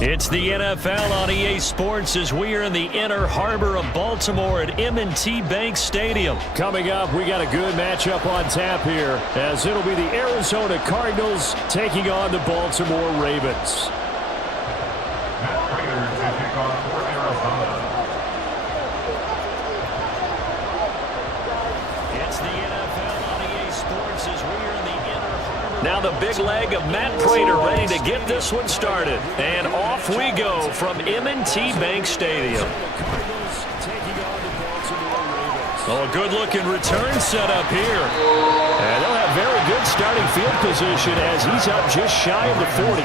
It's the NFL on EA Sports as we are in the inner harbor of Baltimore at M&T Bank Stadium. Coming up, we got a good matchup on tap here, as it'll be the Arizona Cardinals taking on the Baltimore Ravens. Matt Prater to kick off for Arizona. It's the NFL on EA Sports as we are in the inner harbor. Now the big leg of Matt Prater ready to get this one started. And off we go from M&T Bank Stadium. Oh, a good-looking return set up here. And they'll have very good starting field position as he's up just shy of the 40.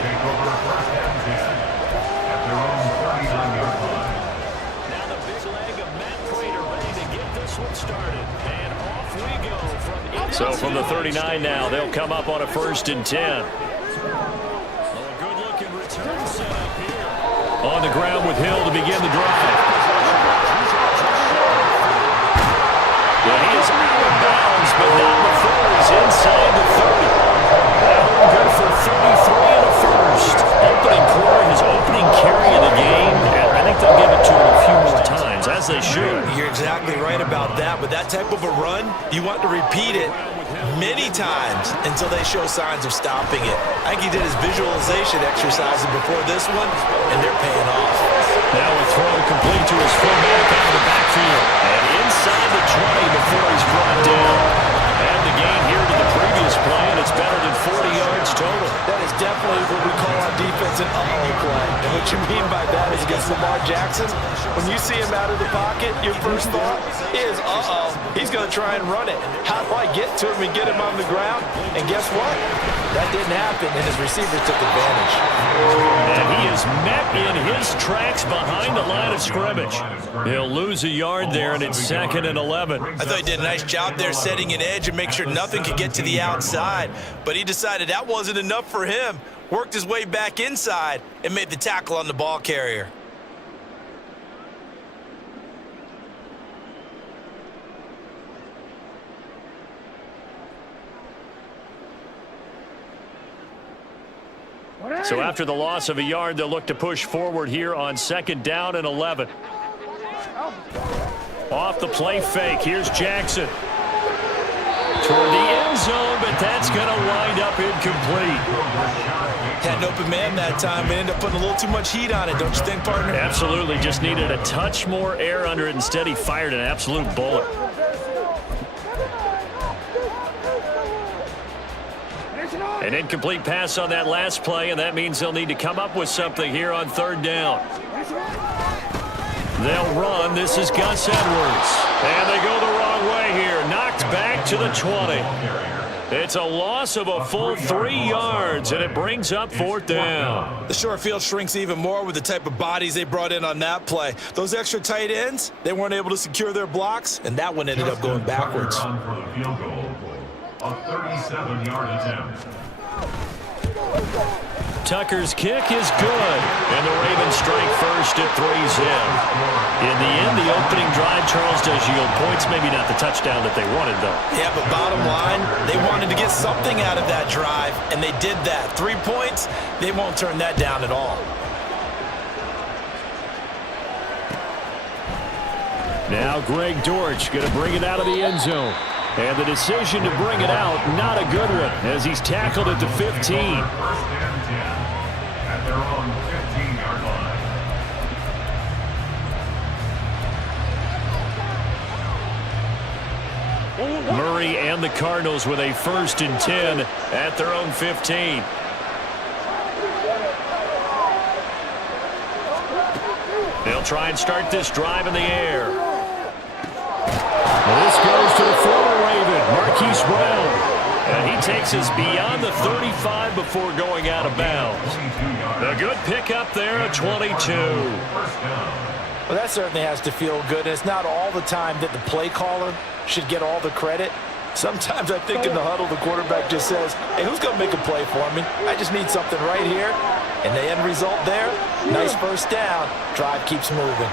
Now the big leg of Matt Prater ready to get this one started. And off we go from M&T. So from the 39 now, they'll come up on a 1st and 10. On the ground with Hill to begin the drive. Well, he is out of bounds, but not before he's inside the 30. That one good for 33 and a first. Opening quarter, his opening carry of the game, and I think they'll give it to him a few more times, as they should. You're exactly right about that. With that type of a run, you want to repeat it many times until they show signs of stopping it. I think he did his visualization exercises before this one, and they're paying off. Now a throw complete to his fullback out of the backfield. And inside the 20 before he's brought down. And the gain here to the previous play, and it's better than 40 yards total. That is definitely what we call on defense an uh-oh play. And what you mean by that is against Lamar Jackson, when you see him out of the pocket, your first thought is, uh-oh, he's going to try and run it. How do I get to him and get him on the ground? And guess what? That didn't happen, and his receivers took advantage. And he is met in his tracks behind the line of scrimmage. He'll lose a yard there, and it's 2nd and 11. I thought he did a nice job there setting an edge and make sure nothing could get to the outside. But he decided that wasn't enough for him. Worked his way back inside and made the tackle on the ball carrier. So after the loss of a yard, they'll look to push forward here on 2nd down and 11. Off the play fake, here's Jackson. Toward the end zone, but that's going to wind up incomplete. Had an open man that time and ended up putting a little too much heat on it, don't you think, partner? Absolutely, just needed a touch more air under it. Instead, he fired an absolute bullet. An incomplete pass on that last play, and that means they'll need to come up with something here on 3rd down. They'll run. This is Gus Edwards. And they go the wrong way here. Knocked back to the 20. It's a loss of a full 3 yards, and it brings up 4th down. The short field shrinks even more with the type of bodies they brought in on that play. Those extra tight ends, they weren't able to secure their blocks, and that one ended up going backwards. For the field goal, a 37-yard attempt. Tucker's kick is good, and the Ravens strike first at 3's in. In the end, the opening drive, Charles, does yield points. Maybe not the touchdown that they wanted, though. Yeah, but bottom line, they wanted to get something out of that drive, and they did that. 3 points, they won't turn that down at all. Now Greg Dortch going to bring it out of the end zone. And the decision to bring it out, not a good one, as he's tackled at the 15. 1st and 10 at their own 15-yard line. Murray and the Cardinals with a 1st and 10 at their own 15. They'll try and start this drive in the air. Well, this goes to the former Raven, Marquise Brown. And he takes us beyond the 35 before going out of bounds. A good pickup there, a 22. Well, that certainly has to feel good. And it's not all the time that the play caller should get all the credit. Sometimes I think in the huddle, the quarterback just says, hey, who's going to make a play for me? I just need something right here. And the end result there, nice first down. Drive keeps moving.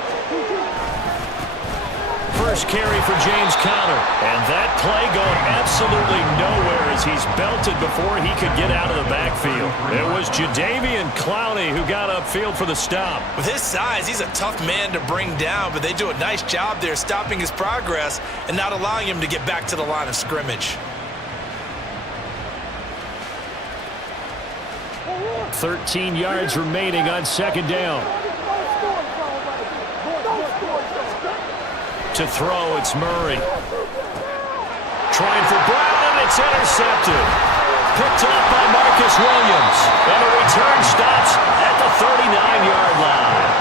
First carry for James Conner. And that play going absolutely nowhere as he's belted before he could get out of the backfield. It was Jadeveon Clowney who got upfield for the stop. With his size, he's a tough man to bring down, but they do a nice job there stopping his progress and not allowing him to get back to the line of scrimmage. 13 yards remaining on second down. To throw, it's Murray. Trying for Brown, and it's intercepted. Picked up by Marcus Williams. And the return stops at the 39-yard line.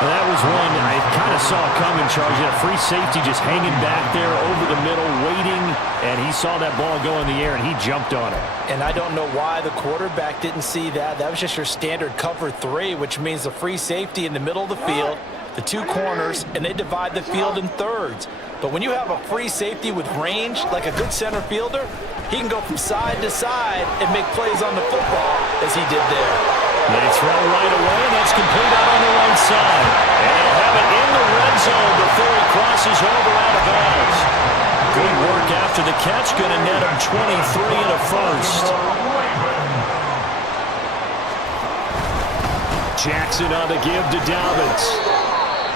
And that was one I kind of saw coming, Charles. You had a free safety just hanging back there over the middle, waiting, and he saw that ball go in the air, and he jumped on it. And I don't know why the quarterback didn't see that. That was just your standard cover 3, which means the free safety in the middle of the field, the 2 corners, and they divide the field in thirds. But when you have a free safety with range, like a good center fielder, he can go from side to side and make plays on the football as he did there. They throw right away, and that's complete out on the right side. And they'll have it in the red zone before he crosses over out of bounds. Good work after the catch, going to net him 23 and a first. Jackson on the give to Dobbins.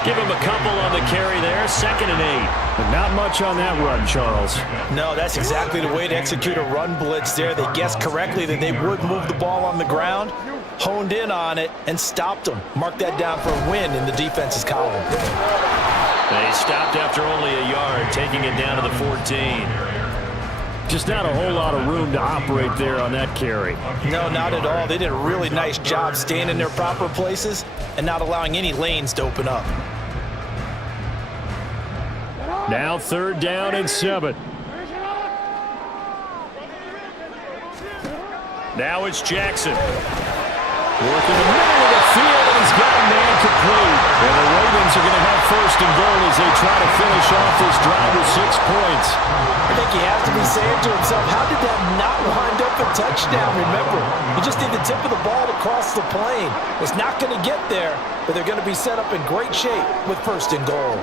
Give him a couple on the carry there, 2nd and 8. But not much on that run, Charles. No, that's exactly the way to execute a run blitz there. They guessed correctly that they would move the ball on the ground, honed in on it, and stopped them. Mark that down for a win in the defense's column. They stopped after only a yard, taking it down to the 14. Just not a whole lot of room to operate there on that carry. No, not at all. They did a really nice job staying in their proper places and not allowing any lanes to open up. Now 3rd down and 7. Now it's Jackson. Working the middle of the field, and he's got a man complete. And the Ravens are going to have 1st and goal as they try to finish off this drive with 6 points. I think he has to be saying to himself, how did that not wind up a touchdown? Remember, he just need the tip of the ball to cross the plane. It's not going to get there, but they're going to be set up in great shape with 1st and goal.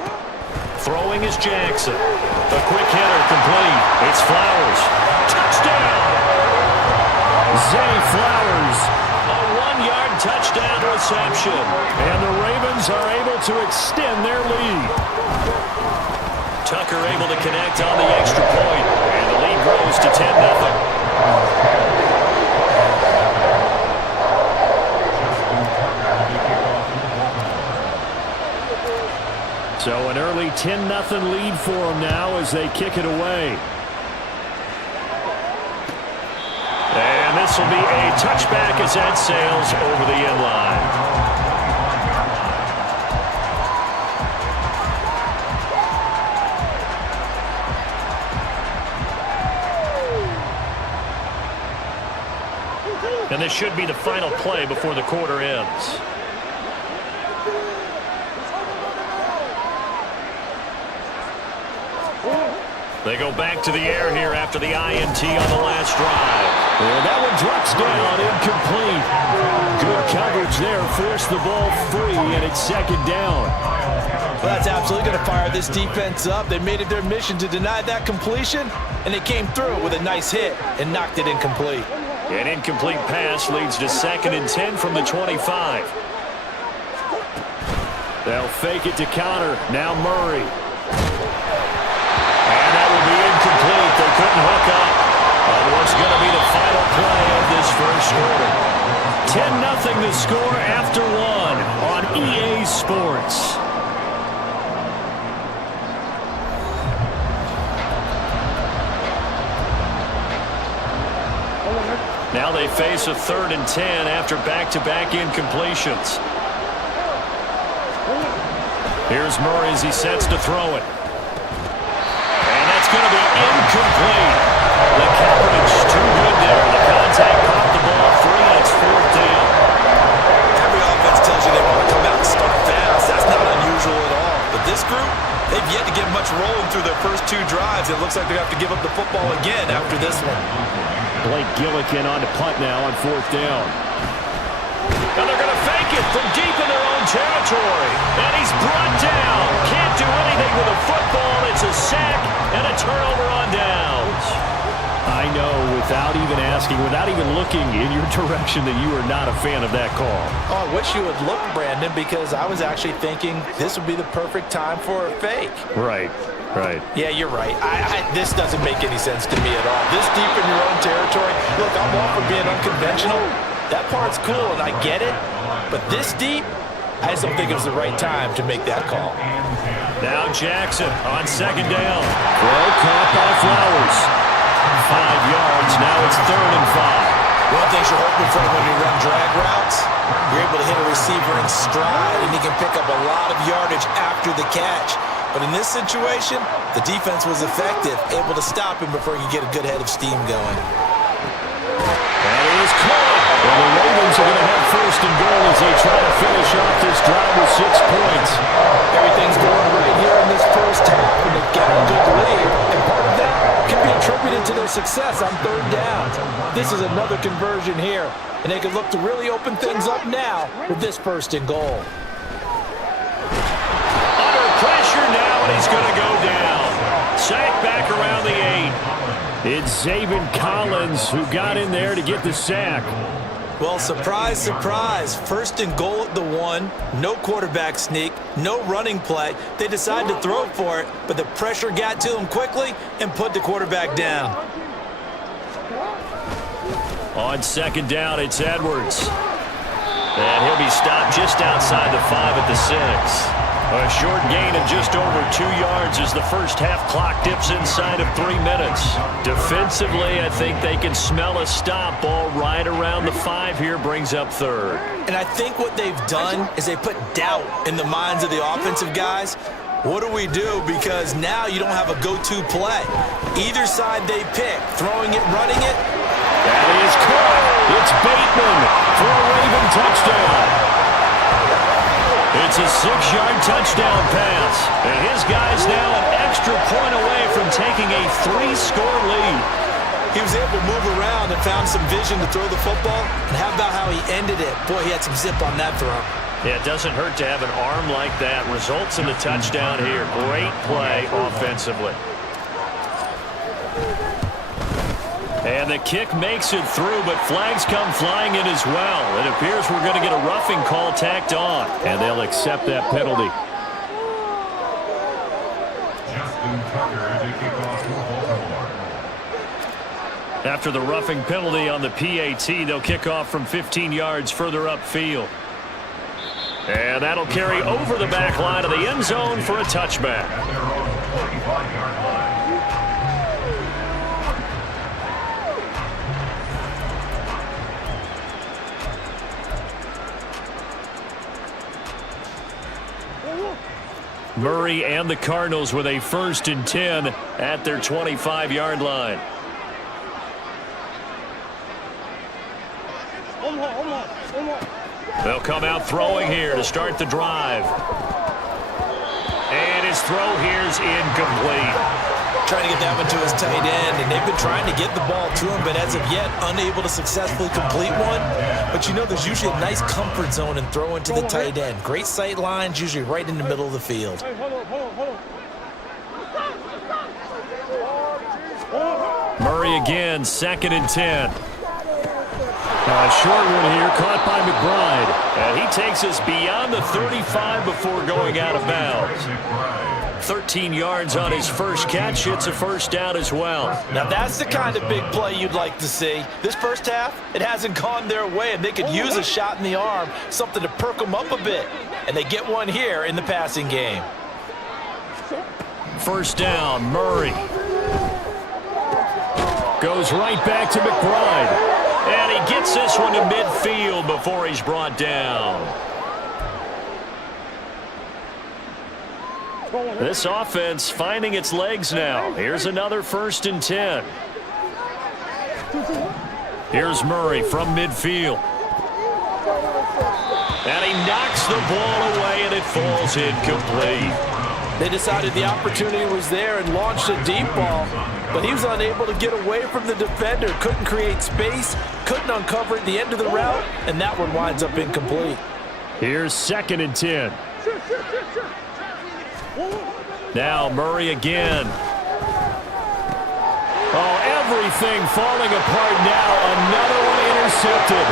Throwing is Jackson. The quick hitter complete. It's Flowers. Touchdown! Zay Flowers. A 1-yard touchdown reception. And the Ravens are able to extend their lead. Tucker able to connect on the extra point. And the lead grows to 10-0. So an early 10-0 lead for them now as they kick it away. And this will be a touchback as that sails over the end line. And this should be the final play before the quarter ends. They go back to the air here after the INT on the last drive. And that one drops down, incomplete. Good coverage there, forced the ball free, and it's 2nd down. Well, that's absolutely going to fire this defense up. They made it their mission to deny that completion, and they came through with a nice hit and knocked it incomplete. An incomplete pass leads to 2nd and 10 from the 25. They'll fake it to Conner. Now Murray. And that will be incomplete. They couldn't hook up on what's going to be the final play of this first quarter. 10-0 the score after 1 on EA Sports. Now they face a 3rd and 10 after back-to-back incompletions. Here's Murray as he sets to throw it. And that's going to be incomplete. The coverage too good there. The contact caught the ball free, and it's 4th down. Every offense tells you they want to come out and start fast. That's not unusual at all. But this group, they've yet to get much rolling through their first 2 drives. It looks like they have to give up the after this one. Blake Gillikin on to punt now on 4th down. And they're going to fake it from deep in their own territory. And he's brought down. Can't do anything with a football. It's a sack and a turnover on downs. I know, without even asking, without even looking in your direction, that you are not a fan of that call. Oh, I wish you would look, Brandon, because I was actually thinking this would be the perfect time for a fake. Right. Yeah, you're right. This doesn't make any sense to me at all. This deep in your own territory, look, I'm all for being unconventional. That part's cool, and I get it. But this deep, I just don't think it was the right time to make that call. Now Jackson on 2nd down. Throw caught by Flowers. 5 yards. Now it's 3rd and 5. One thing you're hoping for when you run drag routes, you're able to hit a receiver in stride, and he can pick up a lot of yardage after the catch. But in this situation, the defense was effective, able to stop him before he could get a good head of steam going. And it is caught. Well, the Ravens are going to have 1st and goal as they try to finish off this drive with 6 points. Everything's going right here in this first half, and they've got a good lead. And part of that can be attributed to their success on 3rd down. This is another conversion here, and they can look to really open things up now with this 1st and goal. Under pressure now, and he's going to go down. Sack back around the 8. It's Zaven Collins who got in there to get the sack. Well, surprise, surprise. 1st and goal at the 1. No quarterback sneak. No running play. They decided to throw for it, but the pressure got to them quickly and put the quarterback down. On 2nd down, it's Edwards. And he'll be stopped just outside the 5 at the 6. A short gain of just over 2 yards as the first half clock dips inside of 3 minutes. Defensively, I think they can smell a stop. Ball right around the 5 here, brings up 3rd. And I think what they've done is they put doubt in the minds of the offensive guys. What do we do? Because now you don't have a go-to play. Either side they pick, throwing it, running it. That is caught. It's Bateman for a Raven touchdown. It's a 6-yard touchdown pass. And his guy's now an extra point away from taking a 3-score lead. He was able to move around and found some vision to throw the football. And how about how he ended it? Boy, he had some zip on that throw. Yeah, it doesn't hurt to have an arm like that. Results in the touchdown here. Great play offensively. And the kick makes it through, but flags come flying in as well. It appears we're going to get a roughing call tacked on, and they'll accept that penalty. Justin Tucker to kick off for Baltimore. After the roughing penalty on the PAT, they'll kick off from 15 yards further upfield. And that'll carry over the back line of the end zone for a touchback. At their own 45-yard line. Murray and the Cardinals with a 1st and 10 at their 25-yard line. They'll come out throwing here to start the drive. And his throw here's incomplete. Trying to get that one to his tight end, and they've been trying to get the ball to him, but as of yet, unable to successfully complete one. But you know, there's usually a nice comfort zone in throwing to the tight end. Great sight lines, usually right in the middle of the field. Murray again, 2nd and 10. A short one here, caught by McBride. And he takes us beyond the 35 before going out of bounds. 13 yards on his first catch. It's a 1st down as well. Now that's the kind of big play you'd like to see. This first half, it hasn't gone their way, and they could use a shot in the arm, something to perk them up a bit. And they get one here in the passing game. 1st down, Murray. Goes right back to McBride. And he gets this one to midfield before he's brought down. This offense finding its legs now. Here's another 1st and 10. Here's Murray from midfield. And he knocks the ball away, and it falls incomplete. They decided the opportunity was there and launched a deep ball, but he was unable to get away from the defender, couldn't create space, couldn't uncover at the end of the route, and that one winds up incomplete. Here's 2nd and 10. Now Murray again. Oh, everything falling apart now. Another one intercepted.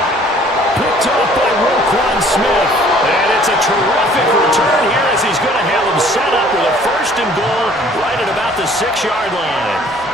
Picked up by Roquan Smith. And it's a terrific return here as he's going to have him set up with a 1st and goal right at about the 6-yard line.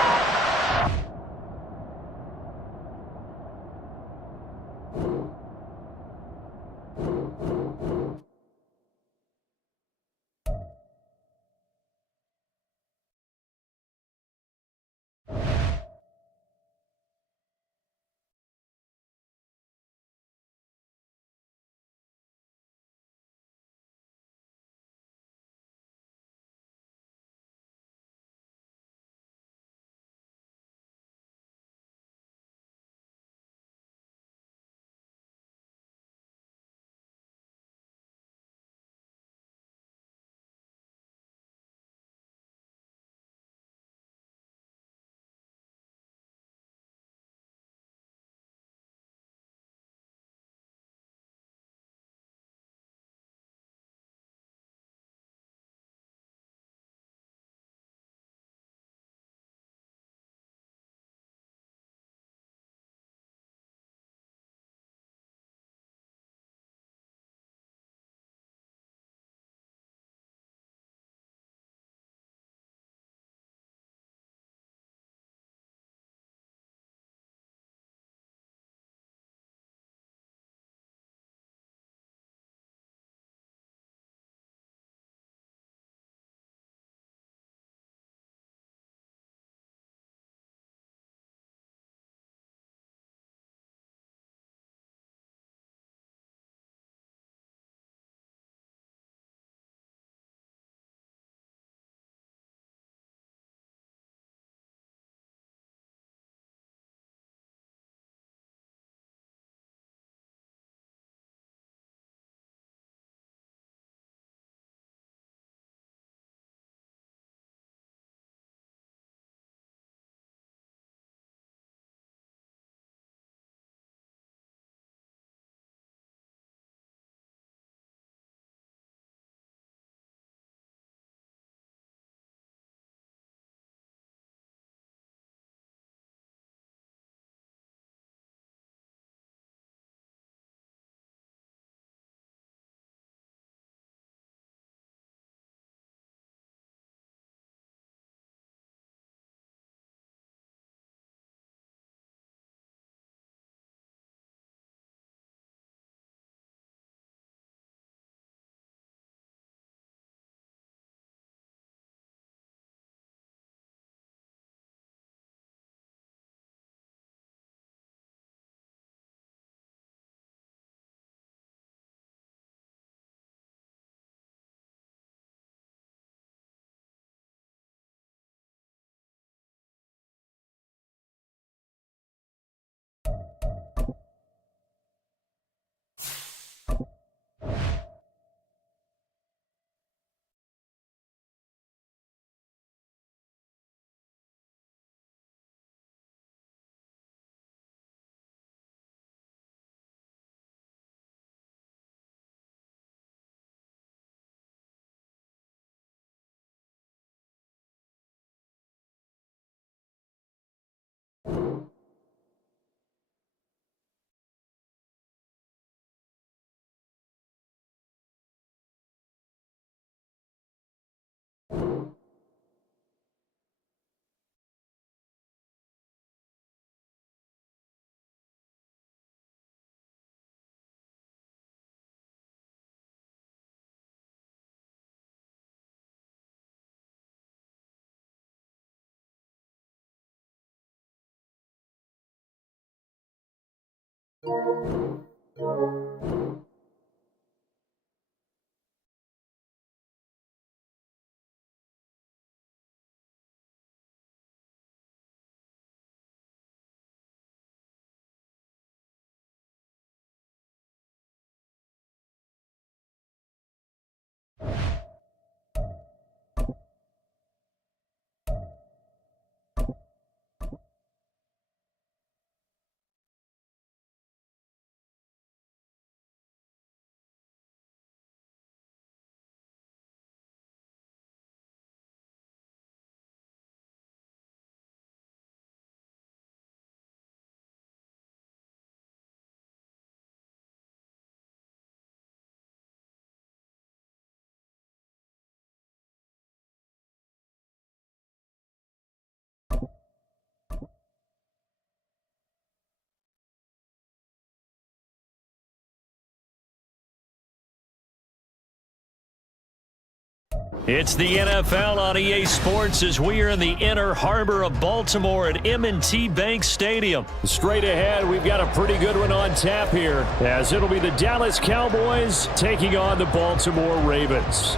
It's the NFL on EA Sports as we are in the inner harbor of Baltimore at M&T Bank Stadium. Straight ahead, we've got a pretty good one on tap here, as it'll be the Dallas Cowboys taking on the Baltimore Ravens.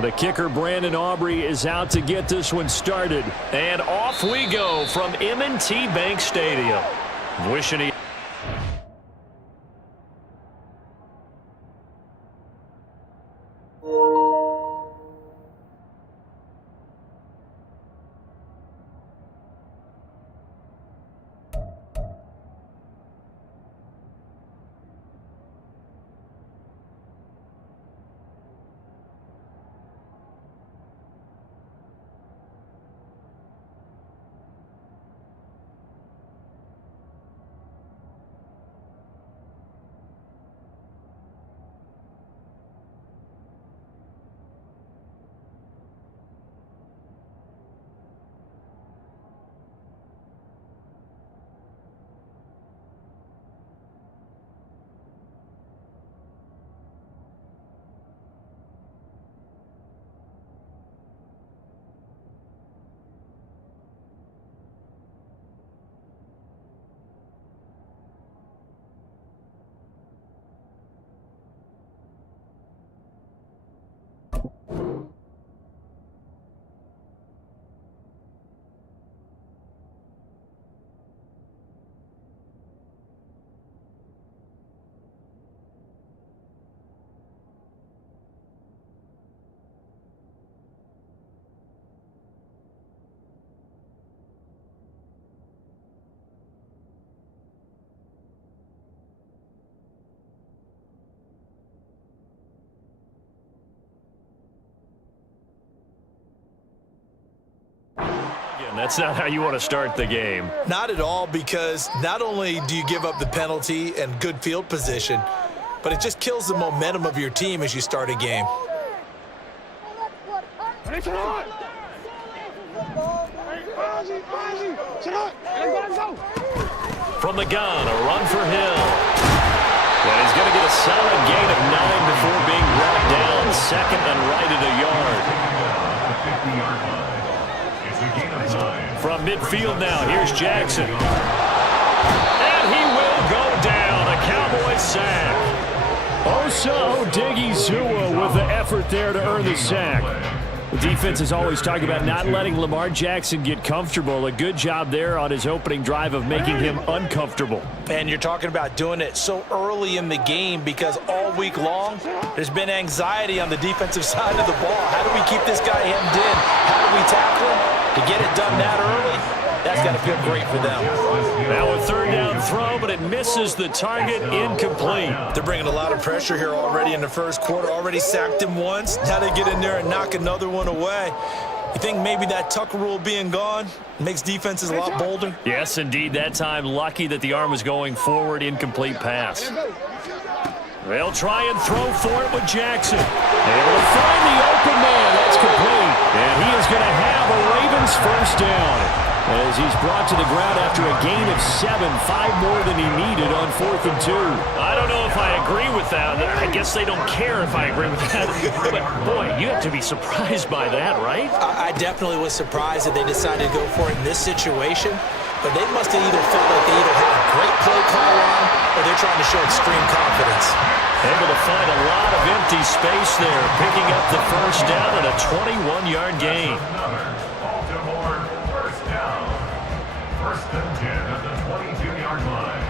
The kicker, Brandon Aubrey, is out to get this one started. And off we go from M&T Bank Stadium. Wishing he... That's not how you want to start the game. Not at all, because not only do you give up the penalty and good field position, but it just kills the momentum of your team as you start a game. From the gun, a run for Hill. And he's going to get a solid gain of 9 before being brought down second and right at a yard. From midfield now, here's Jackson. And he will go down. A Cowboys sack. Osa Odighizuwa with the effort there to earn the sack. The defense is always talking about not letting Lamar Jackson get comfortable. A good job there on his opening drive of making him uncomfortable. And you're talking about doing it so early in the game, because all week long there's been anxiety on the defensive side of the ball. How do we keep this guy hemmed in? How do we tackle him? To get it done that early, that's got to feel great for them. Now a third down throw, but it misses the target, incomplete. They're bringing a lot of pressure here already in the first quarter. Already sacked him once. Now they get in there and knock another one away. You think maybe that Tucker rule being gone makes defenses a lot bolder? Yes, indeed. That time, lucky that the arm was going forward, incomplete pass. They'll try and throw for it with Jackson. Able to find the open man. That's complete. And he is going to have a Ravens first down as he's brought to the ground after a gain of 7, 5 more than he needed on 4th and 2. I don't know if I agree with that. I guess they don't care if I agree with that. But, boy, you have to be surprised by that, right? I definitely was surprised that they decided to go for it in this situation. But they must have either felt like they either had a great play call on or they're trying to show extreme confidence. Able to find a lot of empty space there, picking up the first down and a 21-yard gain. Baltimore first down. First and 10 at the 22-yard line.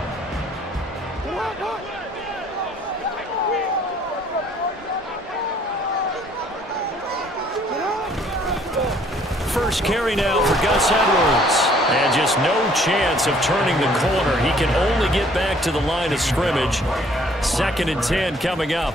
first carry now for Gus Edwards. And just no chance of turning the corner. He can only get back to the line of scrimmage. 2nd and 10 coming up.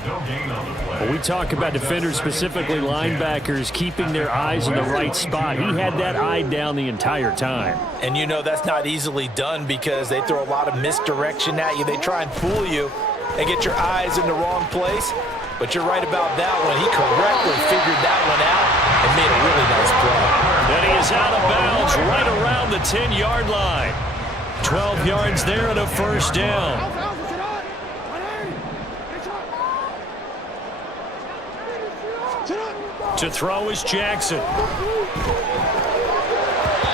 When we talk about defenders, specifically linebackers, keeping their eyes in the right spot, he had that eye down the entire time. And you know that's not easily done because they throw a lot of misdirection at you. They try and fool you and get your eyes in the wrong place. But you're right about that one. He correctly figured that one out and made a really nice play. And he is out of bounds right around the 10-yard line. 12 yards there and a first down. To throw is Jackson.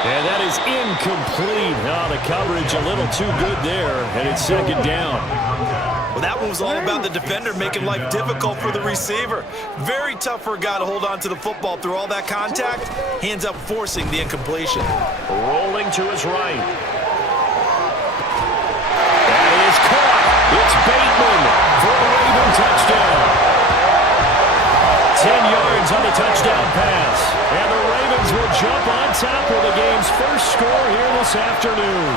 And that is incomplete. Oh, the coverage a little too good there, and it's 2nd down. Well, that one was all about the defender making life difficult for the receiver. Very tough for a guy to hold on to the football through all that contact. He ends up forcing the incompletion. Rolling to his right. That is caught. It's Bateman for a Raven touchdown. 10 yards on the touchdown pass. And the Ravens will jump on top of the game's first score here this afternoon.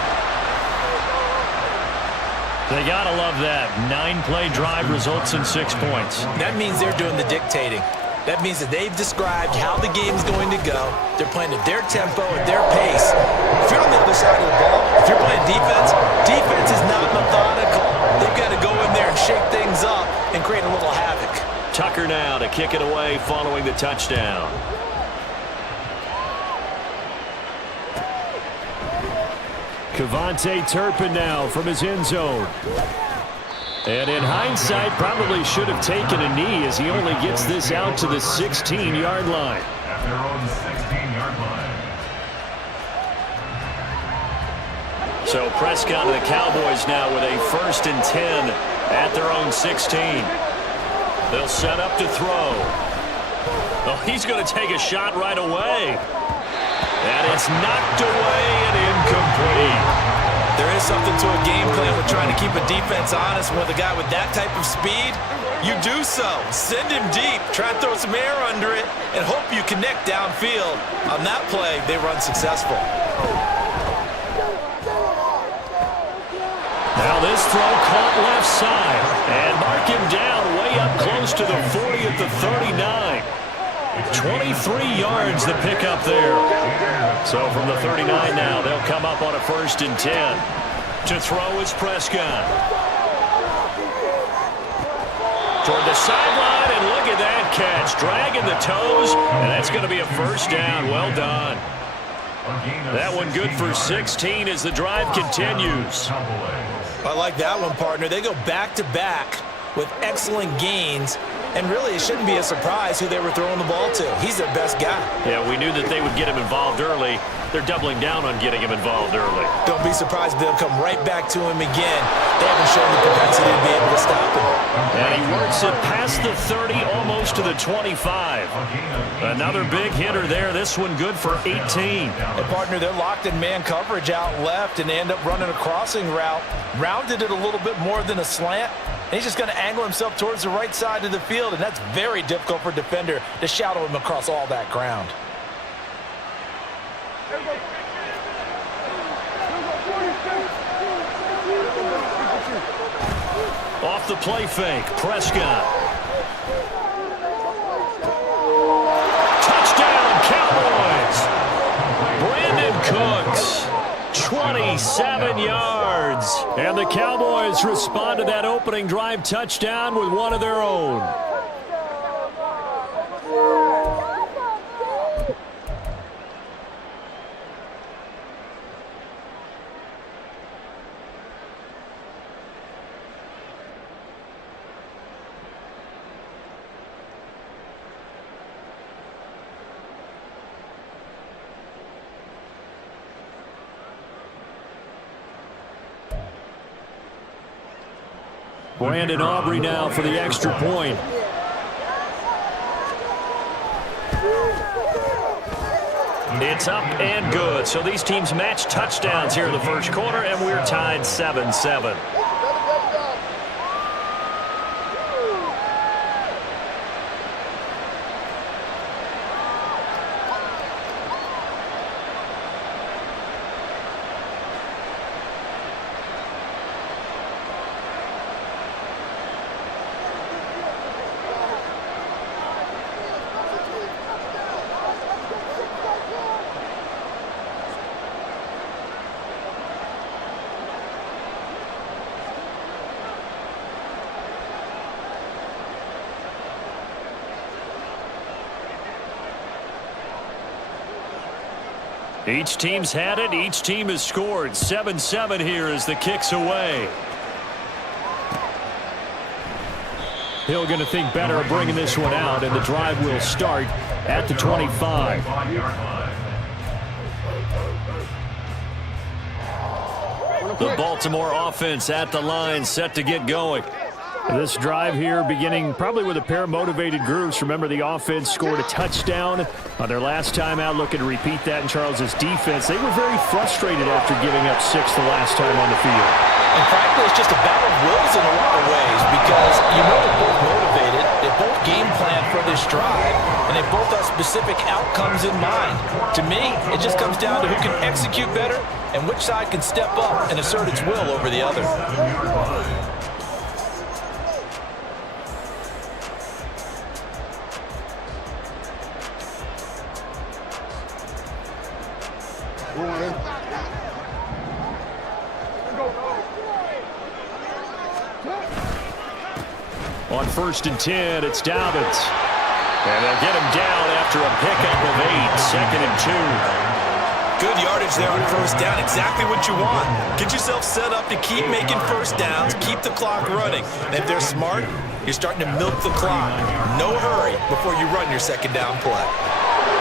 They gotta love that. 9-play drive results in 6 points. That means they're doing the dictating. That means that they've described how the game's going to go. They're playing at their tempo, at their pace. If you're on the other side of the ball, if you're playing defense, defense is not methodical. They've got to go in there and shake things up and create a little havoc. Tucker now to kick it away following the touchdown. Kevontae Turpin now from his end zone. And in hindsight, probably should have taken a knee as he only gets this out to the 16-yard line. At their own 16-yard line. So Prescott and the Cowboys now with a 1st and 10 at their own 16. They'll set up to throw. Oh, he's going to take a shot right away. And it's knocked away and incomplete. There is something to a game plan with trying to keep a defense honest. With a guy with that type of speed, you do so. Send him deep. Try and throw some air under it and hope you connect downfield. On that play, they run successful. Now this throw caught left side. And mark him down way up close to the 40 at the 39. 23 yards the pickup there. So from the 39 now, they'll come up on a 1st and 10. To throw is Prescott. Toward the sideline, and look at that catch. Dragging the toes, and that's going to be a first down. Well done. That one good for 16 as the drive continues. I like that one, partner. They go back-to-back with excellent gains. And really, it shouldn't be a surprise who they were throwing the ball to. He's their best guy. Yeah, we knew that they would get him involved early. They're doubling down on getting him involved early. Don't be surprised if they'll come right back to him again. They haven't shown the propensity to be able to stop him. And he works it past the 30, almost to the 25. Another big hitter there. This one good for 18. And partner, they're locked in man coverage out left, and they end up running a crossing route. Rounded it a little bit more than a slant. And he's just going to angle himself towards the right side of the field, and that's very difficult for a defender to shadow him across all that ground. Off the play fake, Prescott. Touchdown, Cowboys! Brandon Cooks, 27 yards. And the Cowboys respond to that opening drive touchdown with one of their own. Brandon Aubrey now for the extra point. It's up and good. So these teams match touchdowns here in the first quarter, and we're tied 7-7. Each team's had it. Each team has scored. 7-7 here as the kick's away. Hill going to think better of bringing this one out, and the drive will start at the 25. The Baltimore offense at the line, set to get going. This drive here beginning probably with a pair of motivated groups. Remember, the offense scored a touchdown on their last time out, looking to repeat that in Charles' defense. They were very frustrated after giving up 6 the last time on the field. And frankly, it's just a battle of wills in a lot of ways because you know they're both motivated, they both game plan for this drive, and they both have specific outcomes in mind. To me, it just comes down to who can execute better and which side can step up and assert its will over the other. On 1st and 10, it's Dobbins. And they'll get him down after a pickup of 8, 2nd and 2. Good yardage there on 1st down, exactly what you want. Get yourself set up to keep making 1st downs, keep the clock running. And if they're smart, you're starting to milk the clock. No hurry before you run your 2nd down play.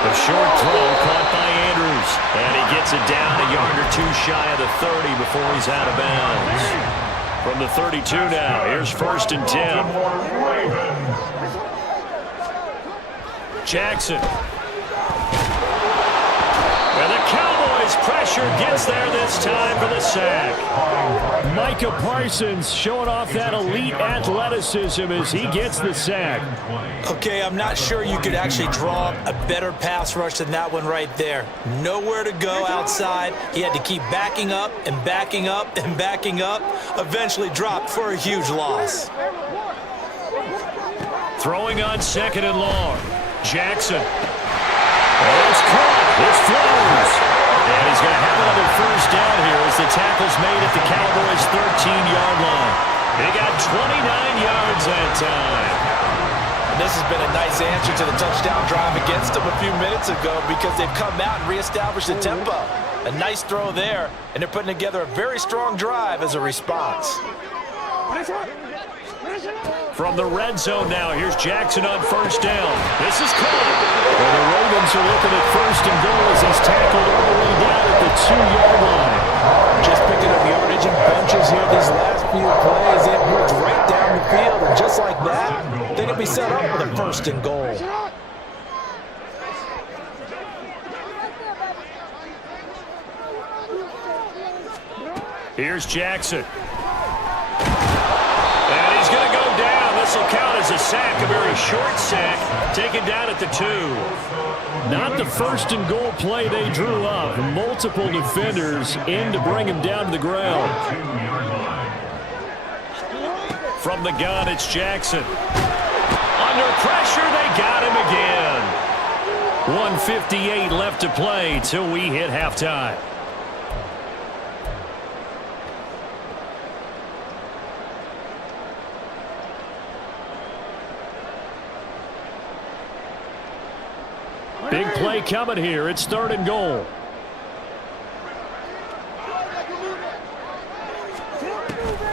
The short throw caught by Andrews. And he gets it down a yard or 2 shy of the 30 before he's out of bounds. From the 32 now, here's 1st and 10. Jackson. And the Cowboys pressure gets there this time for the sack. Micah Parsons showing off that elite athleticism as he gets the sack. Okay, I'm not sure you could actually draw a better pass rush than that one right there. Nowhere to go outside. He had to keep backing up and backing up and backing up. Eventually dropped for a huge loss. Throwing on 2nd and long. Jackson. It's caught. It flows. And he's going to have another 1st down here as the tackle's made at the Cowboys' 13-yard line. They got 29 yards that time. And this has been a nice answer to the touchdown drive against them a few minutes ago because they've come out and reestablished the tempo. A nice throw there, and they're putting together a very strong drive as a response. From the red zone now, here's Jackson on 1st down. This is caught. Well, the Ravens are looking at 1st and goal as he's tackled all the way down at the 2-yard line. Just picking up yardage and bunches here these last few plays. It moves right down the field, and just like that, they can be set up with a 1st and goal. Here's Jackson. And he's going to go down. This will count as a sack, a very short sack, taken down at the 2. Not the 1st and goal play they drew up. Multiple defenders in to bring him down to the ground. From the gun, it's Jackson. Under pressure, they got him again. 1:58 left to play till we hit halftime. Big play coming here. It's 3rd and goal.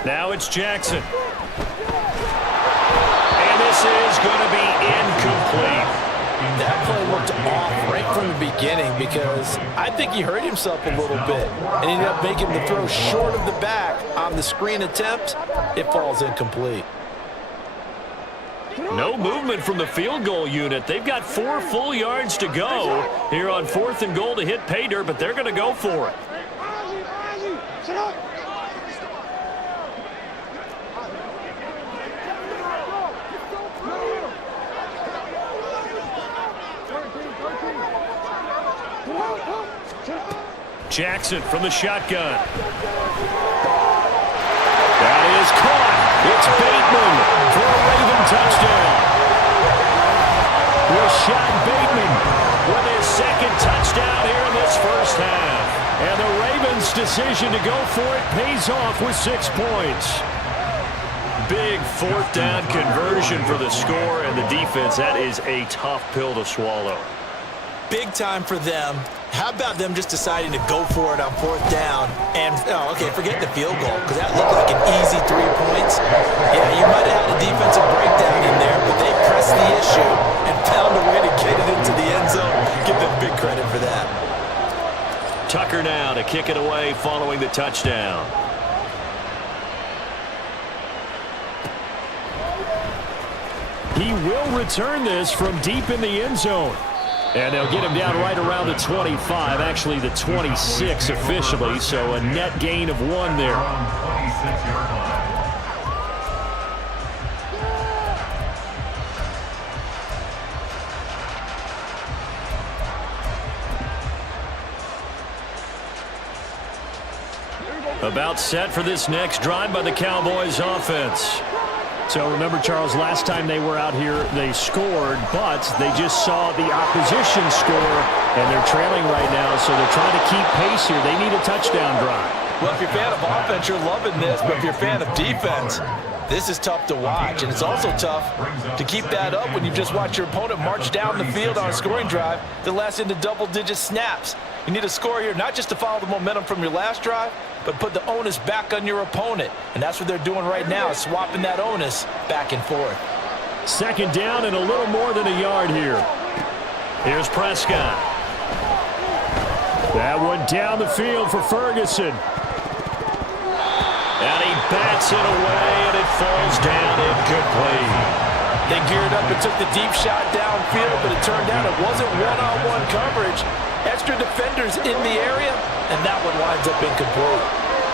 Now it's Jackson. And this is going to be incomplete. That play looked off right from the beginning because I think he hurt himself a little bit and ended up making the throw short of the back on the screen attempt. It falls incomplete. No movement from the field goal unit. They've got 4 full yards to go here on 4th and goal to hit pay dirt, but they're going to go for it. Jackson from the shotgun. That is caught. It's Bateman for a Raven touchdown. Rashad Bateman with his 2nd touchdown here in this 1st half. And the Ravens' decision to go for it pays off with 6 points. Big 4th down conversion for the score and the defense. That is a tough pill to swallow. Big time for them. How about them just deciding to go for it on 4th down? And, forget the field goal, because that looked like an easy 3 points. Yeah, you might have had a defensive breakdown in there, but they pressed the issue and found a way to get it into the end zone. Give them big credit for that. Tucker now to kick it away following the touchdown. He will return this from deep in the end zone. And they'll get him down right around the 25, actually the 26 officially, so a net gain of 1 there. About set for this next drive by the Cowboys offense. So remember, Charles, last time they were out here, they scored, but they just saw the opposition score, and they're trailing right now, so they're trying to keep pace here. They need a touchdown drive. Well, if you're a fan of offense, you're loving this, but if you're a fan of defense, this is tough to watch, and it's also tough to keep that up when you just watch your opponent march down the field on a scoring drive that lasts into double-digit snaps. You need a score here, not just to follow the momentum from your last drive, but put the onus back on your opponent. And that's what they're doing right now, swapping that onus back and forth. 2nd down and a little more than a yard here. Here's Prescott. That one down the field for Ferguson. And he bats it away, and it falls down incomplete. They geared up and took the deep shot downfield, but it turned out it wasn't one-on-one coverage. Extra defenders in the area, and that one winds up incomplete.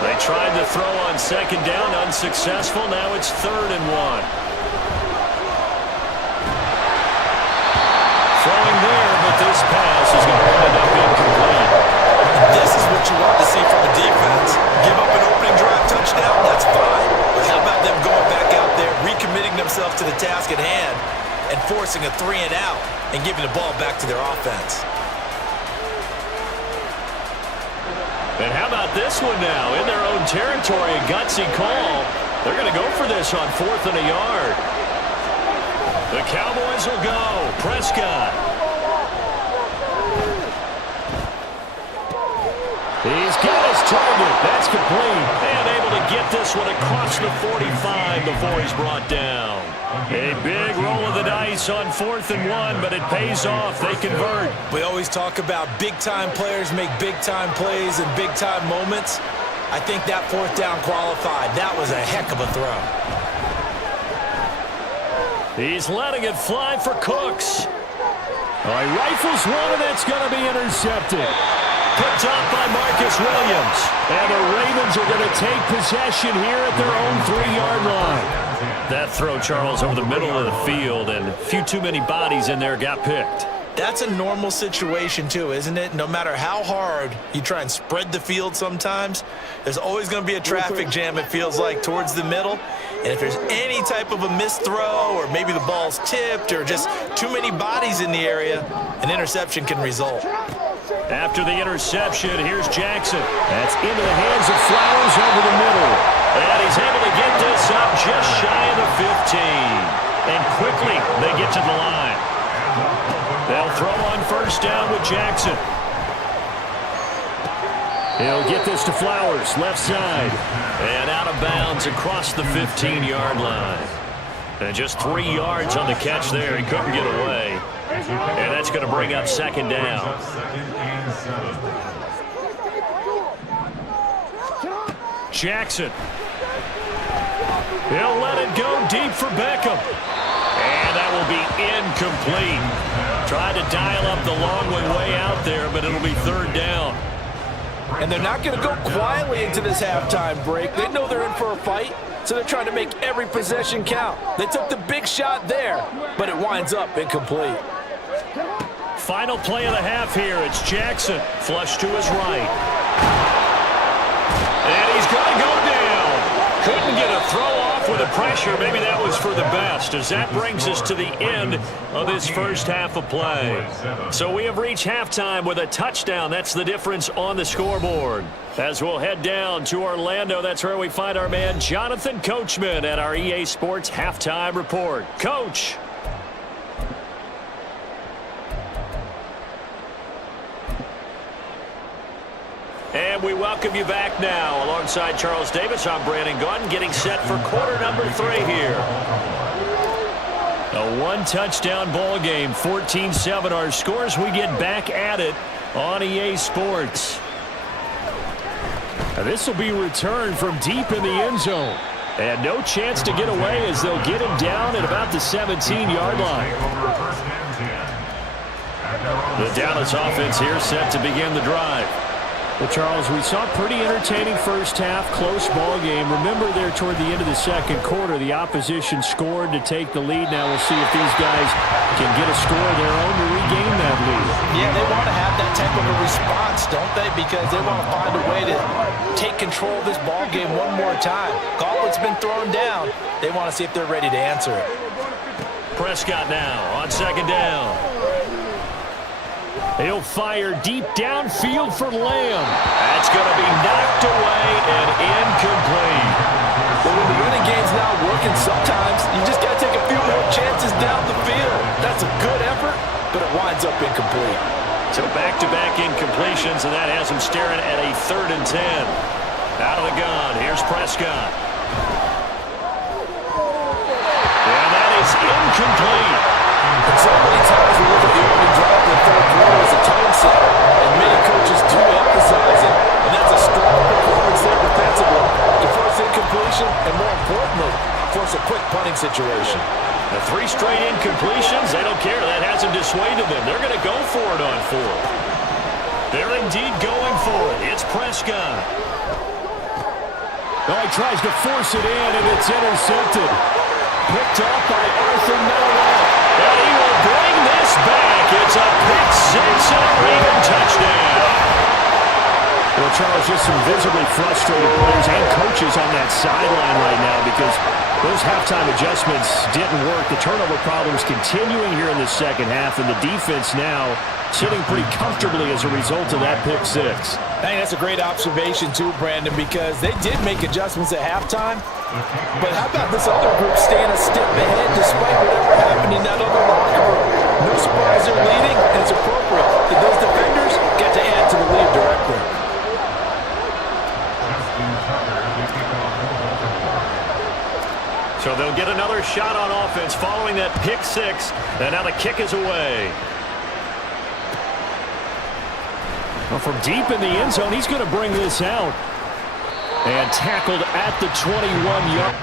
They tried to throw on 2nd down, unsuccessful. Now it's 3rd and 1. Throwing there, but this pass is going to wind up incomplete. This is what you want to see from a defense. Give up an opening drive touchdown, that's fine. But how about them going back out there, recommitting themselves to the task at hand, and forcing a 3 and out, and giving the ball back to their offense? And how about this one now? In their own territory, a gutsy call. They're going to go for this on 4th and a yard. The Cowboys will go. Prescott. He's got his target. That's complete. And able to get this one across the 45 before he's brought down. A big roll of the dice on 4th and 1, but it pays off. They convert. We always talk about big-time players make big-time plays and big-time moments. I think that 4th down qualified. That was a heck of a throw. He's letting it fly for Cooks. All right, rifles one, and that's going to be intercepted. Picked up by Marcus Williams. And the Ravens are going to take possession here at their own 3-yard line. That throw, Charles, over the middle of the field, and a few too many bodies in there got picked. That's a normal situation, too, isn't it? No matter how hard you try and spread the field sometimes, there's always going to be a traffic jam, it feels like, towards the middle. And if there's any type of a missed throw, or maybe the ball's tipped, or just too many bodies in the area, an interception can result. After the interception, here's Jackson. That's into the hands of Flowers over the middle. And he's able to get this up just shy of the 15. And quickly, they get to the line. They'll throw on 1st down with Jackson. He'll get this to Flowers, left side. And out of bounds across the 15-yard line. And just 3 yards on the catch there. He couldn't get away. And that's going to bring up 2nd down. Jackson. He'll let it go deep for Beckham. And that will be incomplete. Tried to dial up the long way out there, but it'll be 3rd down. And they're not going to go quietly into this halftime break. They know they're in for a fight, so they're trying to make every possession count. They took the big shot there, but it winds up incomplete. Final play of the half here. It's Jackson. Flush to his right. And he's going to go down. Couldn't get a throw off with the pressure. Maybe that was for the best, as that brings us to the end of this first half of play. So we have reached halftime with a touchdown. That's the difference on the scoreboard. As we'll head down to Orlando, that's where we find our man Jonathan Coachman at our EA Sports Halftime Report. Coach. And we welcome you back now. Alongside Charles Davis, I'm Brandon Gaudin, getting set for quarter number 3 here. A one-touchdown ball game, 14-7 our scores. We get back at it on EA Sports. This will be returned from deep in the end zone. And no chance to get away as they'll get him down at about the 17-yard line. The Dallas offense here set to begin the drive. Well, Charles, we saw a pretty entertaining first half, close ball game. Remember there toward the end of the second quarter, the opposition scored to take the lead. Now we'll see if these guys can get a score of their own to regain that lead. Yeah, they want to have that type of a response, don't they? Because they want to find a way to take control of this ball game one more time. Gauntlet's been thrown down. They want to see if they're ready to answer it. Prescott now on second down. He'll fire deep downfield for Lamb. That's going to be knocked away and incomplete. But when the running game's not working, sometimes you just got to take a few more chances down the field. That's a good effort, but it winds up incomplete. So back-to-back incompletions, and that has him staring at a 3rd and 10. Out of the gun, here's Prescott. And that is incomplete. So many times we look at the opening drive in the third quarter as a tone setter, and many coaches do emphasize it, and that's a strong performance there defensively to force incompletion, and more importantly, force a quick punting situation. The 3 straight incompletions, they don't care. That hasn't dissuaded them. They're going to go for it on 4th. They're indeed going for it. It's Prescott. Oh, he tries to force it in, and it's intercepted. Picked up by Arthur Miller. And he will bring this back. It's a pick 6 and a Raider touchdown. Well, Charles, just some visibly frustrated players and coaches on that sideline right now because those halftime adjustments didn't work. The turnover problems continuing here in the second half, and the defense now sitting pretty comfortably as a result of that pick 6. I think that's a great observation too, Brandon, because they did make adjustments at halftime. But how about this other group staying a step ahead despite whatever happened in that other locker room? No surprise they're leading, and it's appropriate that those defenders get to add to the lead directly. So they'll get another shot on offense following that pick 6, and now the kick is away. Well, from deep in the end zone, he's going to bring this out. And tackled at the 21-yard.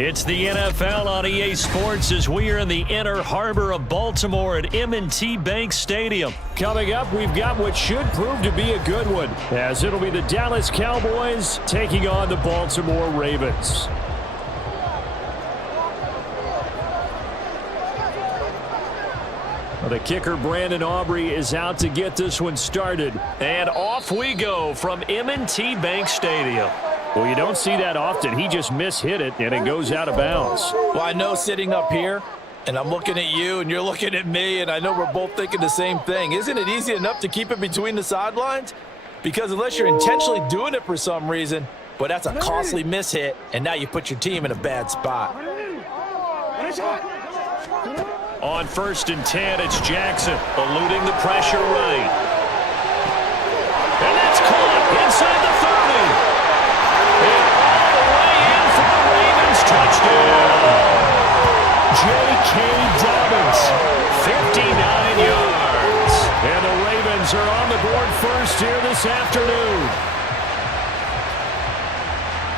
It's the NFL on EA Sports as we are in the Inner Harbor of Baltimore at M&T Bank Stadium. Coming up, we've got what should prove to be a good one, as it'll be the Dallas Cowboys taking on the Baltimore Ravens. The kicker, Brandon Aubrey, is out to get this one started. And off we go from M&T Bank Stadium. Well, you don't see that often. He just mishit it, and it goes out of bounds. Well, I know sitting up here, and I'm looking at you, and you're looking at me, and I know we're both thinking the same thing. Isn't it easy enough to keep it between the sidelines? Because unless you're intentionally doing it for some reason, but that's a costly mishit, and now you put your team in a bad spot. On 1st and 10, it's Jackson, eluding the pressure right. And that's caught inside the 30. And all the way in for the Ravens touchdown. J.K. Dobbins, 59 yards. And the Ravens are on the board first here this afternoon.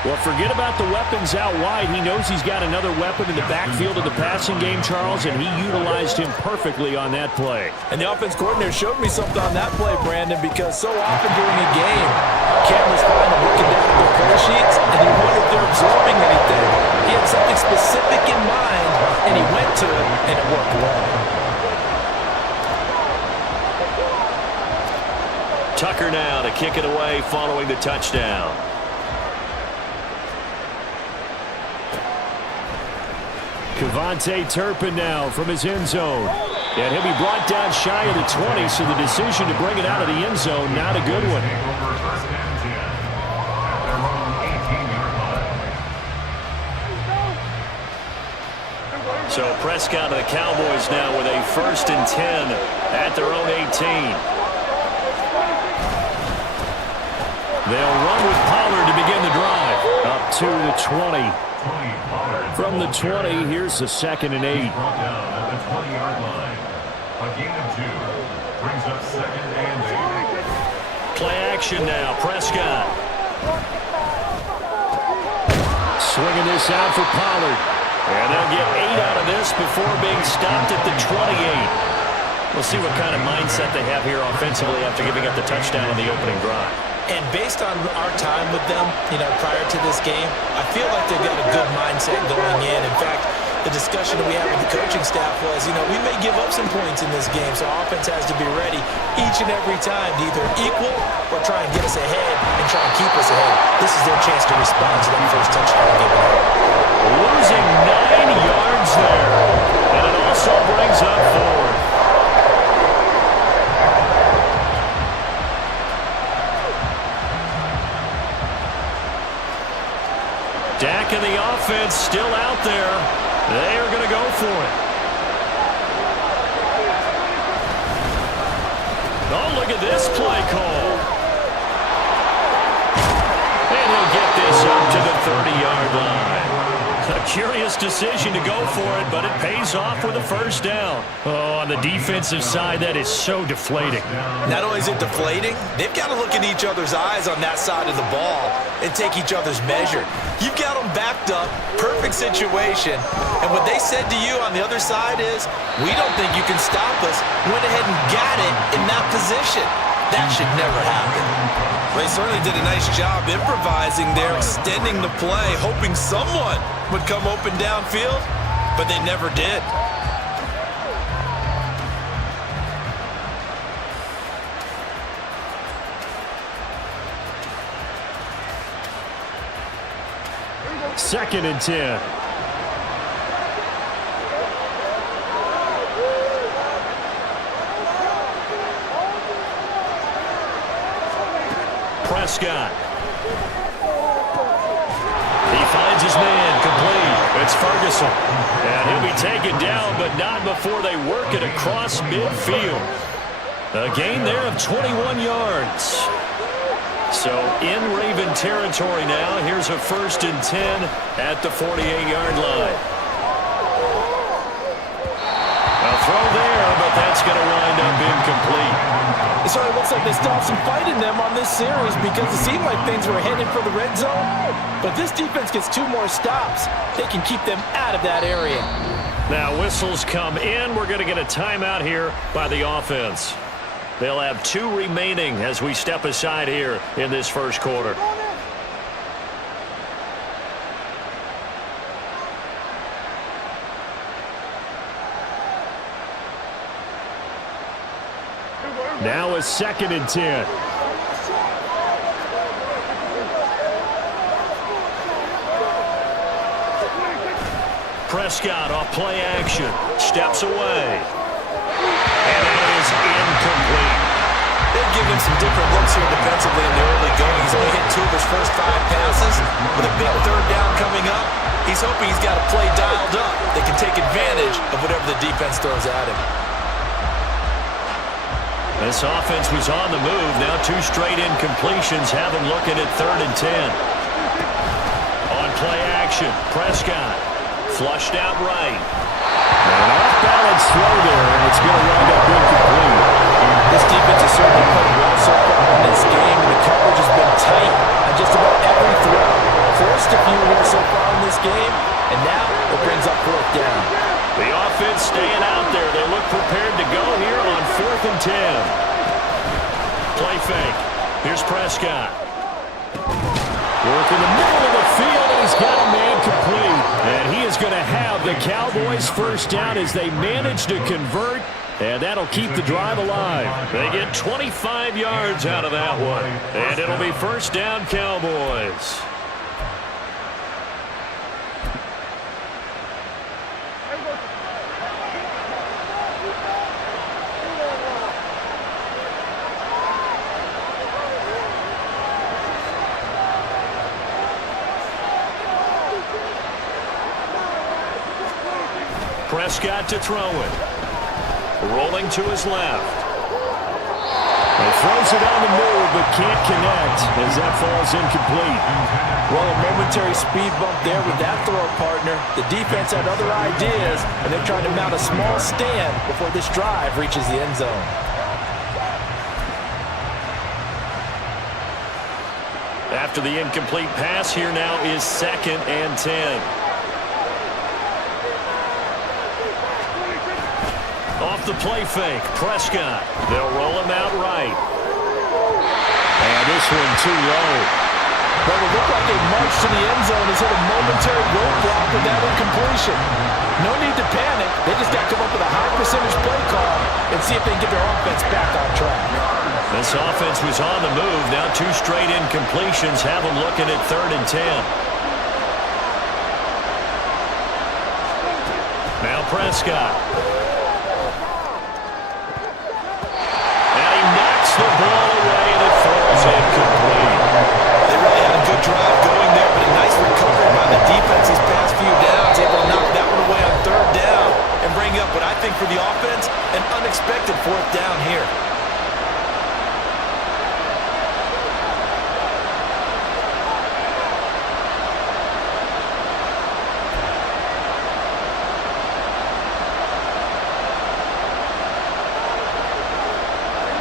Well, forget about the weapons out wide. He knows he's got another weapon in the backfield of the passing game, Charles, and he utilized him perfectly on that play. And the offense coordinator showed me something on that play, Brandon, because so often during a game, cameras find them looking down at their play sheets, and you wonder if they're absorbing anything. He had something specific in mind, and he went to it, and it worked well. Tucker now to kick it away following the touchdown. Kevontae Turpin now from his end zone. And he'll be brought down shy of the 20, so the decision to bring it out of the end zone, not a good one. So Prescott and the Cowboys now with a 1st and 10 at their own 18. They'll run with Pollard to begin the drive. Up to the 20. From the 20, here's the 2nd and 8. Brought down at the 20-yard line. A gain of 2 brings up 2nd and 8. Play action now. Prescott. Swinging this out for Pollard. And they'll get 8 out of this before being stopped at the 28. We'll see what kind of mindset they have here offensively after giving up the touchdown on the opening drive. And based on our time with them, prior to this game, I feel like they've got a good mindset going in. In fact, the discussion that we had with the coaching staff was, we may give up some points in this game, so offense has to be ready each and every time to either equal or try and get us ahead and try and keep us ahead. This is their chance to respond to that first touchdown given up. Losing 9 yards there, and it also brings up 4. Dak and the offense still out there. They are going to go for it. Oh, look at this play call. And he'll get this up to the 30-yard line. A curious decision to go for it, but it pays off with a 1st down. Oh, on the defensive side, that is so deflating. Not only is it deflating, they've got to look in each other's eyes on that side of the ball and take each other's measure. You've got them backed up, perfect situation, and what they said to you on the other side is, we don't think you can stop us. Went ahead and got it in that position. That should never happen. They certainly did a nice job improvising there, extending the play, hoping someone would come open downfield, but they never did. Second and 10. Prescott. He finds his man complete. It's Ferguson. And he'll be taken down, but not before they work it across midfield. A gain there of 21 yards. So in Raven territory now. Here's a 1st and 10 at the 48-yard line. A throw there, but that's going to wind up incomplete. It certainly looks like they still have some fight in them on this series because it seemed like things were headed for the red zone. But this defense gets 2 more stops. They can keep them out of that area. Now whistles come in. We're going to get a timeout here by the offense. They'll have 2 remaining as we step aside here in this first quarter. Now a 2nd and 10. Prescott off play action. Steps away. And it is incomplete. They've given him some different looks here defensively in the early going. He's only hit 2 of his first 5 passes. With a big 3rd down coming up, he's hoping he's got a play dialed up that can take advantage of whatever the defense throws at him. This offense was on the move. Now 2 straight incompletions have him looking at 3rd and 10. On play action, Prescott flushed out right. An off-balance throw there, and it's going to wind up incomplete. This defense has certainly played well so far in this game, and the coverage has been tight on just about every throw. Forced a few here so far in this game, and now it brings up 4th down. The offense staying out there. They look prepared to go here on 4th and 10. Play fake. Here's Prescott. Work in the middle of the field, and he's got a man complete. And he is going to have the Cowboys first down as they manage to convert, and that'll keep the drive alive. They get 25 yards out of that one, and it'll be first down Cowboys. Prescott to throw it. Rolling to his left. He throws it on the move, but can't connect as that falls incomplete. Well, a momentary speed bump there with that throw partner. The defense had other ideas, and they're trying to mount a small stand before this drive reaches the end zone. After the incomplete pass, here now is 2nd and 10. Off the play fake, Prescott. They'll roll him out right. And this one too low. But it looked like a march to the end zone has hit a momentary roadblock with that incompletion. No need to panic. They just got to come up with a high percentage play call and see if they can get their offense back on track. This offense was on the move. Now 2 straight incompletions have them looking at 3rd and 10. Now Prescott. The ball away, and it falls incomplete. They really had a good drive going there, but a nice recovery by the defense these past few downs. Able to knock that one away on 3rd down and bring up what I think for the offense, an unexpected 4th down here.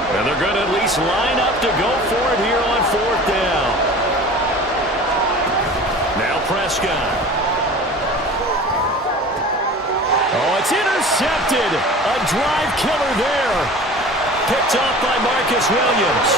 And they're going to at least line up to go for it here on 4th down. Now Prescott. Oh, it's intercepted. A drive killer there. Picked off by Marcus Williams.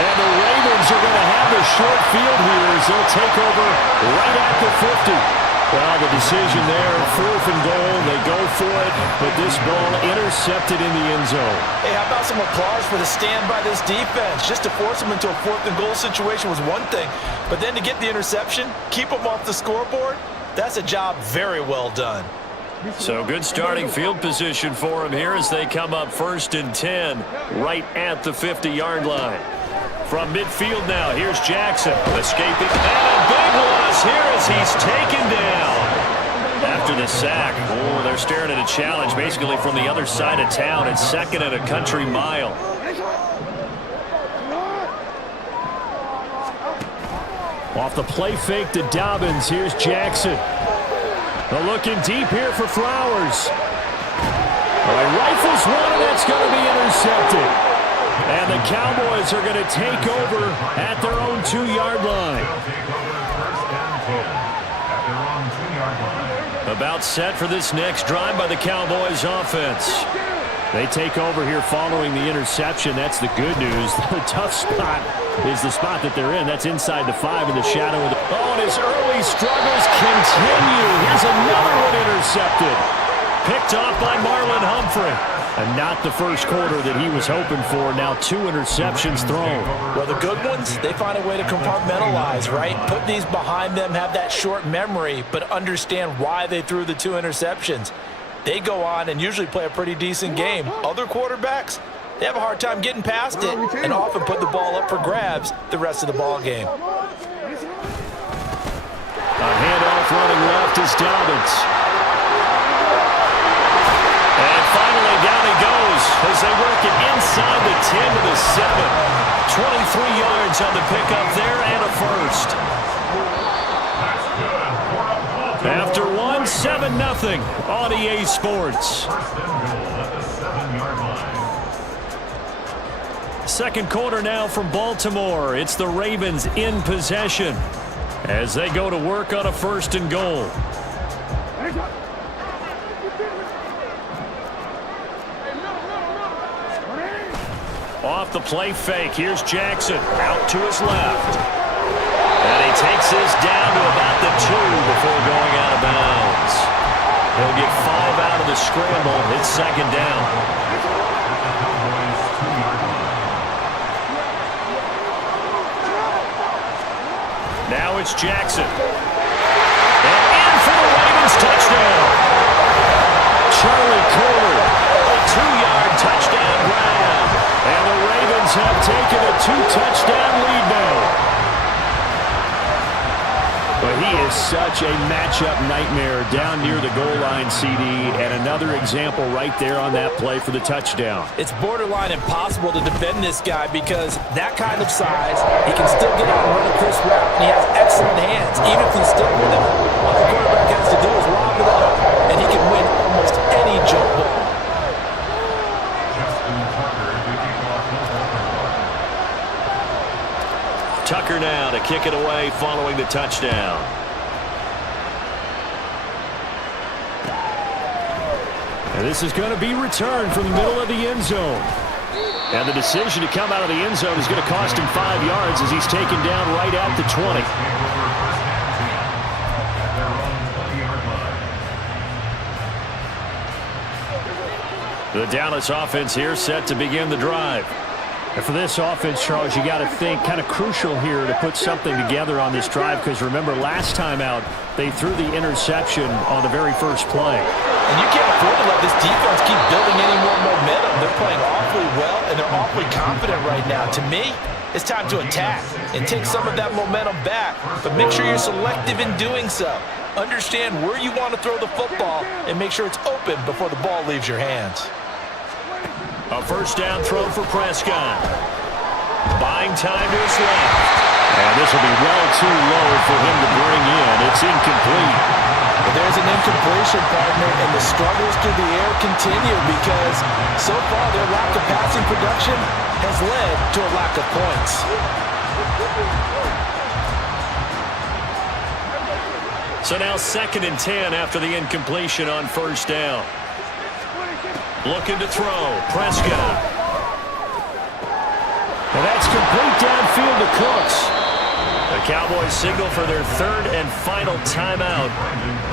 And the Ravens are going to have the short field here as they'll take over right at the 50. Well, the decision there, 4th and goal, they go for it, but this ball intercepted in the end zone. Hey, how about some applause for the stand by this defense? Just to force them into a 4th and goal situation was one thing, but then to get the interception, keep them off the scoreboard, that's a job very well done. So good starting field position for them here as they come up 1st and 10 right at the 50-yard line. From midfield now, here's Jackson escaping, and a big loss here as he's taken down. After the sack, oh, they're staring at a challenge basically from the other side of town. It's 2nd and a country mile. Off the play fake to Dobbins, here's Jackson. They're looking deep here for Flowers. All right, rifles one, and that's going to be intercepted. And the Cowboys are going to take over at their own 2-yard line. They'll take over first and 10 at their own 2-yard line. About set for this next drive by the Cowboys offense. They take over here following the interception. That's the good news. The tough spot is the spot that they're in. That's inside the 5 in the shadow of the... Oh, and his early struggles continue. Here's another one intercepted. Picked off by Marlon Humphrey. And not the first quarter that he was hoping for. Now 2 interceptions thrown. Well, the good ones, they find a way to compartmentalize, right? Put these behind them, have that short memory, but understand why they threw the 2 interceptions. They go on and usually play a pretty decent game. Other quarterbacks, they have a hard time getting past it and often put the ball up for grabs the rest of the ball game. A handoff running left is Dobbins. And finally down he goes as they work it inside the 10 to the 7. 23 yards on the pickup there and a first. After 7-0 on EA Sports. First and goal at the 7-yard line. Second quarter now from Baltimore. It's the Ravens in possession as they go to work on a first and goal. Off the play fake. Here's Jackson out to his left. And he takes this down to about the 2 before going out of bounds. He'll get 5 out of the scramble. It's second down. Now it's Jackson. And in for the Ravens touchdown. Charlie Kolar, a 2-yard touchdown grab. And the Ravens have taken a 2-touchdown lead now. But he is such a matchup nightmare down near the goal line, CD, and another example right there on that play for the touchdown. It's borderline impossible to defend this guy because that kind of size, he can still get out and run a crisp route, and he has excellent hands. Even if he's stuck with him, all the quarterback has to do is lob it up, and he can win almost any jump ball. Tucker now to kick it away following the touchdown. And this is going to be returned from the middle of the end zone. And the decision to come out of the end zone is going to cost him 5 yards as he's taken down right at the 20. The Dallas offense here set to begin the drive. And for this offense, Charles, you got to think kind of crucial here to put something together on this drive because remember last time out they threw the interception on the very first play. And you can't afford to let this defense keep building any more momentum. They're playing awfully well and they're awfully confident right now. To me, it's time to attack and take some of that momentum back, but make sure you're selective in doing so. Understand where you want to throw the football and make sure it's open before the ball leaves your hands. A first down throw for Prescott. Buying time to his left. And this will be well too low for him to bring in. It's incomplete. But there's an incompletion, partner, and the struggles through the air continue because so far their lack of passing production has led to a lack of points. So now 2nd and 10 after the incompletion on first down. Looking to throw. Prescott. And that's complete downfield to Cooks. The Cowboys signal for their 3rd and final timeout.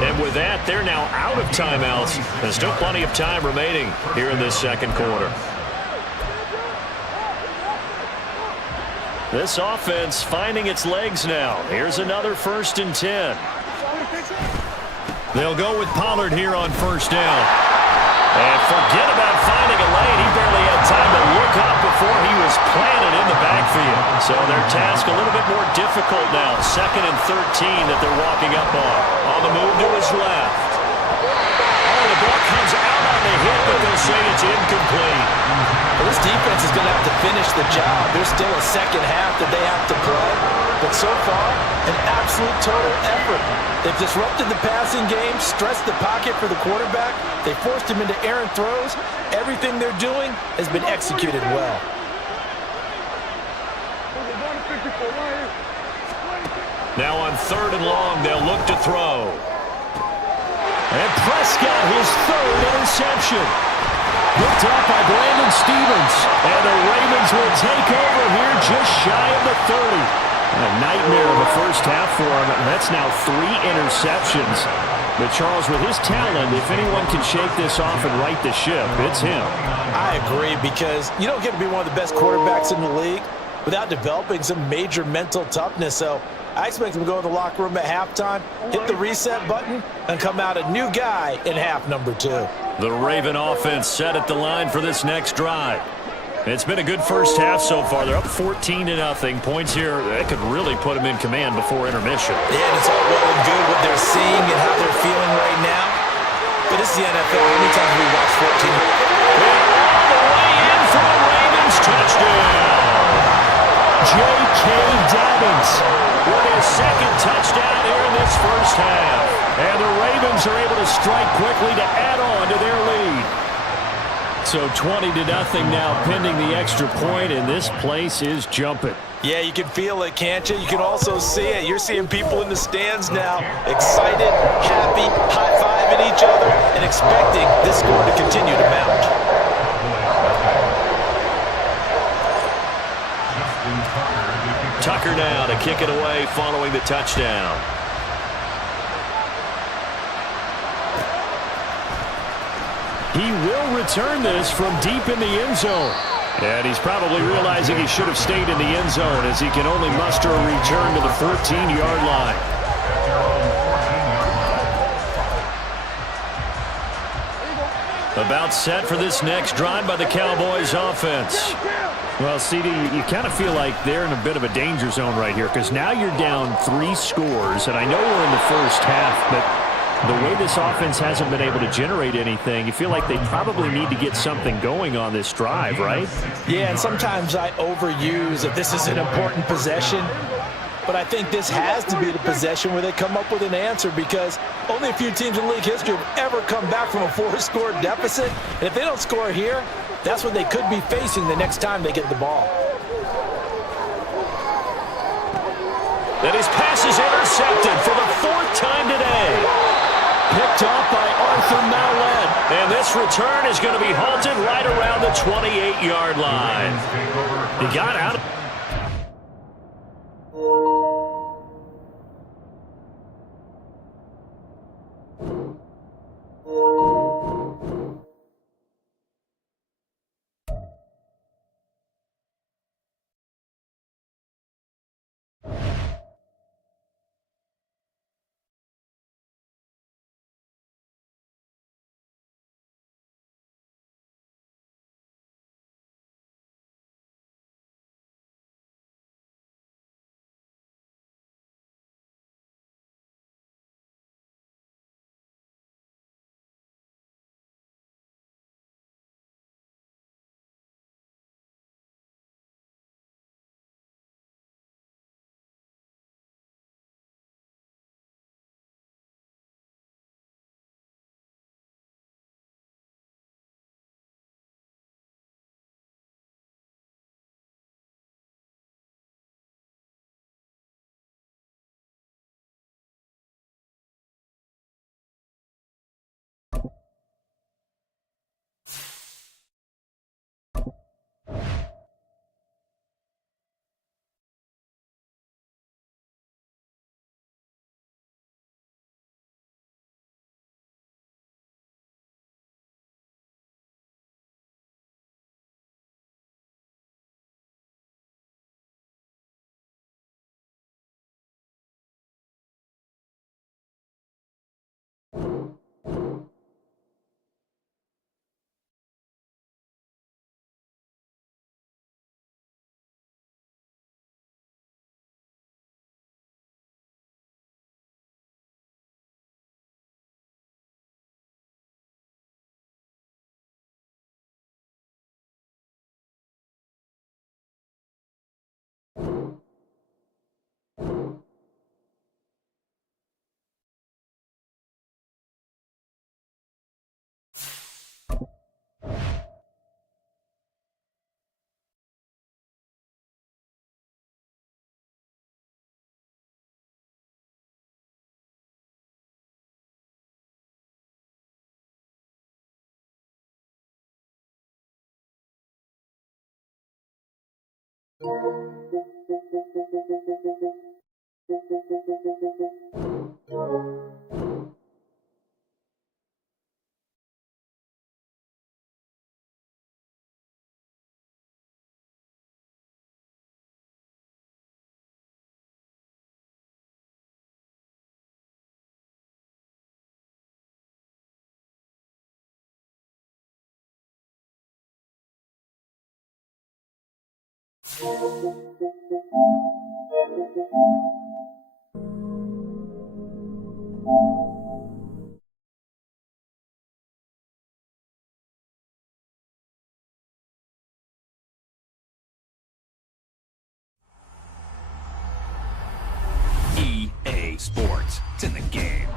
And with that, they're now out of timeouts. There's still plenty of time remaining here in this second quarter. This offense finding its legs now. Here's another 1st and 10. They'll go with Pollard here on first down. And forget about finding a lane. He barely had time to look up before he was planted in the backfield. So their task a little bit more difficult now. 2nd and 13 that they're walking up on. On the move to his left. Oh, the ball comes out on the hit, but they'll say it's incomplete. Well, this defense is going to have to finish the job. There's still a second half that they have to play. But so far, an absolute total effort. They've disrupted the passing game, stressed the pocket for the quarterback. They forced him into errant throws. Everything they're doing has been executed well. Now on 3rd and long, they'll look to throw. And Prescott, his 3rd interception. Picked up by Brandon Stephens. And the Ravens will take over here just shy of the 30. A nightmare of a first half for him. And that's now 3 interceptions. But Charles, with his talent, if anyone can shake this off and right the ship, it's him. I agree, because you don't get to be one of the best quarterbacks in the league without developing some major mental toughness. So I expect him to go in the locker room at halftime, hit the reset button, and come out a new guy in half number 2. The Raven offense set at the line for this next drive. It's been a good first half so far. They're up 14-0. Points here that could really put them in command before intermission. Yeah, and it's all well and good what they're seeing and how they're feeling right now. But this is the NFL. How many times have we watched 14? And all the way in for the Ravens. Touchdown. J.K. Dobbins with his 2nd touchdown here in this first half. And the Ravens are able to strike quickly to add on to their lead. So 20-0 now, pending the extra point, and this place is jumping. Yeah, you can feel it, can't you? You can also see it. You're seeing people in the stands now, excited, happy, high-fiving each other, and expecting this score to continue to mount. Tucker now to kick it away following the touchdown. He will return this from deep in the end zone. And he's probably realizing he should have stayed in the end zone, as he can only muster a return to the 14-yard line. About set for this next drive by the Cowboys offense. Well, CD, you kind of feel like they're in a bit of a danger zone right here, because now you're down 3 scores, and I know we're in the first half, but the way this offense hasn't been able to generate anything, you feel like they probably need to get something going on this drive, right? Yeah, and sometimes I overuse that this is an important possession, but I think this has to be the possession where they come up with an answer, because only a few teams in league history have ever come back from a 4-score deficit, and if they don't score here, that's what they could be facing the next time they get the ball. And his pass is intercepted for the 4th time today. Picked off by Arthur Maulet. And this return is going to be halted right around the 28-yard line. He got out of EA Sports. It's in the game.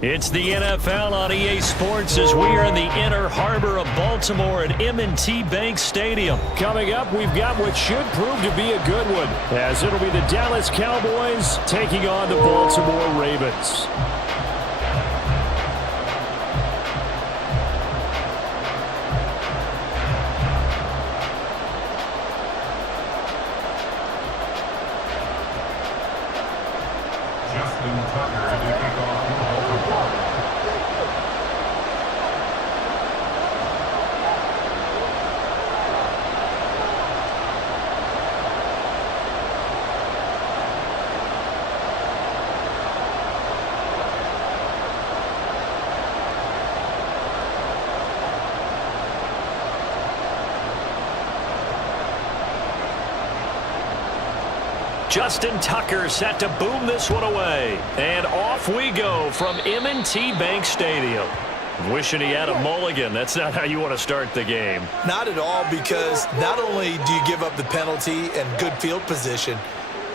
It's the NFL on EA Sports as we are in the inner harbor of Baltimore at M&T Bank Stadium. Coming up, we've got what should prove to be a good one, as it'll be the Dallas Cowboys taking on the Baltimore Ravens. Justin Tucker to kick off the Baltimore. Justin Tucker set to boom this one away. And off we go from M&T Bank Stadium. Wishing he had a mulligan. That's not how you want to start the game. Not at all, because not only do you give up the penalty and good field position,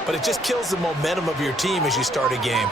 but it just kills the momentum of your team as you start a game.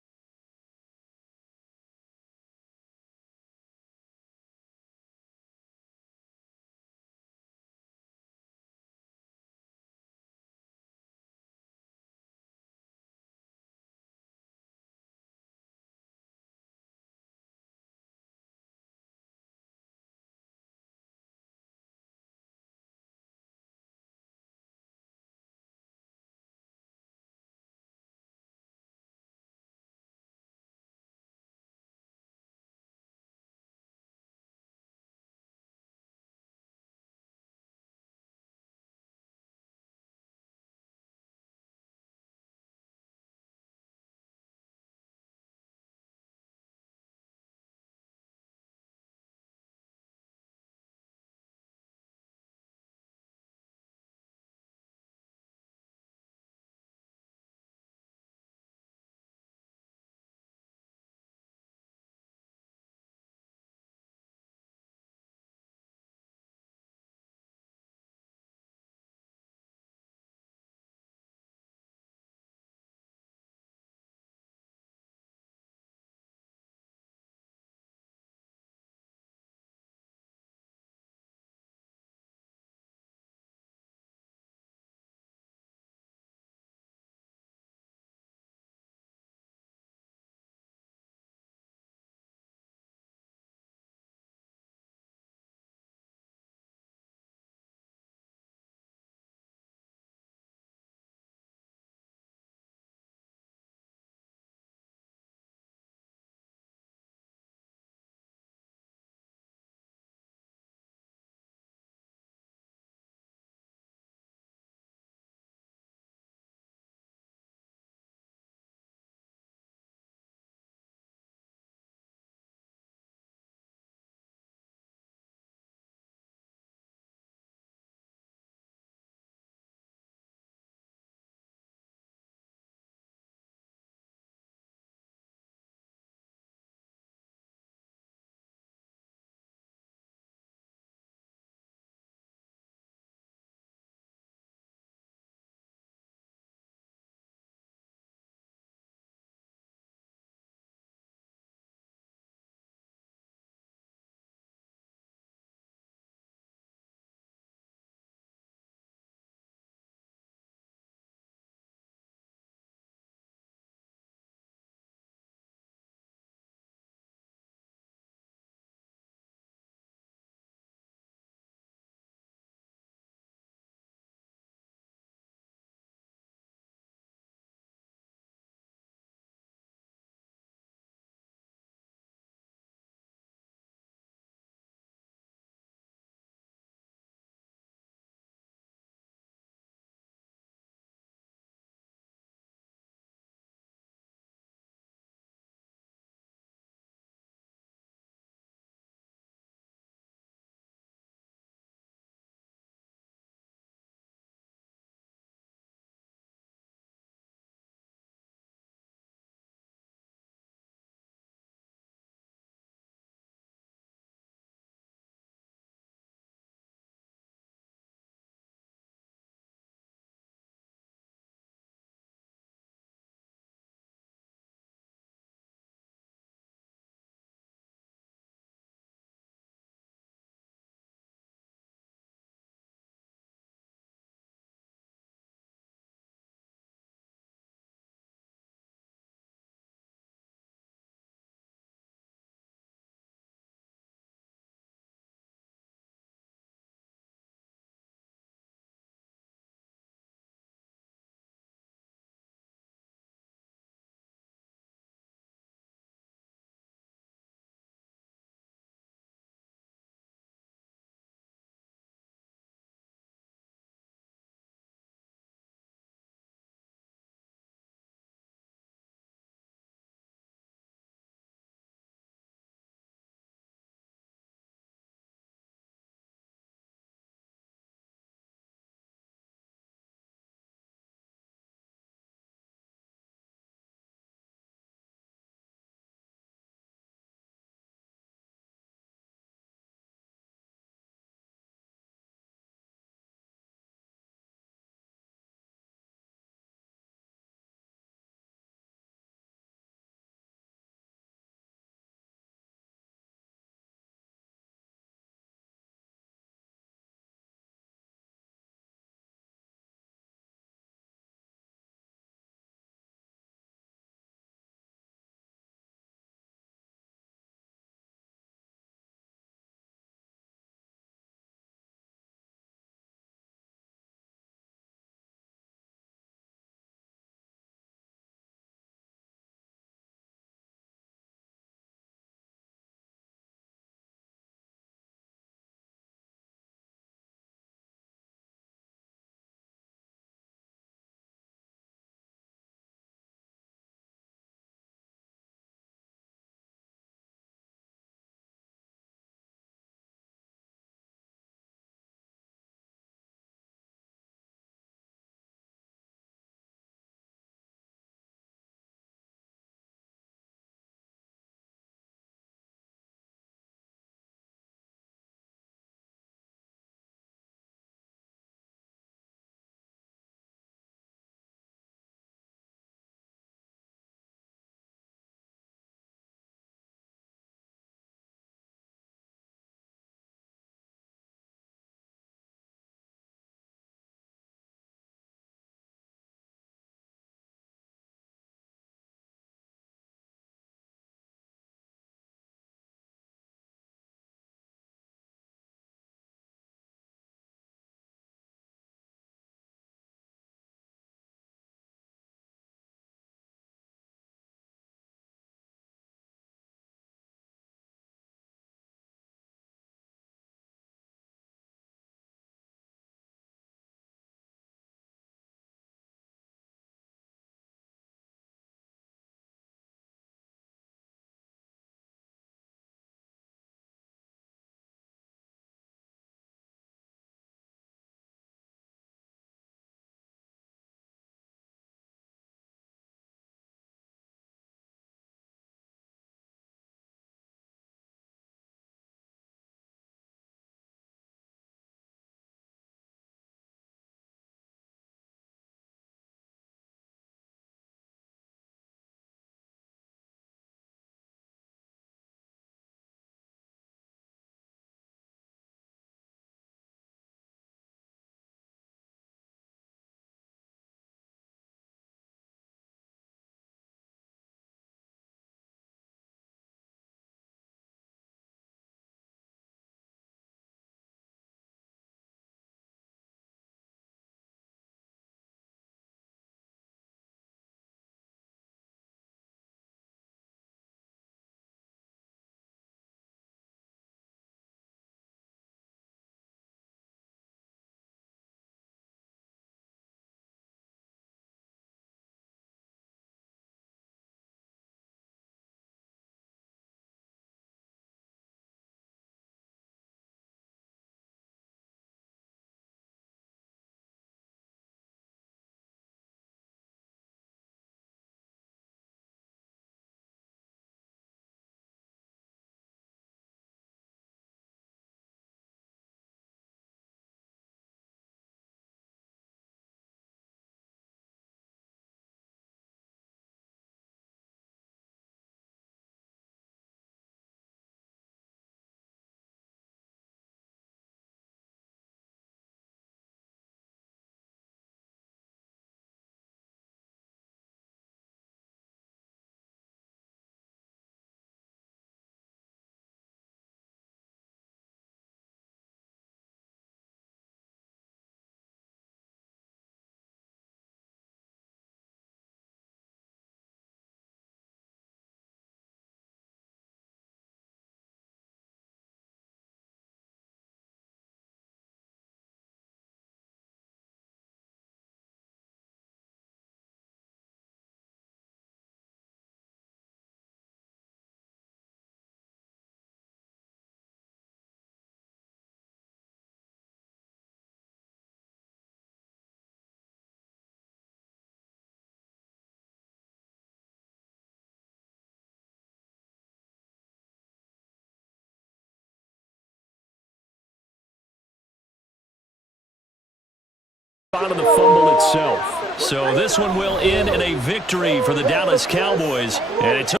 Out of the fumble itself. So this one will end in a victory for the Dallas Cowboys. And it took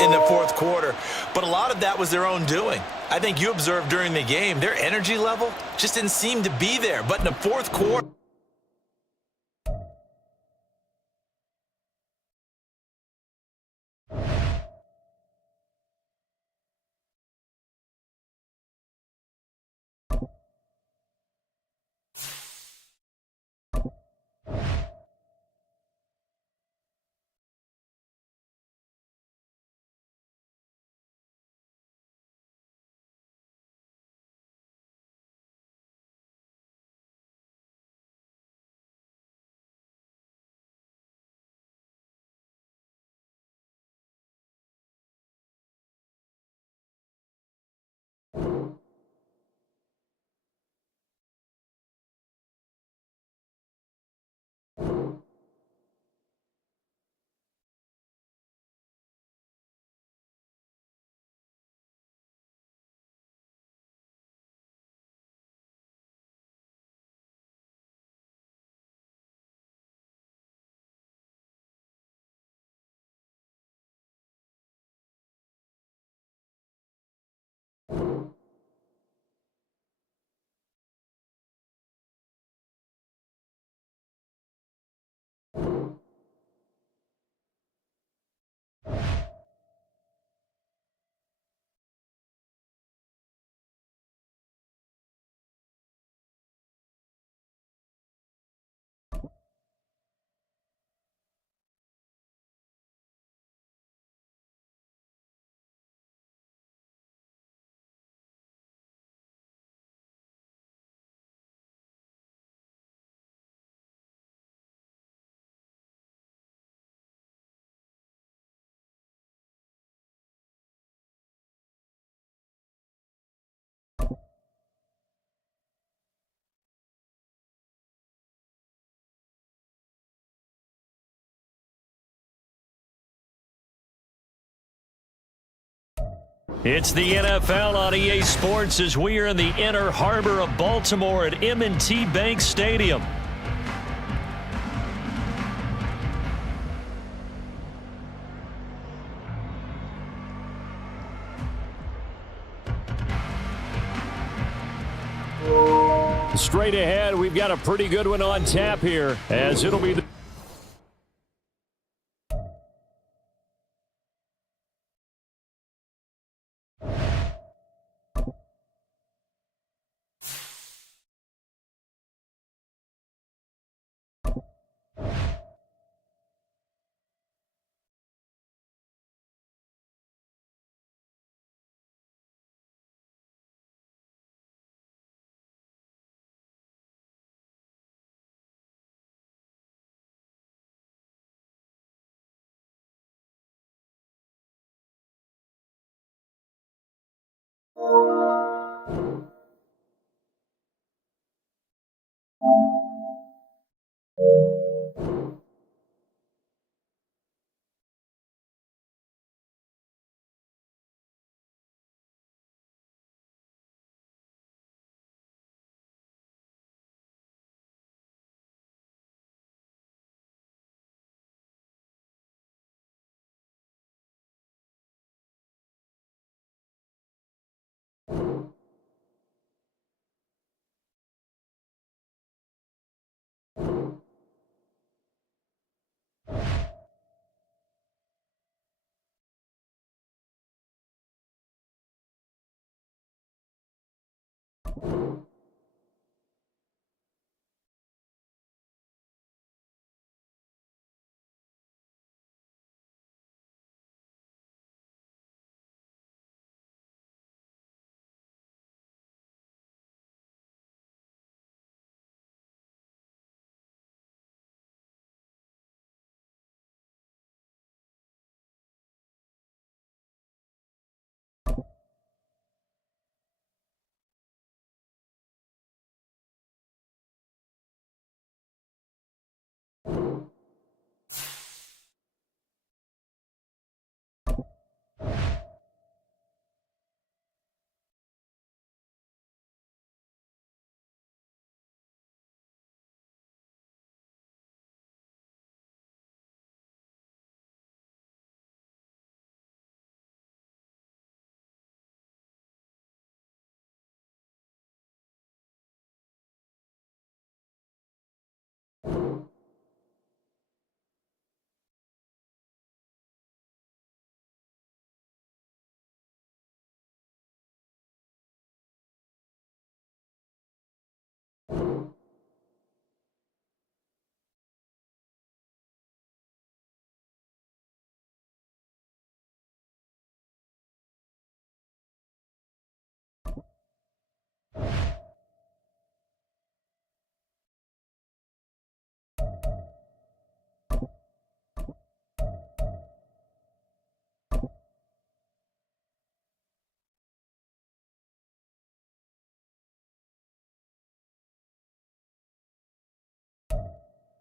in the fourth quarter, but a lot of that was their own doing. I think you observed during the game, their energy level just didn't seem to be there. But in the fourth quarter, it's the NFL on EA Sports as we are in the inner harbor of Baltimore at M&T Bank Stadium. Straight ahead, we've got a pretty good one on tap here, as it'll be the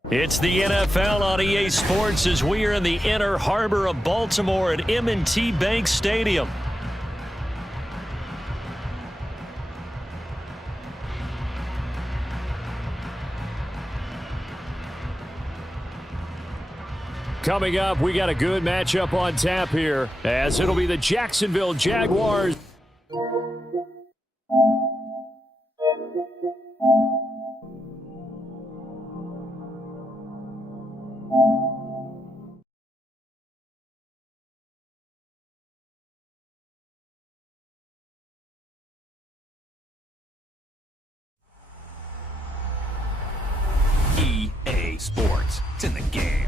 It's the NFL on EA Sports as we are in the inner harbor of Baltimore at M&T Bank Stadium. Coming up, we got a good matchup on tap here, as it'll be the Jacksonville Jaguars. EA Sports. It's in the game.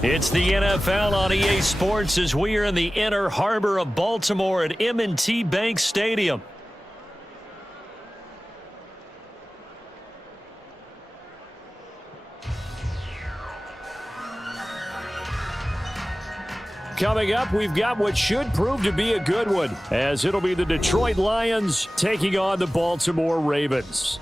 It's the NFL on EA Sports as we are in the inner harbor of Baltimore at M&T Bank Stadium. Coming up, we've got what should prove to be a good one, as it'll be the Detroit Lions taking on the Baltimore Ravens.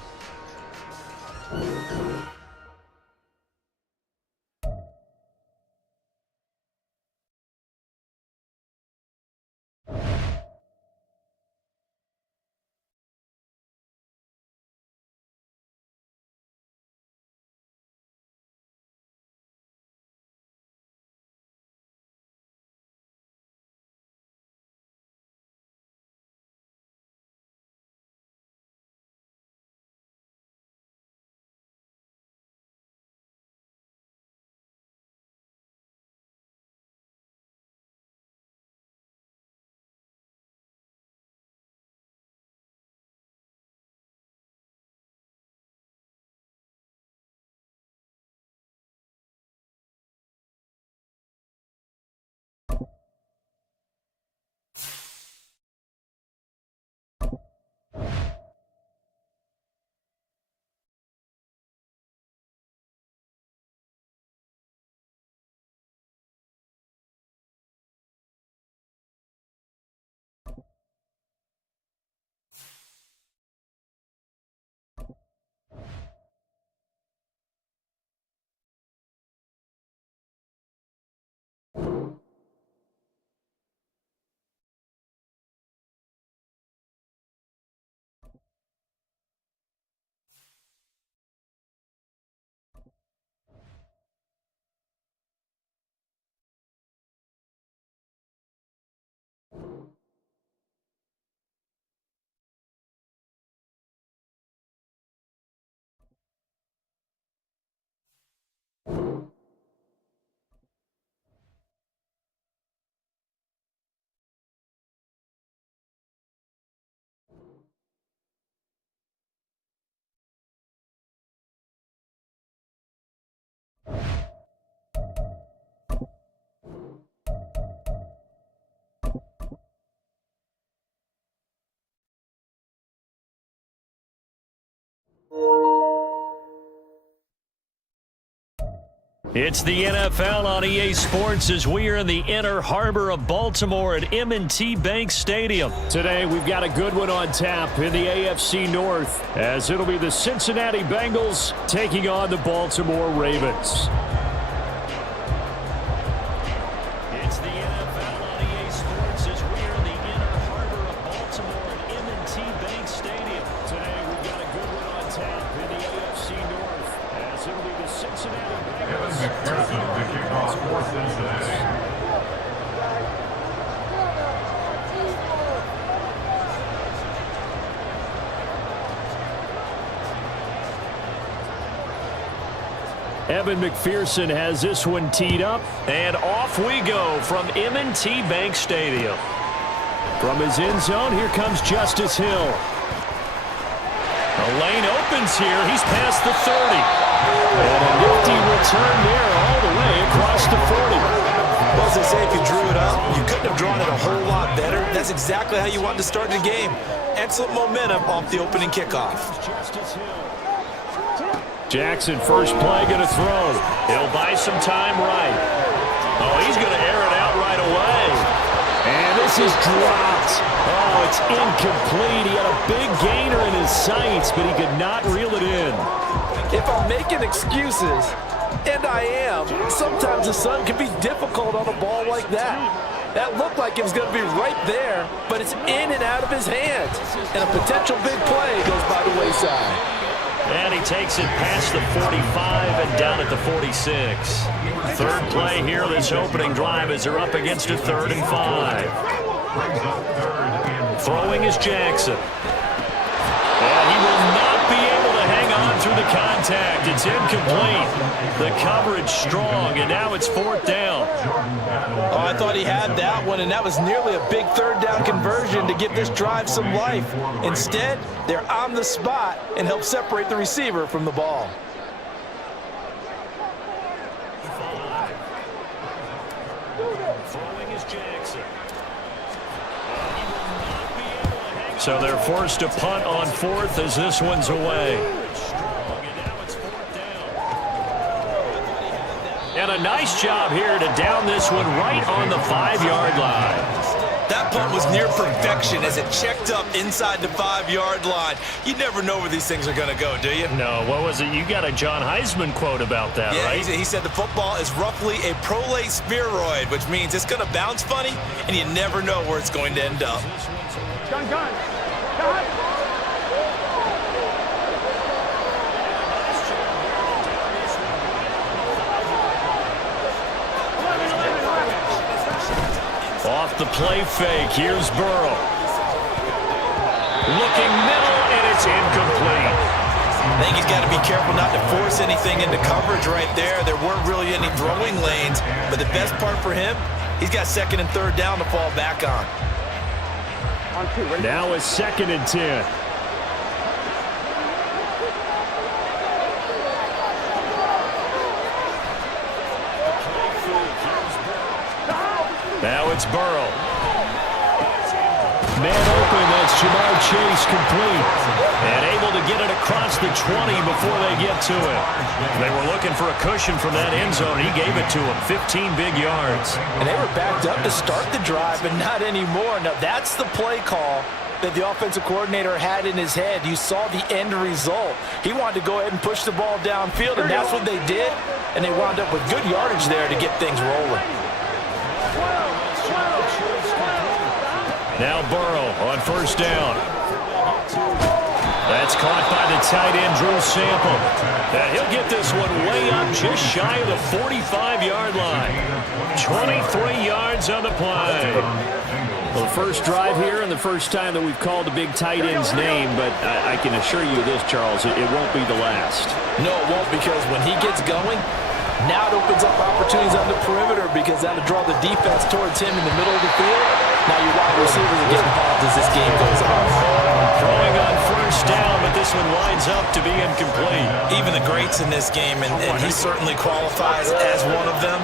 It's the NFL on EA Sports as we are in the inner harbor of Baltimore at M&T Bank Stadium. Today, we've got a good one on tap in the AFC North, as it'll be the Cincinnati Bengals taking on the Baltimore Ravens. It's the NFL on EA Sports as we are in the inner harbor of Baltimore at M&T Bank Stadium. Today, we've got a good one on tap in the AFC North, as it'll be the Cincinnati Bengals. Kevin McPherson to kick off for Cincinnati. Evan McPherson has this one teed up. And off we go from M&T Bank Stadium. From his end zone, here comes Justice Hill. The lane opens here. He's past the 30. And a nifty return there all the way across the 40. Well, as they say, if you drew it up, you couldn't have drawn it a whole lot better. That's exactly how you wanted to start the game. Excellent momentum off the opening kickoff. Jackson, first play, going to throw. He'll buy some time right. Oh, he's going to air it out right away. And this is dropped. Oh, it's incomplete. He had a big gainer in his sights, but he could not reel it in. If I'm making excuses, and I am, sometimes the sun can be difficult on a ball like that. That looked like it was going to be right there, but it's in and out of his hands. And a potential big play goes by the wayside. And he takes it past the 45 and down at the 46. Third play here, this opening drive as they're up against a 3rd and 5. Throwing is Jackson. And he will not be able to hang on through the contact. It's incomplete. The coverage strong, and now it's 4th down. Oh, I thought he had that one, and that was nearly a big 3rd down conversion to give this drive some life. Instead, they're on the spot and help separate the receiver from the ball. Throwing is Jackson. So they're forced to punt on 4th as this one's away. And a nice job here to down this one right on the 5-yard line. That punt was near perfection as it checked up inside the 5-yard line. You never know where these things are going to go, do you? No, what was it? You got a John Heisman quote about that, yeah, right? He said the football is roughly a prolate spheroid, which means it's going to bounce funny, and you never know where it's going to end up. Gun. Off the play fake, here's Burrow. Looking middle, and it's incomplete. I think he's got to be careful not to force anything into coverage right there. There weren't really any throwing lanes, but the best part for him, he's got 2nd and 3rd down to fall back on. Now it's 2nd and 10. Now it's Burrow. Man open, that's Jamar Chase complete. And able to get it across the 20 before they get to it. They were looking for a cushion from that end zone. He gave it to him, 15 big yards. And they were backed up to start the drive, but not anymore. Now, that's the play call that the offensive coordinator had in his head. You saw the end result. He wanted to go ahead and push the ball downfield, and that's what they did. And they wound up with good yardage there to get things rolling. Now Burrow on 1st down. That's caught by the tight end, Drew Sample. And he'll get this one way up just shy of the 45-yard line. 23 yards on the play. Well, the first drive here and the first time that we've called the big tight end's name, but I can assure you this, Charles, it won't be the last. No, it won't, because when he gets going, now it opens up opportunities on the perimeter because that'll draw the defense towards him in the middle of the field. Now your wide receivers will get involved as this game goes on. Throwing on 1st down, but this one winds up to be incomplete. Even the greats in this game, and he certainly qualifies as one of them,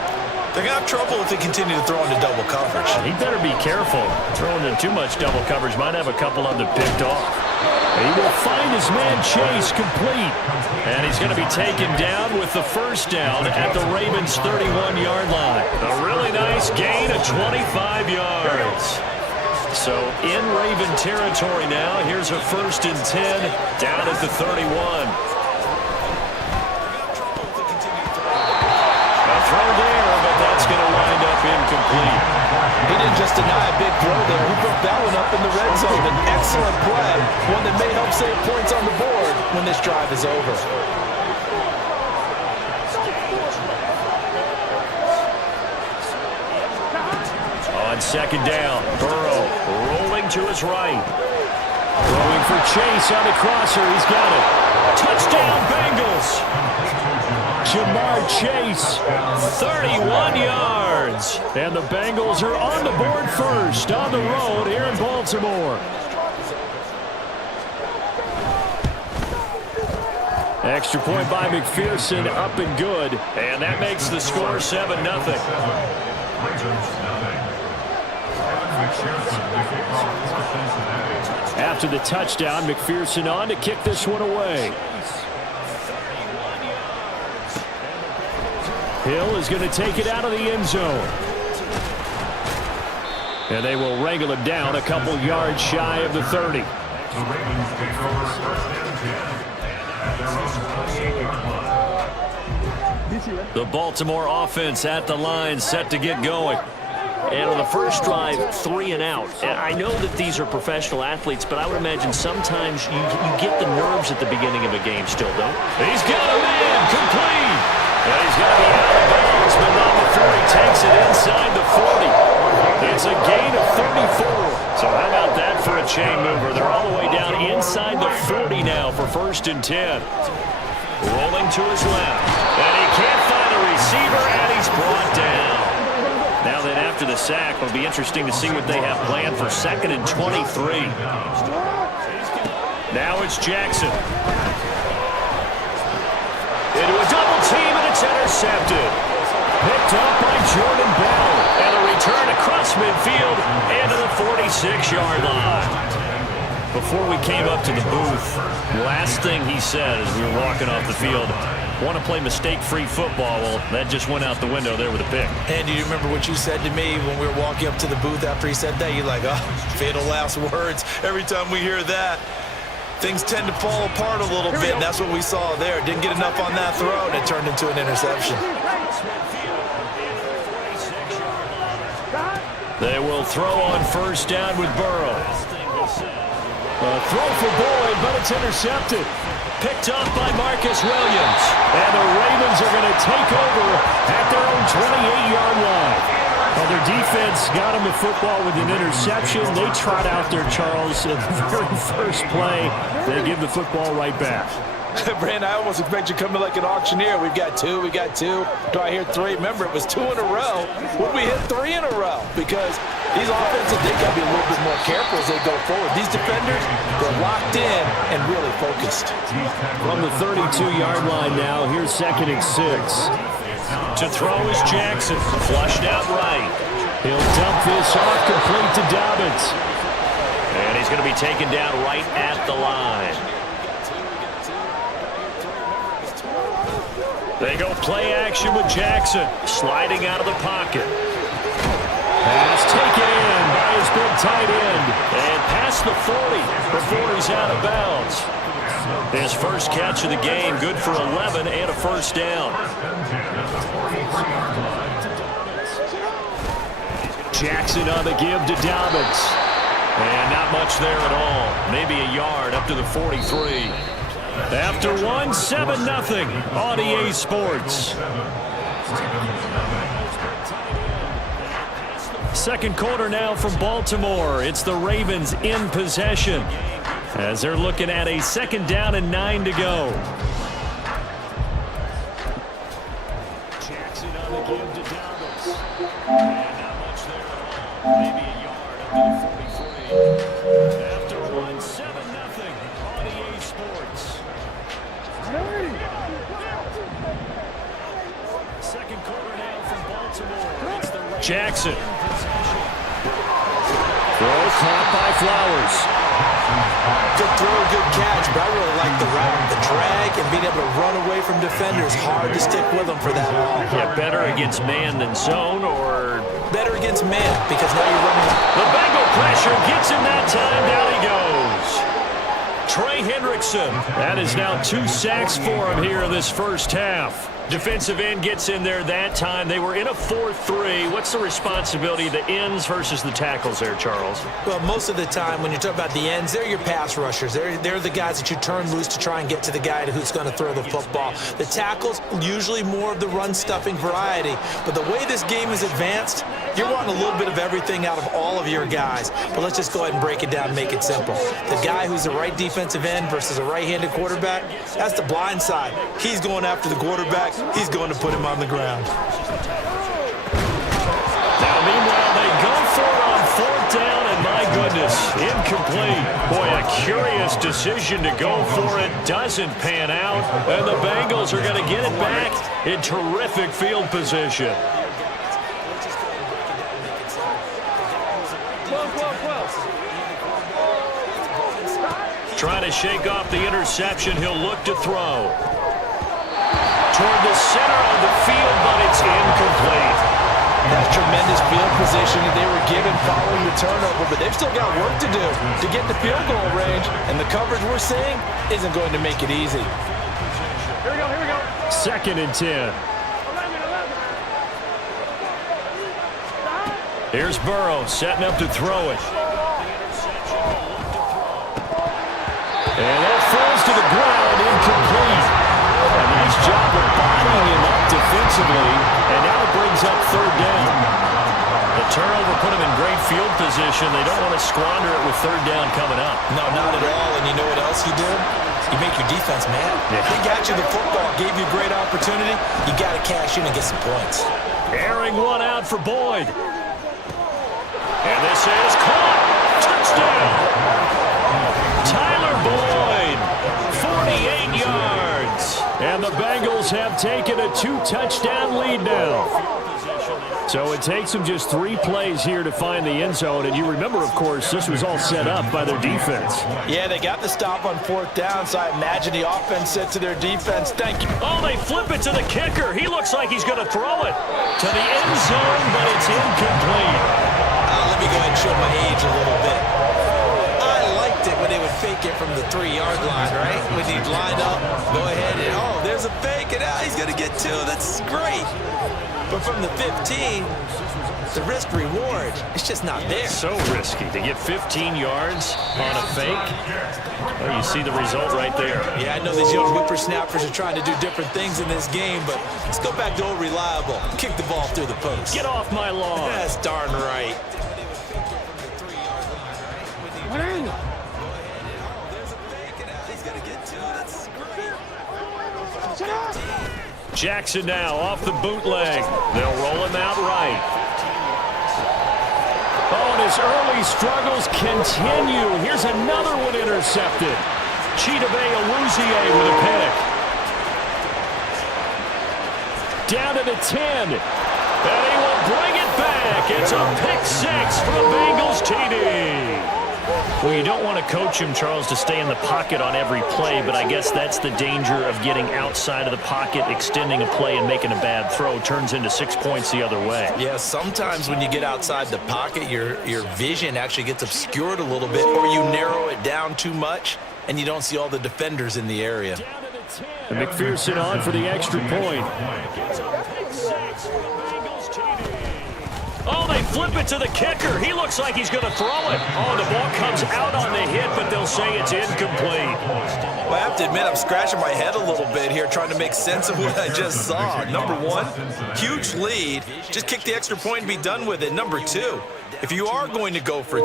they're going to have trouble if they continue to throw into double coverage. He better be careful. Throwing into too much double coverage might have a couple of them picked off. He will find his man Chase complete. And he's going to be taken down with the first down at the Ravens' 31-yard line. A really nice gain of 25 yards. So in Raven territory now. Here's a 1st and 10 down at the 31. A throw there, but that's going to wind up incomplete. He didn't just deny a big throw there. He put that one up in the red zone. An excellent play. One that may help save points on the board when this drive is over. On 2nd down, Burrow rolling to his right. Throwing for Chase on the crosser. He's got it. Touchdown, Bengals. Jamar Chase, 31 yards. And the Bengals are on the board first on the road here in Baltimore. Extra point by McPherson, up and good. And that makes the score 7-0. After the touchdown, McPherson on to kick this one away. Hill is going to take it out of the end zone. And they will wrangle it down a couple yards shy of the 30. The Ravens take over 1st and 10 at their own 28-yard line. The Baltimore offense at the line, set to get going. And on the first drive, 3 and out. And I know that these are professional athletes, but I would imagine sometimes you get the nerves at the beginning of a game still, don't? He's got a man complete. And he's going to be out of bounds, but not before he takes it inside the 40. It's a gain of 34. So how about that for a chain mover? They're all the way down inside the 40 now for 1st and 10. Rolling to his left. And he can't find a receiver, and he's brought down. Now then, after the sack, it'll be interesting to see what they have planned for 2nd and 23. Now it's Jackson. Into a double team, and it's intercepted. Picked up by Jordan Bell. And a return across midfield into the 46-yard line. Before we came up to the booth, last thing he said as we were walking off the field, want to play mistake-free football. Well, that just went out the window there with a pick. And do you remember what you said to me when we were walking up to the booth after he said that? You're like, oh, fatal last words. Every time we hear that, things tend to fall apart a little bit, and that's what we saw there. Didn't get enough on that throw, and it turned into an interception. They will throw on 1st down with Burrow. A throw for Boyd, but it's intercepted. Picked up by Marcus Williams. And the Ravens are going to take over at their own 28-yard line. Well, their defense got them the football with an interception. They trot out there, Charles, in the very first play. They give the football right back. Brandon, I almost expect you coming like an auctioneer. We've got 2, we got 2. Do I hear 3? Remember, it was 2 in a row. Would we hit 3 in a row? Because these offenses, they got to be a little bit more careful as they go forward. These defenders, they're locked in and really focused. From the 32-yard line now, here's 2nd and 6. To throw is Jackson, flushed out right. He'll dump this off complete to Dobbins. And he's going to be taken down right at the line. They go play action with Jackson, sliding out of the pocket. Pass taken in by his big tight end. And past the 40 before he's out of bounds. His first catch of the game, good for 11 and a 1st down. Jackson on the give to Dobbins. And not much there at all. Maybe a yard up to the 43. After 7-0 on EA Sports. Second quarter now from Baltimore. It's the Ravens in possession as they're looking at a 2nd down and 9 to go. Jackson on the give to Dobbins. And not much there at all. Maybe a yard up to the 43. After 7-0 on EA Sports. Second quarter now from Baltimore. It's the Jackson. Throw caught by Flowers. Good throw, good catch, but I really like the route. The drag and being able to run away from defenders. Hard to stick with them for that long. Yeah, better against man than zone, or Better against man because now you're running. the Bengal pressure gets him that time. Down he goes. Trey Hendrickson. That is now 2 sacks for him here in this first half. Defensive end gets in there that time. They were in a 4-3. What's the responsibility of the ends versus the tackles there, Charles? Well, most of the time when you're talking about the ends, they're your pass rushers. They're the guys that you turn loose to try and get to the guy who's going to throw the football. The tackles, usually more of the run-stuffing variety. But the way this game is advanced, you're wanting a little bit of everything out of all of your guys. But let's just go ahead and break it down and make it simple. The guy who's the right defensive end versus a right-handed quarterback, that's the blind side. He's going after the quarterback. He's going to put him on the ground. Now, meanwhile, they go for it on 4th down, and my goodness, incomplete. Boy, a curious decision to go for it. Doesn't pan out, and the Bengals are going to get it back in terrific field position. Trying to shake off the interception. He'll look to throw. Toward the center of the field, but it's incomplete. That's tremendous field position that they were given following the turnover, but they've still got work to do to get the field goal range, and the coverage we're seeing isn't going to make it easy. Here we go. 2nd and 10. Here's Burrow setting up to throw it. And that falls to the ground, incomplete. A nice job of bodying him up defensively, and now it brings up 3rd down. The turnover put him in great field position. They don't want to squander it with 3rd down coming up. No, not at all. And you know what else you do? You make your defense mad. Yeah. They got you the football, gave you a great opportunity. You got to cash in and get some points. Airing one out for Boyd. And this is caught. Touchdown. Tyler Boyd, 48 yards. And the Bengals have taken a 2-touchdown lead now. So it takes them just 3 plays here to find the end zone. And you remember, of course, this was all set up by their defense. Yeah, they got the stop on 4th down, so I imagine the offense said to their defense, thank you. Oh, they flip it to the kicker. He looks like he's going to throw it to the end zone, but it's incomplete. Let me go ahead and show my age a little bit. I liked it when they would fake it from the 3-yard line, right? When he'd line up, go ahead and, oh, there's a fake, and he's going to get 2. That's great. But from the 15, the risk-reward, it's just not there. So risky to get 15 yards on a fake. Well, you see the result right there. Yeah, I know these young whippersnappers are trying to do different things in this game, but let's go back to old reliable. Kick the ball through the post. Get off my lawn. That's darn right. Jackson now off the bootleg. They'll roll him out right. Oh, and his early struggles continue. Here's another one intercepted. Chidobe Awuzie with a pick. Down to the 10. And he will bring it back. It's a pick 6 for the Bengals TD. Well, you don't want to coach him, Charles, to stay in the pocket on every play, but I guess that's the danger of getting outside of the pocket, extending a play, and making a bad throw. Turns into 6 points the other way. Yeah, sometimes when you get outside the pocket, your vision actually gets obscured a little bit, or you narrow it down too much, and you don't see all the defenders in the area. And McPherson on for the extra point. Oh, they flip it to the kicker. He looks like he's going to throw it. Oh, the ball comes out on the hit, but they'll say it's incomplete. Well, I have to admit, I'm scratching my head a little bit here trying to make sense of what I just saw. Number 1, huge lead. Just kick the extra point and be done with it. Number 2, if you are going to go for 2,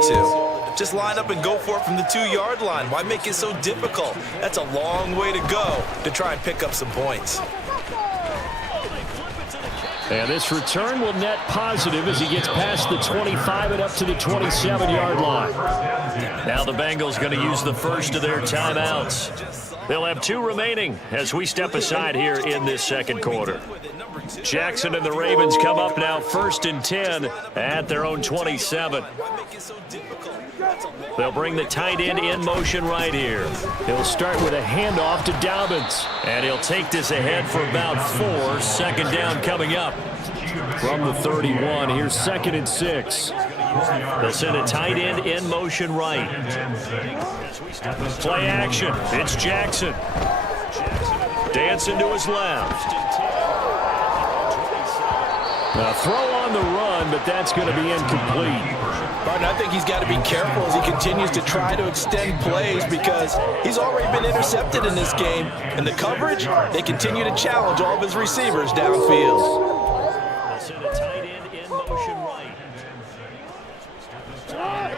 just line up and go for it from the 2-yard line. Why make it so difficult? That's a long way to go to try and pick up some points. And this return will net positive as he gets past the 25 and up to the 27-yard line. Now the Bengals going to use the first of their timeouts. They'll have 2 remaining as we step aside here in this second quarter. Jackson and the Ravens come up now 1st and 10 at their own 27. They'll bring the tight end in motion right here. He'll start with a handoff to Dobbins. And he'll take this ahead for about 4. Second down coming up. From the 31, here's 2nd and 6. They'll send a tight end in motion right. Play action. It's Jackson. Dancing to his left. Now throw on the run, but that's going to be incomplete. Martin, I think he's got to be careful as he continues to try to extend plays because he's already been intercepted in this game. And the coverage, they continue to challenge all of his receivers downfield.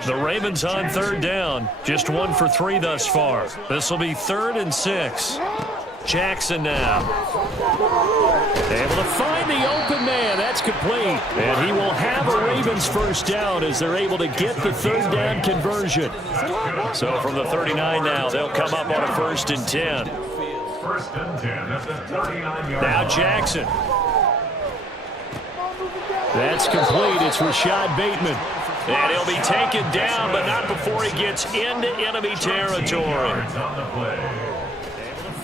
The Ravens on 3rd down. Just 1 for 3 thus far. This will be 3rd and 6. Jackson now. Able to find the open man. That's complete. And he will have a Ravens first down as they're able to get the 3rd down conversion. So from the 39 now, they'll come up on a 1st and 10. 1st and 10 at the 39-yard line. Now Jackson. That's complete. It's Rashad Bateman. And he'll be taken down, but not before he gets into enemy territory.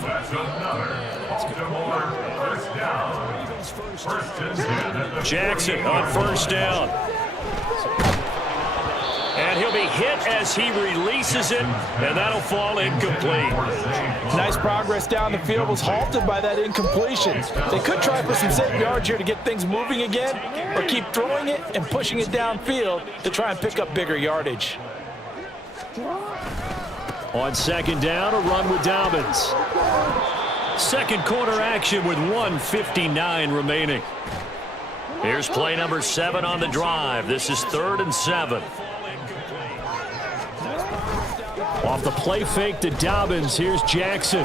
That's another Baltimore first down. 1st and 10 at the Jackson on 1st down. And he'll be hit as he releases it, and that'll fall incomplete. Nice progress down the field was halted by that incompletion. They could try for some safe yards here to get things moving again, or keep throwing it and pushing it downfield to try and pick up bigger yardage. On 2nd down, a run with Dobbins. Second quarter action with 1:59 remaining. Here's play number 7 on the drive. This is 3rd and 7. Off the play fake to Dobbins, here's Jackson.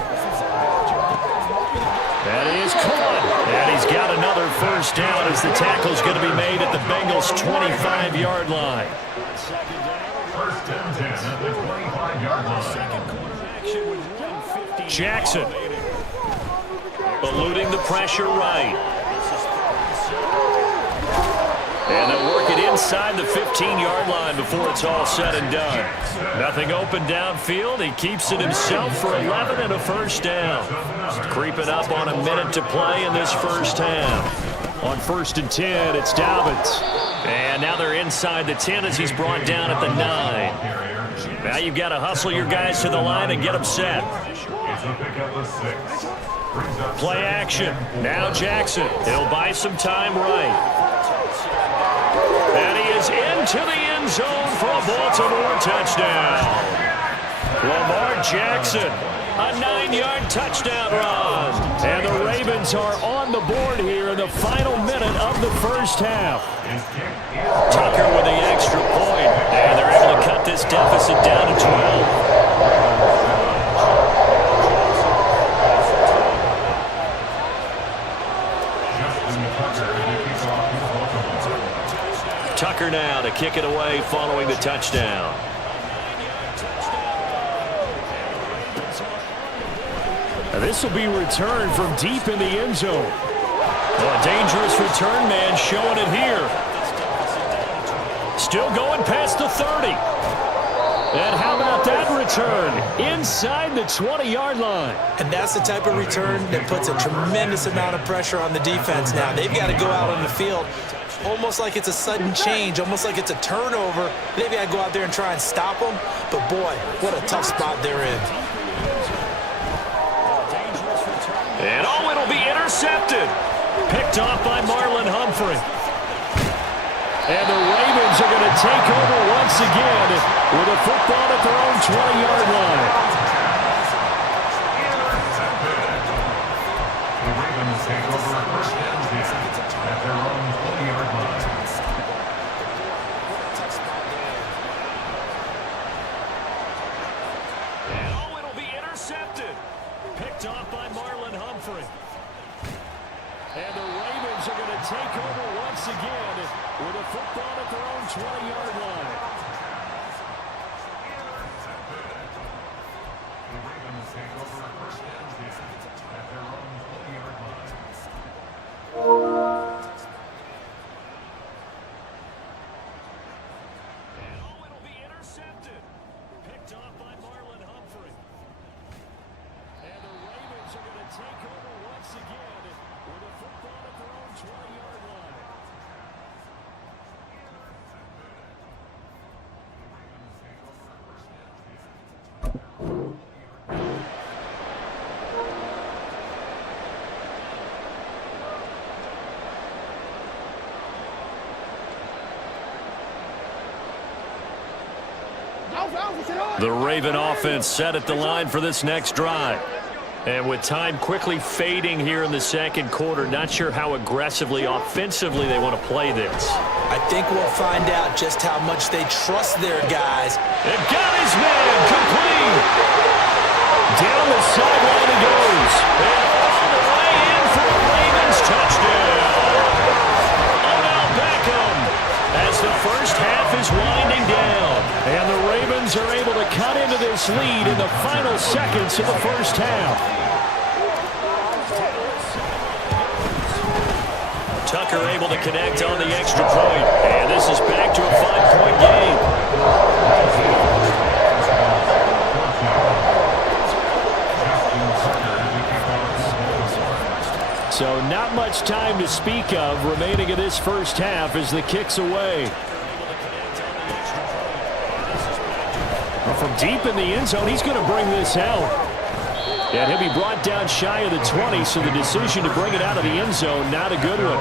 That is caught. And he's got another first down as the tackle's going to be made at the Bengals' 25-yard line. 1st and 10 at the 25-yard line. Jackson. Eluding the pressure right. And they'll work it inside the 15-yard line before it's all said and done. Nothing open downfield. He keeps it himself for 11 and a first down. Creeping up on a minute to play in this first half. On 1st and 10, it's Dobbins. And now they're inside the 10 as he's brought down at the 9. Now you've got to hustle your guys to the line and get them set. Play action. Now Jackson. He'll buy some time right. And he is into the end zone for a Baltimore touchdown. Lamar Jackson, a 9-yard touchdown run. And the Ravens are on the board here in the final minute of the first half. Tucker with the extra point. And they're able to cut this deficit down to 12. Tucker now to kick it away following the touchdown. Now this will be returned from deep in the end zone. Well, a dangerous return man showing it here. Still going past the 30. And how about that return? Inside the 20-yard line. And that's the type of return that puts a tremendous amount of pressure on the defense now. They've got to go out on the field almost like it's a sudden change, almost like it's a turnover. They've got to go out there and try and stop them. But, boy, what a tough spot they're in. And, oh, it'll be intercepted. Picked off by Marlon Humphrey. And the Ravens are going to take over once again with a football at their own 20-yard line. The Ravens take over first and 10 at their own 20-yard line. And, oh, it'll be intercepted. Picked off by Marlon Humphrey. And the Ravens are going to take over once again with a football at their own 20-yard line. The Ravens take over first The Raven offense set at the line for this next drive. And with time quickly fading here in the second quarter, not sure how aggressively, offensively they want to play this. I think we'll find out just how much they trust their guys. And got his man complete. Down the sideline he goes. And all the way in for a Ravens touchdown. Odell Beckham as the first half is winding down. And the Ravens are able to cut into this lead in the final seconds of the first half. Tucker able to connect on the extra point. And this is back to a 5-point game. So not much time to speak of remaining in this first half as the kick's away. From deep in the end zone, he's going to bring this out. And he'll be brought down shy of the 20, so the decision to bring it out of the end zone, not a good one.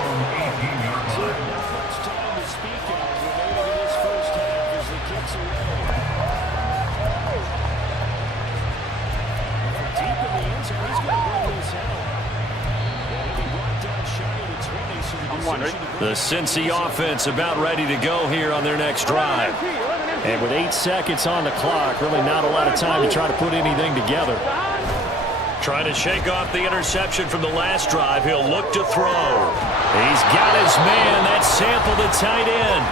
The Cincy offense about ready to go here on their next drive. And with 8 seconds on the clock, really not a lot of time to try to put anything together. Trying to shake off the interception from the last drive. He'll look to throw. He's got his man. That's Sample, the tight end.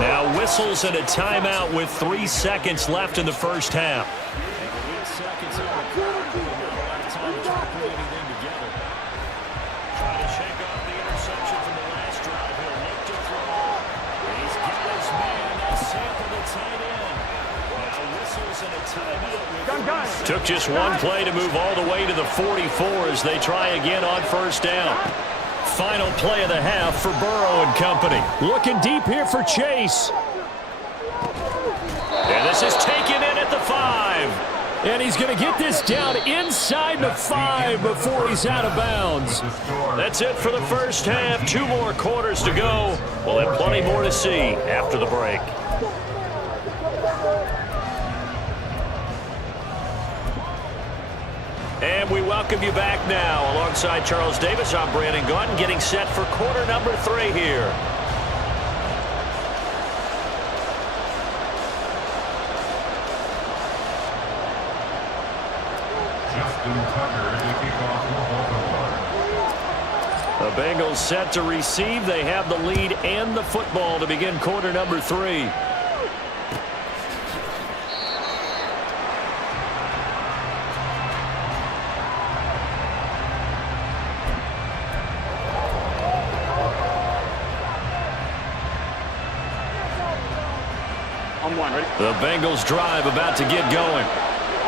Now whistles and a timeout with 3 seconds left in the first half. 8 seconds on the clock. Not a lot of time to try to put anything together. Trying to shake off the interception from the last drive. He'll look to throw. He's got his man. That's Sample, the tight end. Now whistles and a timeout. Took just one play to move all the way to the 44 as they try again on first down. Final play of the half for Burrow and company. Looking deep here for Chase. And this is taken in at the 5. And he's going to get this down inside the 5 before he's out of bounds. That's it for the first half. 2 more quarters to go. We'll have plenty more to see after the break. And we welcome you back now. Alongside Charles Davis, I'm Brandon Gaudin, getting set for quarter number 3 here. Justin Tucker to kick off the Baltimore. The Bengals set to receive. They have the lead and the football to begin quarter number 3. The Bengals drive about to get going.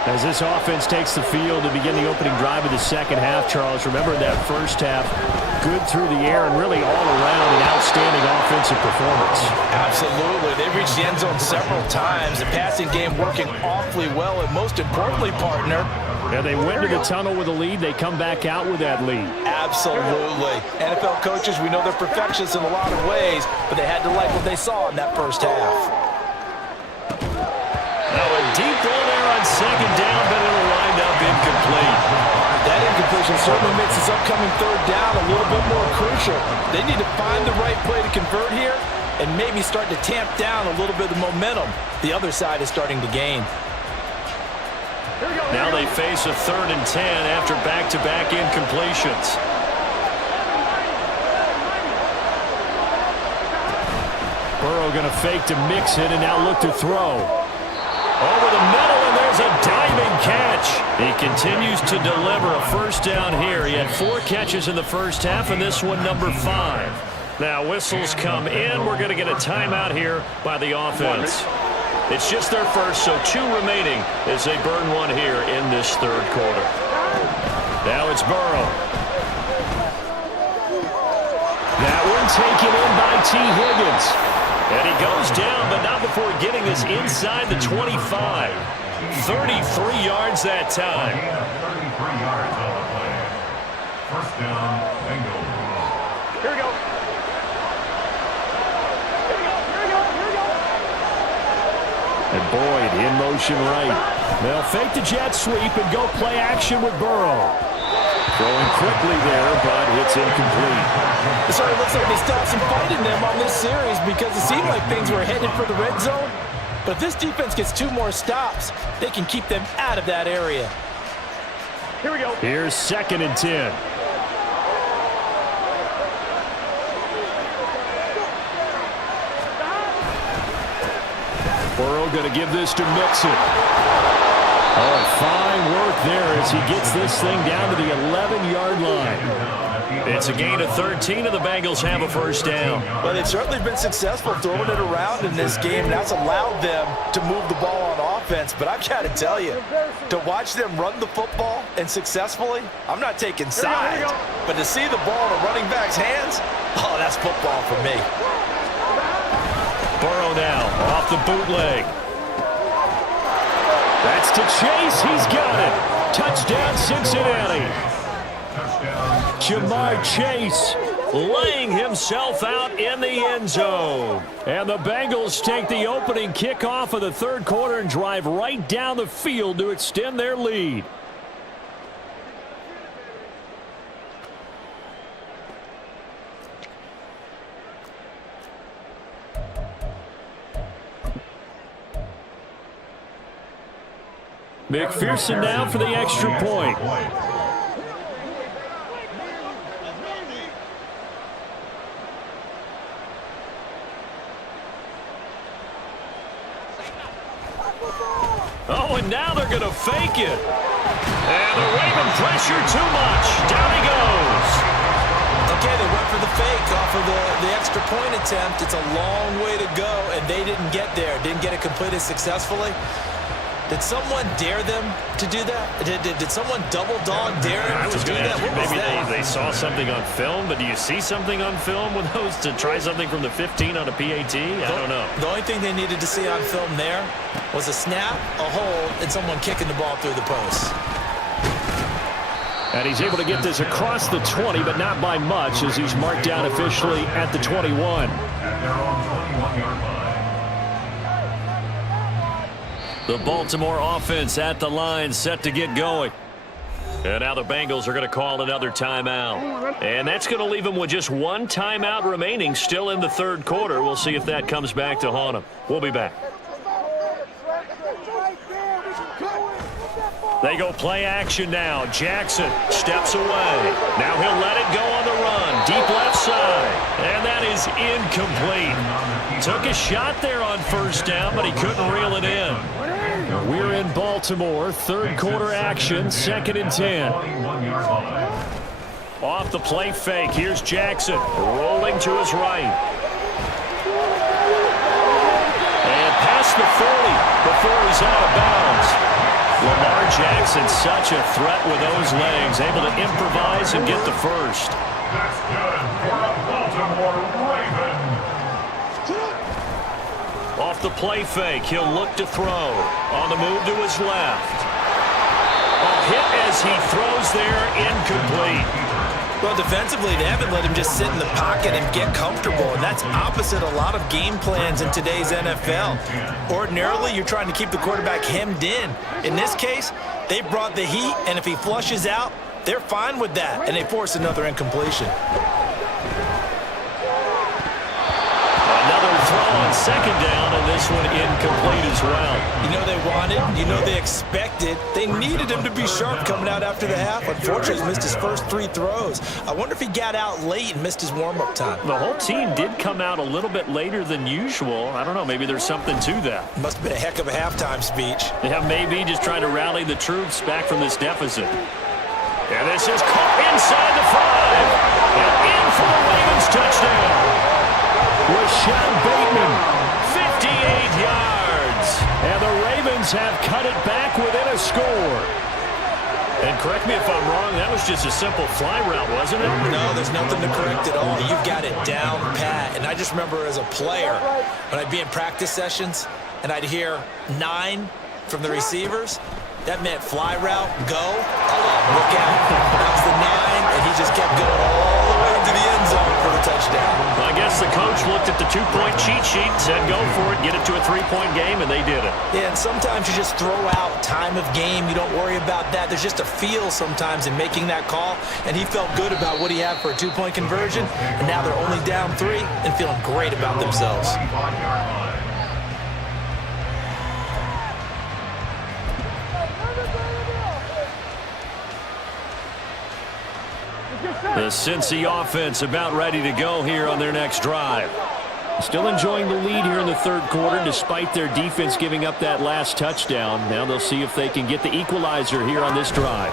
As this offense takes the field to begin the opening drive of the second half, Charles, remember that first half, good through the air and really all around an outstanding offensive performance. Absolutely. They reached the end zone several times. The passing game working awfully well, and most importantly, partner, Yeah, they went to the tunnel with a lead. They come back out with that lead. absolutely. NFL coaches, we know they're perfectionists in a lot of ways, but they had to like what they saw in that first half. Now a deep ball there on second down, but it'll wind up incomplete. That incompletion certainly makes this upcoming third down a little bit more crucial. They need to find the right play to convert here and maybe start to tamp down a little bit of momentum the other side is starting to gain. Now they face a 3rd and 10 after back-to-back incompletions. Burrow going to fake to mix it and now look to throw. Over the middle, and there's a diving catch. He continues to deliver a first down here. He had 4 catches in the first half, and this one number 5. Now whistles come in. We're going to get a timeout here by the offense. It's just their first, so 2 remaining as they burn one here in this third quarter. Now it's Burrow. That one taken in by T. Higgins. And he goes down, but not before getting this inside the 25. 33 yards that time. Gain of 33 yards on the play. First down, Bengals. Here we go. And Boyd in motion right. They'll fake the jet sweep and go play action with Burrow. Throwing quickly there, but it's incomplete. So it looks like they stopped some fight in them on this series because it seemed like things were headed for the red zone. But if this defense gets 2 more stops, they can keep them out of that area. Here we go. Here's 2nd and 10. Burrow going to give this to Mixon. Oh, fine work there as he gets this thing down to the 11-yard line. It's a gain of 13, and the Bengals have a first down. Well, they've certainly been successful throwing it around in this game, and that's allowed them to move the ball on offense. But I've got to tell you, to watch them run the football and successfully, I'm not taking sides, but to see the ball in a running back's hands, oh, that's football for me. Burrow now off the bootleg. That's to Chase. He's got it. Touchdown, Cincinnati. Jamar Chase laying himself out in the end zone. And the Bengals take the opening kickoff of the third quarter and drive right down the field to extend their lead. McPherson now for the extra point. Oh, and now they're going to fake it. And the Raven pressure too much. Down he goes. Okay, they went for the fake off of the extra point attempt. It's a long way to go, and they didn't get there. Didn't get it completed successfully. Did someone dare them to do that? Did someone double dog dare them to do that? What was Maybe that? they saw something on film, but do you see something on film with those to try something from the 15 on a PAT? I don't know. The only thing they needed to see on film there was a snap, a hold, and someone kicking the ball through the post. And he's able to get this across the 20, but not by much, as he's marked down officially at the 21. At their own 21-yard line. The Baltimore offense at the line, set to get going. And now the Bengals are going to call another timeout. And that's going to leave them with just one timeout remaining still in the third quarter. We'll see if that comes back to haunt them. We'll be back. They go play action now. Jackson steps away. Now he'll let it go on the run. Deep left side. And that is incomplete. Took a shot there on first down, but he couldn't reel it in. We're in Baltimore. Third quarter action. 2nd and 10. Off the play fake. Here's Jackson rolling to his right. And past the 40 before he's out of bounds. Lamar Jackson, such a threat with those legs, able to improvise and get the first. That's good for a Baltimore Raven. Off the play fake, he'll look to throw. On the move to his left. A hit as he throws there, incomplete. Well, defensively, they haven't let him just sit in the pocket and get comfortable, and that's opposite a lot of game plans in today's NFL. Ordinarily, you're trying to keep the quarterback hemmed in. In this case, they brought the heat, and if he flushes out, they're fine with that, and they force another incompletion. Another throw on second down, and this one incomplete as well. You know they wanted, you know they expected. They needed him to be sharp coming out after the half. Unfortunately, he missed his first 3 throws. I wonder if he got out late and missed his warm-up time. The whole team did come out a little bit later than usual. I don't know, maybe there's something to that. Must have been a heck of a halftime speech. Yeah, maybe just trying to rally the troops back from this deficit. And this is caught inside the 5. And in for the Ravens touchdown. Rashad Bateman, 58 yards. And the Ravens have cut it back within a score. And correct me if I'm wrong, that was just a simple fly route, wasn't it? No, there's nothing to correct at all. You've got it down pat. And I just remember as a player, when I'd be in practice sessions, and I'd hear 9, from the receivers. That meant fly route, go. Look out. That was the 9, and he just kept going all the way into the end zone for the touchdown. I guess the coach looked at the 2-point cheat sheet, said go for it, get it to a 3-point game, and they did it. Yeah, and sometimes you just throw out time of game. You don't worry about that. There's just a feel sometimes in making that call, and he felt good about what he had for a 2-point conversion, and now they're only down 3 and feeling great about themselves. 25-yard line. The Cincy offense about ready to go here on their next drive. Still enjoying the lead here in the third quarter despite their defense giving up that last touchdown. Now they'll see if they can get the equalizer here on this drive.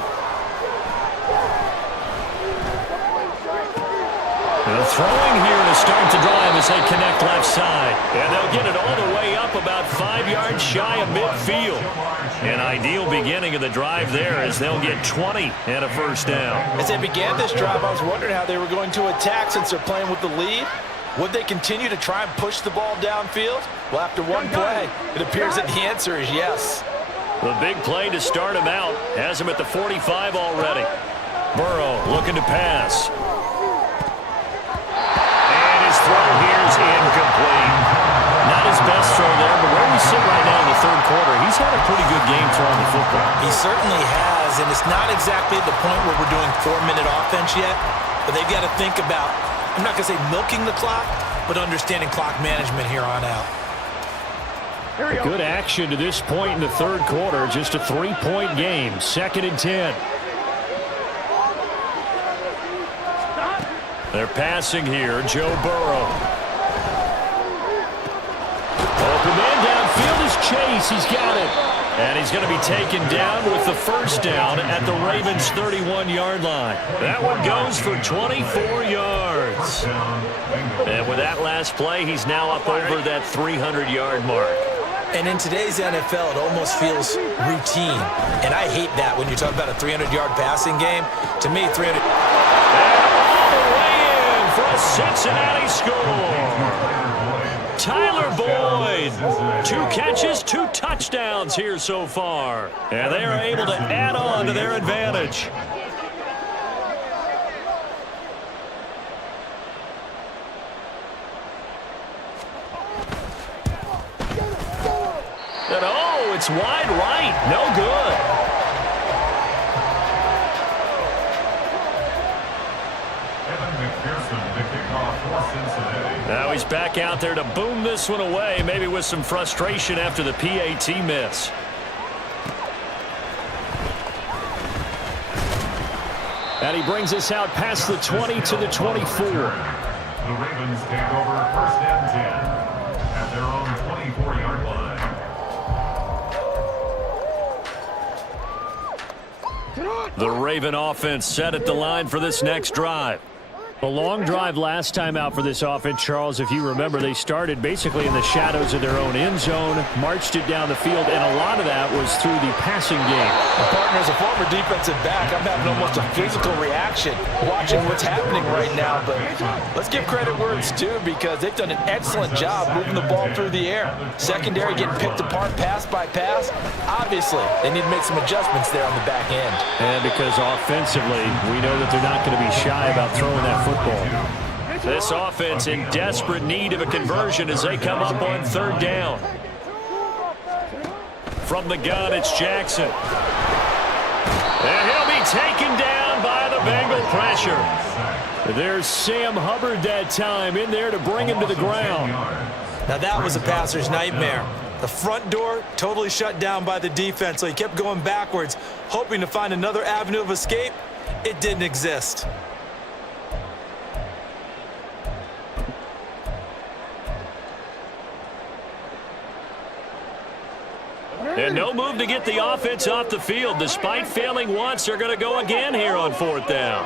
The throwing here to start the drive as they connect left side. And they'll get it all the way up about 5 yards shy of midfield. An ideal beginning of the drive there as they'll get 20 and a first down. As they began this drive, I was wondering how they were going to attack since they're playing with the lead. Would they continue to try and push the ball downfield? Well, after one play, it appears that the answer is yes. The big play to start him out has him at the 45 already. Burrow looking to pass. And his throw here is incomplete. Not his best throw there, but where we sit right now in the third quarter, he's had a pretty good game throwing the football. He certainly has, and it's not exactly at the point where we're doing 4-minute offense yet, but they've got to think about, I'm not going to say milking the clock, but understanding clock management here on out. Good action to this point in the third quarter. Just a 3-point game. 2nd and 10. They're passing here. Joe Burrow. Open man downfield is Chase. He's got it. And he's going to be taken down with the first down at the Ravens' 31-yard line. That one goes for 24 yards. And with that last play, he's now up over that 300-yard mark. And in today's NFL, it almost feels routine. And I hate that when you talk about a 300-yard passing game. To me, 300... And all the way in for a Cincinnati score. Tyler Boyd, 2 catches, 2 touchdowns here so far. And they are able to add on to their advantage. And oh, it's wide right. No good. Evan McPherson, the kickoff for Cincinnati. Now he's back out there to boom this one away, maybe with some frustration after the PAT miss. And he brings us out past the 20 to the 24. The Ravens take over 1st and 10 at their own 24-yard line. The Raven offense set at the line for this next drive. A long drive last time out for this offense, Charles. If you remember, they started basically in the shadows of their own end zone, marched it down the field, and a lot of that was through the passing game. Partner, as a former defensive back, I'm having almost a physical reaction watching what's happening right now. But let's give credit where it's due because they've done an excellent job moving the ball through the air. Secondary getting picked apart pass by pass. Obviously, they need to make some adjustments there on the back end. And because offensively, we know that they're not going to be shy about throwing that football. This offense in desperate need of a conversion as they come up on 3rd down. From the gun, it's Jackson. And he'll be taken down by the Bengal pressure. There's Sam Hubbard that time in there to bring him to the ground. Now that was a passer's nightmare. The front door totally shut down by the defense, so he kept going backwards, hoping to find another avenue of escape. It didn't exist. And no move to get the offense off the field. Despite failing once, they're going to go again here on 4th down.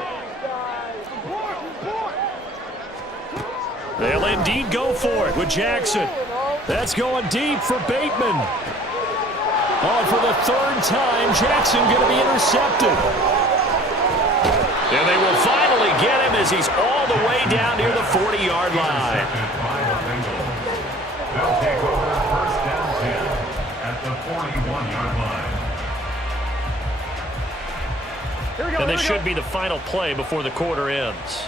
They'll indeed go for it with Jackson. That's going deep for Bateman. On for the 3rd time, Jackson going to be intercepted. And they will finally get him as he's all the way down near the 40-yard line. They'll take over 1st and 10 at the 41-yard line. And this should be the final play before the quarter ends.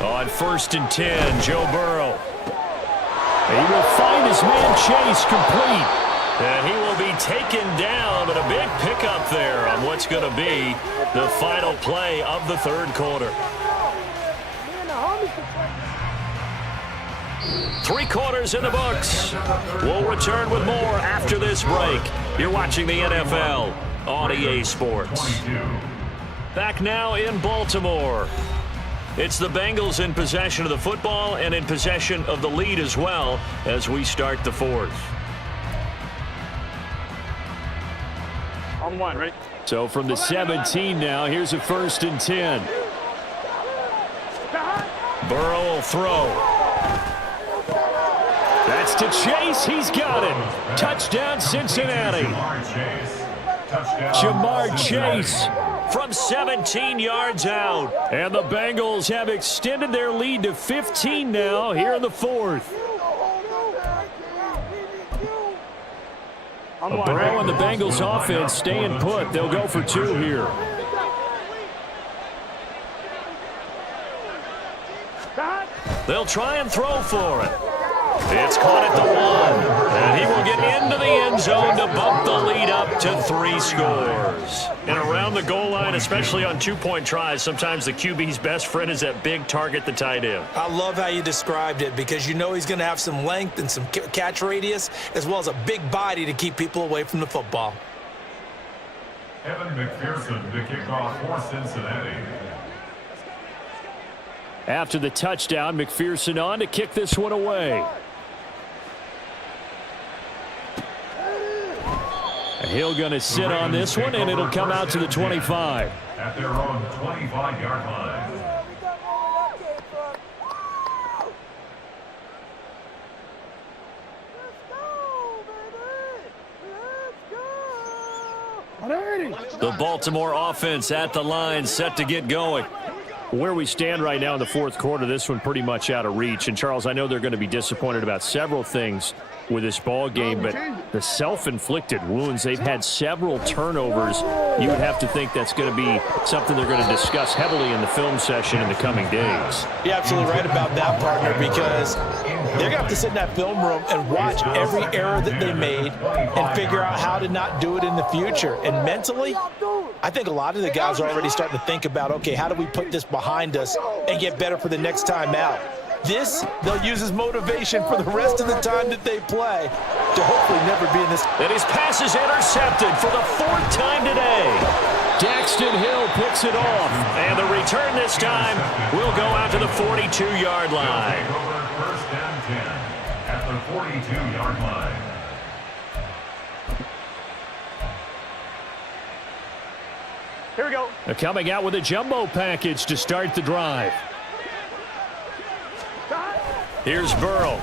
On 1st and 10, Joe Burrow. He will find his man Chase complete. And he will be taken down, but a big pickup there on what's going to be the final play of the third quarter. 3 quarters in the books. We'll return with more after this break. You're watching the NFL on EA Sports. Back now in Baltimore. It's the Bengals in possession of the football and in possession of the lead as well as we start the fourth. On 1, right? So from the 17 now, here's a 1st and 10. Burrow will throw. That's to Chase. He's got it. Touchdown, Cincinnati. Jamar Chase from 17 yards out. And the Bengals have extended their lead to 15 now here in the fourth. Burrow and the Bengals offense staying put. They'll go for 2 here. They'll try and throw for it. It's caught at the 1. And he will get into the end zone to bump the lead up to 3 scores. And around the goal line, especially on 2-point tries, sometimes the QB's best friend is that big target, the tight end. I love how you described it because you know he's going to have some length and some catch radius as well as a big body to keep people away from the football. Evan McPherson to kick off for Cincinnati. After the touchdown, McPherson on to kick this one away. And Hill going to sit on this one, and it'll come out to the 25. At their own 25-yard line. The Baltimore offense at the line, set to get going. Where we stand right now in the fourth quarter, this one pretty much out of reach. And, Charles, I know they're going to be disappointed about several things with this ball game, but the self-inflicted wounds, they've had several turnovers. You would have to think that's going to be something they're going to discuss heavily in the film session in the coming days. You're absolutely right about that, partner, because they're going to have to sit in that film room and watch every error that they made and figure out how to not do it in the future. And mentally, I think a lot of the guys are already starting to think about, okay, how do we put this behind us and get better for the next time out? This, they'll use as motivation for the rest of the time that they play to hopefully never be in this. And his pass is intercepted for the 4th time today. Daxton Hill picks it off. And the return this time will go out to the 42-yard line. First and 10 at the 42-yard line. Here we go. They're coming out with a jumbo package to start the drive. Here's Burrow.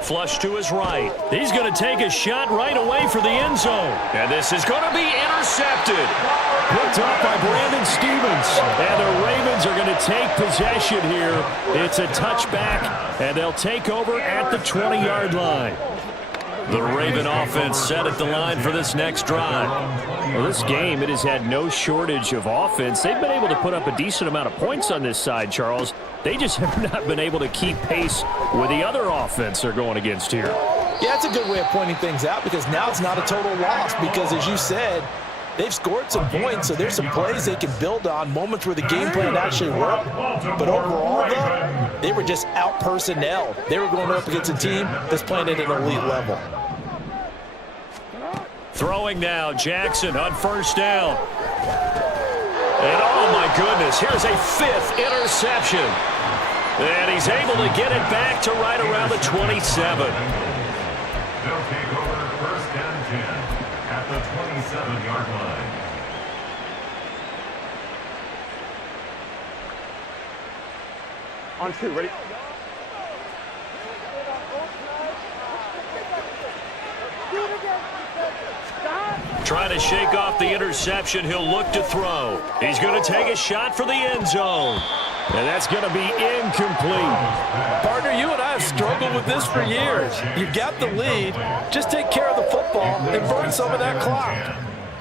Flush to his right. He's going to take a shot right away for the end zone. And this is going to be intercepted. Picked up by Brandon Stevens. And the Ravens are going to take possession here. It's a touchback, and they'll take over at the 20-yard line. The Raven offense set at the line for this next drive. Well, this game, it has had no shortage of offense. They've been able to put up a decent amount of points on this side, Charles. They just have not been able to keep pace with the other offense they're going against here. Yeah, that's a good way of pointing things out because now it's not a total loss because, as you said, they've scored some points, so there's some plays they can build on, moments where the game plan actually worked. But overall, though, they were just out-personnel. They were going up against a team that's playing at an elite level. Throwing now, Jackson on first down. And oh my goodness, here's a 5th interception. And he's able to get it back to right around the 27. They'll take over first and 10 at the 27-yard line. On 2, ready? Trying to shake off the interception. He'll look to throw. He's going to take a shot for the end zone. And that's going to be incomplete. Partner, you and I have struggled with this for years. You've got the lead. Just take care of the football and burn some of that clock.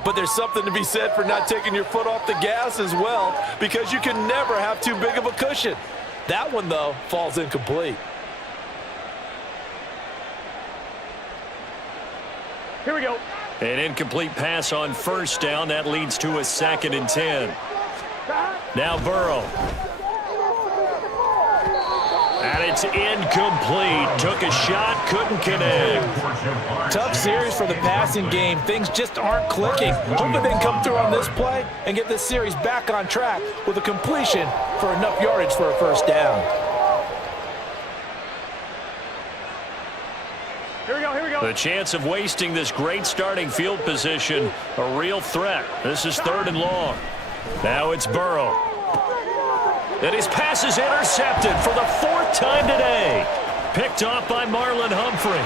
But there's something to be said for not taking your foot off the gas as well, because you can never have too big of a cushion. That one, though, falls incomplete. Here we go. An incomplete pass on first down. That leads to a 2nd and 10. Now Burrow. And it's incomplete. Took a shot, couldn't connect. Tough series for the passing game. Things just aren't clicking. Hopefully they can come through on this play and get this series back on track with a completion for enough yardage for a first down. Here we go, here we go. The chance of wasting this great starting field position, a real threat. This is 3rd and long. Now it's Burrow. And his pass is intercepted for the 4th time today. Picked off by Marlon Humphrey.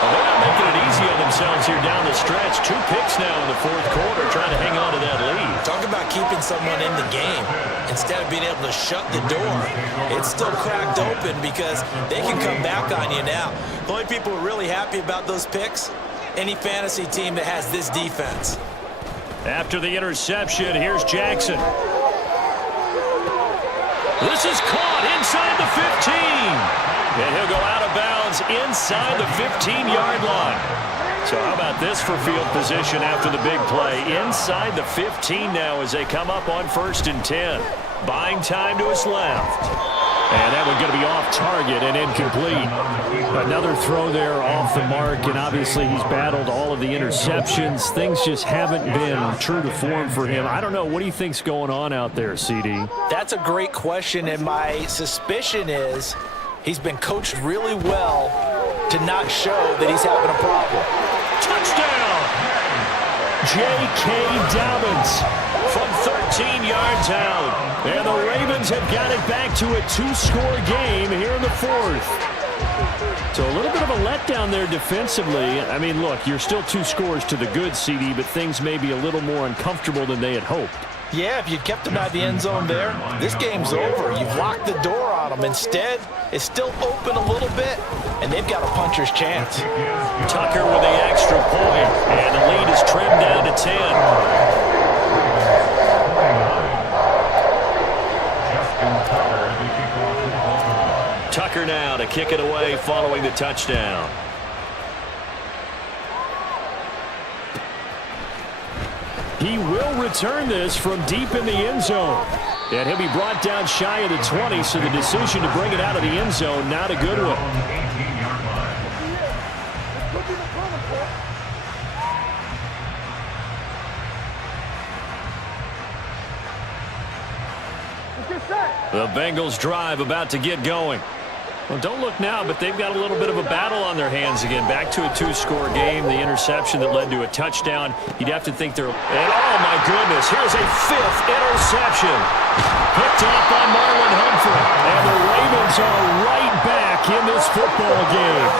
Well, they're not making it easy on themselves here down the stretch. 2 picks now in the 4th quarter, trying to hang on to that lead. Talk about keeping someone in the game instead of being able to shut the door. It's still cracked open because they can come back on you now. The only people who are really happy about those picks, any fantasy team that has this defense. After the interception, here's Jackson. This is caught inside the 15. And he'll go out of bounds inside the 15-yard line. So how about this for field position after the big play? Inside the 15 now as they come up on 1st and 10. Buying time to his left. And that one going to be off target and incomplete. Another throw there off the mark, and obviously he's battled all of the interceptions. Things just haven't been true to form for him. I don't know. What do you think's going on out there, CD? That's a great question, and my suspicion is he's been coached really well to not show that he's having a problem. Touchdown! J.K. Dobbins from 13 yards out. And the Ravens have got it back to a 2-score game here in the 4th. So a little bit of a letdown there defensively. I mean, look, you're still 2 scores to the good, CD, but things may be a little more uncomfortable than they had hoped. Yeah, if you'd kept them out of the end zone there, this game's over. You've locked the door on them. Instead, it's still open a little bit, and they've got a puncher's chance. Tucker with the extra point, and the lead is trimmed down to 10. Tucker now to kick it away following the touchdown. He will return this from deep in the end zone. And he'll be brought down shy of the 20, so the decision to bring it out of the end zone, not a good one. The Bengals drive about to get going. Well, don't look now, but they've got a little bit of a battle on their hands again. Back to a 2-score game. The interception that led to a touchdown. You'd have to think they're... And oh, my goodness, here's a 5th interception. Picked off by Marlon Humphrey. And the Ravens are right back in this football game.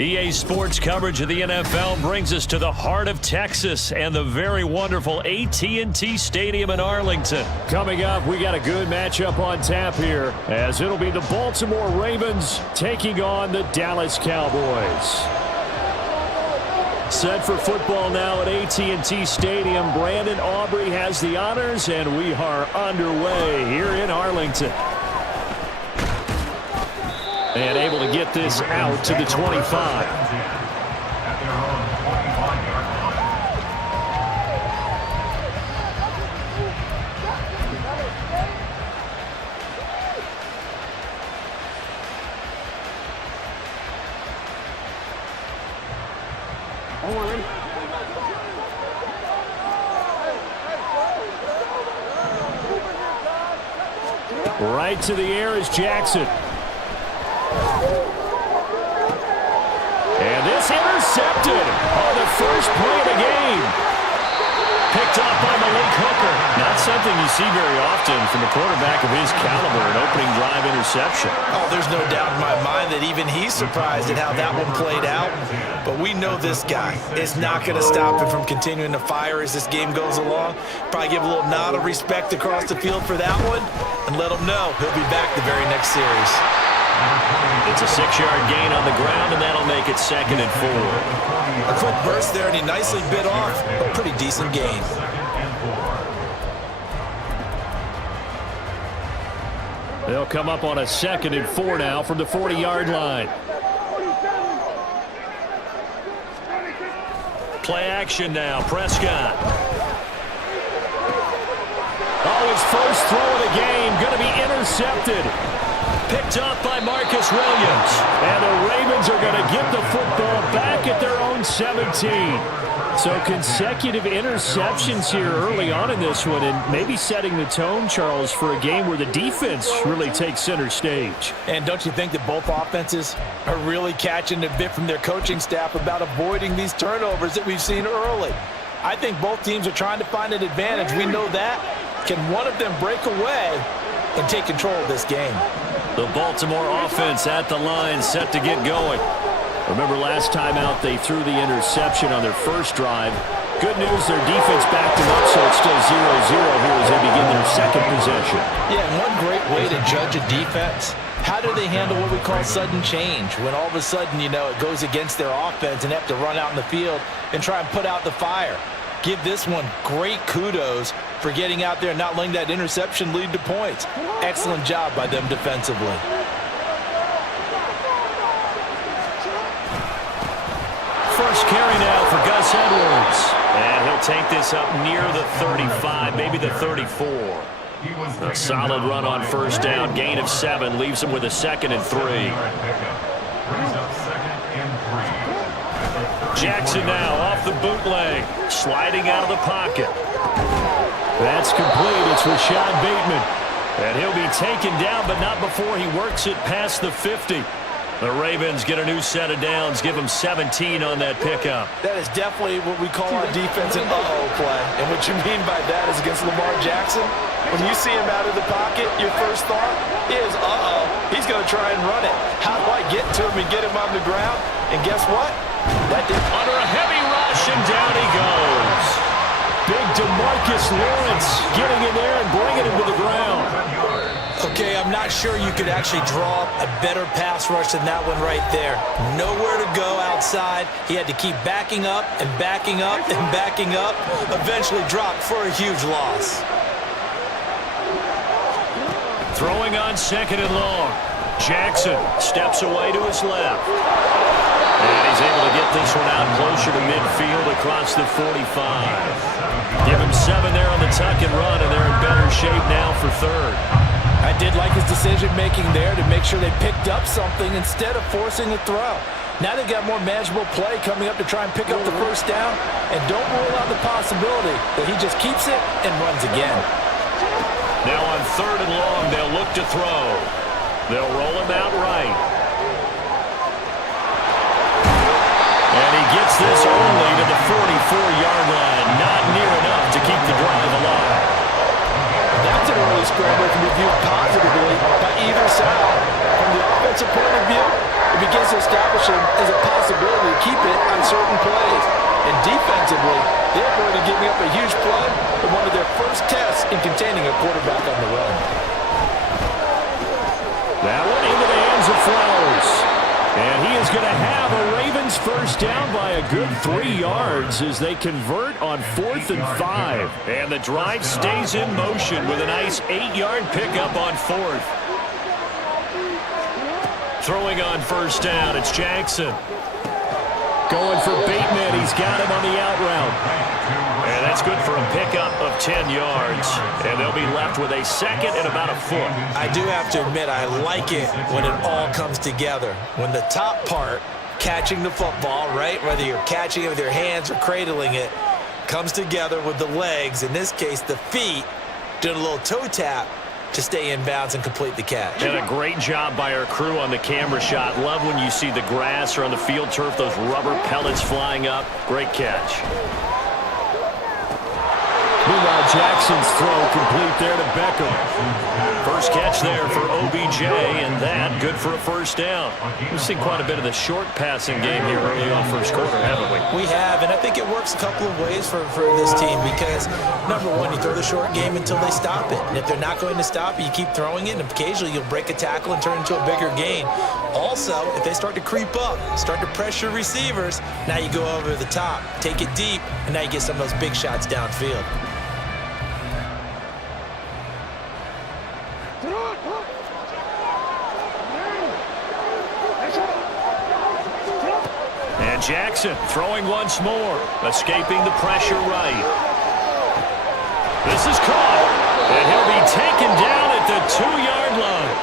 EA Sports coverage of the NFL brings us to the heart of Texas and the very wonderful AT&T Stadium in Arlington. Coming up, we got a good matchup on tap here, as it'll be the Baltimore Ravens taking on the Dallas Cowboys. Set for football now at AT&T Stadium. Brandon Aubrey has the honors, and we are underway here in Arlington. And able to get this out to the 25. At their own 25-yard Right to the air is Jackson. And this intercepted on the first play of the game. Picked up by Malik Hooker. Not something you see very often from a quarterback of his caliber, an opening drive interception. Oh, there's no doubt in my mind that even he's surprised at how that one played out. But we know this guy is not going to stop him from continuing to fire as this game goes along. Probably give a little nod of respect across the field for that one and let him know he'll be back the very next series. It's a 6-yard gain on the ground, and that'll make it 2nd and 4. A quick burst there, and he nicely bit off a pretty decent gain. They'll come up on a 2nd and 4 now from the 40-yard line. Play action now, Prescott. Oh, his first throw of the game going to be intercepted. Picked up by Marcus Williams. And the Ravens are going to get the football back at their own 17. So consecutive interceptions here early on in this one, and maybe setting the tone, Charles, for a game where the defense really takes center stage. And don't you think that both offenses are really catching a bit from their coaching staff about avoiding these turnovers that we've seen early? I think both teams are trying to find an advantage. We know that. Can one of them break away and take control of this game? The Baltimore offense at the line, set to get going. Remember last time out, they threw the interception on their first drive. Good news, their defense backed them up, so it's still 0-0 here as they begin their second possession. Yeah, and one great way to judge a defense, how do they handle what we call sudden change? When all of a sudden, you know, it goes against their offense and they have to run out in the field and try and put out the fire. Give this one great kudos for getting out there and not letting that interception lead to points. Excellent job by them defensively. First carry now for Gus Edwards. And he'll take this up near the 35, maybe the 34. A solid run on first down, gain of 7, leaves him with a 2nd and 3. Jackson now off the bootleg, sliding out of the pocket. That's complete. It's Rashad Bateman. And he'll be taken down, but not before he works it past the 50. The Ravens get a new set of downs, give them 17 on that pickup. That is definitely what we call our defense an uh-oh play. And what you mean by that is against Lamar Jackson, when you see him out of the pocket, your first thought is, uh-oh, he's going to try and run it. How do I get to him and get him on the ground? And guess what? That did. Under a heavy rush, and down he goes. Big DeMarcus Lawrence getting in there and bringing him to the ground. Okay, I'm not sure you could actually draw up a better pass rush than that one right there. Nowhere to go outside. He had to keep backing up and backing up and backing up. Eventually dropped for a huge loss. Throwing on 2nd and long. Jackson steps away to his left. And he's able to get this one out closer to midfield across the 45. Give him 7 there on the tuck and run, and they're in better shape now for 3rd. I did like his decision-making there to make sure they picked up something instead of forcing a throw. Now they've got more manageable play coming up to try and pick up the first down, and don't rule out the possibility that he just keeps it and runs again. Now on 3rd and long, they'll look to throw. They'll roll him out right. And he gets this only to the 44-yard line. Not near enough to keep the drive alive. That's an early scramble to be viewed positively by either side. From the offensive point of view, it it begins to establish him as a possibility to keep it on certain plays. And defensively, they avoided giving up a huge play in one of their first tests in containing a quarterback on the run. That one into the hands of Flowers. And he is going to have a Ravens first down by a good 3 yards as they convert on 4th and 5. And the drive stays in motion with a nice 8-yard pickup on 4th. Throwing on first down, it's Jackson. Going for Bateman. He's got him on the out route. And that's good for a pickup of 10 yards. And they'll be left with a second and about a foot. I do have to admit, I like it when it all comes together. When the top part, catching the football, right, whether you're catching it with your hands or cradling it, comes together with the legs, in this case the feet, doing a little toe tap to stay in bounds and complete the catch. And a great job by our crew on the camera shot. Love when you see the grass or on the field turf, those rubber pellets flying up. Great catch. Meanwhile, Jackson's throw complete there to Beckham. First catch there for OBJ, and that good for a first down. We've seen quite a bit of the short passing game here early on first quarter, haven't we? We have, and I think it works a couple of ways for this team because, number one, you throw the short game until they stop it. And if they're not going to stop it, you keep throwing it, and occasionally you'll break a tackle and turn into a bigger gain. Also, if they start to creep up, start to pressure receivers, now you go over the top, take it deep, and now you get some of those big shots downfield. And Jackson throwing once more, escaping the pressure right. This is caught, and he'll be taken down at the 2-yard line.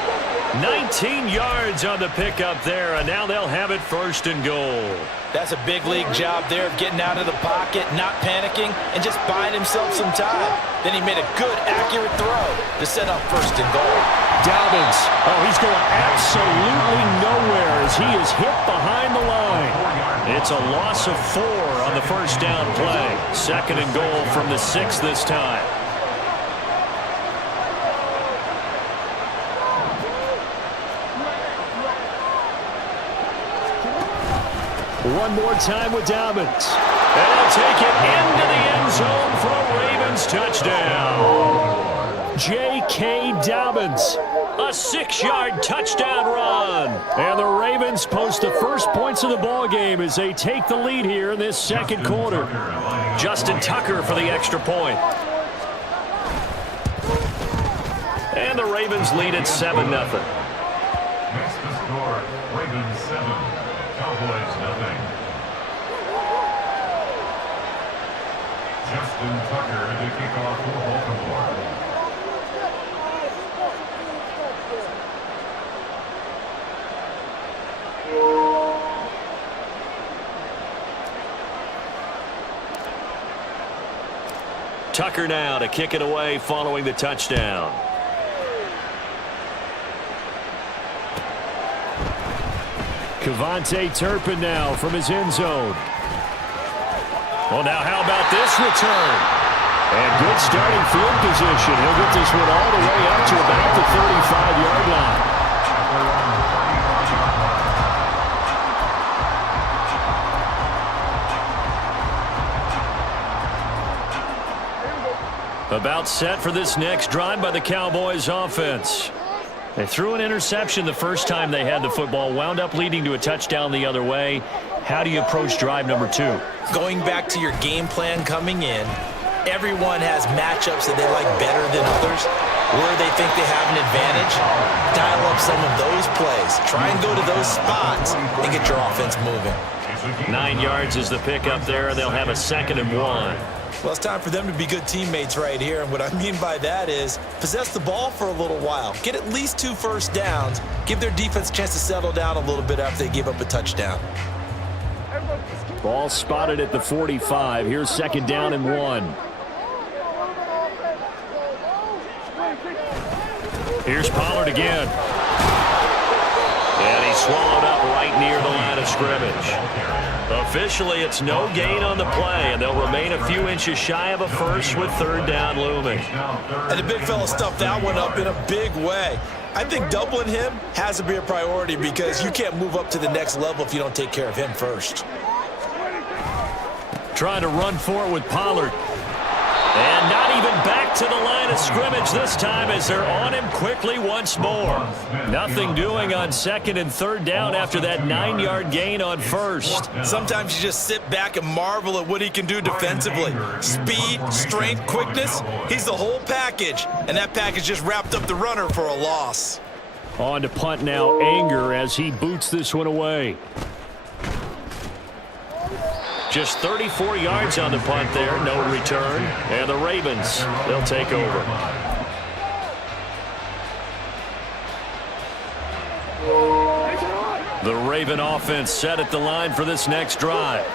19 yards on the pickup there, and now they'll have it first and goal. That's a big league job there of getting out of the pocket, not panicking, and just buying himself some time. Then he made a good, accurate throw to set up first and goal. Dobbins, he's going absolutely nowhere as he is hit behind the line. It's a loss of 4 on the first down play. Second and goal from the 6 this time. One more time with Dobbins. And he'll take it into the end zone for a Ravens touchdown. J.K. Dobbins, a 6-yard touchdown run. And the Ravens post the first points of the ball game as they take the lead here in this second quarter. Justin Tucker for the extra point. And the Ravens lead at 7-0. Makes the score Ravens 7, Cowboys 0. Justin Tucker to kick off for Baltimore. Tucker now to kick it away following the touchdown. KaVontae Turpin now from his end zone. Well, now how about this return? And good starting field position. He'll get this one all the way up to about the 35-yard line. About set for this next drive by the Cowboys offense. They threw an interception the first time they had the football, wound up leading to a touchdown the other way. How do you approach drive number 2? Going back to your game plan coming in, everyone has matchups that they like better than others, where they think they have an advantage. Dial up some of those plays. Try and go to those spots and get your offense moving. 9 yards is the pickup there, and they'll have a 2nd and 1. Well, it's time for them to be good teammates right here, and what I mean by that is possess the ball for a little while. Get at least 2 first downs. Give their defense a chance to settle down a little bit after they give up a touchdown. Ball spotted at the 45. Here's 2nd down and 1. Here's Pollard again. And he's swallowed up right near the line of scrimmage. Officially, it's no gain on the play, and they'll remain a few inches shy of a first with 3rd down looming. And the big fella stuffed that one up in a big way. I think doubling him has to be a priority because you can't move up to the next level if you don't take care of him first. Trying to run for it with Pollard. And not even back to the line of scrimmage this time as they're on him quickly once more. Nothing doing on 2nd and 3rd down after that 9-yard gain on 1st. Sometimes you just sit back and marvel at what he can do defensively. Speed, strength, quickness, he's the whole package. And that package just wrapped up the runner for a loss. On to punt now, Anger as he boots this one away. Just 34 yards on the punt there, no return. And the Ravens, they'll take over. The Raven offense set at the line for this next drive.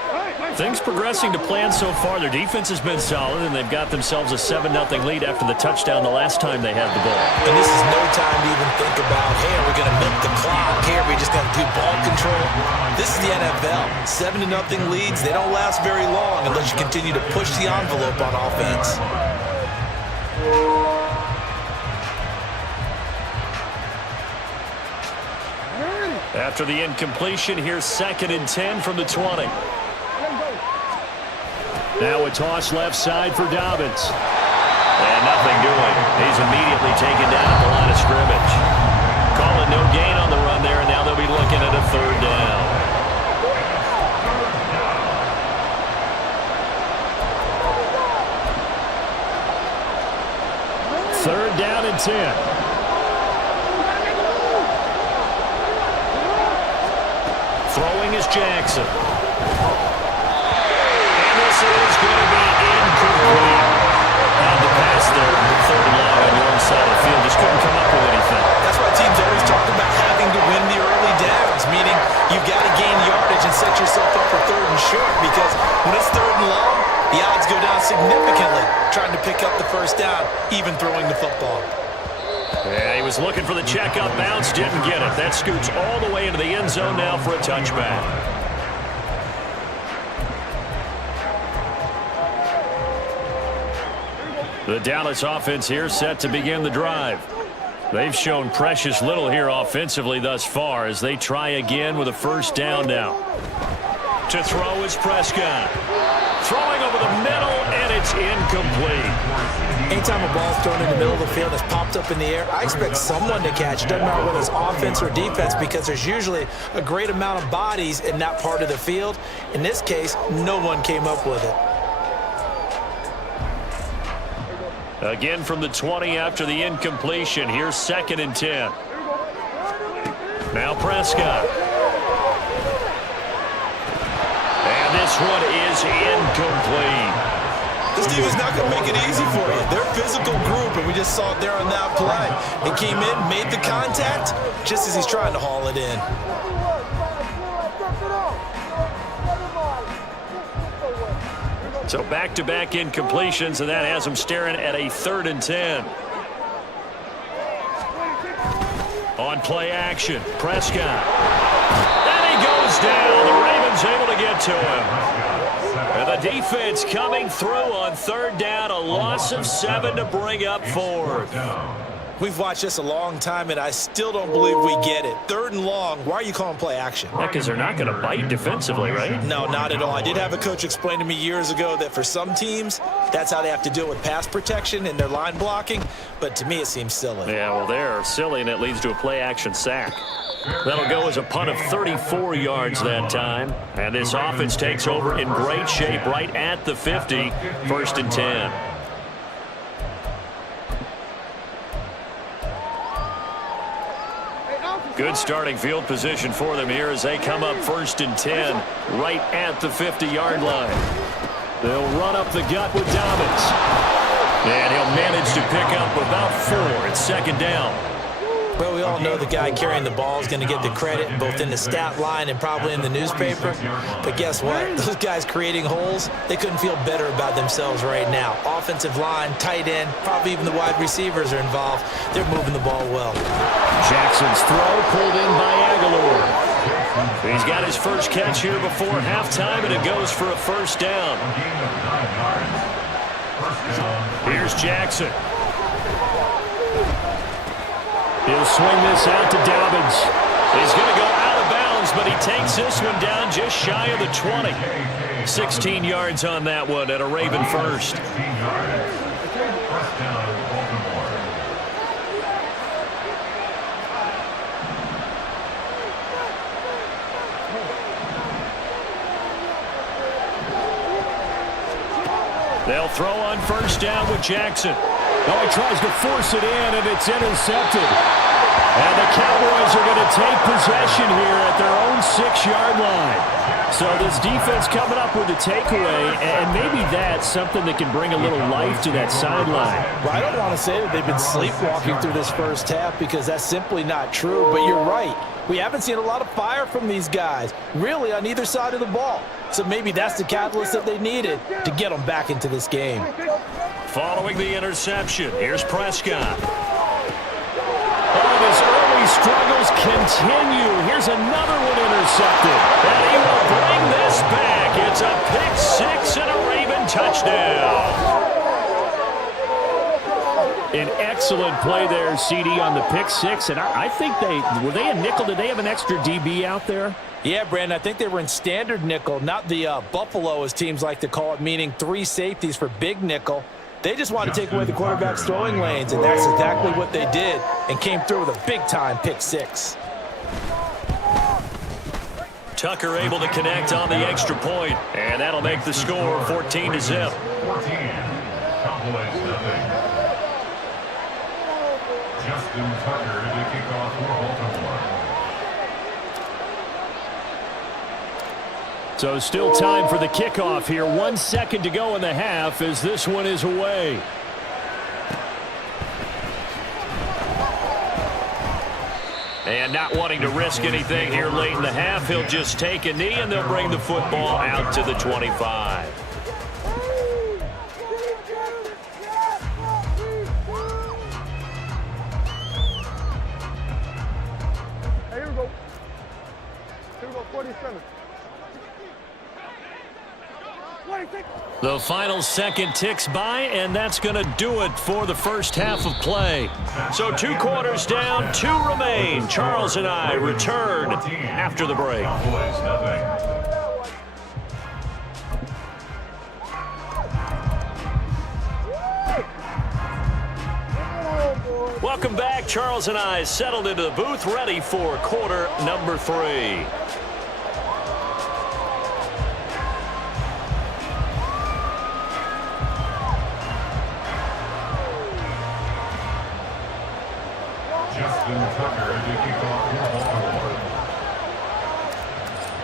Things progressing to plan so far. Their defense has been solid, and they've got themselves a 7-0 lead after the touchdown the last time they had the ball. And this is no time to even think about, hey, are we going to milk the clock? Hey, are we just going to do ball control? This is the NFL. 7-0 leads, they don't last very long unless you continue to push the envelope on offense. After the incompletion, here's 2nd and 10 from the 20. Now a toss left side for Dobbins. And nothing doing. He's immediately taken down at the line of scrimmage. Calling no gain on the run there, and now they'll be looking at a 3rd down. Third down and 10. Throwing is Jackson. And this is going to be incomplete. And the pass there, 3rd and long on your own side of the field. Just couldn't come up with anything. That's why teams always talk about having to win the early downs, meaning you've got to gain yardage and set yourself up for 3rd and short, because when it's 3rd and long, the odds go down significantly trying to pick up the 1st down, even throwing the football. Yeah, he was looking for the check-up bounce, didn't get it. That scoots all the way into the end zone now for a touchback. The Dallas offense here set to begin the drive. They've shown precious little here offensively thus far as they try again with a 1st down now. To throw is Prescott. Throwing over the middle, and it's incomplete. Anytime a ball's thrown in the middle of the field that's popped up in the air, I expect someone to catch. It doesn't matter whether it's offense or defense, because there's usually a great amount of bodies in that part of the field. In this case, no one came up with it. Again from the 20 after the incompletion. Here's 2nd and 10. Now Prescott. And this one is incomplete. This team is not going to make it easy for you. They're a physical group, and we just saw it there on that play. He came in, made the contact, just as he's trying to haul it in. So back-to-back incompletions, and that has him staring at a 3rd and 10. On play action, Prescott. And he goes down. The Ravens able to get to him. And the defense coming through on 3rd down. A loss of 7 to bring up 4th. We've watched this a long time, and I still don't believe we get it. 3rd and long, why are you calling play action? Because they're not going to bite defensively, right? No, not at all. I did have a coach explain to me years ago that for some teams, that's how they have to deal with pass protection and their line blocking. But to me, it seems silly. Yeah, well, they're silly, and it leads to a play action sack. That'll go as a punt of 34 yards that time. And this offense takes over in great shape right at the 50, 1st and 10. Good starting field position for them here as they come up 1st and 10 right at the 50-yard line. They'll run up the gut with Dobbins. And he'll manage to pick up about 4. It's 2nd down. Well, we all know the guy carrying the ball is going to get the credit both in the stat line and probably in the newspaper. But guess what? Those guys creating holes, they couldn't feel better about themselves right now. Offensive line, tight end, probably even the wide receivers are involved. They're moving the ball well. Jackson's throw pulled in by Aguilar. He's got his first catch here before halftime, and it goes for a 1st down. Here's Jackson. He'll swing this out to Dobbins. He's going to go out of bounds, but he takes this one down just shy of the 20. 16 yards on that one and a Raven first. 16 yards. First down, Baltimore. They'll throw on first down with Jackson. Oh, he tries to force it in, and it's intercepted. And the Cowboys are going to take possession here at their own 6-yard line. So this defense coming up with a takeaway, and maybe that's something that can bring a little life to that sideline. Well, I don't want to say that they've been sleepwalking through this first half because that's simply not true, but you're right. We haven't seen a lot of fire from these guys, really, on either side of the ball. So maybe that's the catalyst that they needed to get them back into this game. Following the interception, here's Prescott. Oh, his early struggles continue. Here's another one intercepted. And he will bring this back. It's a pick six and a Raven touchdown. An excellent play there, CD, on the pick six. And I think were they in nickel? Did they have an extra DB out there? Yeah, Brandon, I think they were in standard nickel, not the Buffalo, as teams like to call it, meaning 3 safeties for big nickel. They just wanted to take away the quarterback's throwing lanes, and that's exactly what they did and came through with a big-time pick six. Tucker able to connect on the extra point, and that'll make the score 14-0. 14. Cowboys nothing. Justin Tucker to kick off for Baltimore. So still time for the kickoff here. 1 second to go in the half as this one is away. And not wanting to risk anything here late in the half, he'll just take a knee and they'll bring the football out to the 25. Hey, here we go. Here we go, 47. The final second ticks by, and that's going to do it for the first half of play. So 2 quarters down, 2 remain. Charles and I return after the break. Cowboys nothing. Welcome back. Charles and I settled into the booth, ready for quarter number 3.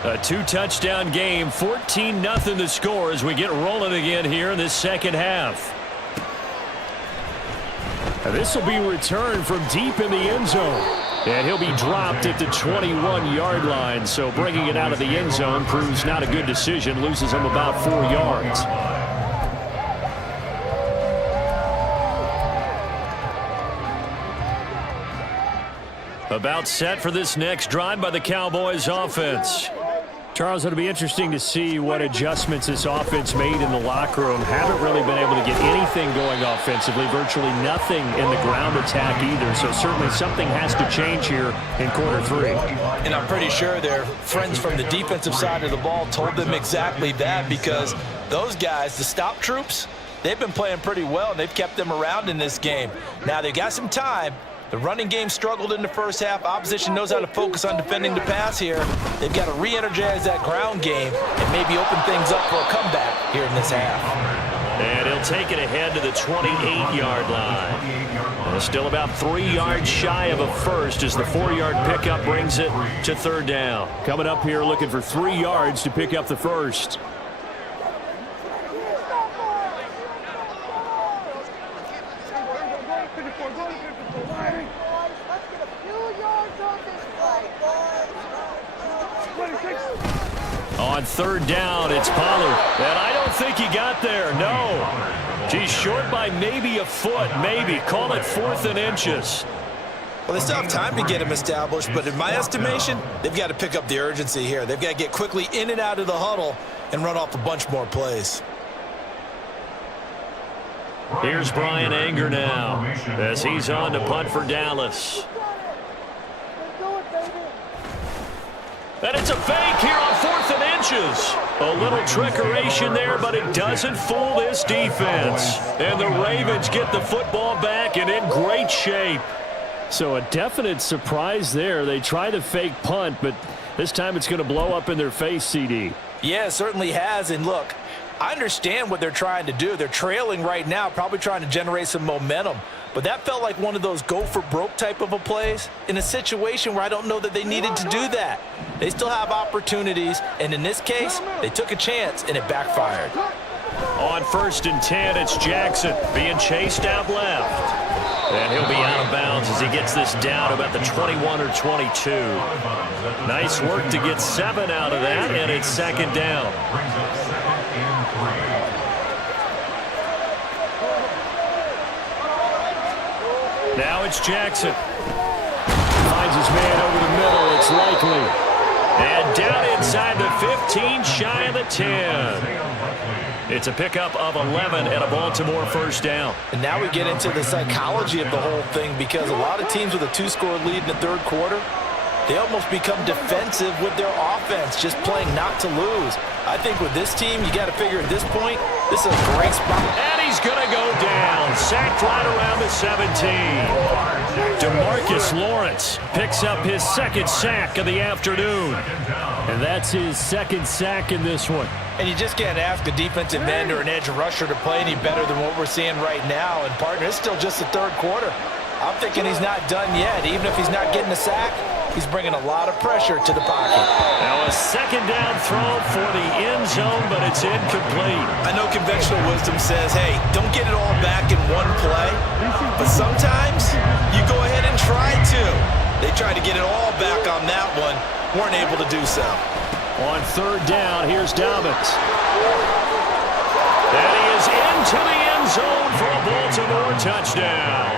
A 2-touchdown game, 14-0 the score as we get rolling again here in this second half. This will be returned from deep in the end zone. And he'll be dropped at the 21-yard line. So bringing it out of the end zone proves not a good decision. Loses him about 4 yards. About set for this next drive by the Cowboys offense. Charles, it'll be interesting to see what adjustments this offense made in the locker room. Haven't really been able to get anything going offensively, virtually nothing in the ground attack either. So certainly something has to change here in quarter 3. And I'm pretty sure their friends from the defensive side of the ball told them exactly that, because those guys, the stop troops, they've been playing pretty well, and they've kept them around in this game. Now they've got some time. The running game struggled in the first half. Opposition knows how to focus on defending the pass here. They've got to re-energize that ground game and maybe open things up for a comeback here in this half. And he'll take it ahead to the 28-yard line. And still about 3 yards shy of a first as the 4-yard pickup brings it to 3rd down. Coming up here looking for 3 yards to pick up the first. On 3rd down, it's Pollard. And I don't think he got there, no. He's short by maybe a foot, maybe. Call it 4th and inches. Well, they still have time to get him established, but in my estimation, they've got to pick up the urgency here. They've got to get quickly in and out of the huddle and run off a bunch more plays. Here's Brian Anger now as he's on to punt for Dallas. And it's a fake here on 4th and inches. A little trickeration there, but it doesn't fool this defense. And the Ravens get the football back and in great shape. So a definite surprise there. They try the fake punt, but this time it's going to blow up in their face, CD. Yeah, it certainly has. And look, I understand what they're trying to do. They're trailing right now, probably trying to generate some momentum. But that felt like one of those go-for-broke type of a plays in a situation where I don't know that they needed to do that. They still have opportunities, and in this case, they took a chance, and it backfired. On 1st and 10, it's Jackson being chased out left. And he'll be out of bounds as he gets this down about the 21 or 22. Nice work to get 7 out of that, and it's 2nd down. Brings up 2nd and 3. Now it's Jackson. Finds his man over the middle. It's Likely. And down inside the 15, shy of the 10. It's a pickup of 11 and a Baltimore 1st down. And now we get into the psychology of the whole thing, because a lot of teams with a 2-score lead in the 3rd quarter, they almost become defensive with their offense, just playing not to lose. I think with this team, you got to figure at this point, this is a great spot. And he's going to go down. Sacked right around the 17. DeMarcus Lawrence picks up his 2nd sack of the afternoon. And that's his 2nd sack in this one. And you just can't ask a defensive end or an edge rusher to play any better than what we're seeing right now. And, partner, it's still just the 3rd quarter. I'm thinking he's not done yet. Even if he's not getting a sack, he's bringing a lot of pressure to the pocket. Now a 2nd down throw for the end zone, but it's incomplete. I know conventional wisdom says, hey, don't get it all back in one play. But sometimes you go ahead and try to. They tried to get it all back on that one. Weren't able to do so. On 3rd down, here's Dobbins. And he is into the end zone for a Baltimore touchdown.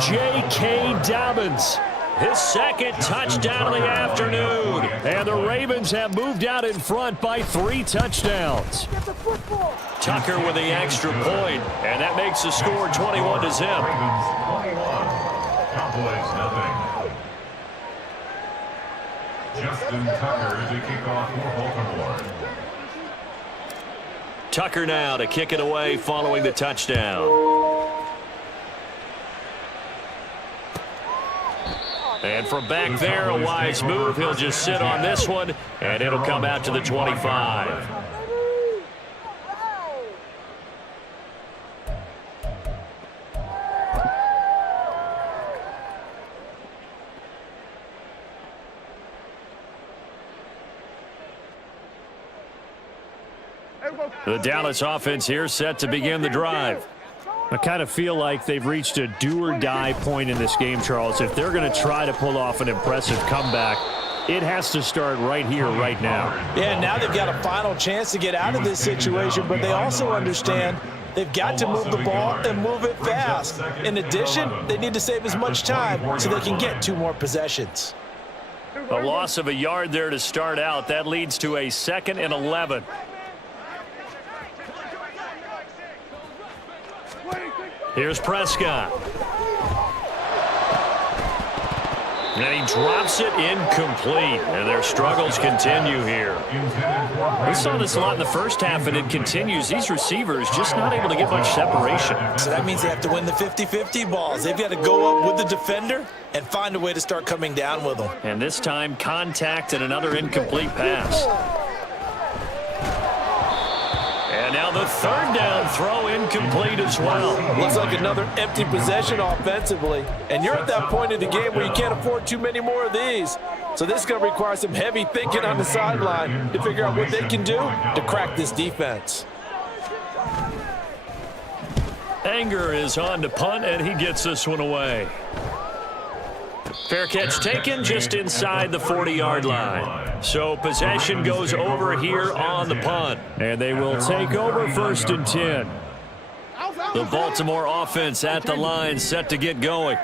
J.K. Dobbins, his 2nd touchdown of the afternoon. And the Ravens have moved out in front by 3 touchdowns. Tucker with the extra point, and that makes the score 21-0. Cowboys nothing. Justin Tucker to kick off for Baltimore. Tucker now to kick it away following the touchdown. And from back there, a wise move. He'll just sit on this one, and it'll come out to the 25. The Dallas offense here set to begin the drive. I kind of feel like they've reached a do-or-die point in this game, Charles. If they're going to try to pull off an impressive comeback, it has to start right here, right now. Yeah, now they've got a final chance to get out of this situation, but they also understand they've got to move the ball and move it fast. In addition, they need to save as much time so they can get 2 more possessions. A loss of a yard there to start out. That leads to a 2nd and 11. Here's Prescott. And he drops it incomplete. And their struggles continue here. We saw this a lot in the first half, and it continues. These receivers just not able to get much separation. So that means they have to win the 50-50 balls. They've got to go up with the defender and find a way to start coming down with them. And this time, contact and another incomplete pass. And now the 3rd down throw incomplete as well. Looks like another empty possession offensively. And you're at that point in the game where you can't afford too many more of these. So this is going to require some heavy thinking on the sideline to figure out what they can do to crack this defense. Anger is on to punt, and he gets this one away. Fair catch taken just inside the 40-yard line. So possession goes over here on the punt. And they will take over 1st and 10. The Baltimore offense at the line set to get going.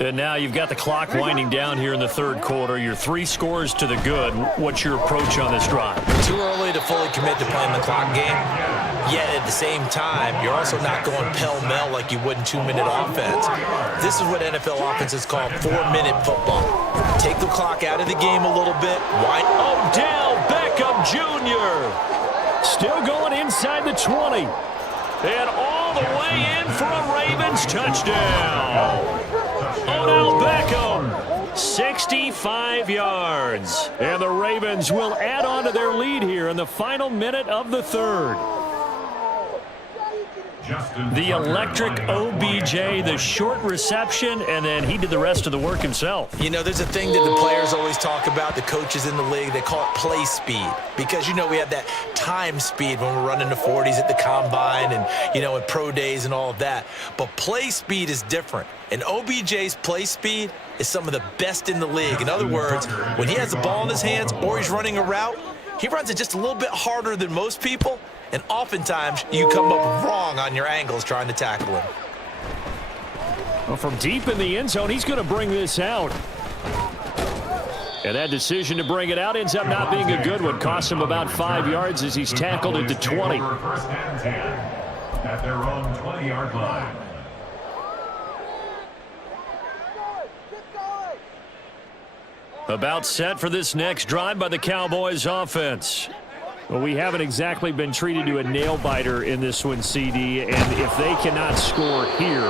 And now you've got the clock winding down here in the third quarter. You're 3 scores to the good. What's your approach on this drive? Too early to fully commit to playing the clock game. Yet at the same time, you're also not going pell-mell like you would in 2-minute offense. This is what NFL offenses call 4-minute football. Take the clock out of the game a little bit. Odell Beckham Jr. Still going inside the 20. And all the way in for a Ravens touchdown. Odell Beckham, 65 yards. And the Ravens will add on to their lead here in the final minute of the third. The electric OBJ, the short reception, and then he did the rest of the work himself. You know, there's a thing that the players always talk about, the coaches in the league, they call it play speed. Because, you know, we have that time speed when we're running the 40s at the combine and, you know, at pro days and all of that. But play speed is different. And OBJ's play speed is some of the best in the league. In other words, when he has the ball in his hands or he's running a route, he runs it just a little bit harder than most people. And oftentimes, you come up wrong on your angles trying to tackle him. Well, from deep in the end zone, he's going to bring this out. And that decision to bring it out ends up not being a good one. Costs him about 5 yards as he's tackled at the 20. First and 10 at their own 20-yard line. About set for this next drive by the Cowboys offense. Well, we haven't exactly been treated to a nail-biter in this one, CD, and if they cannot score here,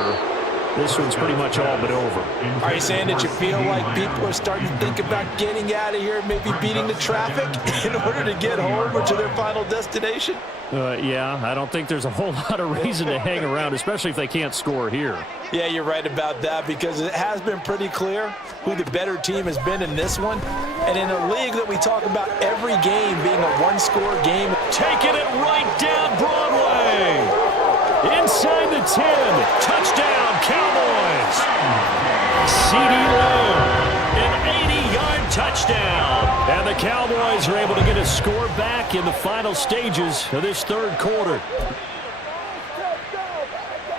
this one's pretty much all but over. Are you saying that you feel like people are starting to think about getting out of here, maybe beating the traffic in order to get home or to their final destination? Yeah, I don't think there's a whole lot of reason to hang around, especially if they can't score here. Yeah, you're right about that because it has been pretty clear who the better team has been in this one. And in a league that we talk about every game being a one-score game. Taking it right down Broadway. Inside the 10. Touchdown, Cowboys. CeeDee Lamb, an 80-yard touchdown. And the Cowboys are able to get a score back in the final stages of this third quarter.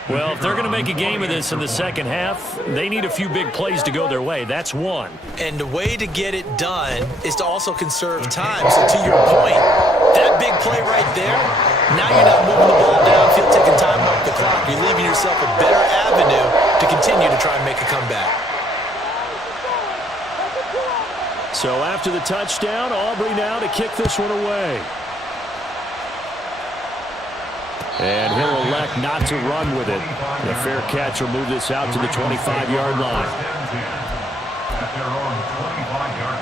Well, if they're going to make a game of this in the second half, they need a few big plays to go their way. That's one. And the way to get it done is to also conserve time. So to your point, that big play right there, now you're not moving the ball downfield, taking time off the clock. You're leaving yourself a better avenue to continue to try and make a comeback. So after the touchdown, Aubrey now to kick this one away. And he'll elect not to run with it. The fair catch will move this out to the 25-yard line. At their own 25-yard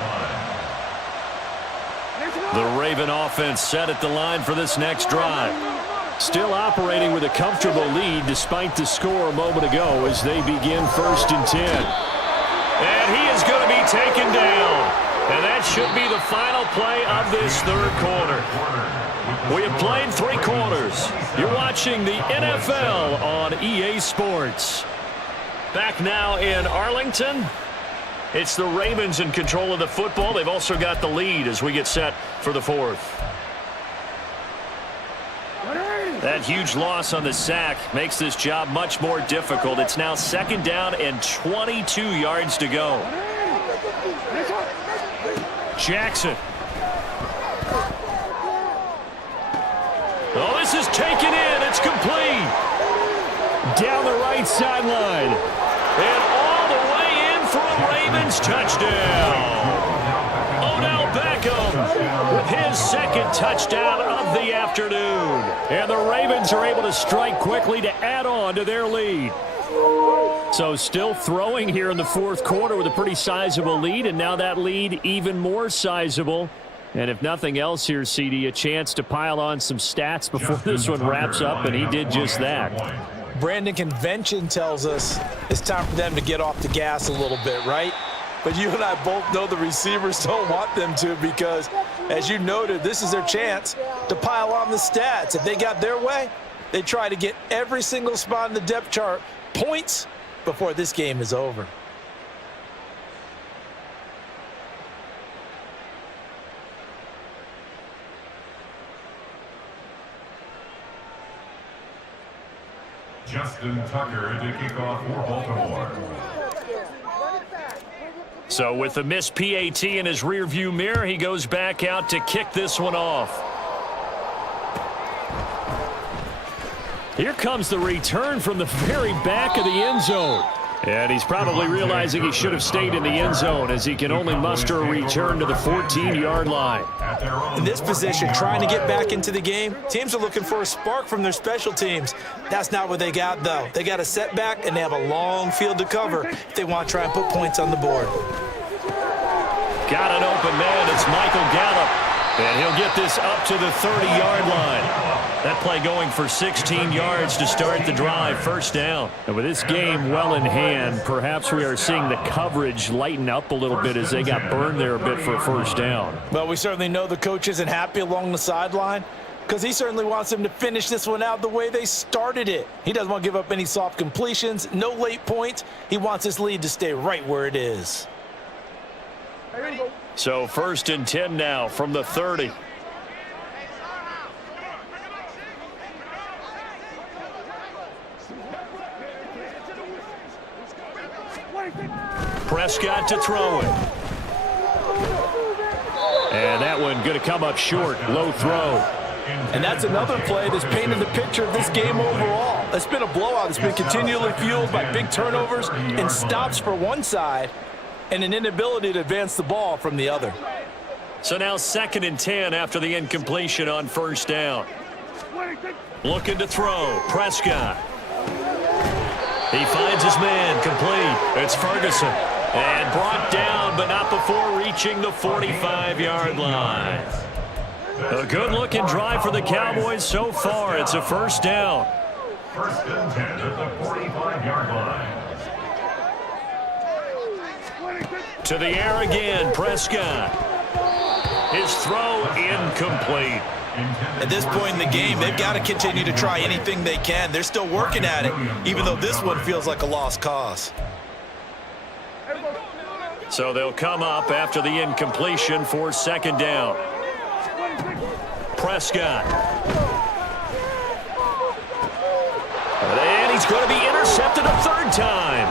line. The Raven offense set at the line for this next drive. Still operating with a comfortable lead despite the score a moment ago as they begin 1st and 10. And he is going to be taken down. And that should be the final play of this third quarter. We have played 3 quarters. You're watching the NFL on EA Sports. Back now in Arlington. It's the Ravens in control of the football. They've also got the lead as we get set for the fourth. That huge loss on the sack makes this job much more difficult. It's now 2nd down and 22 yards to go. Jackson. Oh, this is taken in. It's complete. Down the right sideline. And all the way in for a Ravens touchdown. Odell Beckham with his 2nd touchdown of the afternoon. And the Ravens are able to strike quickly to add on to their lead. So still throwing here in the 4th quarter with a pretty sizable lead, and now that lead even more sizable. And if nothing else here, CD, a chance to pile on some stats before this one wraps up, and he did just that. Brandon, convention tells us it's time for them to get off the gas a little bit, right? But you and I both know the receivers don't want them to because, as you noted, this is their chance to pile on the stats. If they got their way, they try to get every single spot in the depth chart points before this game is over. Justin Tucker to kick off for Baltimore. So with the missed PAT in his rearview mirror, he goes back out to kick this one off. Here comes the return from the very back of the end zone. And he's probably realizing he should have stayed in the end zone as he can only muster a return to the 14-yard line. In this position, trying to get back into the game, teams are looking for a spark from their special teams. That's not what they got, though. They got a setback, and they have a long field to cover if they want to try and put points on the board. Got an open man. It's Michael Gallup. And he'll get this up to the 30-yard line. That play going for 16 yards to start the drive, first down. And with this game well in hand, perhaps we are seeing the coverage lighten up a little bit as they got burned there a bit for a first down. Well, we certainly know the coach isn't happy along the sideline because he certainly wants them to finish this one out the way they started it. He doesn't want to give up any soft completions, no late points. He wants his lead to stay right where it is. So 1st and 10 now from the 30. Prescott to throw it. And that one going to come up short. Low throw. And that's another play that's painted the picture of this game overall. It's been a blowout. It's been continually fueled by big turnovers and stops for one side and an inability to advance the ball from the other. So now 2nd and 10 after the incompletion on first down. Looking to throw. Prescott. He finds his man complete. It's Ferguson. And brought down, but not before reaching the 45-yard line. A good-looking drive for the Cowboys so far. It's a first down. 1st and 10 at the 45-yard line. To the air again, Prescott. His throw incomplete. At this point in the game, they've got to continue to try anything they can. They're still working at it, even though this one feels like a lost cause. So they'll come up after the incompletion for 2nd down. Prescott. And he's going to be intercepted a 3rd time.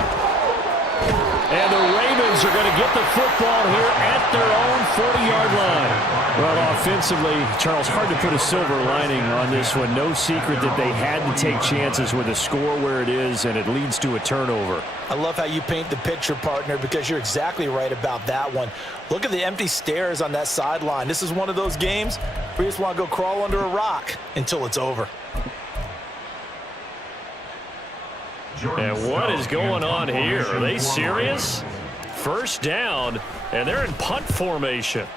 And the Ravens are going to get the football here at their own 40-yard line. Well, offensively, Charles, hard to put a silver lining on this one. No secret that they had to take chances with a score where it is, and it leads to a turnover. I love how you paint the picture, partner, because you're exactly right about that one. Look at the empty stares on that sideline. This is one of those games where you just want to go crawl under a rock until it's over. And what is going on here? Are they serious? First down, and they're in punt formation.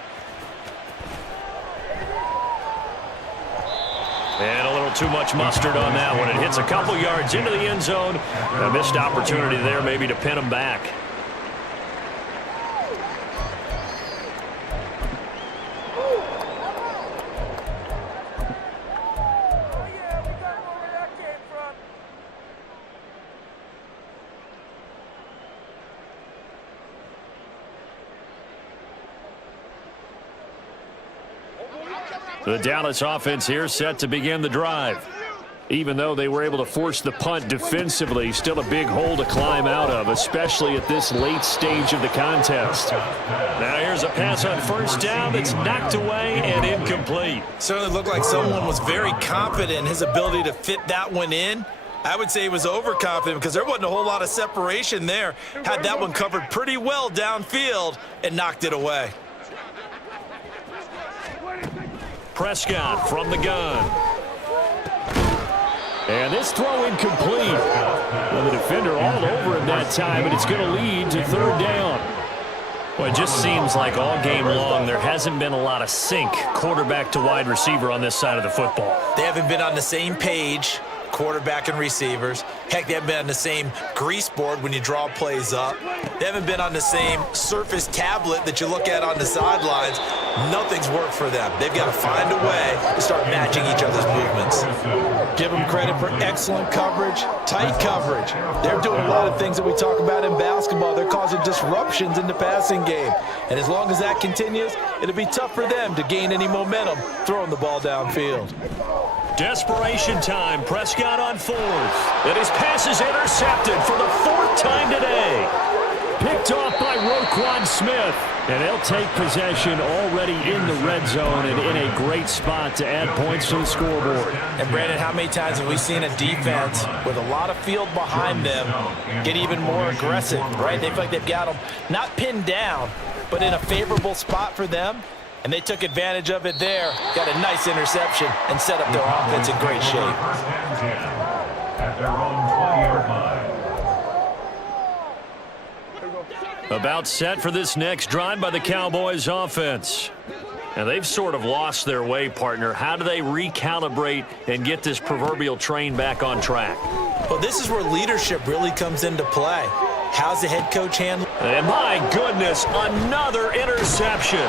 And a little too much mustard on that one. It hits a couple yards into the end zone. A missed opportunity there maybe to pin them back. The Dallas offense here set to begin the drive. Even though they were able to force the punt defensively, still a big hole to climb out of, especially at this late stage of the contest. Now here's a pass on first down that's knocked away and incomplete. Certainly looked like someone was very confident in his ability to fit that one in. I would say he was overconfident because there wasn't a whole lot of separation there. Had that one covered pretty well downfield and knocked it away. Prescott from the gun. And this throw incomplete. Well, the defender all over him that time, and it's going to lead to 3rd down. Well, it just seems like all game long there hasn't been a lot of sync quarterback to wide receiver on this side of the football. They haven't been on the same page, quarterback and receivers. Heck, they haven't been on the same grease board when you draw plays up. They haven't been on the same surface tablet that you look at on the sidelines. Nothing's worked for them. They've got to find a way to start matching each other's movements. Give them credit for excellent coverage, tight coverage. They're doing a lot of things that we talk about in basketball. They're causing disruptions in the passing game. And as long as that continues, it'll be tough for them to gain any momentum throwing the ball downfield. Desperation time. Prescott on 4th. And his pass is intercepted for the 4th time today. Picked off by Roquan Smith. And they'll take possession already in the red zone and in a great spot to add points to the scoreboard. And Brandon, how many times have we seen a defense with a lot of field behind them get even more aggressive, right? They feel like they've got them not pinned down, but in a favorable spot for them. And they took advantage of it there. Got a nice interception and set up their offense in great shape. First and 10 at their own 20-yard line. About set for this next drive by the Cowboys offense. And they've sort of lost their way, partner. How do they recalibrate and get this proverbial train back on track? Well, this is where leadership really comes into play. How's the head coach handling? And my goodness, another interception.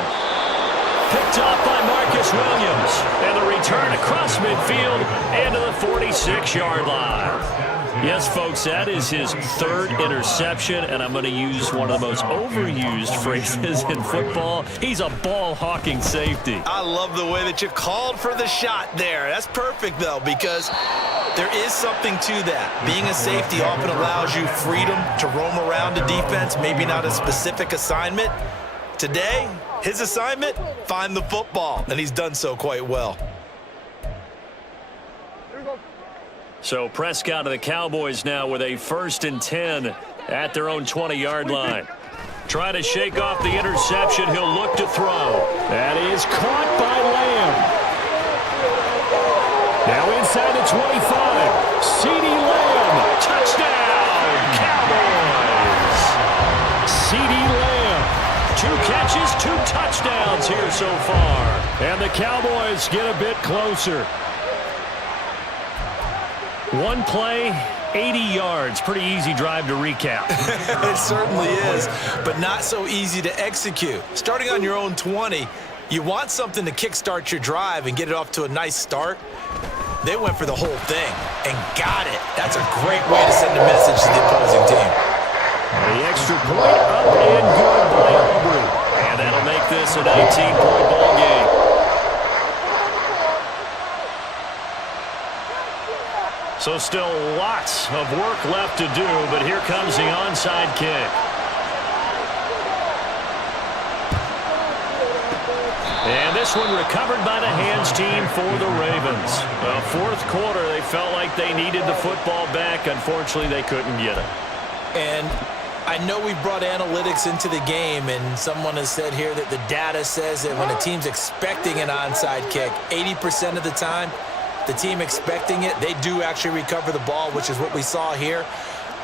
Picked off by Marcus Williams. And the return across midfield and to the 46-yard line. Yes, folks, that is his third interception, and I'm going to use one of the most overused phrases in football. He's a ball-hawking safety. I love the way that you called for the shot there. That's perfect, though, because there is something to that. Being a safety often allows you freedom to roam around a defense, maybe not a specific assignment. Today, his assignment, find the football, and he's done so quite well. So Prescott of the Cowboys now with a 1st and 10 at their own 20-yard line. Trying to shake off the interception. He'll look to throw. That is caught by Lamb. Now inside the 25. CeeDee Lamb. Touchdown, Cowboys. CeeDee Lamb. 2 catches, 2 touchdowns here so far. And the Cowboys get a bit closer. One play, 80 yards. Pretty easy drive to recap. It certainly is, but not so easy to execute. Starting on your own 20, you want something to kickstart your drive and get it off to a nice start. They went for the whole thing and got it. That's a great way to send a message to the opposing team. The extra point up and good by Aubrey. And that'll make this a 19-point ball game. So still lots of work left to do, but here comes the onside kick. And this one recovered by the hands team for the Ravens. Well, fourth quarter, they felt like they needed the football back. Unfortunately, they couldn't get it. And I know we've brought analytics into the game, and someone has said here that the data says that when a team's expecting an onside kick, 80% of the time, the team expecting it, they do actually recover the ball, which is what we saw here.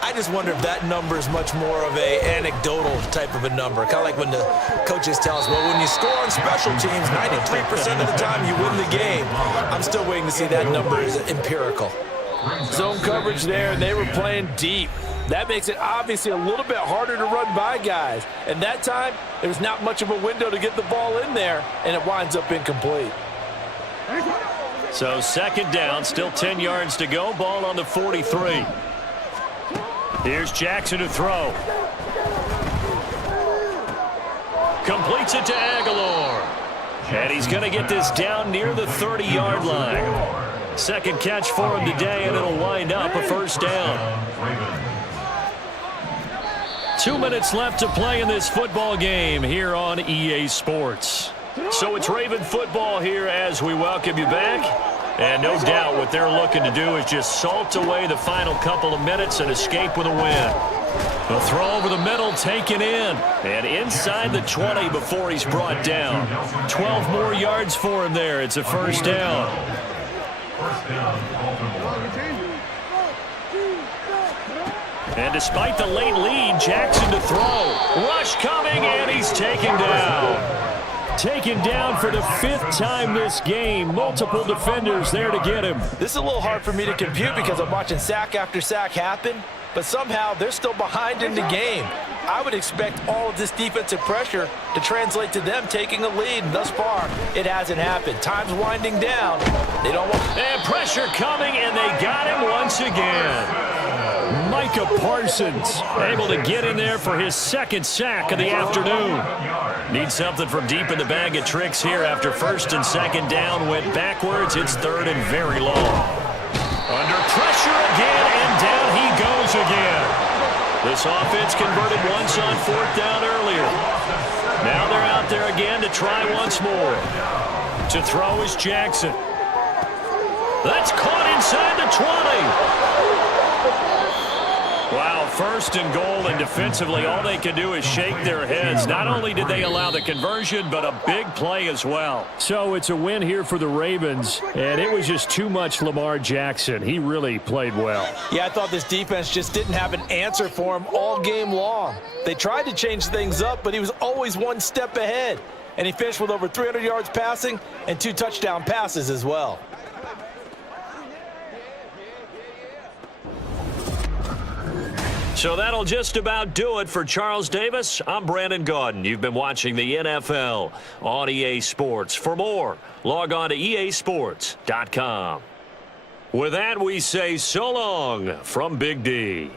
I just wonder if that number is much more of a anecdotal type of a number. Kind of like when the coaches tell us, well, when you score on special teams, 93% of the time you win the game. I'm still waiting to see that number is empirical. Zone coverage there, and they were playing deep. That makes it obviously a little bit harder to run by guys. And that time, there was not much of a window to get the ball in there, and it winds up incomplete. So second down, still 10 yards to go. Ball on the 43. Here's Jackson to throw. Completes it to Aguilar. And he's going to get this down near the 30-yard line. Second catch for him today, and it'll wind up a first down. 2 minutes left to play in this football game here on EA Sports. So it's Raven football here as we welcome you back. And no doubt what they're looking to do is just salt away the final couple of minutes and escape with a win. A throw over the middle, taken in. And inside the 20 before he's brought down. 12 more yards for him there. It's a first down. And despite the late lead, Jackson to throw. Rush coming, and he's taken down. Taken down for the 5th time this game. Multiple defenders there to get him. This is a little hard for me to compute because I'm watching sack after sack happen, but somehow they're still behind in the game. I would expect all of this defensive pressure to translate to them taking a lead, and thus far, it hasn't happened. Time's winding down. They don't want... And pressure coming, and they got him once again. Micah Parsons able to get in there for his 2nd sack of the afternoon. Needs something from deep in the bag of tricks here after 1st and 2nd down. Went backwards. It's 3rd and very long. Under pressure again, and down he goes again. This offense converted once on fourth down earlier. Now they're out there again to try once more. To throw is Jackson. That's caught inside the 20. Wow, first and goal, and defensively all they can do is shake their heads. Not only did they allow the conversion, but a big play as well. So it's a win here for the Ravens, and it was just too much Lamar Jackson. He really played well. Yeah, I thought this defense just didn't have an answer for him all game long. They tried to change things up, but he was always one step ahead. And he finished with over 300 yards passing and 2 touchdown passes as well. So that'll just about do it for Charles Davis. I'm Brandon Gaudin. You've been watching the NFL on EA Sports. For more, log on to easports.com. With that, we say so long from Big D.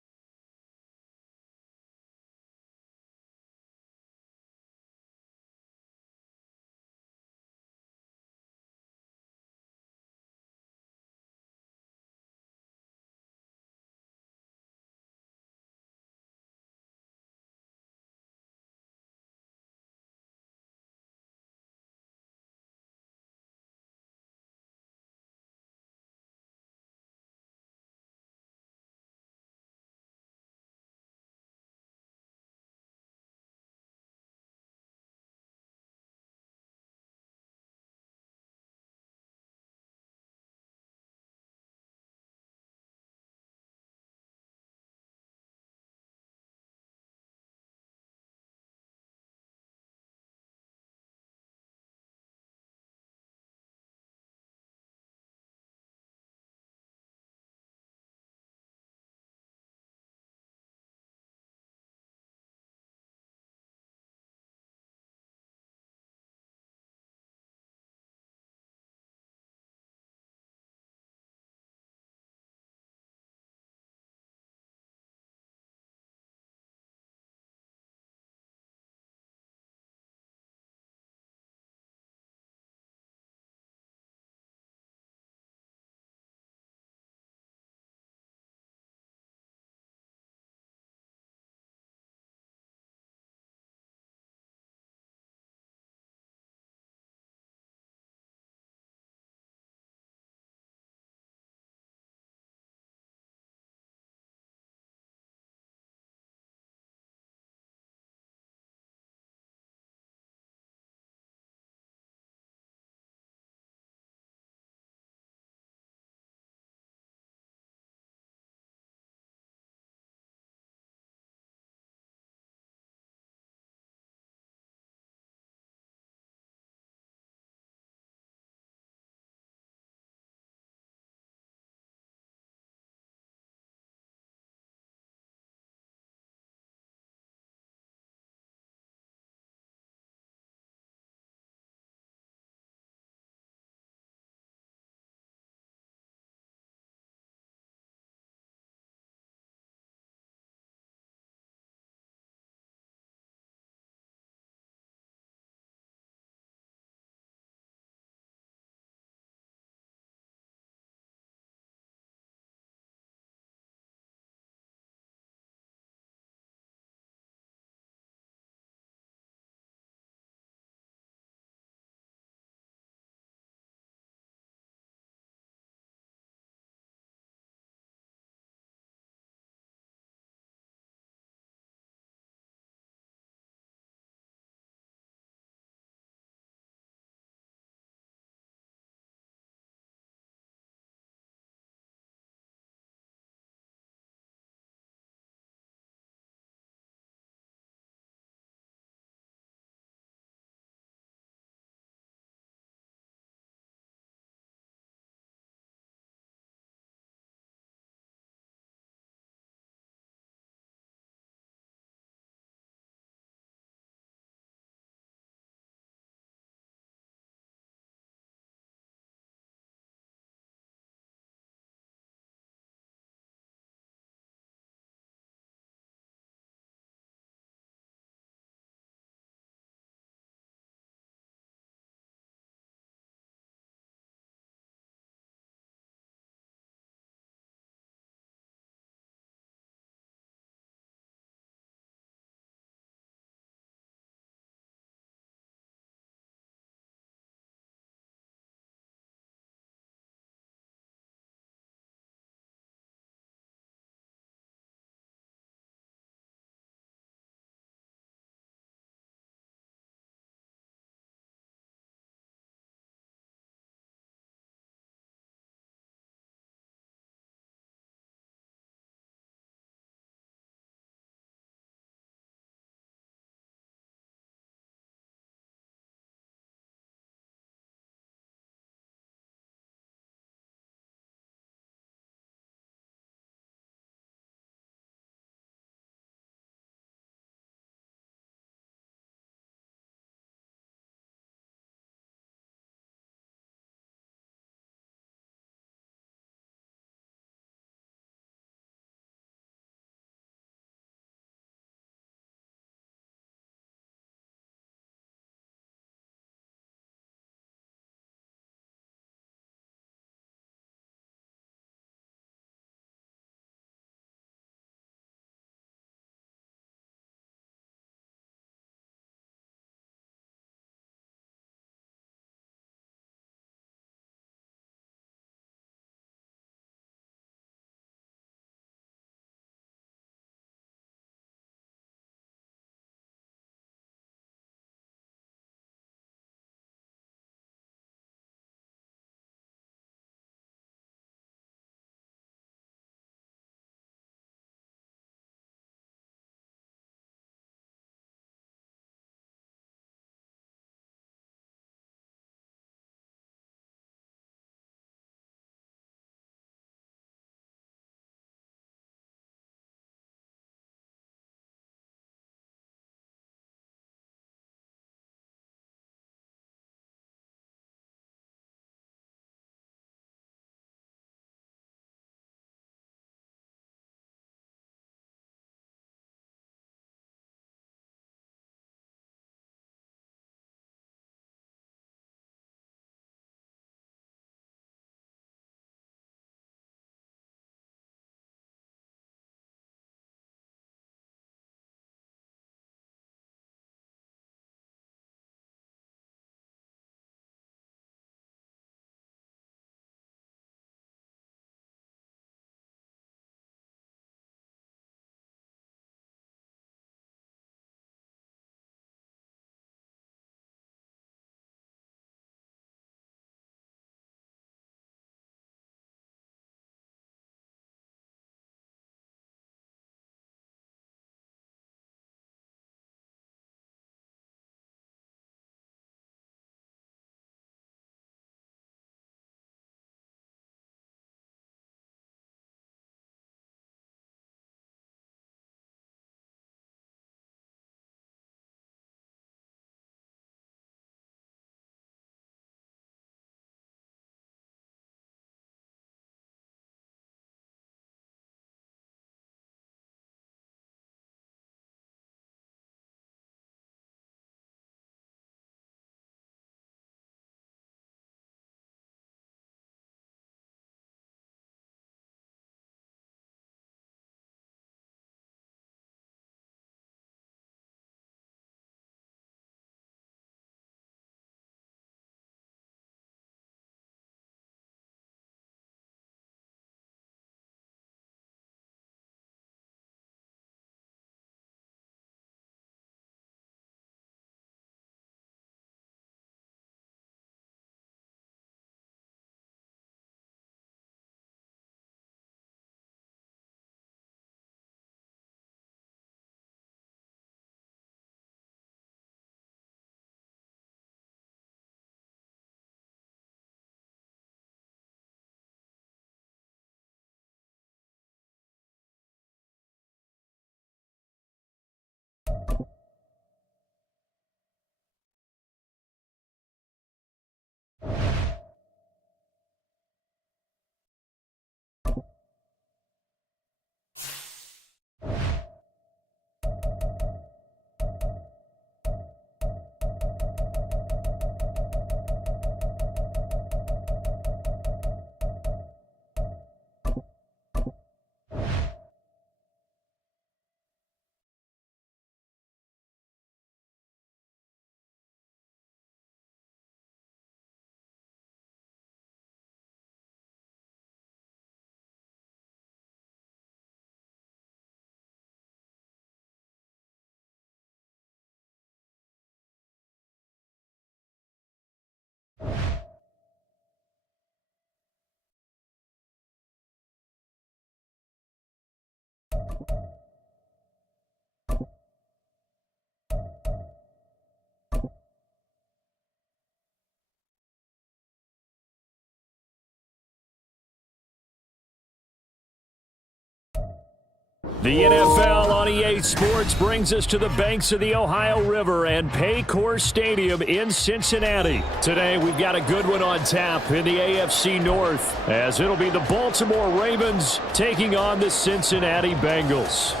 The NFL on EA Sports brings us to the banks of the Ohio River and Paycor Stadium in Cincinnati. Today, we've got a good one on tap in the AFC North, as it'll be the Baltimore Ravens taking on the Cincinnati Bengals.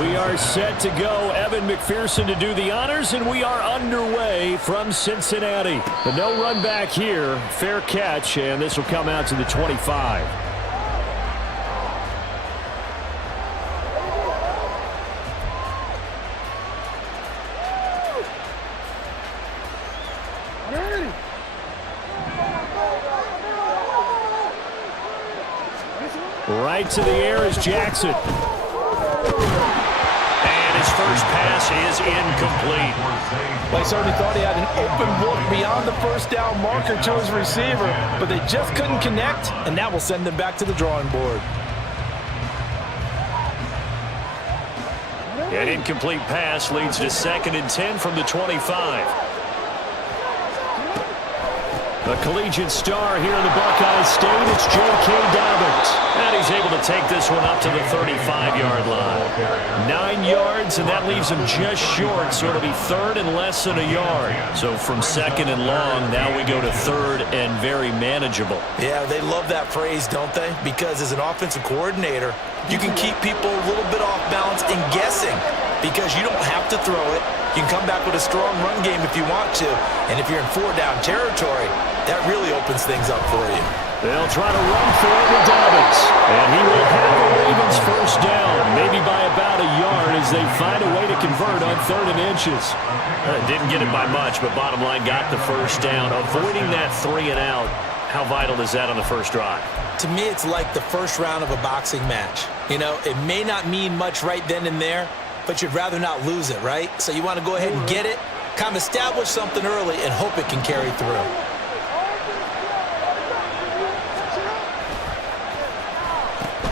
We are set to go. Evan McPherson to do the honors, and we are underway from Cincinnati. The no run back here, fair catch, and this will come out to the 25. Right to the air is Jackson. And his first pass is incomplete. They certainly thought he had an open look beyond the first down marker to his receiver, but they just couldn't connect, and that will send them back to the drawing board. An incomplete pass leads to 2nd and 10 from the 25. A collegiate star here in the Buckeye State, it's J.K. Dobbins. And he's able to take this one up to the 35-yard line. 9 yards, and that leaves him just short, so it'll be 3rd and less than a yard. So from 2nd and long, now we go to 3rd and very manageable. Yeah, they love that phrase, don't they? Because as an offensive coordinator, you can keep people a little bit off balance and guessing because you don't have to throw it. You can come back with a strong run game if you want to. And if you're in 4-down territory, that really opens things up for you. They'll try to run for it with Dobbins. And he will have the Ravens first down, maybe by about a yard as they find a way to convert on 3rd and inches. Didn't get it by much, but bottom line got the first down. Avoiding that 3 and out, how vital is that on the first drive? To me, it's like the first round of a boxing match. You know, it may not mean much right then and there, but you'd rather not lose it, right? So you want to go ahead and get it, kind of establish something early, and hope it can carry through.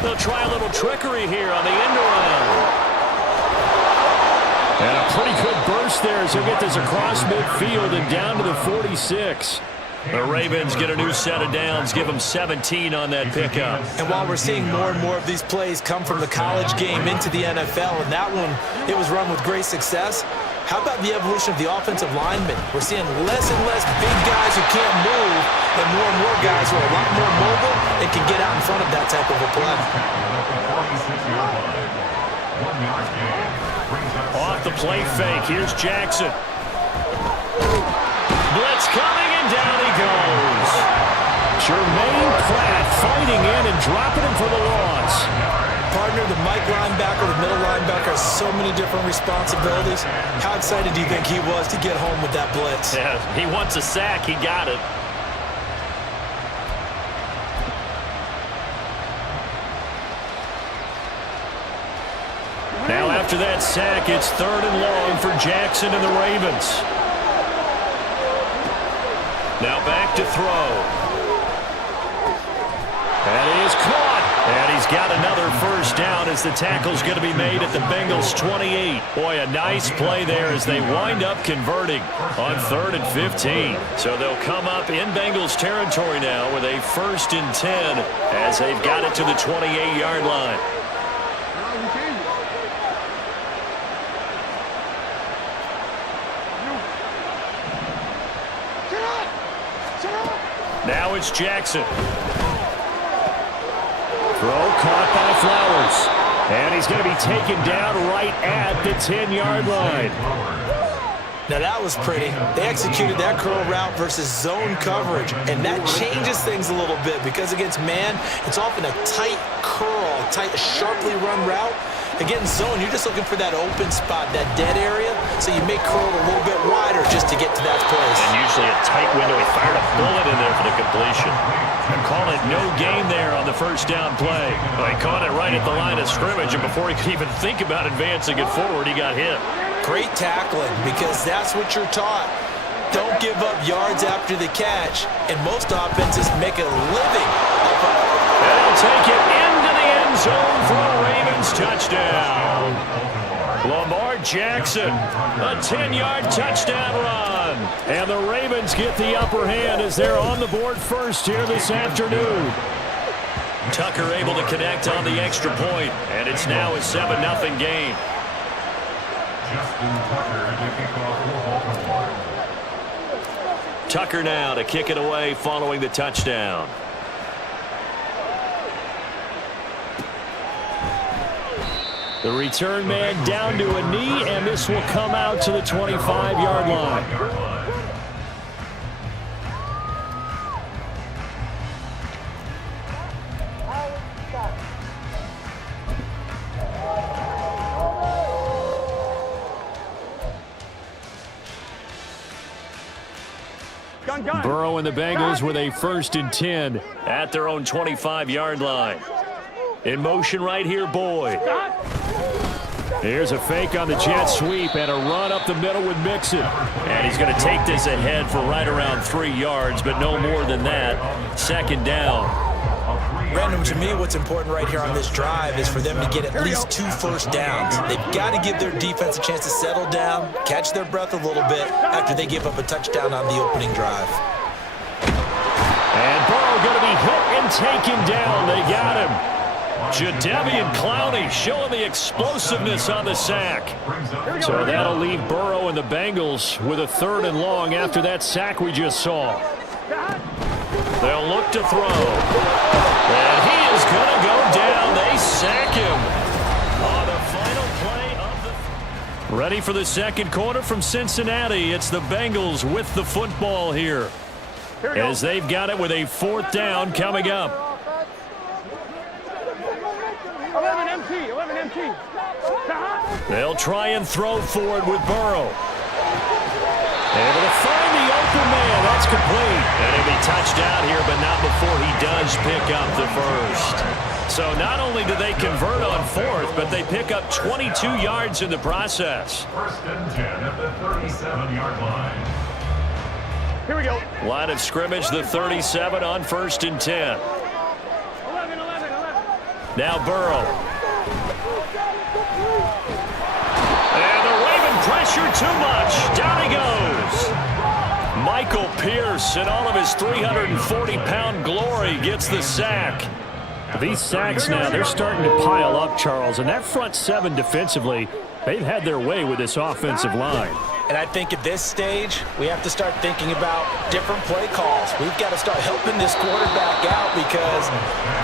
They'll try a little trickery here on the end around. And a pretty good burst there as he'll get this across midfield and down to the 46. The Ravens get a new set of downs, give them 17 on that pickup. And while we're seeing more and more of these plays come from the college game into the NFL, and that one, it was run with great success, how about the evolution of the offensive linemen? We're seeing less and less big guys who can't move and more guys who are a lot more mobile and can get out in front of that type of a play. Off the play fake, here's Jackson. Blitz coming, and down he goes. Jermaine Pratt fighting in and dropping him for the loss. Partner, the Mike linebacker, the middle linebacker, has so many different responsibilities. How excited do you think he was to get home with that blitz? Yeah, he wants a sack. He got it. Now after that sack, it's 3rd and long for Jackson and the Ravens. Now back to throw. And he is caught. And he's got another first down as the tackle's going to be made at the Bengals 28. Boy, a nice play there as they wind up converting on 3rd and 15. So they'll come up in Bengals territory now with a 1st and 10 as they've got it to the 28-yard line. Now it's Jackson. Throw caught by Flowers. And he's going to be taken down right at the 10-yard line. Now that was pretty. They executed that curl route versus zone coverage, and that changes things a little bit because against man, it's often a tight curl, tight, sharply run route. Against zone, you're just looking for that open spot, that dead area, so you may curl it a little bit wider just to get to that place. And usually a tight window. He fired a bullet in there for the completion. And call it no gain there on the first down play. Well, he caught it right at the line of scrimmage, and before he could even think about advancing it forward, he got hit. Great tackling, because that's what you're taught. Don't give up yards after the catch, and most offenses make a living off of it. And he'll take it into the end zone for a Ravens touchdown. Lamar Jackson, a 10-yard touchdown run. And the Ravens get the upper hand as they're on the board first here this afternoon. Tucker able to connect on the extra point, and it's now a 7-0 game. Justin Tucker to kick off for Baltimore. Tucker now to kick it away following the touchdown. The return man down to a knee, and this will come out to the 25-yard line. Burrow and the Bengals with a 1st and 10 at their own 25-yard line. In motion right here, Boyd. Here's a fake on the jet sweep and a run up the middle with Mixon. And he's going to take this ahead for right around 3 yards, but no more than that. 2nd down. Random, to me, what's important right here on this drive is for them to get at least 2 first downs. They've got to give their defense a chance to settle down, catch their breath a little bit after they give up a touchdown on the opening drive. And Burrow going to be hit and taken down. They got him. Jadeveon Clowney showing the explosiveness on the sack. So that'll leave Burrow and the Bengals with a 3rd and long after that sack we just saw. They'll look to throw. And he is going to go down. They sack him on the final play of the... Ready for the 2nd quarter from Cincinnati. It's the Bengals with the football here, as they've got it with a 4th down coming up. 11 MT. They'll try and throw forward with Burrow. Able to find the open man. That's complete. And he'll be touched out here, but not before he does pick up the 1st. So not only do they convert on 4th, but they pick up 22 yards in the process. 1st and 10 at the 37-yard line. Here we go. Line of scrimmage, the 37 on 1st and 10. 11. Now Burrow. And the Raven pressure too much. Down he goes. Michael Pierce in all of his 340-pound glory gets the sack. These sacks now, they're starting to pile up, Charles. And that front 7 defensively, they've had their way with this offensive line. And I think at this stage, we have to start thinking about different play calls. We've got to start helping this quarterback out because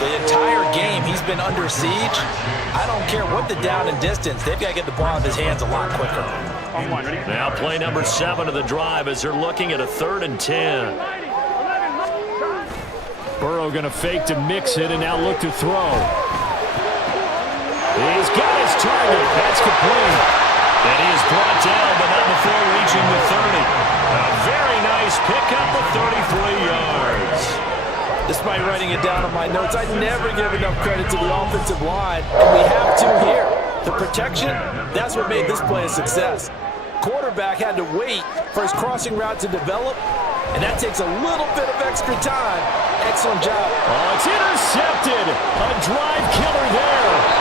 the entire game he's been under siege. I don't care what the down and distance. They've got to get the ball out of his hands a lot quicker. Now play number 7 of the drive as they're looking at a 3rd and 10. Burrow going to fake to mix it and now look to throw. He's got his target. That's complete. And he is brought down, but not before reaching the 30. A very nice pickup of 33 yards. Despite writing it down on my notes, I never give enough credit to the offensive line, and we have to here. The protection, that's what made this play a success. Quarterback had to wait for his crossing route to develop, and that takes a little bit of extra time. Excellent job. Oh, it's intercepted. A drive killer there.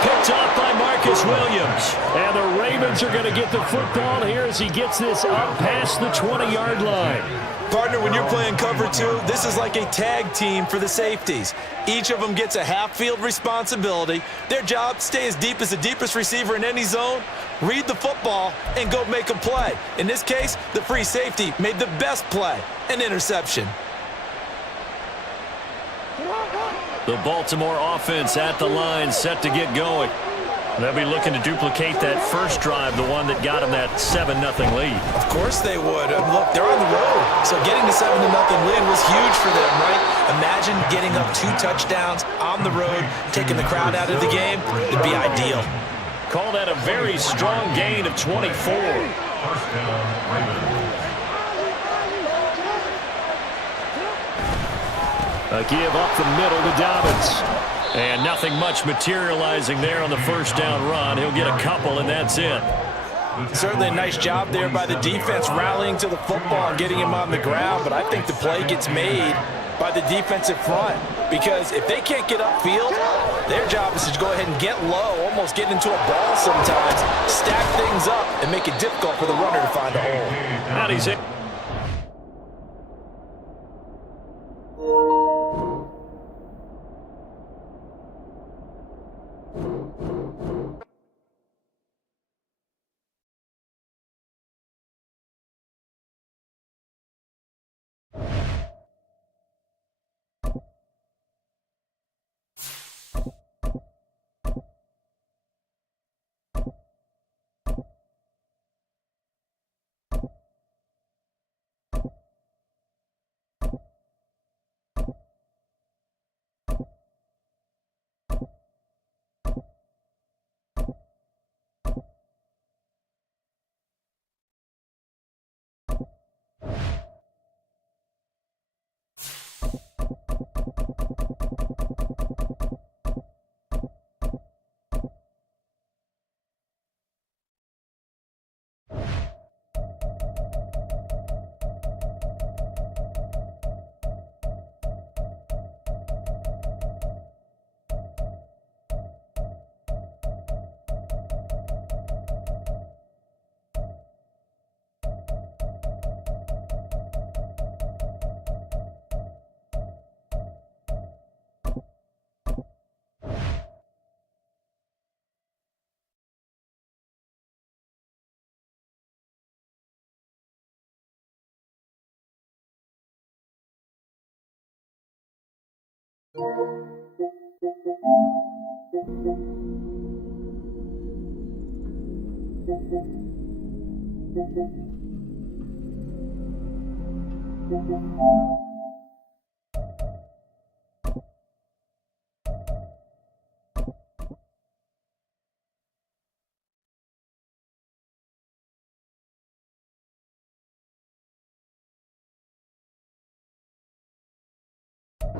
Picked off by Marcus Williams. And the Ravens are going to get the football here as he gets this up past the 20-yard line. Partner, when you're playing cover 2, this is like a tag team for the safeties. Each of them gets a half-field responsibility. Their job, stay as deep as the deepest receiver in any zone, read the football, and go make a play. In this case, the free safety made the best play, an interception. The Baltimore offense at the line, set to get going. They'll be looking to duplicate that first drive, the one that got them that 7-0 lead. Of course they would. Look, they're on the road, so getting the 7-0 lead was huge for them, right? Imagine getting up 2 touchdowns on the road, taking the crowd out of the game. It'd be ideal. Call that a very strong gain of 24. First down, Ravens. A give up the middle to Dobbins. And nothing much materializing there on the first down run. He'll get a couple, and that's it. Certainly a nice job there by the defense rallying to the football and getting him on the ground, but I think the play gets made by the defensive front because if they can't get upfield, Their job is to go ahead and get low, almost get into a ball sometimes, stack things up, and make it difficult for the runner to find a hole. And he's in.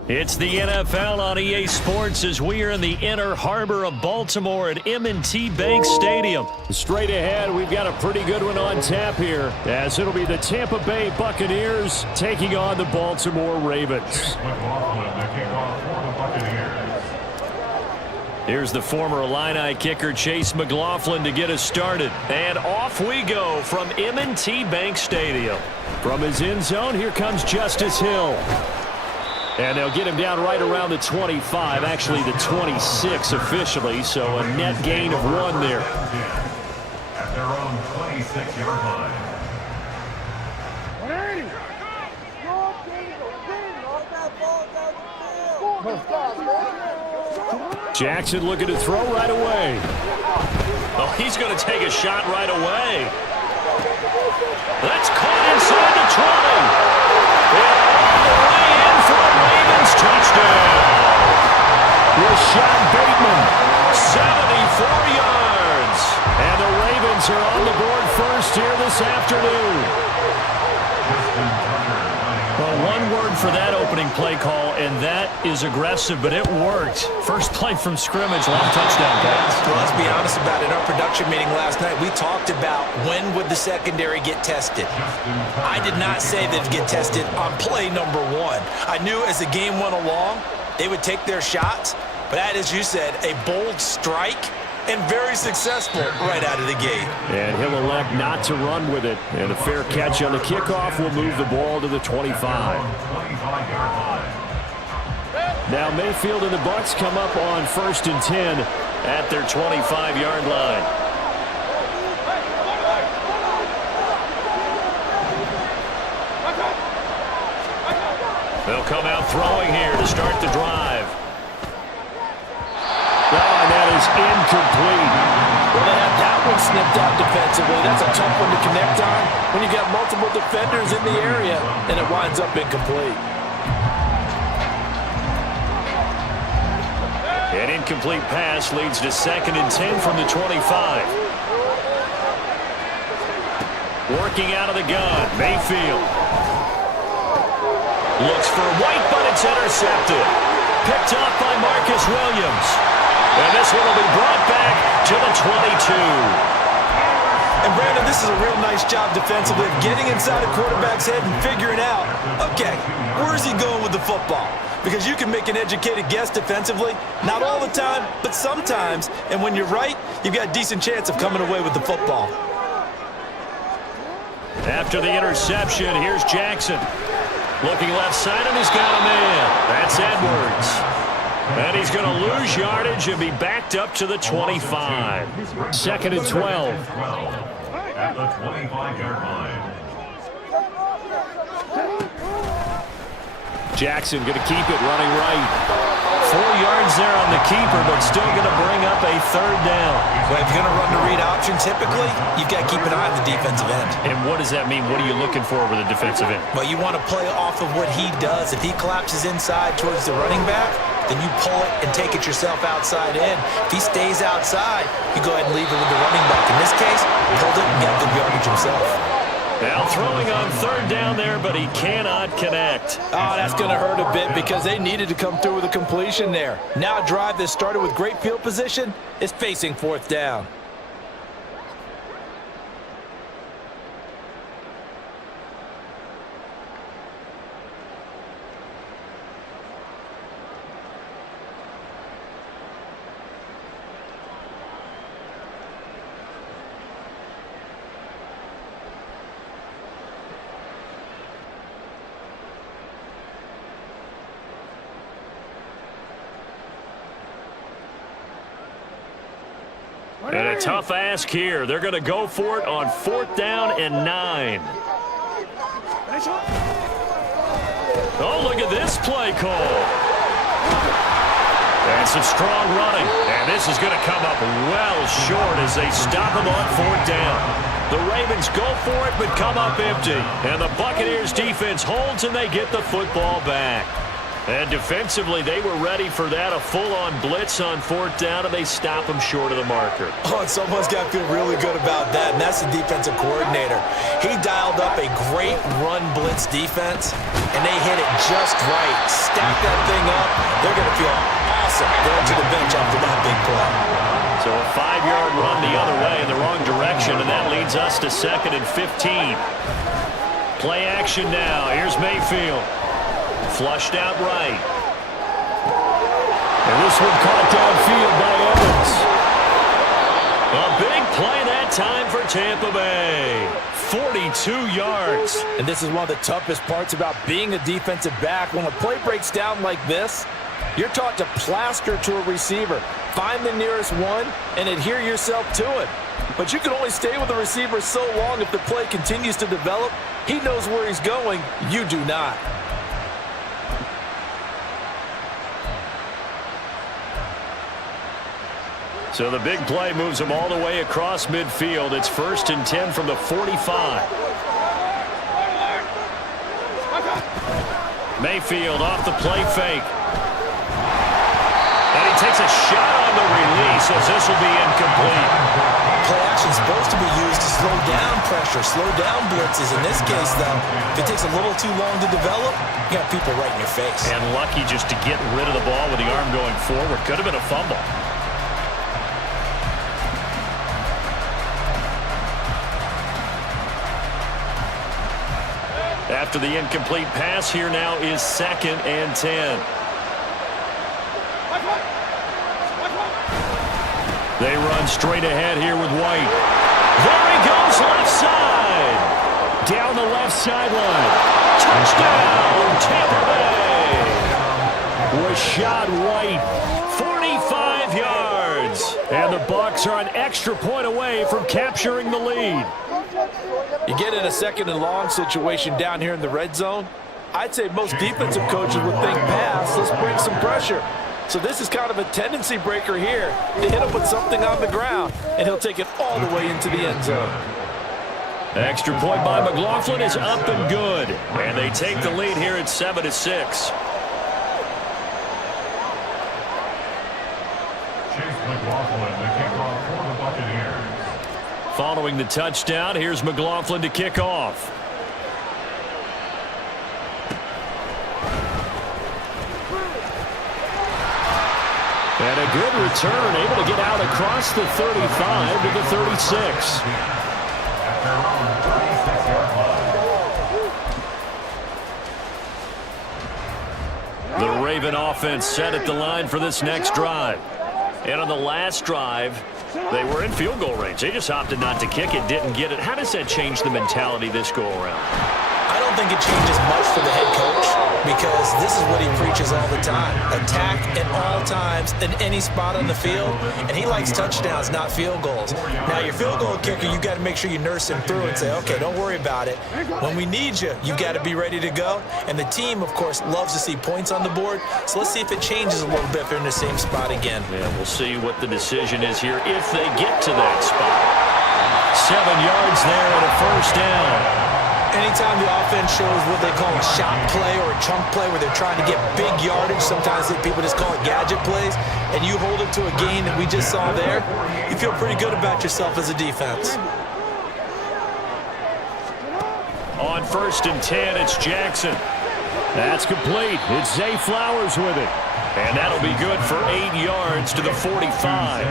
It's the NFL on EA Sports as we are in the inner harbor of Baltimore at M&T Bank Stadium. Straight ahead, we've got a pretty good one on tap here, as it'll be the Tampa Bay Buccaneers taking on the Baltimore Ravens. Here's the former Illini kicker Chase McLaughlin to get us started. And off we go from M&T Bank Stadium. From his end zone, here comes Justice Hill. And they'll get him down right around the 25, actually the 26 officially, so a net gain of 1 there. At their own 26-yard line. 180. Jackson looking to throw right away. Oh, he's going to take a shot right away. That's caught inside the 20. And all the way in for a Ravens touchdown. Rashad Bateman, 74 yards. And the Ravens are on the board first here this afternoon. Well, one word for that opening play call, and that is aggressive, but it worked. First play from scrimmage, long touchdown pass. Well, let's be honest about it. In our production meeting last night, we talked about when would the secondary get tested. I did not say they'd get tested on play number 1. I knew as the game went along, they would take their shots, but that, as you said, a bold strike and very successful right out of the gate. And he'll elect not to run with it. And a fair catch on the kickoff will move the ball to the 25. Now Mayfield and the Bucs come up on 1st and 10 at their 25-yard line. They'll come out throwing here to start the drive. Oh, and that is incomplete. Well, they had that one snipped out defensively. That's a tough one to connect on when you got multiple defenders in the area, and it winds up incomplete. An incomplete pass leads to 2nd and 10 from the 25. Working out of the gun, Mayfield. Looks for White, but it's intercepted. Picked up by Marcus Williams. And this one will be brought back to the 22. And Brandon, this is a real nice job defensively of getting inside a quarterback's head and figuring out, okay, where's he going with the football? Because you can make an educated guess defensively, not all the time, but sometimes. And when you're right, you've got a decent chance of coming away with the football. After the interception, here's Jackson. Looking left side, and he's got a man. That's Edwards. And he's going to lose yardage and be backed up to the 25. 2nd and 12. At the 25-yard line. Jackson going to keep it running right. 4 yards there on the keeper, but still going to bring up a 3rd down. Well, if you're going to run the read option, typically, you've got to keep an eye on the defensive end. And what does that mean? What are you looking for with a defensive end? Well, you want to play off of what he does. If he collapses inside towards the running back, then you pull it and take it yourself outside in. If he stays outside, you go ahead and leave it with the running back. In this case, he pulled it and got good yardage himself. Now throwing on 3rd down there, but he cannot connect. Oh, that's going to hurt a bit because they needed to come through with a completion there. Now a drive that started with great field position is facing 4th down. And a tough ask here. They're going to go for it on 4th down and 9. Oh, look at this play call. And some strong running. And this is going to come up well short as they stop him on 4th down. The Ravens go for it but come up empty. And the Buccaneers defense holds and they get the football back. And defensively, they were ready for that, a full-on blitz on 4th down, and they stop them short of the marker. Oh, and someone's got to feel really good about that, and that's the defensive coordinator. He dialed up a great run blitz defense, and they hit it just right. Stack that thing up. They're going to feel awesome going to the bench after that big play. So a 5-yard run the other way in the wrong direction, and that leads us to 2nd and 15. Play action now. Here's Mayfield. Flushed out right. And this one caught downfield by Evans. A big play that time for Tampa Bay. 42 yards. And this is one of the toughest parts about being a defensive back. When a play breaks down like this, you're taught to plaster to a receiver. Find the nearest one and adhere yourself to it. But you can only stay with the receiver so long if the play continues to develop. He knows where he's going. You do not. So the big play moves him all the way across midfield. It's 1st and 10 from the 45. Mayfield off the play fake. And he takes a shot on the release as this will be incomplete. Play action is supposed to be used to slow down pressure, slow down blitzes. In this case, though, if it takes a little too long to develop, you got people right in your face. And lucky just to get rid of the ball with the arm going forward. Could have been a fumble. After the incomplete pass, here now is 2nd and 10. They run straight ahead here with White. There he goes, left side. Down the left sideline. Touchdown, Tampa Bay. Rashad White, 45 yards. And the Bucs are an extra point away from capturing the lead. You get in a 2nd and long situation down here in the red zone, I'd say most defensive coaches would think pass, let's bring some pressure. So this is kind of a tendency breaker here to hit him with something on the ground, and he'll take it all the way into the end zone. Extra point by McLaughlin is up and good. And they take the lead here at 7-6. Chase McLaughlin, the kickoff for the Buccaneers. Following the touchdown, here's McLaughlin to kick off. And a good return, able to get out across the 35 to the 36. at their own 36-yard line. The Raven offense set at the line for this next drive. And on the last drive, they were in field goal range. They just opted not to kick it, didn't get it. How does that change the mentality this go-around? I don't think it changes much for the head coach because this is what he preaches all the time. Attack at all times in any spot on the field, and he likes touchdowns, not field goals. Now, your field goal kicker, you got to make sure you nurse him through and say, okay, don't worry about it. When we need you, you got to be ready to go. And the team, of course, loves to see points on the board. So let's see if it changes a little bit if they're in the same spot again. Yeah, we'll see what the decision is here if they get to that spot. 7 yards there and a first down. Anytime the offense shows what they call a shot play or a chunk play where they're trying to get big yardage, sometimes people just call it gadget plays, and you hold it to a gain that we just saw there, you feel pretty good about yourself as a defense. On 1st and 10, it's Jackson. That's complete. It's Zay Flowers with it. And that'll be good for 8 yards to the 45.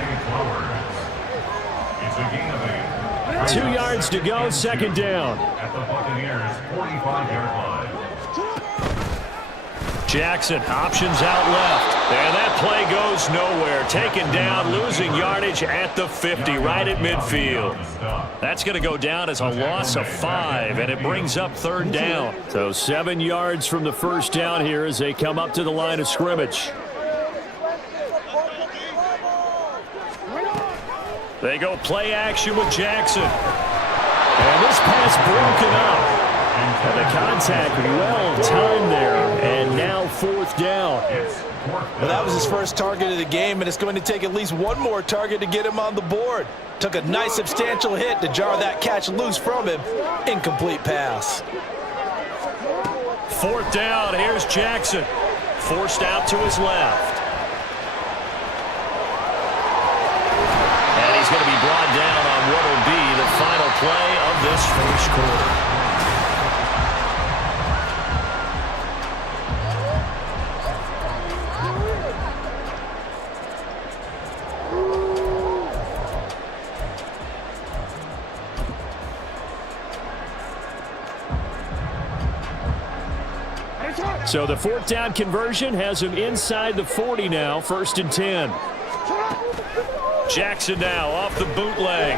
It's a gain of 8. 2 yards to go, second down. At the Buccaneers' 45-yard line. Jackson, options out left. And that play goes nowhere. Taken down, losing yardage at the 50, right at midfield. That's going to go down as a loss of 5, and it brings up 3rd down. So 7 yards from the first down here as they come up to the line of scrimmage. They go play action with Jackson. And this pass broken up. And the contact well timed there. And now 4th down. Well, that was his first target of the game, and it's going to take at least one more target to get him on the board. Took a nice substantial hit to jar that catch loose from him. Incomplete pass. 4th down. Here's Jackson. Forced out to his left. He's going to be brought down on what will be the final play of this first quarter. So the 4th down conversion has him inside the 40 now, 1st and 10. Jackson now off the bootleg.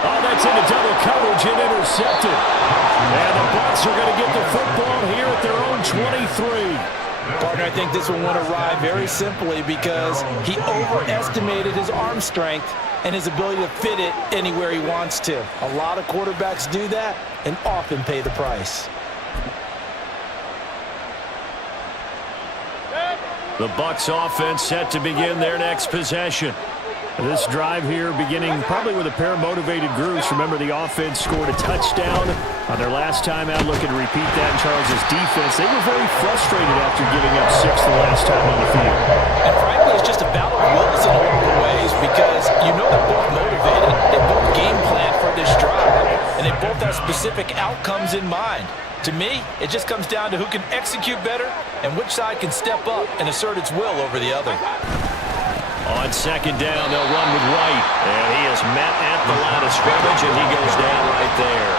Oh, that's into double coverage and intercepted. And the Bucs are going to get the football here at their own 23. Partner, I think this one won't arrive very simply because he overestimated his arm strength and his ability to fit it anywhere he wants to. A lot of quarterbacks do that and often pay the price. The Bucs offense set to begin their next possession. This drive here beginning probably with a pair of motivated groups. Remember, the offense scored a touchdown on their last time out. Looking to repeat that in Charles' defense. They were very frustrated after giving up 6 the last time on the field. And frankly, it's just a battle of wills in a lot of ways because you know they're both motivated. They both game plan for this drive, and they both have specific outcomes in mind. To me, it just comes down to who can execute better and which side can step up and assert its will over the other. On 2nd down, they'll run with White. And he is met at the line of scrimmage, and he goes down right there.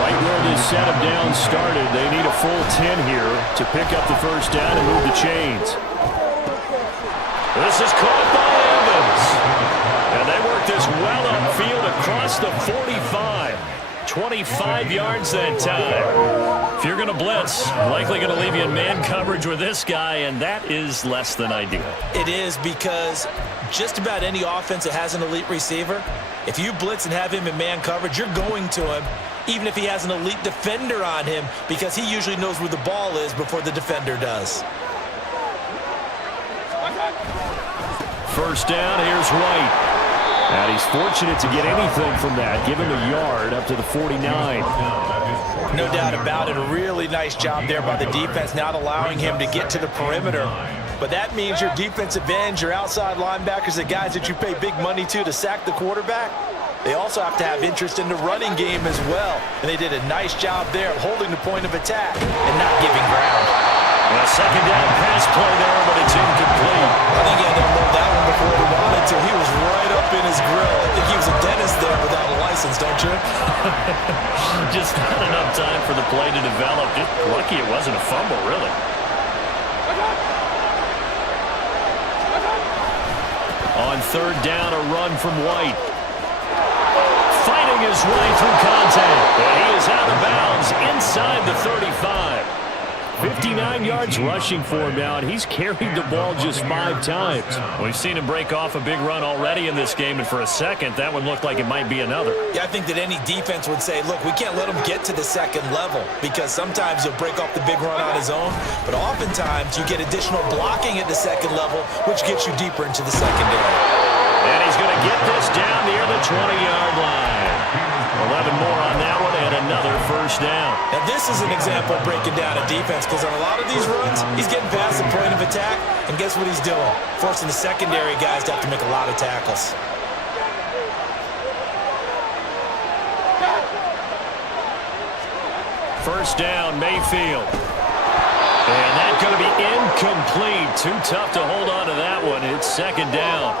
Right where this set of downs started, they need a full 10 here to pick up the first down and move the chains. This is caught by Evans. And they work this well upfield across the 45. 25 yards that time. If you're going to blitz, likely going to leave you in man coverage with this guy, and that is less than ideal. It is because just about any offense that has an elite receiver, if you blitz and have him in man coverage, you're going to him, even if he has an elite defender on him, because he usually knows where the ball is before the defender does. First down, here's White. And he's fortunate to get anything from that. Give him a yard up to the 49. No doubt about it. A really nice job there by the defense, not allowing him to get to the perimeter. But that means your defensive ends, your outside linebackers, the guys that you pay big money to sack the quarterback, they also have to have interest in the running game as well. And they did a nice job there of holding the point of attack and not giving ground. A second down pass play there, but it's incomplete. I think he had to unload that one before he wanted to. He was right up in his grill. I think he was a dentist there without a license, don't you? Just not enough time for the play to develop. Just lucky it wasn't a fumble, really. On third down, a run from White. Fighting his way through contact. And he is out of bounds inside the 35. 59 yards rushing for him now, and he's carried the ball just 5 times. We've seen him break off a big run already in this game, and for a second, that one looked like it might be another. Yeah, I think that any defense would say, look, we can't let him get to the second level because sometimes he'll break off the big run on his own, but oftentimes you get additional blocking at the second level, which gets you deeper into the secondary. And he's going to get this down near the 20-yard line. 11 more on that one and another first down. Now, this is an example of breaking down a defense because on a lot of these runs, he's getting past the point of attack, and guess what he's doing? Forcing the secondary guys to have to make a lot of tackles. First down, Mayfield. And that's going to be incomplete. Too tough to hold on to that one. It's second down.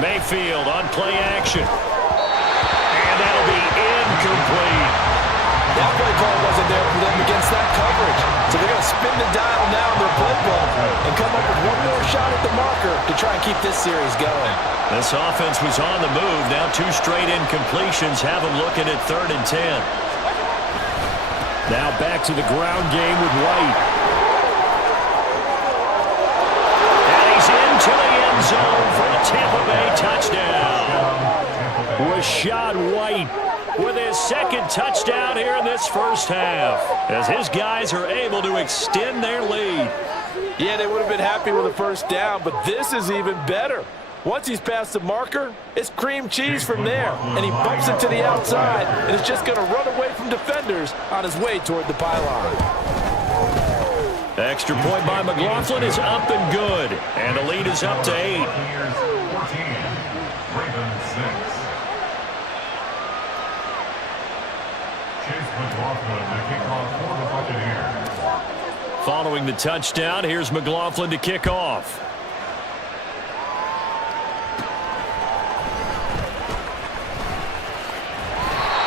Mayfield on play action. And that'll be incomplete. That play call wasn't there for them against that coverage. So they're going to spin the dial now in their playbook and come up with one more shot at the marker to try and keep this series going. This offense was on the move. Now 2 straight incompletions have them looking at 3rd and 10. Now back to the ground game with White. And he's into the end zone for a Tampa Bay touchdown. Rachaad White with his second touchdown here in this first half, as his guys are able to extend their lead. Yeah, they would have been happy with a first down, but this is even better. Once he's past the marker, it's cream cheese from there, and he bumps it to the outside, and is just going to run away from defenders on his way toward the pylon. Extra point by McLaughlin is up and good, and the lead is up to 8. Buccaneers 14, Ravens 6. Chase McLaughlin to kick off for the Buccaneers. Following the touchdown, here's McLaughlin to kick off.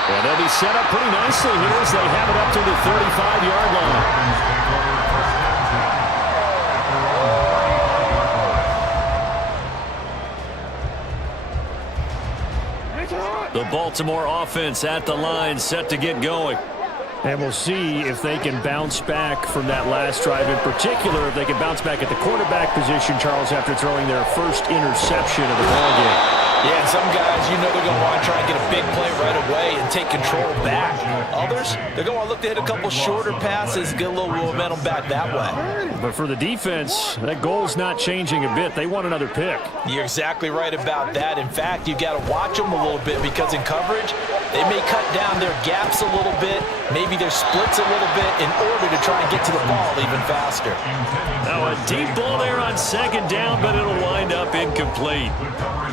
And they'll be set up pretty nicely here as they have it up to the 35-yard line. The Baltimore offense at the line, set to get going. And we'll see if they can bounce back from that last drive. In particular, if they can bounce back at the quarterback position, Charles, after throwing their first interception of the ballgame. Yeah, and some guys, you know they're going to want to try and get a big play right away and take control back. Others, they're going to look to hit a couple shorter passes, get a little momentum back that way. But for the defense, that goal's not changing a bit. They want another pick. You're exactly right about that. In fact, you got to watch them a little bit because in coverage, they may cut down their gaps a little bit, maybe their splits a little bit in order to try and get to the ball even faster. Now a deep ball there on second down, but it'll wind up incomplete.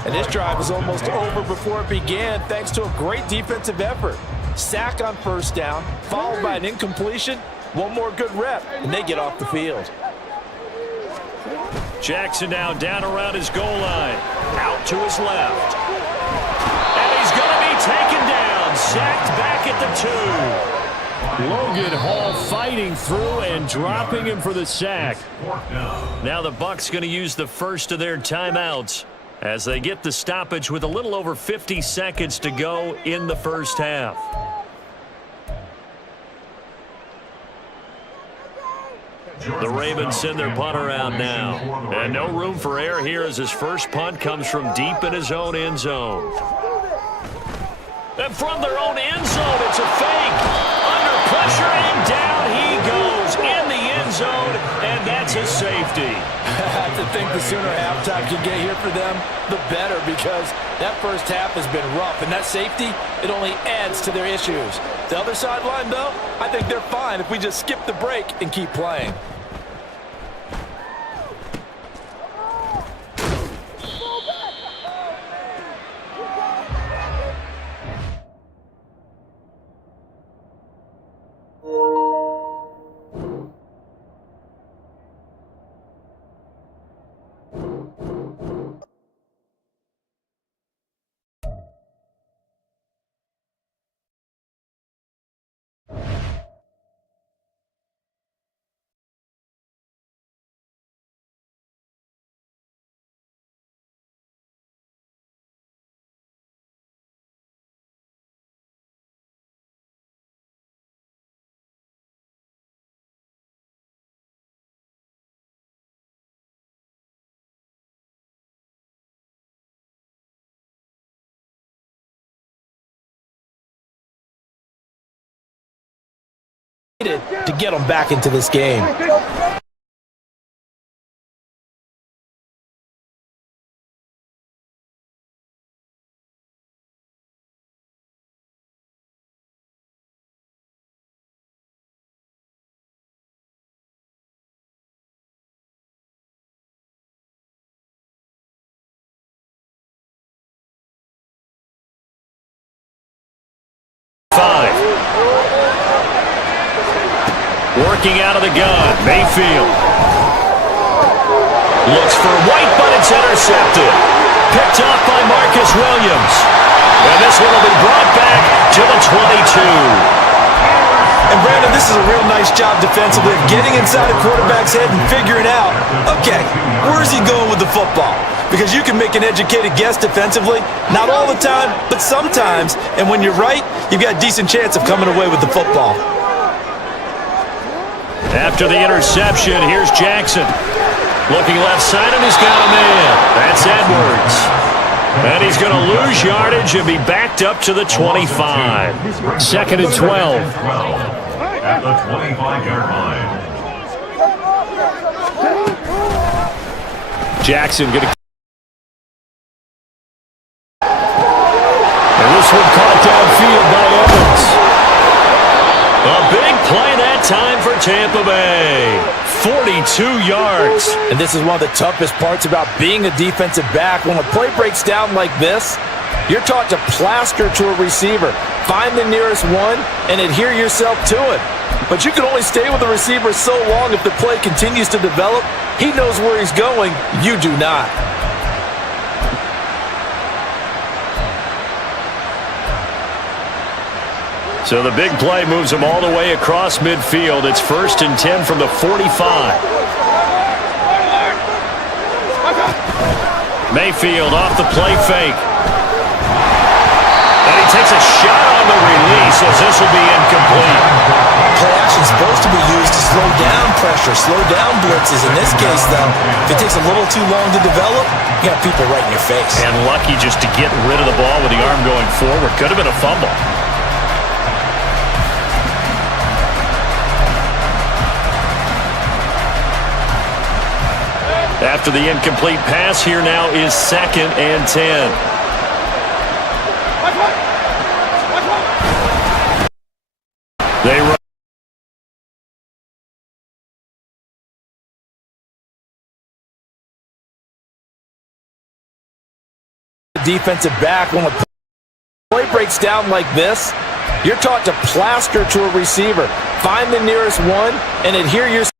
And this drive was almost over before it began thanks to a great defensive effort. Sack on first down, followed by an incompletion, one more good rep, and they get off the field. Jackson now down around his goal line. Out to his left. And he's going to be taken down. Sacked back at the 2. Logan Hall fighting through and dropping him for the sack. Now the Bucs going to use the first of their timeouts as they get the stoppage with a little over 50 seconds to go in the first half. The Ravens send their punter out now. And no room for error here as his first punt comes from deep in his own end zone. And from their own end zone, it's a fake. Under pressure, and down he goes in the end zone, and that's a safety. I have to think the sooner halftime can get here for them, the better, because that first half has been rough, and that safety, it only adds to their issues. The other sideline, though, I think they're fine if we just skip the break and keep playing. get them back into this game. Working out of the gun, Mayfield. Looks for White, but it's intercepted. Picked off by Marcus Williams. And this one will be brought back to the 22. And Brandon, this is a real nice job defensively of getting inside a quarterback's head and figuring out, okay, where's he going with the football? Because you can make an educated guess defensively, not all the time, but sometimes. And when you're right, you've got a decent chance of coming away with the football. After the interception, here's Jackson. Looking left side, and he's got a man. That's Edwards. And he's going to lose yardage and be backed up to the 25. 2nd and 12. At the 25-yard line. Jackson going to... And this one caught downfield by Edwards. A big play that time for Tampa Bay. 42 yards. And this is one of the toughest parts about being a defensive back. When a play breaks down like this, you're taught to plaster to a receiver, find the nearest one, and adhere yourself to it. But you can only stay with the receiver so long if the play continues to develop. He knows where he's going. You do not. So the big play moves him all the way across midfield. It's 1st and 10 from the 45. Mayfield off the play fake. And he takes a shot on the release as this will be incomplete. Play action is supposed to be used to slow down pressure, slow down blitzes. In this case, though, if it takes a little too long to develop, you got people right in your face. And lucky just to get rid of the ball with the arm going forward. Could have been a fumble. After the incomplete pass, here now is 2nd and 10. They run. Defensive back, when a play breaks down like this, you're taught to plaster to a receiver, find the nearest one, and adhere yourself.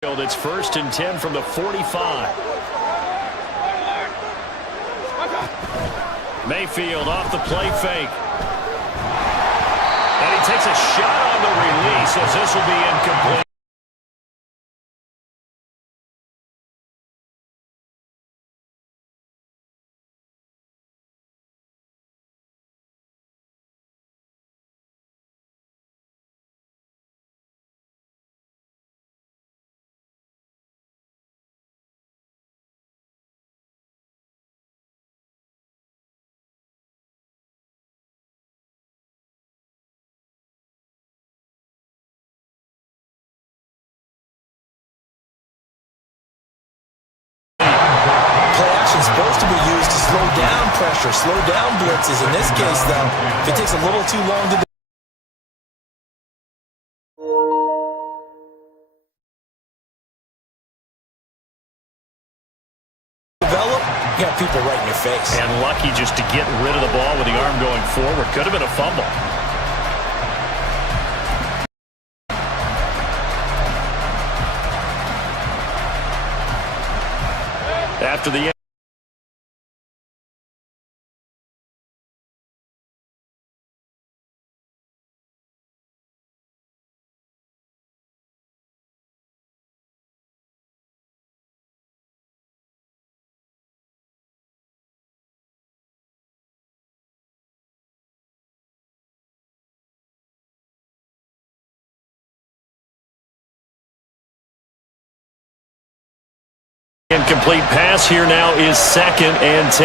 It's 1st and 10 from the 45. Mayfield off the play fake. And he takes a shot on the release as this will be incomplete. Supposed to be used to slow down pressure, slow down blitzes. In this case, though, if it takes a little too long to develop, you got people right in your face. And lucky just to get rid of the ball with the arm going forward. Could have been a fumble. After the incomplete pass here now is 2nd and 10.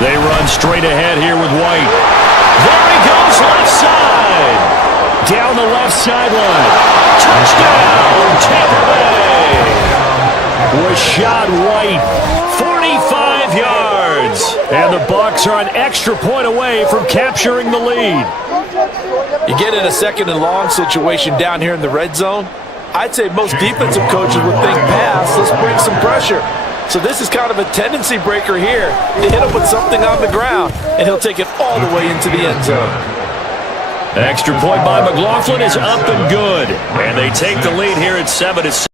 They run straight ahead here with White. There he goes, left side. Down the left sideline. Touchdown, Tampa Bay. Rachaad White, 45 yards. And the Bucs are an extra point away from capturing the lead. You get in a 2nd and long situation down here in the red zone, I'd say most defensive coaches would think pass, let's bring some pressure. So this is kind of a tendency breaker here to hit him with something on the ground, and he'll take it all the way into the end zone. Extra point by McLaughlin is up and good. And they take the lead here at 7-6.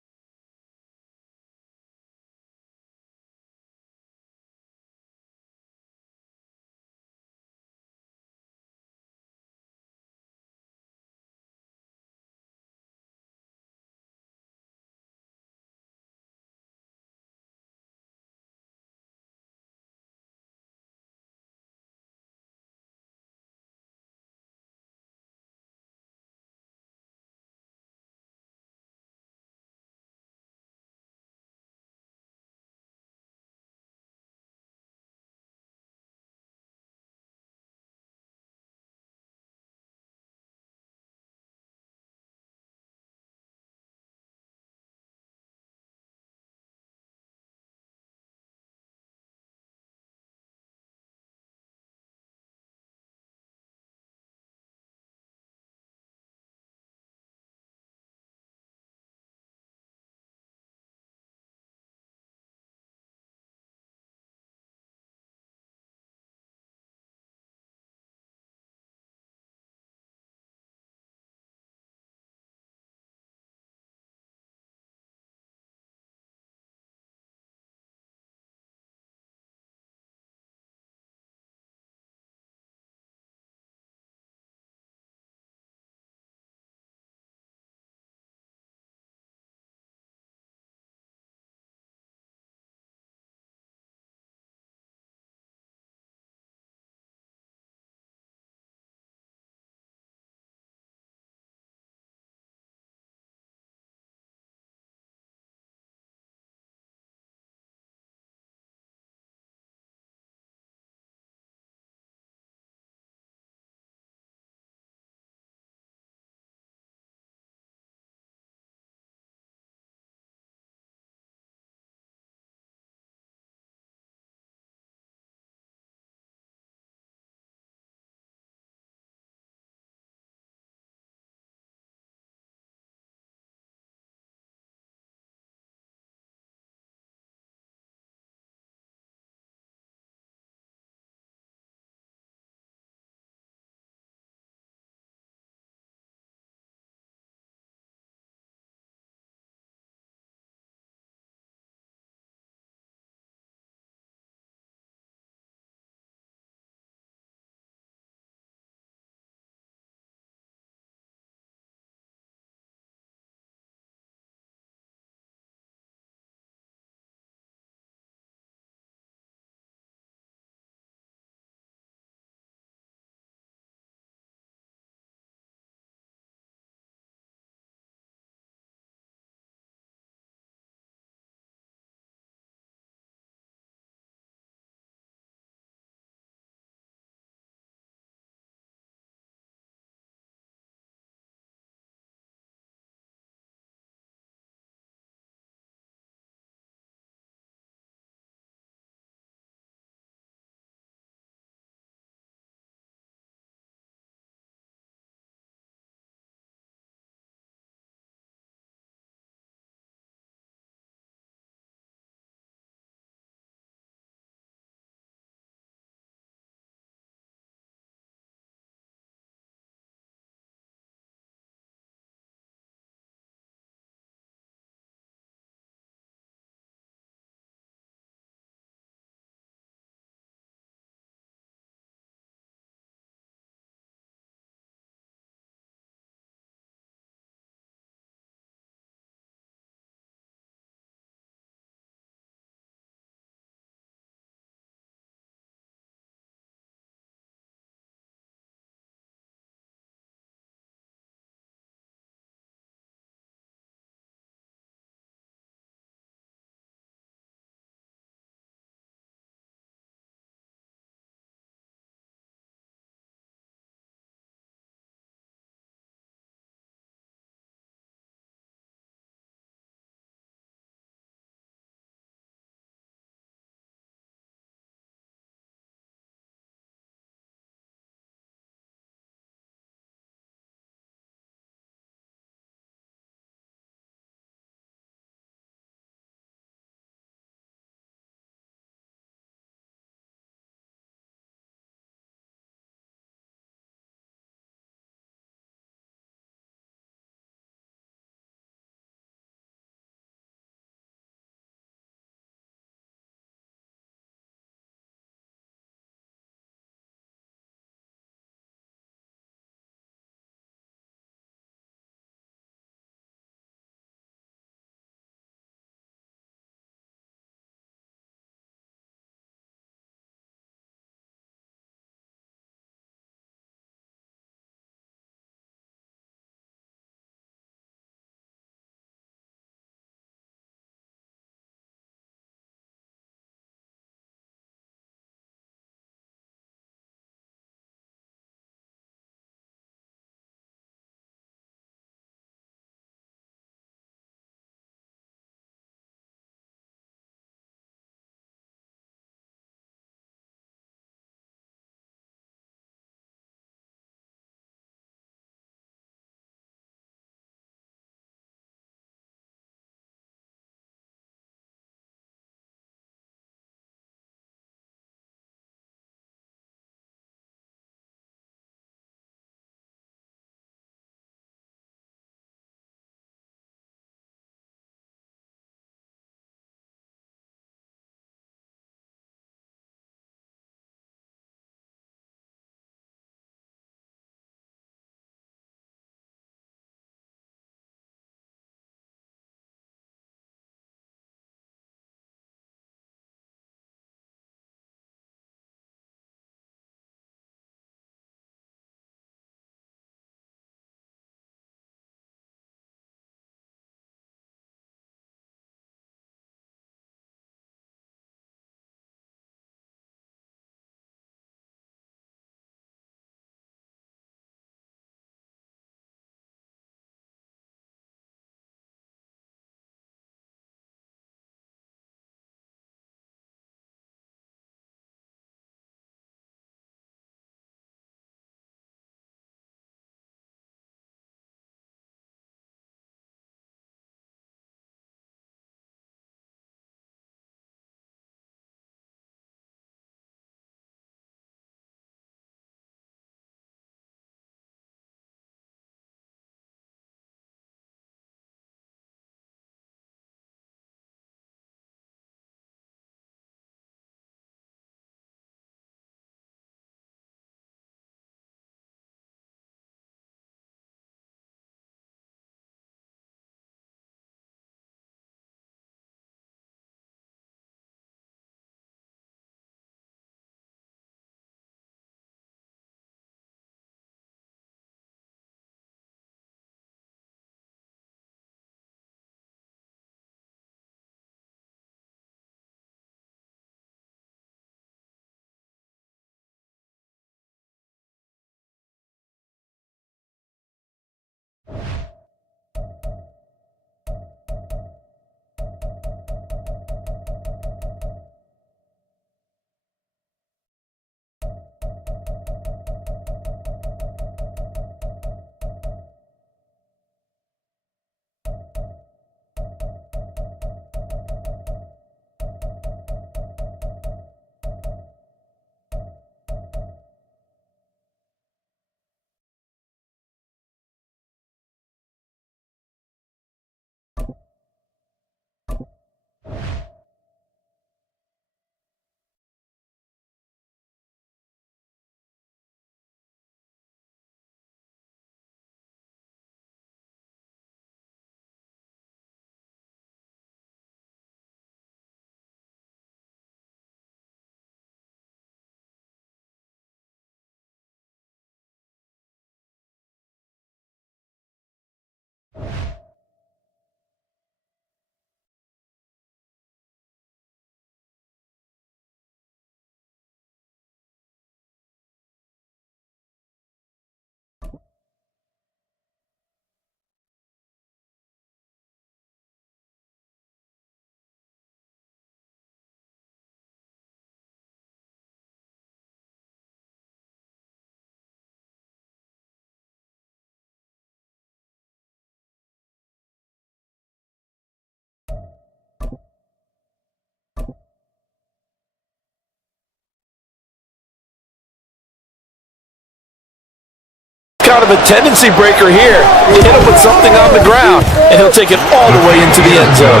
Kind of a tendency breaker here. You hit him with something on the ground, and he'll take it all the way into the end zone.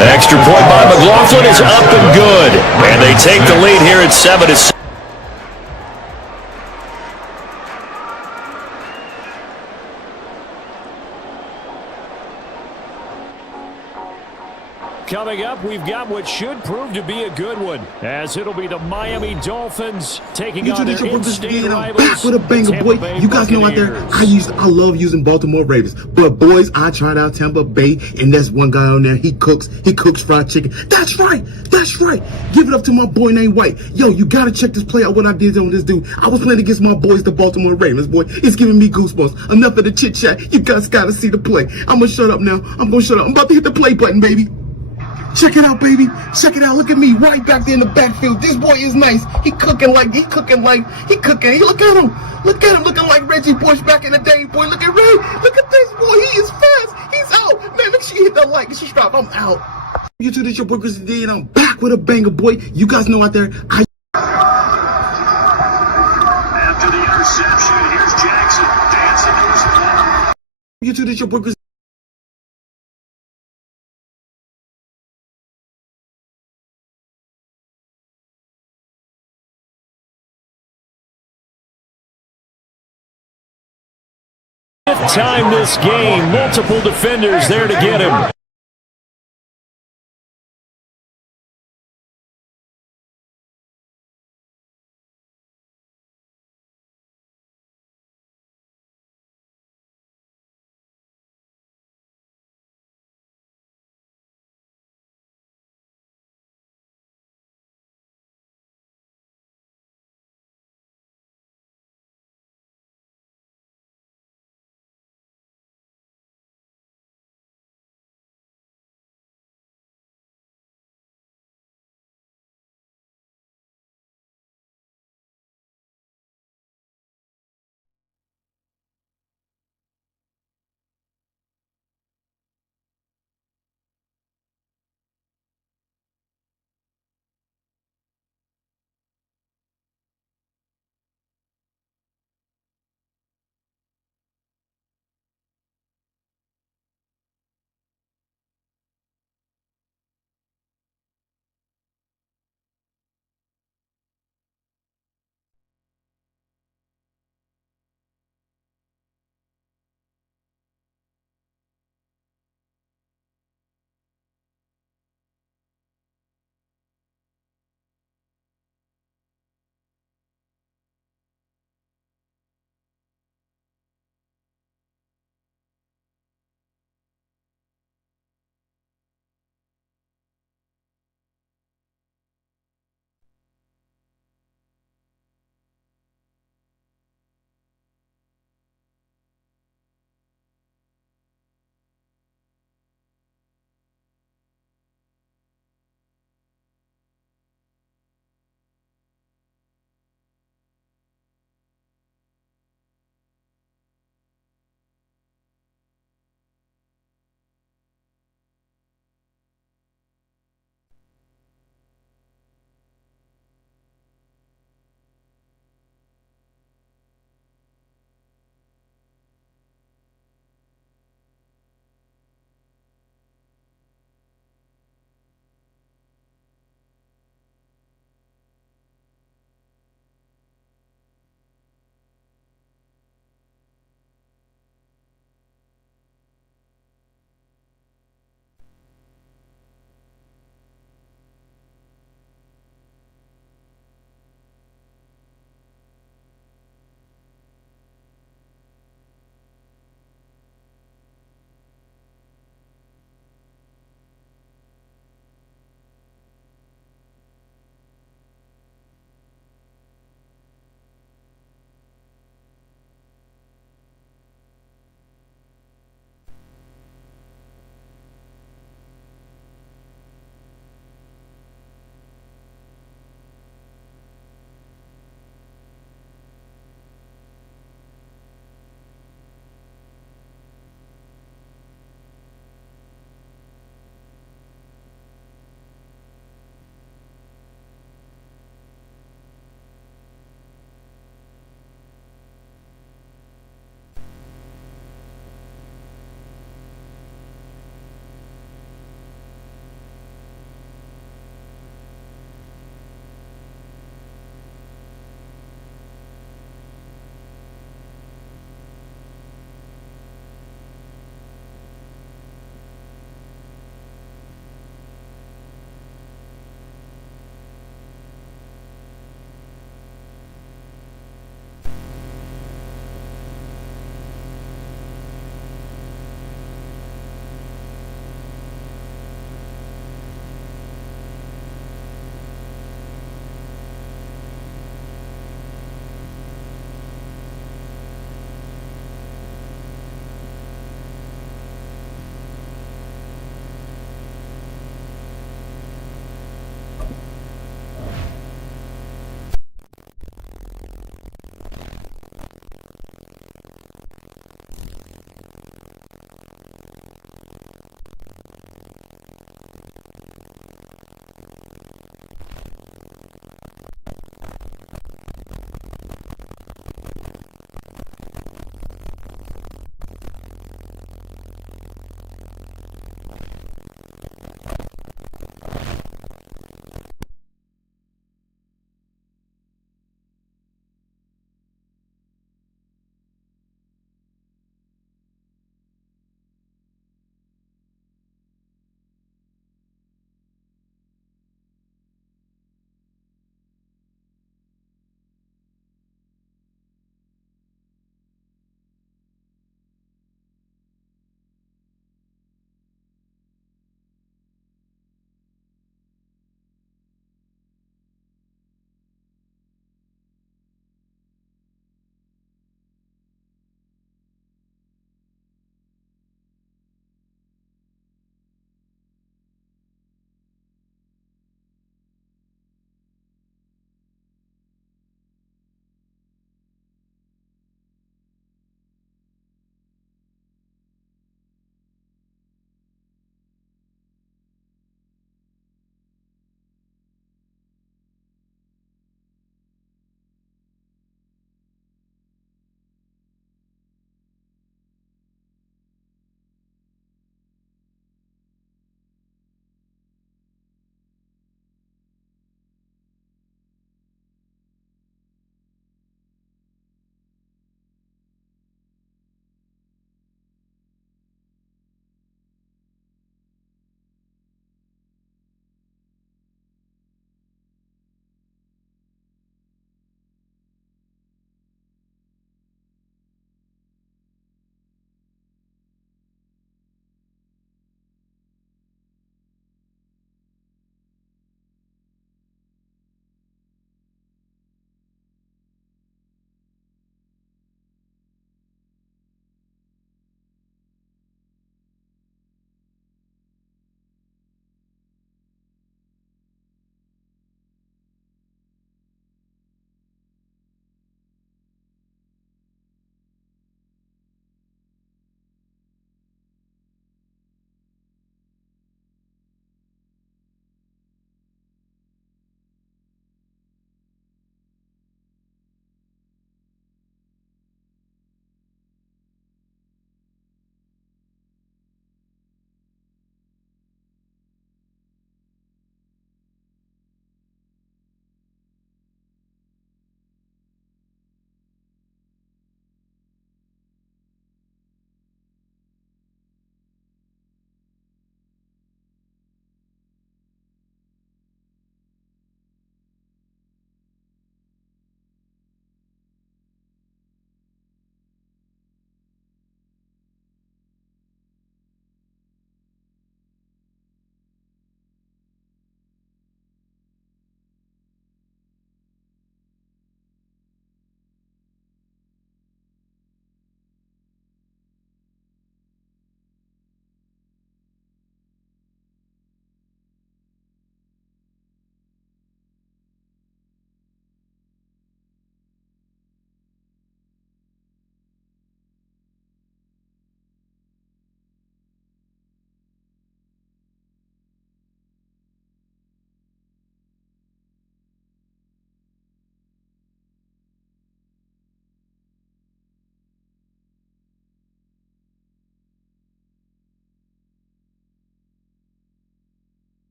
Extra point by McLaughlin is up and good. And they take the lead here at 7-6. Coming up, we've got what should prove to be a good one, as it'll be the Miami Dolphins taking on their in-state rivals, with a banger, Tampa boy. Bay You guys know out there, Buccaneers. I love using Baltimore Ravens. But boys, I tried out Tampa Bay, and there's one guy on there. He cooks fried chicken. That's right. Give it up to my boy named White. Yo, you gotta check this play out. What I did on this dude. I was playing against my boys, the Baltimore Ravens. Boy, it's giving me goosebumps. Enough of the chit chat. You guys gotta see the play. I'm gonna shut up now. I'm about to hit the play button, baby. Check it out, baby. Check it out. Look at me right back there in the backfield. This boy is nice. He cooking. Look at him. Looking like Reggie Bush back in the day, boy. Look at Ray. Look at this boy. He is fast. He's out. Man, make sure you hit that like and subscribe. I'm out. YouTube, this your boy Grizzly D, and I'm back with a banger, boy. You guys know out there, After the interception, here's Jackson dancing to his ball. YouTube, this your boy Grizzly. Fifth time this game, multiple defenders there to get him.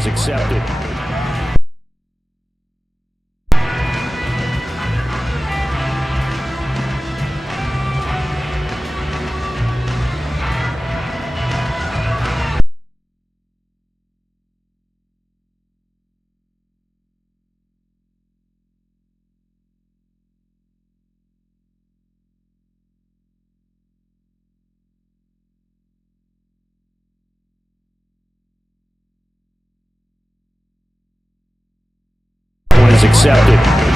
is accepted. Point is accepted.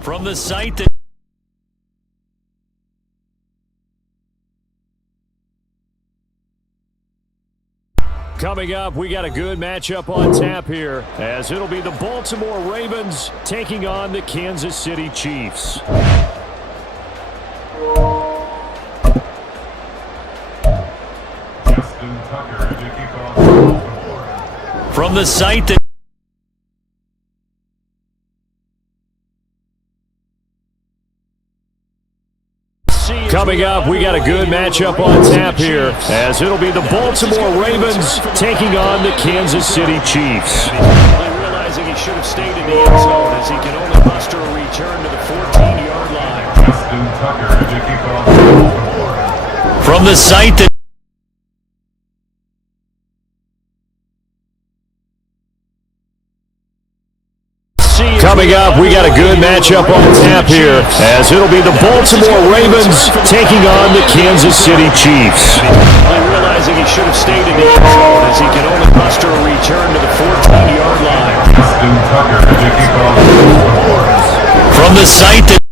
From the site that coming up, we got a good matchup on tap here, as it'll be the Baltimore Ravens taking on the Kansas City Chiefs. Justin Tucker to kick off Baltimore. From the site that coming up, we got a good matchup on tap here, as it'll be the Baltimore Ravens taking on the Kansas City Chiefs. Realizing he should have stayed in the end zone, as he can only muster a return to the 14-yard line. Justin Tucker to kick off Baltimore. From the site that coming up, we got a good matchup on tap here, as it'll be the Baltimore Ravens taking on the Kansas City Chiefs. Realizing he should have stayed in the end zone, as he can only muster a return to the 14-yard line. Justin Tucker to kick off Baltimore. From the site that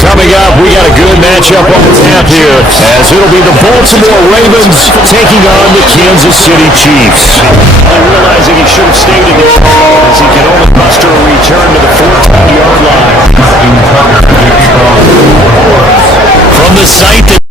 coming up, we got a good matchup on tap here, as it'll be the Baltimore Ravens taking on the Kansas City Chiefs. Realizing he should have stayed in the end zone, as he can only muster a return to the 14-yard line. Justin Tucker to kick off Baltimore. From the site that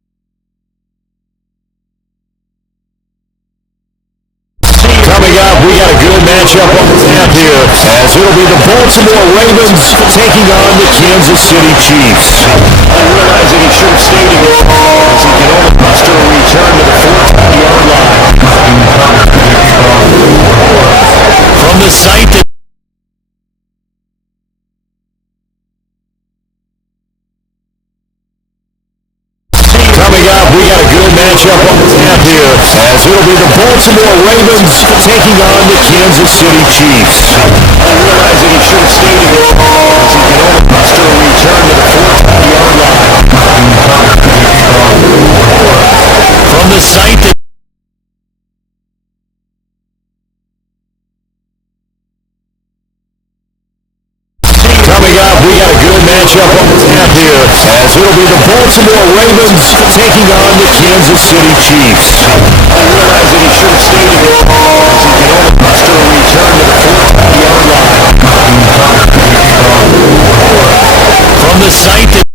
coming up, we got a good matchup on tap here, as it'll be the Baltimore Ravens taking on the Kansas City Chiefs. Realizing he should have stayed in the end zone, as he can only muster a return to the 14-yard line. From the site that coming up, we got a good matchup on tap here, as it'll be the Baltimore Ravens taking on the Kansas City Chiefs. Realizing he should have stayed in the end zone, as he can only muster a return to the 14-yard line. From the site that coming up, we got a good matchup on tap here, as it'll be the Baltimore Ravens taking on the Kansas City Chiefs. Realizing he should have stayed in the end zone, as he can only muster a return to the 14-yard line. From the site that coming up, we got a good matchup on tap here, as it'll be the Baltimore Ravens taking on the Kansas City Chiefs. Realizing he should have stayed in the end zone, as he can only muster a return to the 14-yard line. From the site that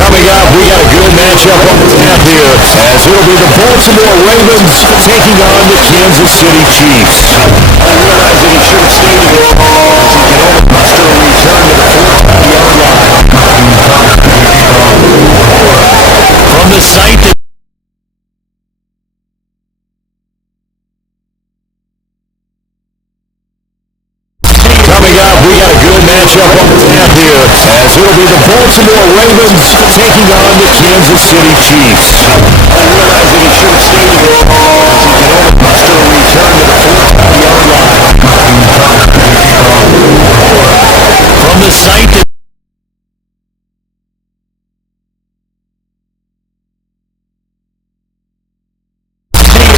coming up, we got a good matchup on tap here, as it'll be the Baltimore Ravens taking on the Kansas City Chiefs. Realizing he should have stayed in the end zone, as he can only muster a return to the 14-yard line. From the site that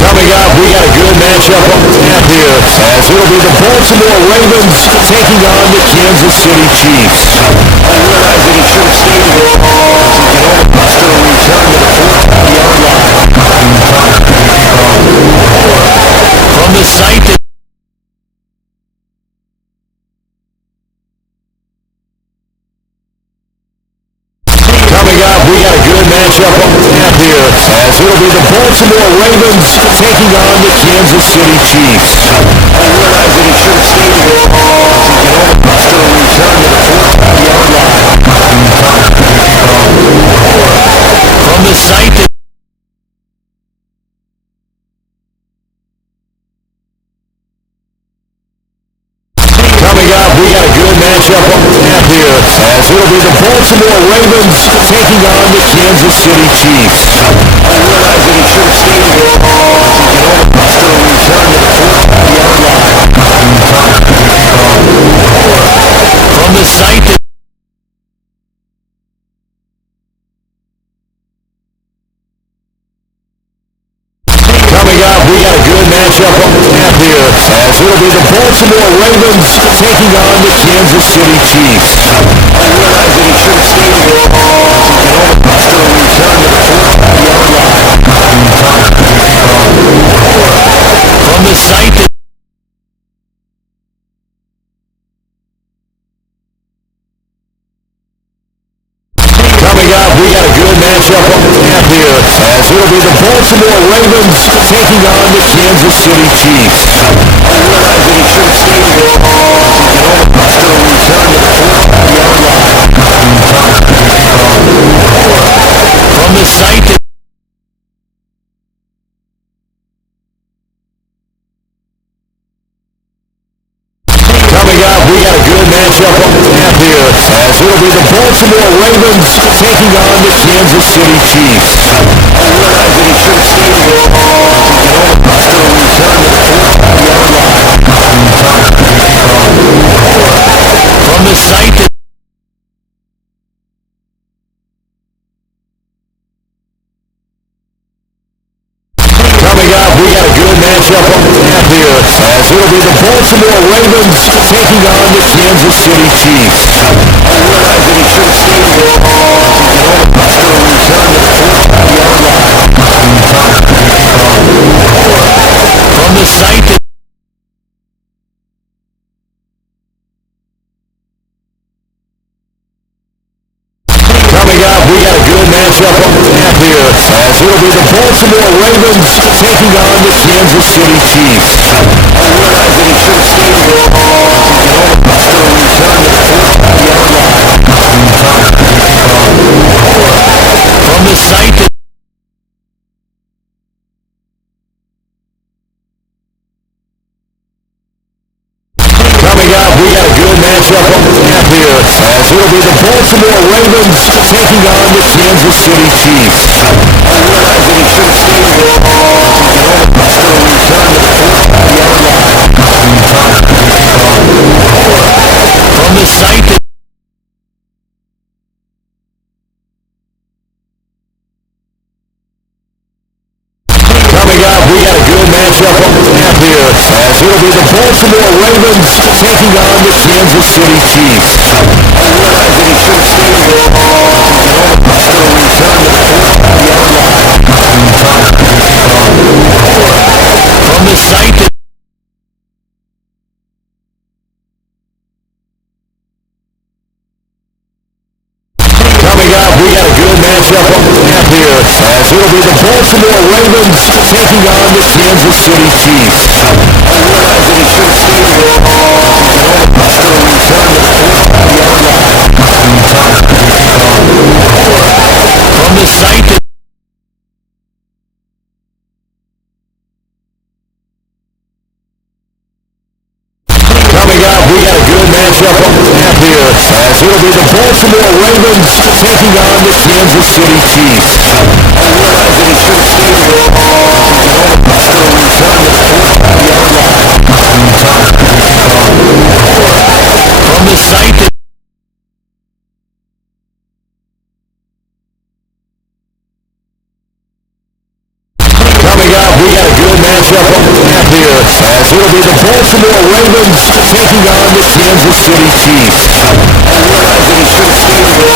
coming up, we got a good matchup on tap here, as it'll be the Baltimore Ravens taking on the Kansas City Chiefs. Realizing he should have stayed in the end zone, as he can only muster a return to the 14-yard line. From the site that coming up, we got a good matchup on tap here, as it'll be the Baltimore Ravens taking on the Kansas City Chiefs. Realizing he should have stayed in the end zone, as he can only muster a return to the 14-yard line. From the site that coming up, we got a good matchup on tap here, as it'll be the Baltimore Ravens taking on the Kansas City Chiefs. Realizing matchup on tap here, as it'll be the Baltimore Ravens taking on the Kansas City Chiefs. I realize that he should have stayed here. From the site that coming up, we got a good matchup on tap here, as it'll be the Baltimore Ravens taking on the Kansas City Chiefs. I realize that he should have stayed here. From the site that coming up, we got a good matchup on tap here, as it'll be the Baltimore Ravens taking on the Kansas City Chiefs. I realize that he should have stayed here. From the site that coming up, we got a good matchup on tap here, as it'll be the Baltimore Ravens taking on the Kansas City Chiefs. I realize that he should have stayed here. From the site that coming up, we got a good matchup on tap here, as it'll be the Baltimore Ravens taking on the Kansas City Chiefs. I realize that he should have stayed here. From the site that coming up, we got a good matchup on tap here, as it'll be the Baltimore Ravens taking on the Kansas City Chiefs. I realize that he should have stayed here. From the site that coming up, we got a good matchup on tap here, as it'll be the Baltimore Ravens taking on the Kansas City Chiefs. I realize that he should have stayed here. From the site that coming up, we got a good matchup on tap here, as it'll be the Baltimore Ravens taking on the Kansas City Chiefs. I realize that he should have stayed here. From the site that coming up, we got a good matchup on tap here, as it'll be the Baltimore Ravens taking on the Kansas City Chiefs. I realize that he should have stayed here. From the site that coming up, we got a good matchup on tap here, as it'll be the Baltimore Ravens taking on the Kansas City Chiefs. I realize that he should have stayed here.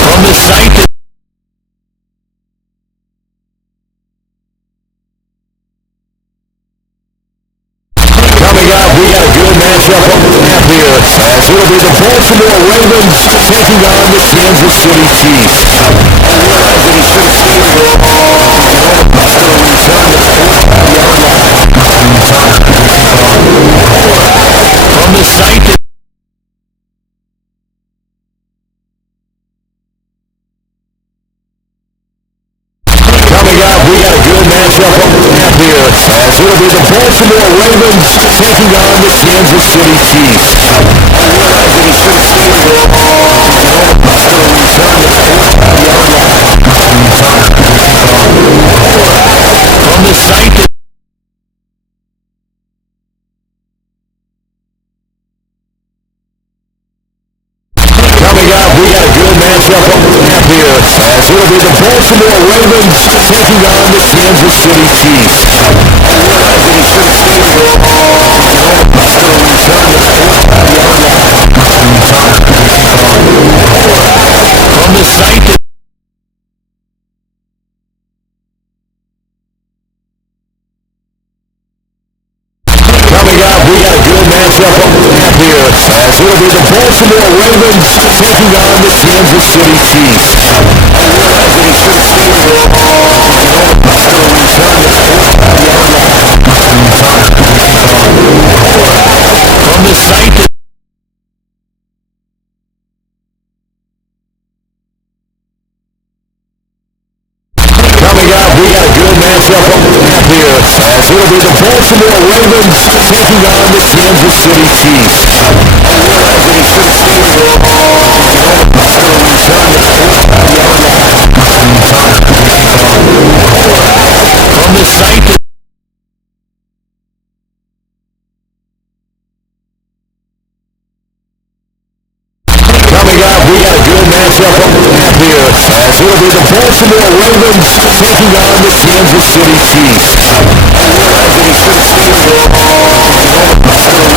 From the site that coming up, we got a good matchup on tap here, as it'll be the Baltimore Ravens taking on the Kansas City Chiefs. I realize that he should have stayed here. From the site that coming up, we got a good matchup on tap here, as it'll be the Baltimore Ravens taking on the Kansas City Chiefs. I realize that he should have stayed here. From the site that coming up, we got a good matchup on tap here, it'll be the Baltimore Ravens taking on the Kansas City Chiefs. From the site coming up, we got a good matchup on the map here, as it'll be the Baltimore Ravens taking on the Kansas City Chiefs. From the site coming up, we got a good matchup on the map here, as it'll be the Baltimore Ravens taking on the Kansas City Chiefs. From the site coming up, we got a good matchup on the map here, as it'll be the Baltimore Ravens taking on the Kansas City Chiefs.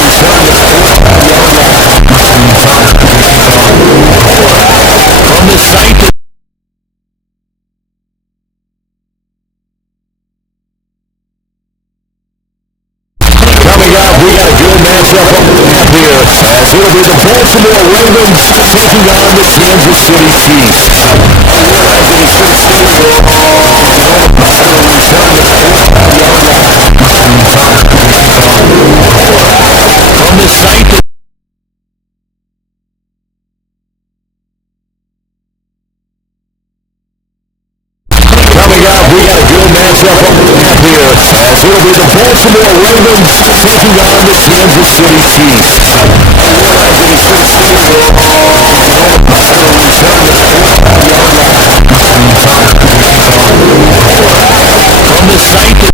From the site coming up, we got a good matchup on the map here, as it'll be the Baltimore Ravens taking on the Kansas City Chiefs. From the site coming up, we got a good matchup on the map here, as it'll be the Baltimore Ravens taking on the Kansas City Chiefs. From the site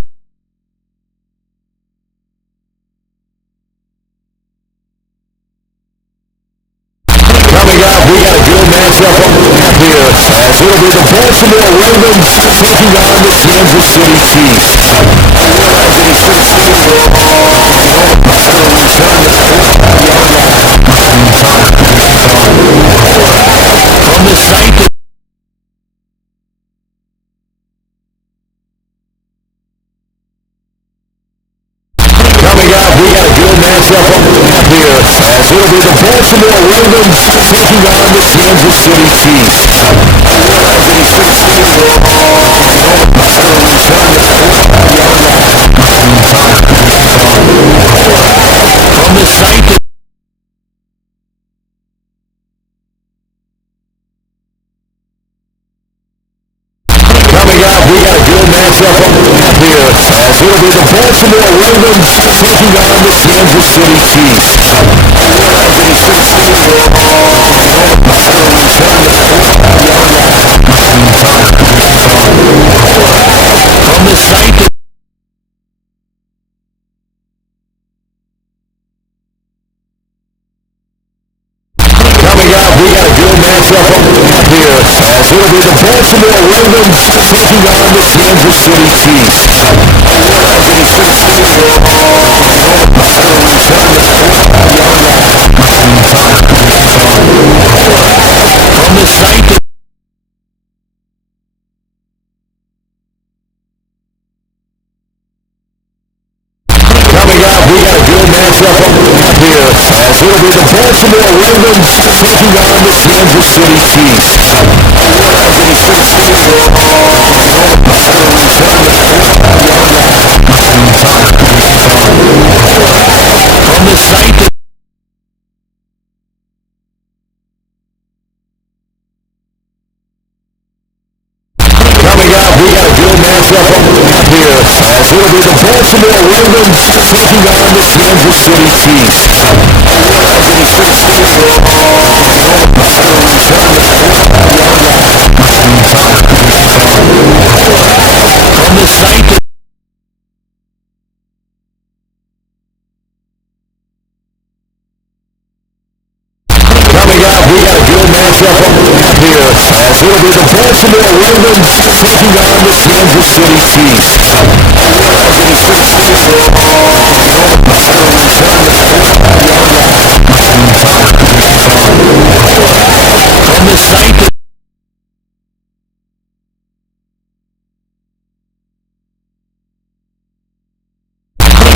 coming up, we got a good matchup on the map here, as it'll be the Baltimore Ravens taking on the Kansas City Chiefs. From the site coming up, we got a good matchup on the map here, as it'll be the Baltimore Ravens taking on the Kansas City Chiefs. From the site coming up, we got a good matchup on the map here, as it'll be the Baltimore Ravens taking on the Kansas City Chiefs. From the site coming up, we got a good matchup on the map here, as it'll be the Baltimore Ravens taking on the Kansas City Chiefs. From the site coming up, we got a good matchup on the map here, as it'll be the Baltimore Ravens taking on the Kansas City Chiefs. From the site coming up, we got a good matchup on the map here, as it'll be the Baltimore Ravens taking on the Kansas City Chiefs. From the site coming up, we got a good matchup on the map here, as as it'll be the Baltimore Ravens taking on the Kansas City Chiefs. From the site.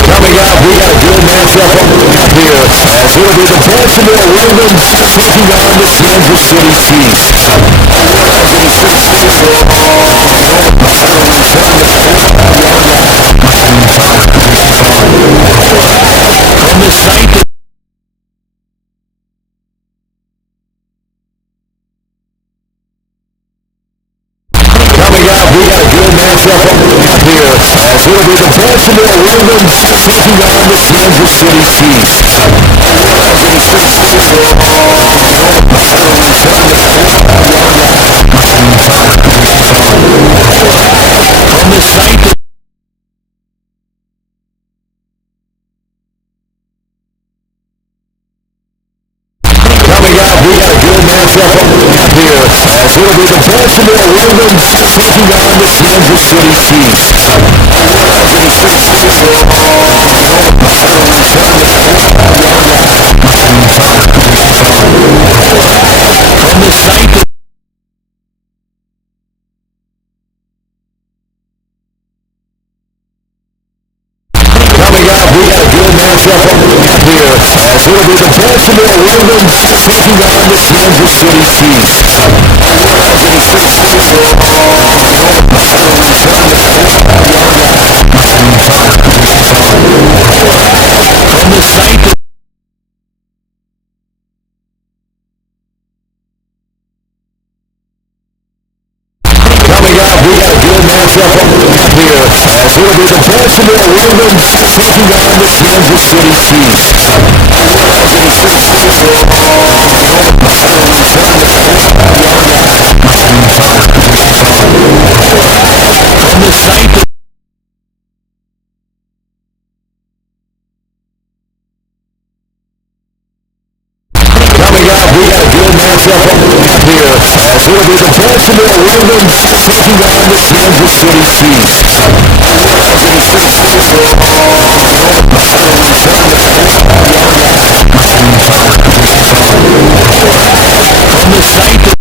Coming up, we got a good matchup on the map here, as it'll be the Baltimore Ravens taking on the Kansas City Chiefs. From the site. Coming up, we got a good matchup on the map here, as it'll be the Baltimore Ravens taking on the Kansas City Chiefs. From the site. Coming up, we got a good matchup on the map here, as it'll be the Baltimore Ravens taking on the Kansas City Chiefs. From the site. Coming up, we got a good matchup on the map here, as it'll be the Baltimore Ravens taking on the Kansas City Chiefs. From the site. Coming up, we got a good matchup on the map here, as it'll be the Baltimore Ravens taking on the Kansas City Chiefs. From the site. Coming up, we got a good matchup on the map here, as it'll be the Baltimore Ravens taking on the Kansas City Chiefs. From the site. Coming up, we got a good matchup on the map here, as it'll be the Baltimore Ravens taking on the Kansas City Chiefs. From the site.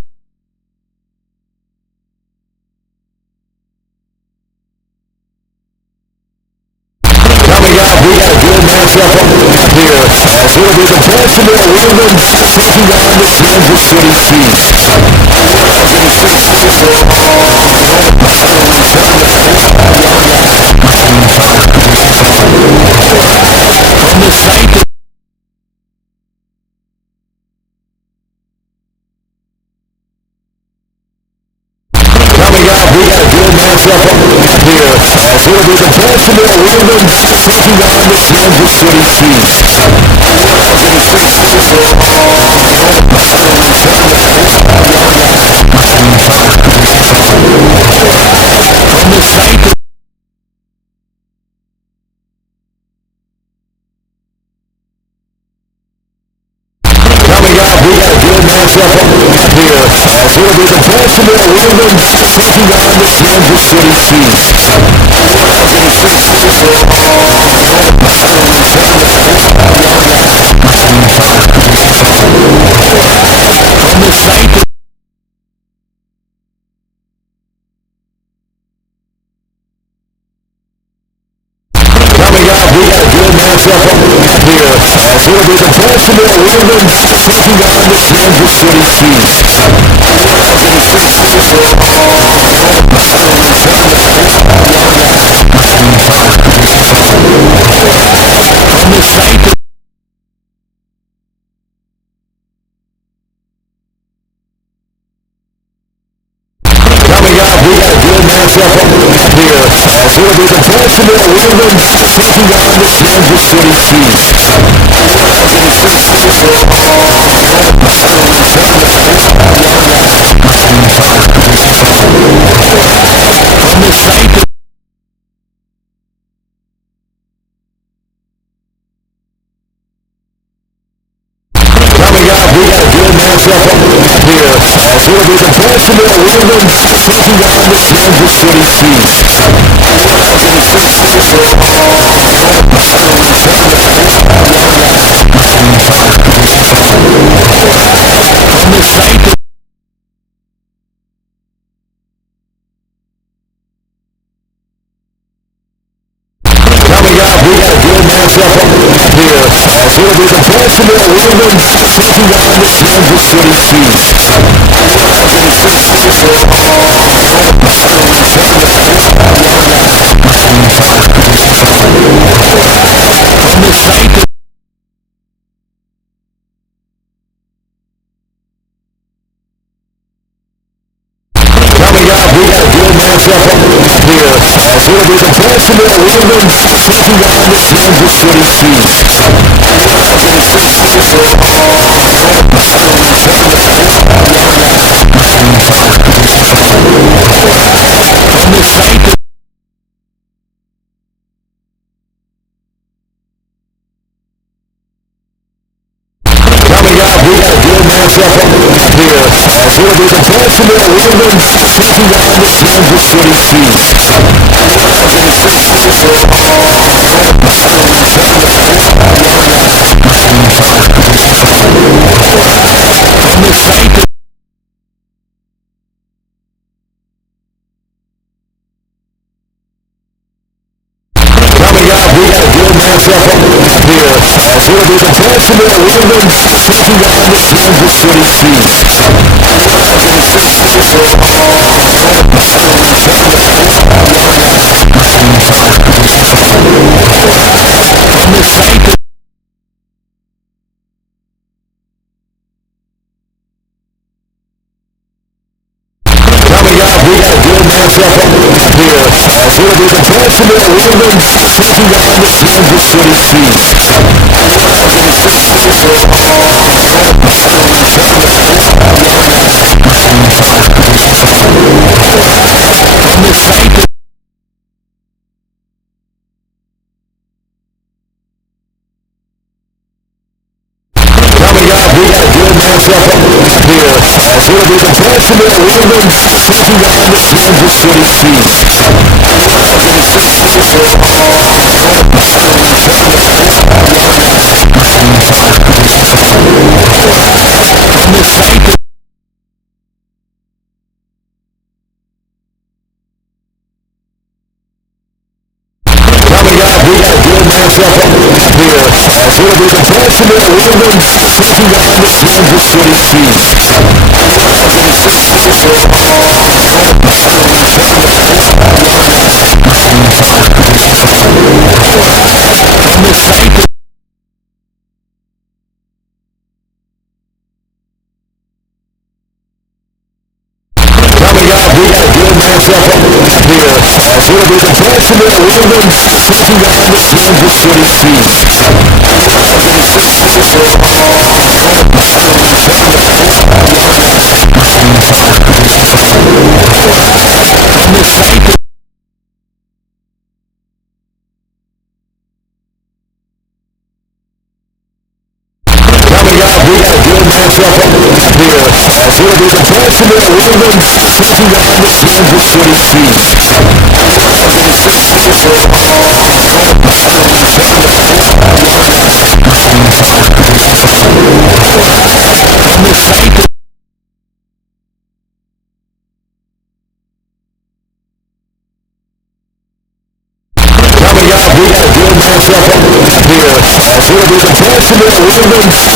Coming up, we got a good matchup on the map here, as it'll be the Baltimore Ravens taking on the Kansas City Chiefs. From the site. Coming up, we got a good matchup on the map here, as it'll be the Baltimore Ravens taking on the Kansas City Chiefs. From the site. Coming up, we got a good matchup on the map here, as it'll be the Baltimore Ravens taking on the Kansas City Chiefs. From the site. Coming up, we got a good matchup on the map here, as it'll be the Baltimore Ravens taking on the Kansas City Chiefs. From the site. Coming up, we got a good matchup on the map here, as it'll be be the Baltimore Ravens taking on the Kansas City Chiefs. Coming up, we got a good matchup here as it'll be the Baltimore Ravens taking on the Kansas City Chiefs. Coming up, we got a good matchup here as it'll be the Baltimore Ravens taking on the Kansas City Chiefs. Coming up, we got a good matchup here as it'll be the Baltimore Ravens taking on the Kansas City Chiefs. Coming up, we got a good matchup here as it'll be the Baltimore Ravens taking on the Kansas City Chiefs. Coming up, we got a good matchup here as it'll be the Baltimore Ravens taking on the Kansas City Chiefs. Coming up, we got a good matchup here as it'll be the Baltimore Ravens taking on the Kansas City Chiefs. Coming up, we got a good matchup here as it'll be the Baltimore Ravens taking on the Kansas City Chiefs. Coming up, we got a good matchup here as it'll be the Baltimore Ravens taking on the Kansas City Chiefs. Coming up, we got a good matchup here as it'll be the Baltimore Ravens taking on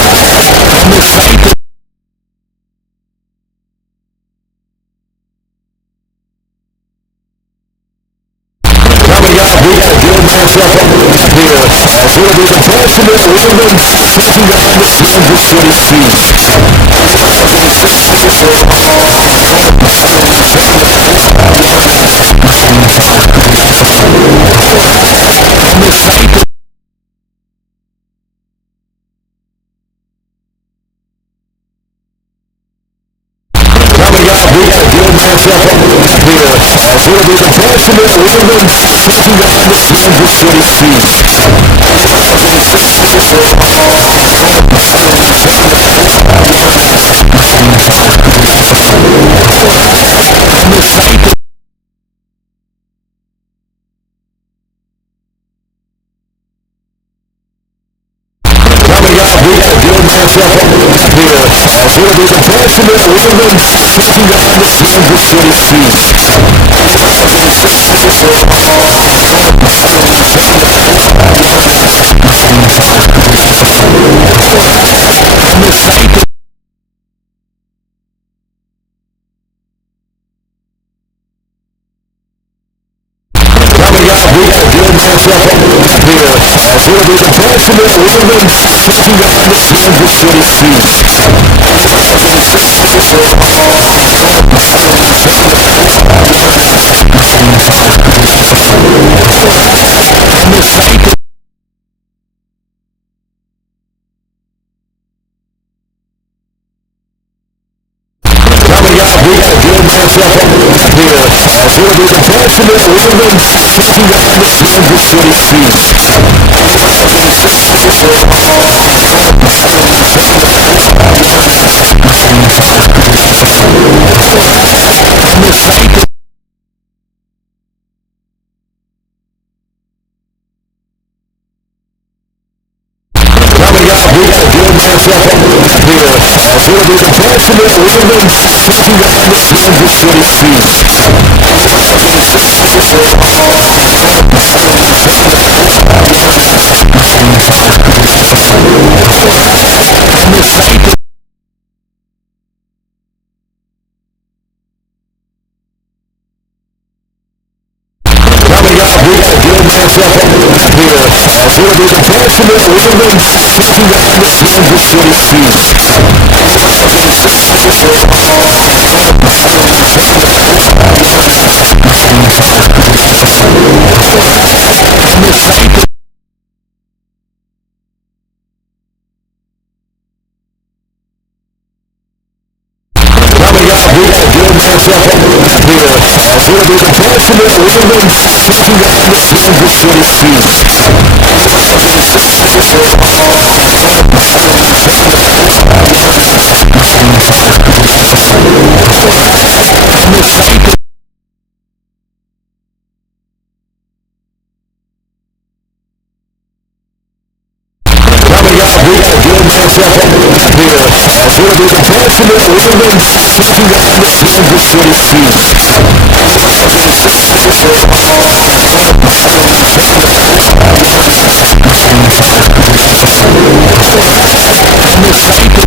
the Kansas City Chiefs. Coming up, we got a good matchup here as it'll be the Baltimore Ravens taking on the Kansas City Chiefs. Coming up, we got a good matchup here as it'll be the Baltimore Ravens taking on the Kansas City Chiefs. Coming up, we got a good matchup here as it'll be the Baltimore Ravens taking on the Kansas City Chiefs. I'm excited. Coming up, we got a good matchup on the map here, as it'll be the Baltimore Ravens taking on the Kansas City Chiefs. I'm excited. Coming up, we got a good matchup on the map here, as it'll be the Baltimore Ravens taking on the Kansas City Chiefs. I'm excited. Coming up, we got a good matchup on the map here, as it'll be the Baltimore Ravens taking on the Kansas City Chiefs. I'm excited. Coming up, we got a good matchup on the map here, as it'll be the Baltimore Ravens taking on the Kansas City Chiefs. I'm excited. Coming up, we got a good matchup on the map here, as it'll be the Baltimore Ravens taking on the Kansas City Chiefs. I'm excited. Coming up, we got a good matchup on the map here, as it'll be the Baltimore Ravens taking on the Kansas City Chiefs. I'm excited. Coming up, we got a good matchup on the map here, as it'll be the Baltimore Ravens taking on the Kansas City Chiefs. I'm excited.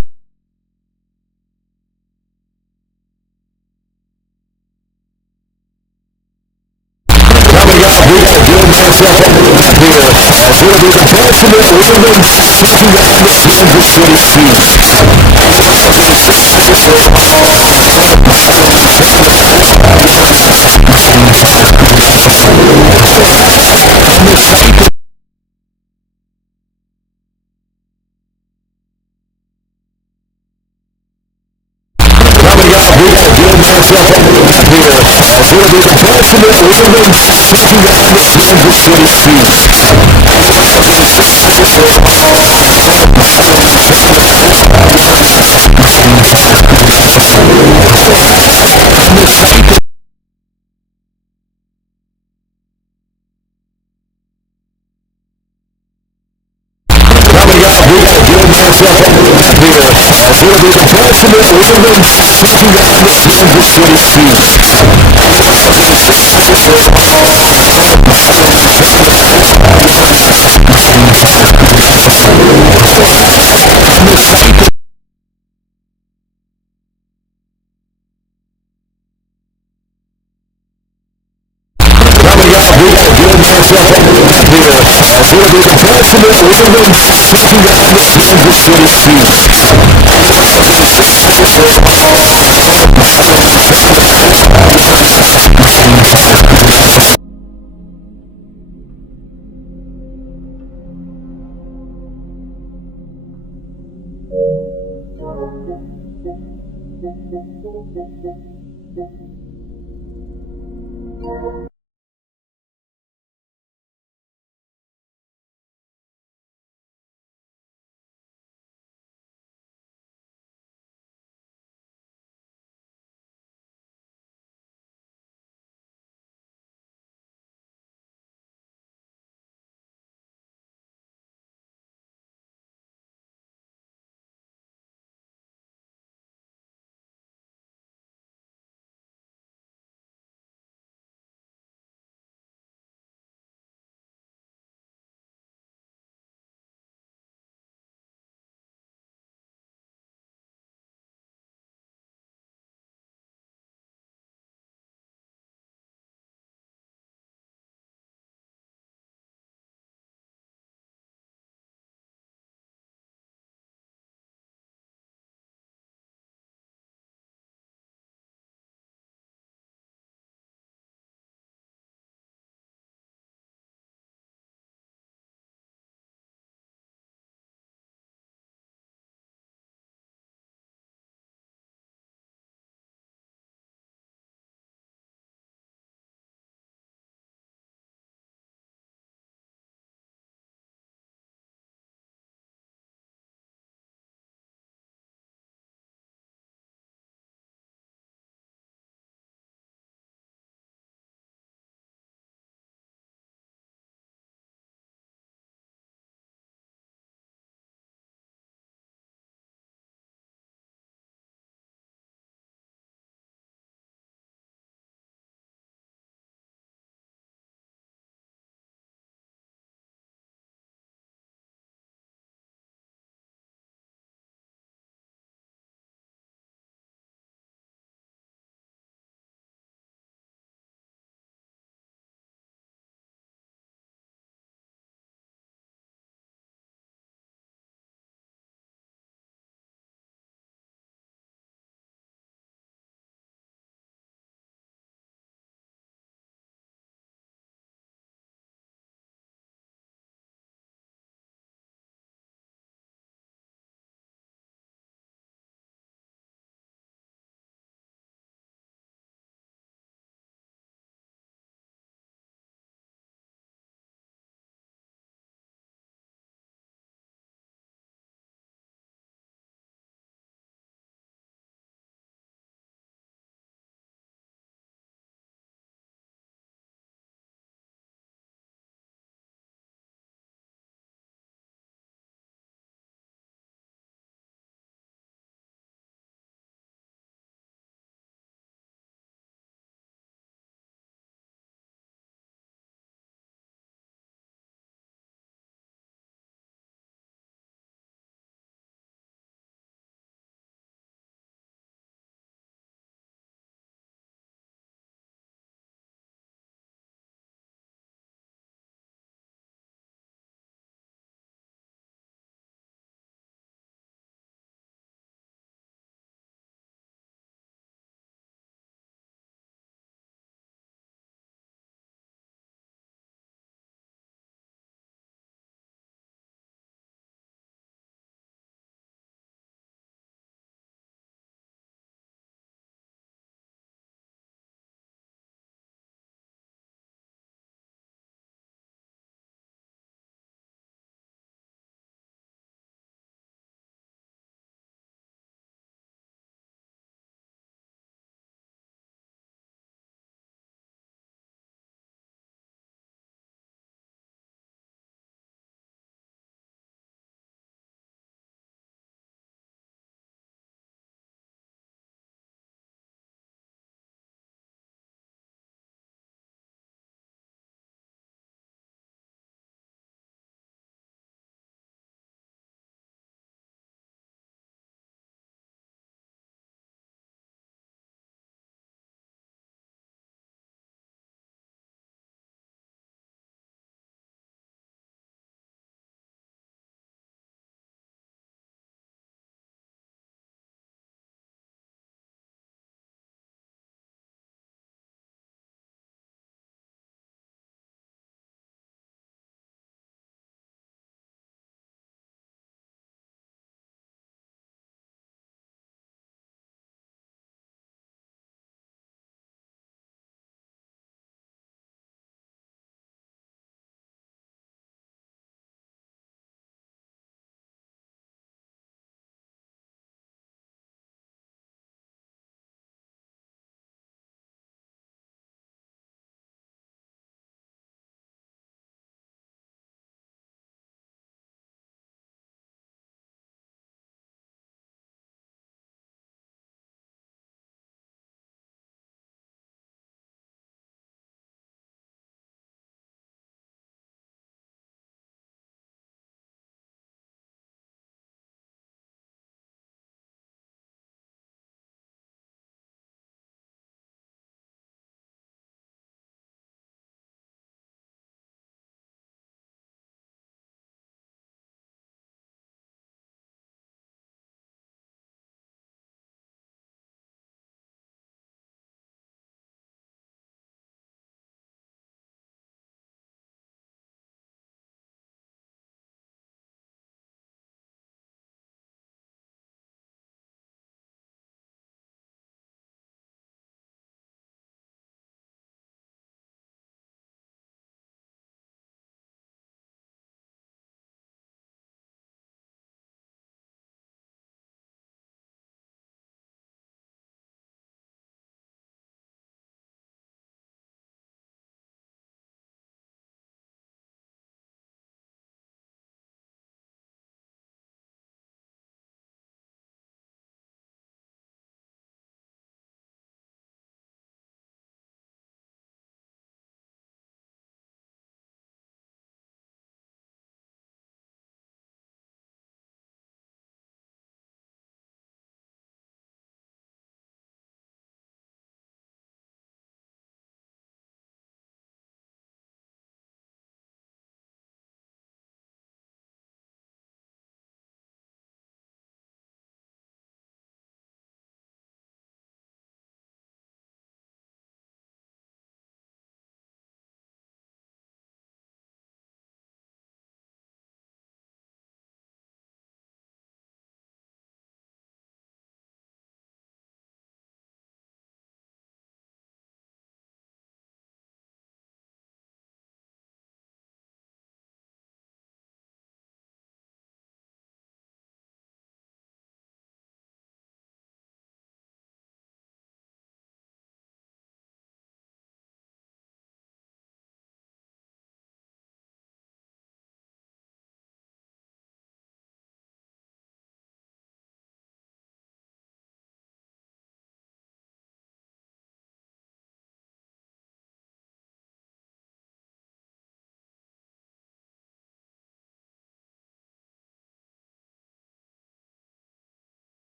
Coming up, we got a good matchup on the map here, as it'll be the Baltimore Ravens taking on the Kansas City Chiefs. I'm excited. Coming up, we got a good matchup on the map here, as it'll be the Baltimore Ravens taking on the Kansas City Chiefs. I'm excited. Coming up, we got a good matchup on the map here, as it'll be the Baltimore Ravens taking on the Kansas City Chiefs. I'm excited. Coming up, we got a good matchup on the map here, as it'll be the Baltimore Ravens taking on the Kansas City Chiefs.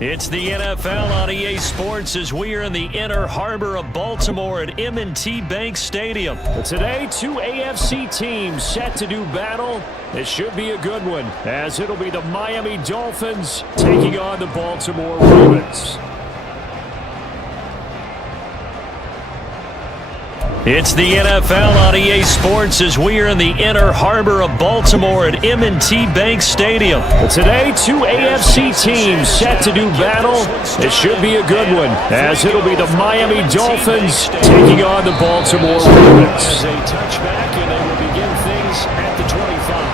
It's the NFL on EA Sports as we are in the inner harbor of Baltimore at M&T Bank Stadium. Today, two AFC teams set to do battle. It should be a good one, as it'll be the Miami Dolphins taking on the Baltimore Ravens. It's the NFL on EA Sports as we are in the inner harbor of Baltimore at M&T Bank Stadium. Today, two AFC teams set to do battle. It should be a good one, as it'll be the Miami Dolphins taking on the Baltimore Ravens. A touchback, and they will begin things at the 25.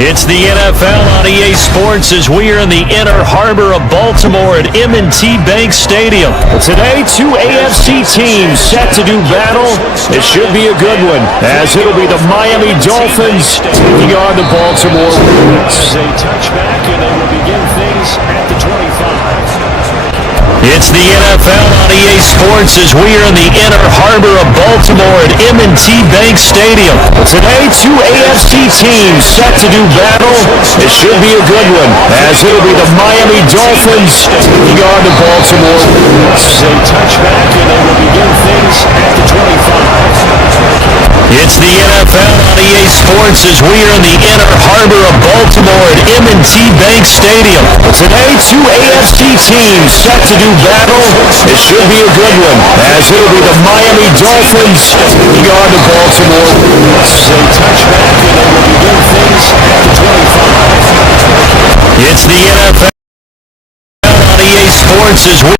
It's the NFL on EA Sports as we are in the inner harbor of Baltimore at M&T Bank Stadium. Today, two AFC teams set to do battle. It should be a good one, as it'll be the Miami Dolphins taking on the Baltimore Ravens. A touchback, and they will begin things at the 25. It's the NFL on EA Sports as we are in the inner harbor of Baltimore at M&T Bank Stadium. Today, two AFC teams set to do battle. It should be a good one, as it'll be the Miami Dolphins taking on the Baltimore Ravens. A touchback, and they will begin things at the 25. It's the NFL on EA Sports as we are in the inner harbor of Baltimore at M&T Bank Stadium. Today, two AFC teams set to do battle. It should be a good one, as it'll be the Miami Dolphins taking on the Baltimore Ravens. A touchback, and they will begin things at the 25. It's the NFL on EA Sports as we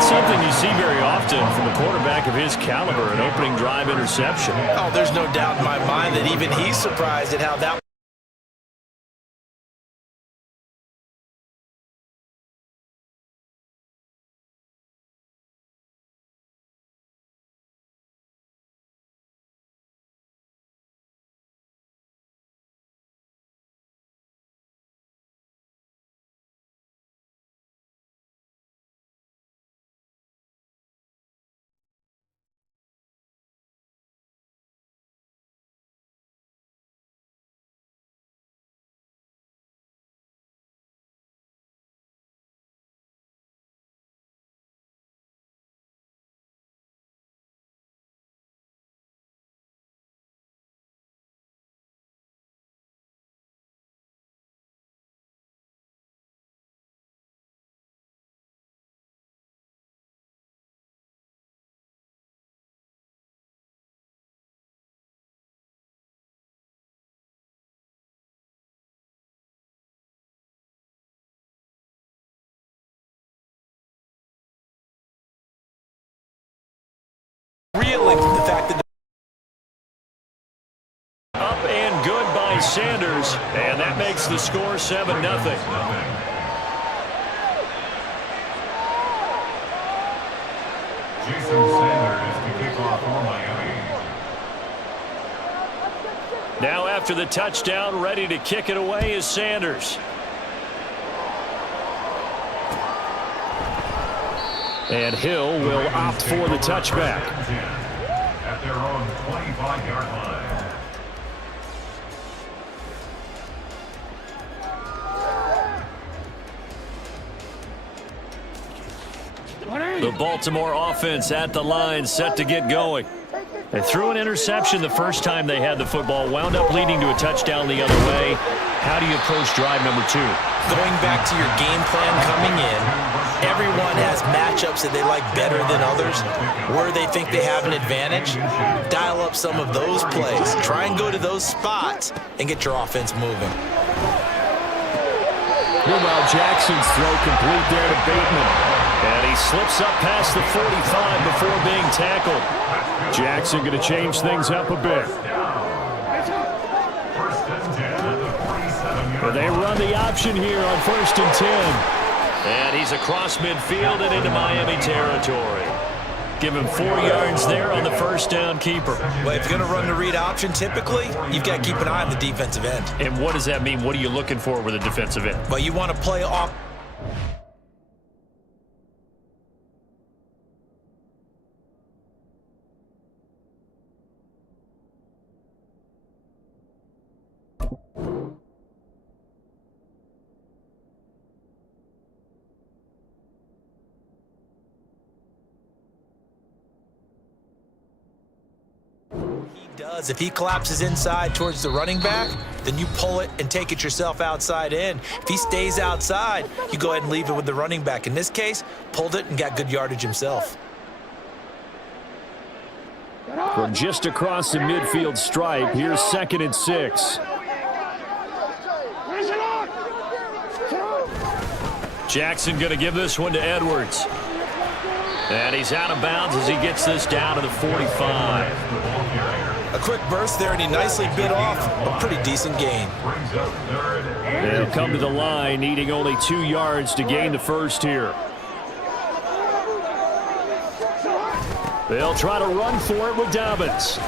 Something you see very often from a quarterback of his caliber, an opening drive interception. Oh, there's no doubt in my mind that even he's surprised at how that feeling the fact that Up and good by Sanders, and that makes the score 7-0. Jason Sanders to kick off for Miami. Now after the touchdown, ready to kick it away is Sanders. And Hill will opt for the touchback. At their own 25-yard line. The Baltimore offense at the line, set to get going. They threw an interception the first time they had the football, wound up leading to a touchdown the other way. How do you approach drive number 2? going back to your game plan coming in, everyone has matchups that they like better than others, where they think they have an advantage. Dial up some of those plays. Try and go to those spots and get your offense moving. Meanwhile, Jackson's throw complete there to Bateman. And he slips up past the 45 before being tackled. Jackson going to change things up a bit. But they run the option here on 1st and 10. And he's across midfield and into Miami territory. Give him 4 yards there on the first down keeper. Well, if you're going to run the read option, typically, you've got to keep an eye on the defensive end. And what does that mean? What are you looking for with a defensive end? Well, you want to play off. If he collapses inside towards the running back, then you pull it and take it yourself outside in. If he stays outside, you go ahead and leave it with the running back. In this case, pulled it and got good yardage himself. From just across the midfield stripe, here's 2nd and 6. Jackson going to give this one to Edwards. And he's out of bounds as he gets this down to the 45. A quick burst there, and he nicely bit off a pretty decent gain. They'll come to the line, needing only 2 yards to gain the first here. They'll try to run for it with Dobbins.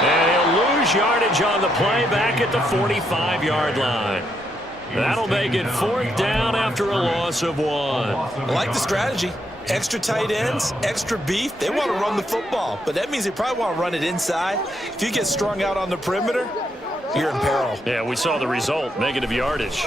And he'll lose yardage on the play back at the 45-yard line. That'll make it 4th down after a loss of 1. I like the strategy. Extra tight ends, extra beef. They want to run the football, but that means they probably want to run it inside. If you get strung out on the perimeter, you're in peril. Yeah, we saw the result, negative yardage.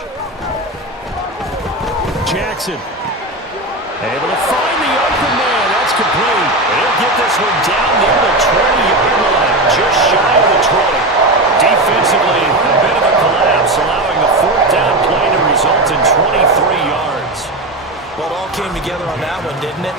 Jackson able to find the open man. That's complete. He'll get this one down near the 20-yard line, just shy of the 20. Defensively, a bit of a collapse, allowing the 4th down play to result in 23 yards. Well, it all came together on that one, didn't it?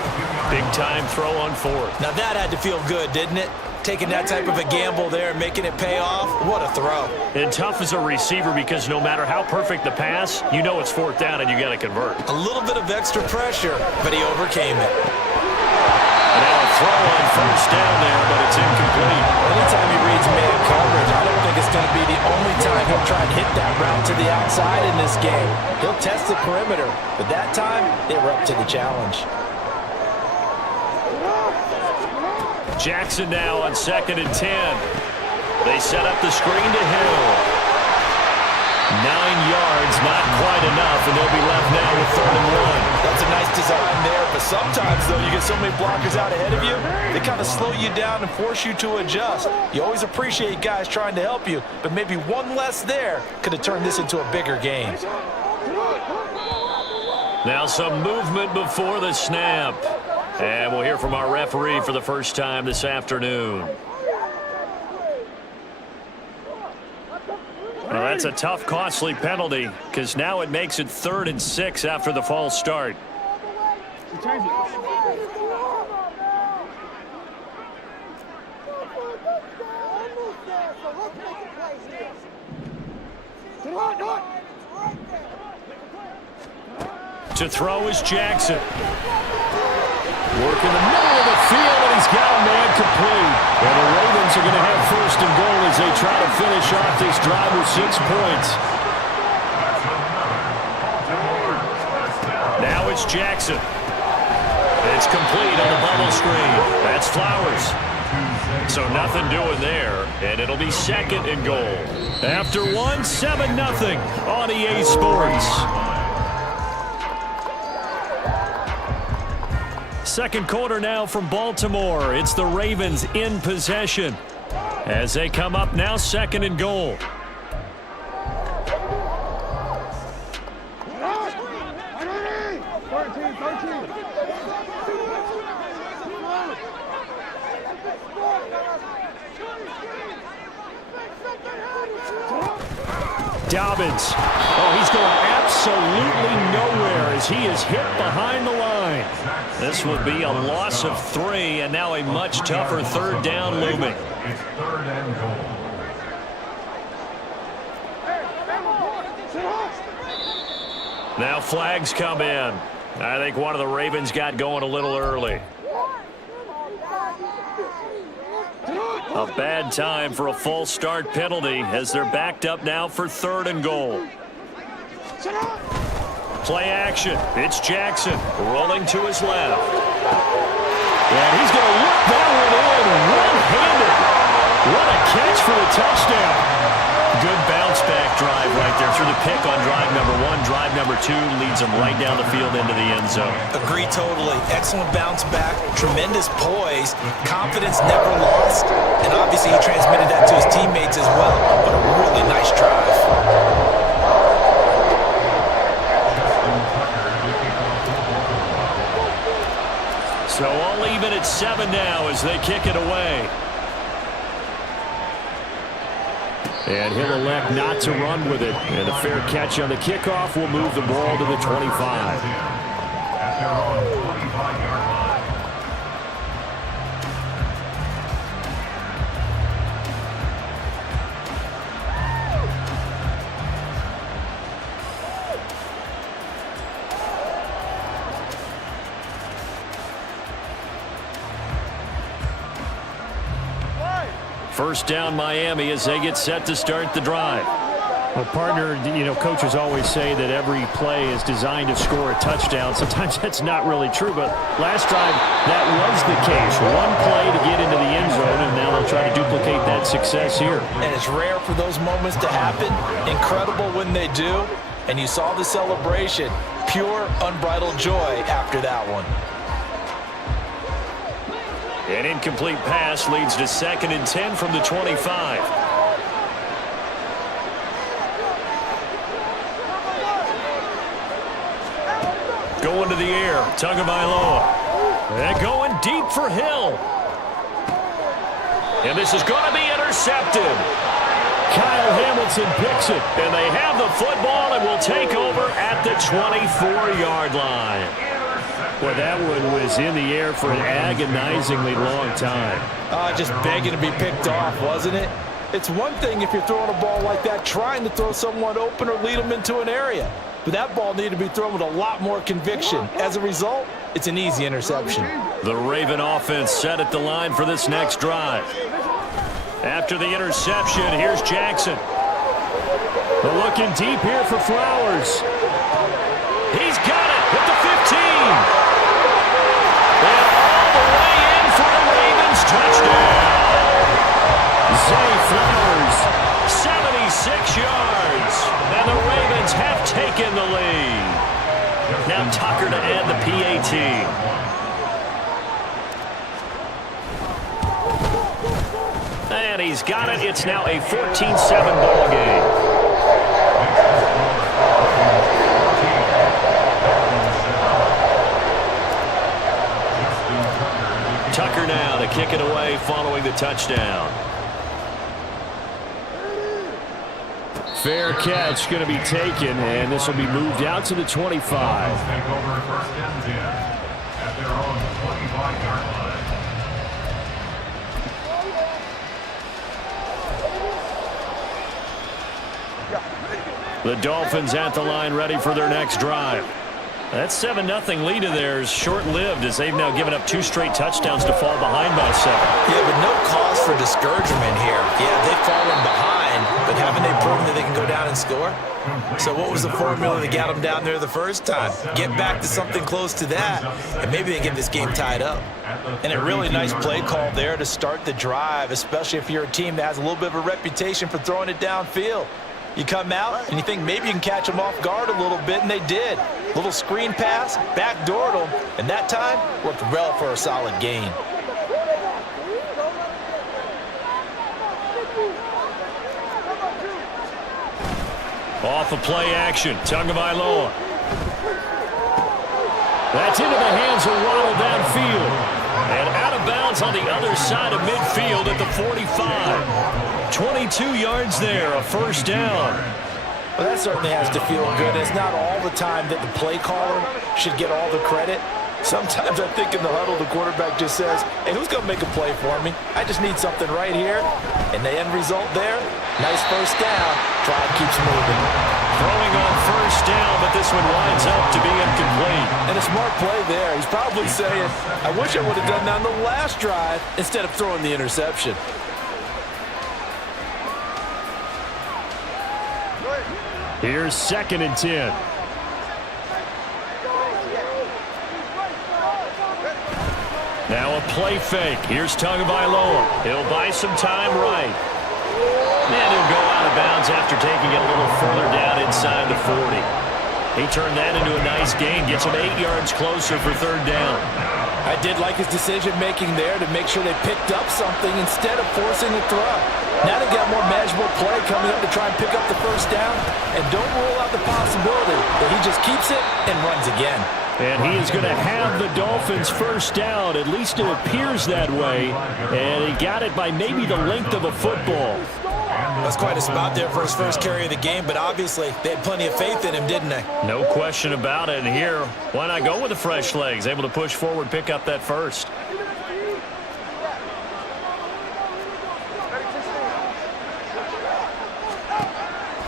Big-time throw on 4th. Now, that had to feel good, didn't it? Taking that type of a gamble there, making it pay off. What a throw. And tough as a receiver because no matter how perfect the pass, you know it's 4th down and you got to convert. A little bit of extra pressure, but he overcame it. Now a throw on 1st down there, but it's incomplete. Anytime he reads man coverage, I don't think it's going to be the only time he'll try and hit that route to the outside in this game. He'll test the perimeter, but that time, they were up to the challenge. Jackson now on 2nd and 10. They set up the screen to Hill. 9 yards, not quite enough, and they'll be left now with 3rd and 1. That's a nice design there, but sometimes, though, you get so many blockers out ahead of you, they kind of slow you down and force you to adjust. You always appreciate guys trying to help you, but maybe one less there could have turned this into a bigger game. Now some movement before the snap. And we'll hear from our referee for the first time this afternoon. Well, that's a tough, costly penalty because now it makes it 3rd and 6 after the false start. To throw is Jackson. Working the middle of the field, and he's got a man complete. And the Ravens are going to have first and goal as they try to finish off this drive with 6 points. Now it's Jackson. It's complete on the bubble screen. That's Flowers. So nothing doing there, and it'll be second and goal. After 1, 7-0 on EA Sports. Second quarter now from Baltimore. It's the Ravens in possession as they come up now second and goal. Dobbins. Oh, he's going absolutely nowhere as he is hit behind the line. This will be a loss of 3, and now a much tougher third down looming. It's third and goal. Now flags come in. I think one of the Ravens got going a little early. A bad time for a false start penalty as they're backed up now for third and goal. Play action. It's Jackson rolling to his left. And he's going to whip that one in one-handed. What a catch for the touchdown. Good bounce-back drive right there through the pick on drive number 1. Drive number 2 leads him right down the field into the end zone. Agree totally. Excellent bounce back, tremendous poise, confidence never lost, and obviously he transmitted that to his teammates as well. But a really nice drive. So all even at 7 now as they kick it away. And he'll elect not to run with it. And a fair catch on the kickoff will move the ball to the 25. At their own 25-yard line. First down Miami as they get set to start the drive. Well, partner, coaches always say that every play is designed to score a touchdown. Sometimes that's not really true, but last drive that was the case. One play to get into the end zone, and now they'll try to duplicate that success here. And it's rare for those moments to happen. Incredible when they do. And you saw the celebration. Pure, unbridled joy after that one. An incomplete pass leads to 2nd and 10 from the 25. Going to the air, Tagovailoa. They're going deep for Hill. And this is going to be intercepted. Kyle Hamilton picks it, and they have the football and will take over at the 24-yard line. Well, that one was in the air for an agonizingly long time. Just begging to be picked off, wasn't it? It's one thing if you're throwing a ball like that, trying to throw someone open or lead them into an area. But that ball needed to be thrown with a lot more conviction. As a result, it's an easy interception. The Raven offense set at the line for this next drive. After the interception, here's Jackson. Looking deep here for Flowers. He's got it at the 15. And all the way in for the Ravens touchdown. Zay Flowers, 76 yards. And the Ravens have taken the lead. Now Tucker to add the PAT. And he's got it. It's now a 14-7 ball game. Tucker now to kick it away following the touchdown. Fair catch going to be taken, and this will be moved out to the 25. Take over first and 10 at their own 25-yard line. The Dolphins at the line ready for their next drive. That 7-0 lead of theirs short-lived as they've now given up 2 straight touchdowns to fall behind by 7. Yeah, but no cause for discouragement here. Yeah, they've fallen behind, but haven't they proven that they can go down and score? So what was the formula that got them down there the first time? Get back to something close to that, and maybe they get this game tied up. And a really nice play call there to start the drive, especially if you're a team that has a little bit of a reputation for throwing it downfield. You come out and you think maybe you can catch them off guard a little bit, and they did. Little screen pass, backdoored them, and that time worked well for a solid gain. Off of play action, Tagovailoa. That's into the hands of Waddle downfield. And out of bounds on the other side of midfield at the 45. 22 yards there, a first down. Well, that certainly has to feel good. It's not all the time that the play caller should get all the credit. Sometimes I think in the huddle, the quarterback just says, hey, who's going to make a play for me? I just need something right here. And the end result there, nice first down. Drive keeps moving. Throwing on first down, but this one winds up to be incomplete. And a smart play there. He's probably saying, I wish I would have done that on the last drive instead of throwing the interception. Here's 2nd and 10. Now a play fake. Here's Tagovailoa. He'll buy some time right. And he'll go out of bounds after taking it a little further down inside the 40. He turned that into a nice gain. Gets him 8 yards closer for 3rd down. I did like his decision-making there to make sure they picked up something instead of forcing a throw. Now they got more manageable play coming up to try and pick up the first down. And don't rule out the possibility that he just keeps it and runs again. And he is going to have the Dolphins first down. At least it appears that way. And he got it by maybe the length of a football. That's quite a spot there for his first carry of the game, but obviously they had plenty of faith in him, didn't they? No question about it. And here, why not go with the fresh legs? Able to push forward, pick up that first.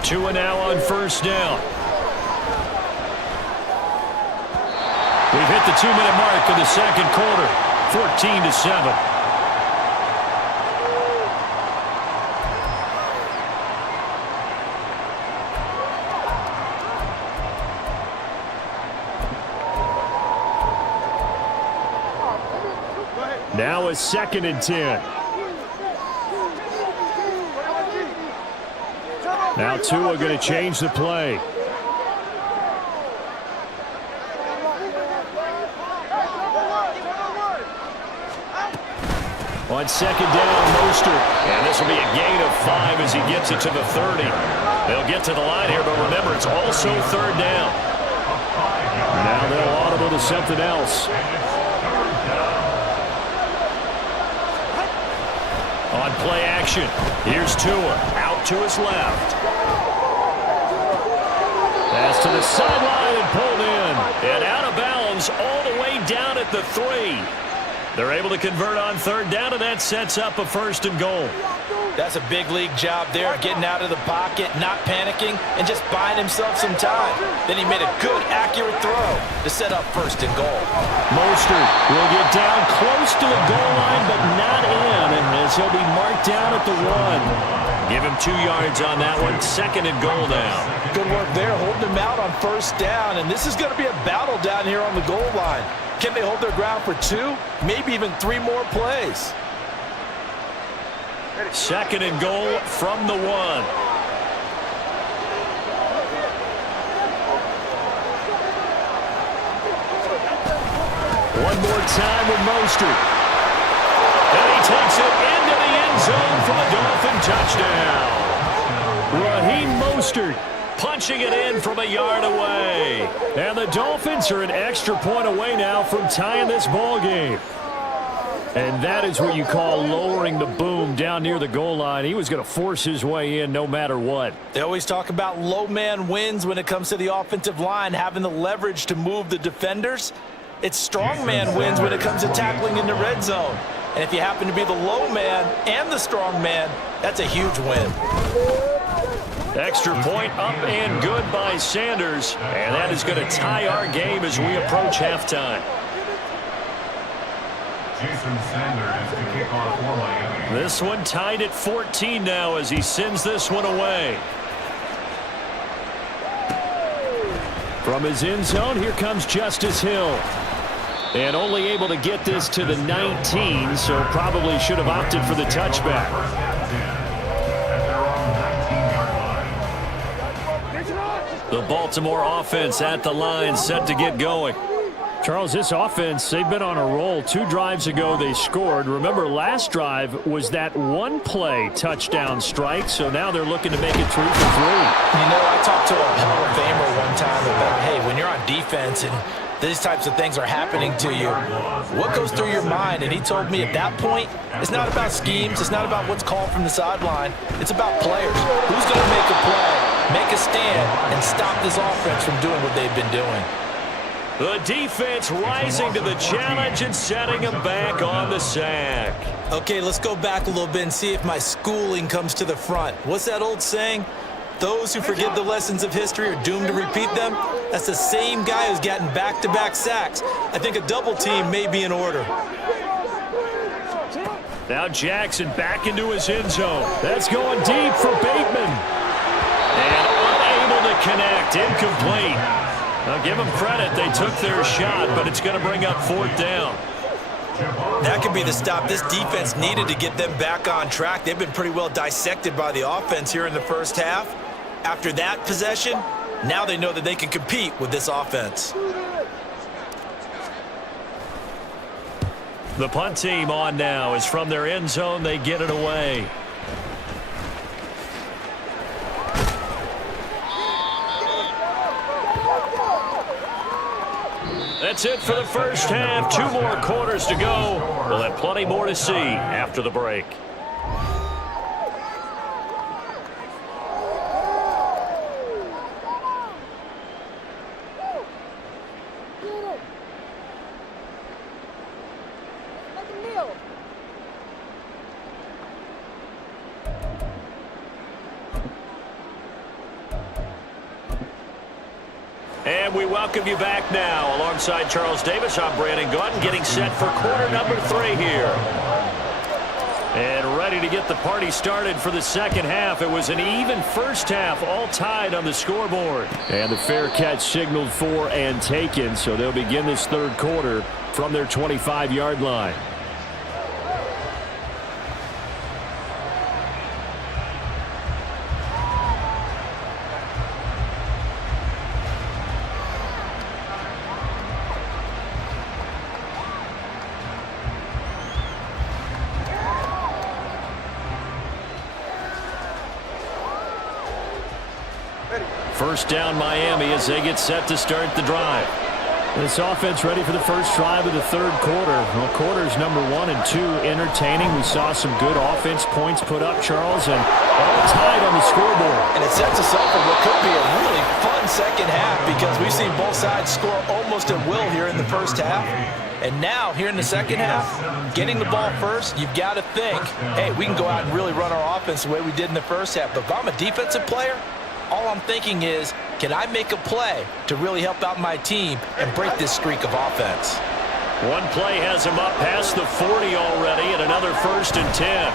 Tua now on first down. We've hit the 2-minute mark of the second quarter. 14-7. Now a 2nd and 10. Now Tua going to change the play. On 2nd down, Mostert. And this will be a gain of 5 as he gets it to the 30. They'll get to the line here, but remember, it's also 3rd down. Now they'll audible to something else. On play action, here's Tua, out to his left. Pass to the sideline and pulled in. And out of bounds all the way down at the 3. They're able to convert on 3rd down, and that sets up a 1st and goal. That's a big league job there of getting out of the pocket, not panicking, and just buying himself some time. Then he made a good, accurate throw to set up 1st and goal. Mostert will get down close to the goal line, but not in, as he'll be marked down at the 1. Give him 2 yards on that one. 2nd and goal now. Good work there, holding him out on 1st down, and this is going to be a battle down here on the goal line. Can they hold their ground for 2, maybe even 3 more plays? 2nd and goal from the 1. One more time with Mostert. And he takes it into the end zone for the Dolphin touchdown. Raheem Mostert punching it in from a yard away. And the Dolphins are an extra point away now from tying this ball game. And that is what you call lowering the boom down near the goal line. He was going to force his way in no matter what. They always talk about low man wins when it comes to the offensive line, having the leverage to move the defenders. It's strong man wins when it comes to tackling in the red zone. And if you happen to be the low man and the strong man, that's a huge win. Extra point up and good by Sanders. And that is going to tie our game as we approach halftime. Jason Sanders to kick off for Miami. This one tied at 14 now as he sends this one away. From his end zone, here comes Justice Hill. And only able to get this to the 19, so probably should have opted for the touchback. The Baltimore offense at the line, set to get going. Charles, this offense, they've been on a roll. 2 drives ago, they scored. Remember, last drive was that one-play touchdown strike, so now they're looking to make it 3 for 3. You know, I talked to a Hall of Famer one time about, hey, when you're on defense and these types of things are happening to you, what goes through your mind? And he told me at that point, it's not about schemes, it's not about what's called from the sideline, it's about players. Who's going to make a play, make a stand, and stop this offense from doing what they've been doing? The defense rising to the challenge and setting him back on the sack. Okay, let's go back a little bit and see if my schooling comes to the front. What's that old saying? Those who forget the lessons of history are doomed to repeat them. That's the same guy who's gotten back-to-back sacks. I think a double team may be in order. Now Jackson back into his end zone. That's going deep for Bateman. And unable to connect, incomplete. Now give them credit, they took their shot, but it's going to bring up 4th down. That could be the stop this defense needed to get them back on track. They've been pretty well dissected by the offense here in the first half. After that possession, now they know that they can compete with this offense. The punt team on now is from their end zone. They get it away. That's it for the first half. 2 more quarters to go. We'll have plenty more to see after the break. And we welcome you back now. Alongside Charles Davis, I'm Brandon Gaudin, getting set for quarter number 3 here. And ready to get the party started for the second half. It was an even first half, all tied on the scoreboard. And the fair catch signaled for and taken, so they'll begin this third quarter from their 25-yard line. First down Miami as they get set to start the drive. This offense ready for the first drive of the third quarter. Well, quarters number 1 and 2 entertaining. We saw some good offense points put up, Charles, and all tied on the scoreboard. And it sets us up for what could be a really fun second half because we've seen both sides score almost at will here in the first half. And now, here in the second half, getting the ball first, you've got to think, hey, we can go out and really run our offense the way we did in the first half. But if I'm a defensive player, all I'm thinking is, can I make a play to really help out my team and break this streak of offense? One play has him up past the 40 already, and another 1st and 10.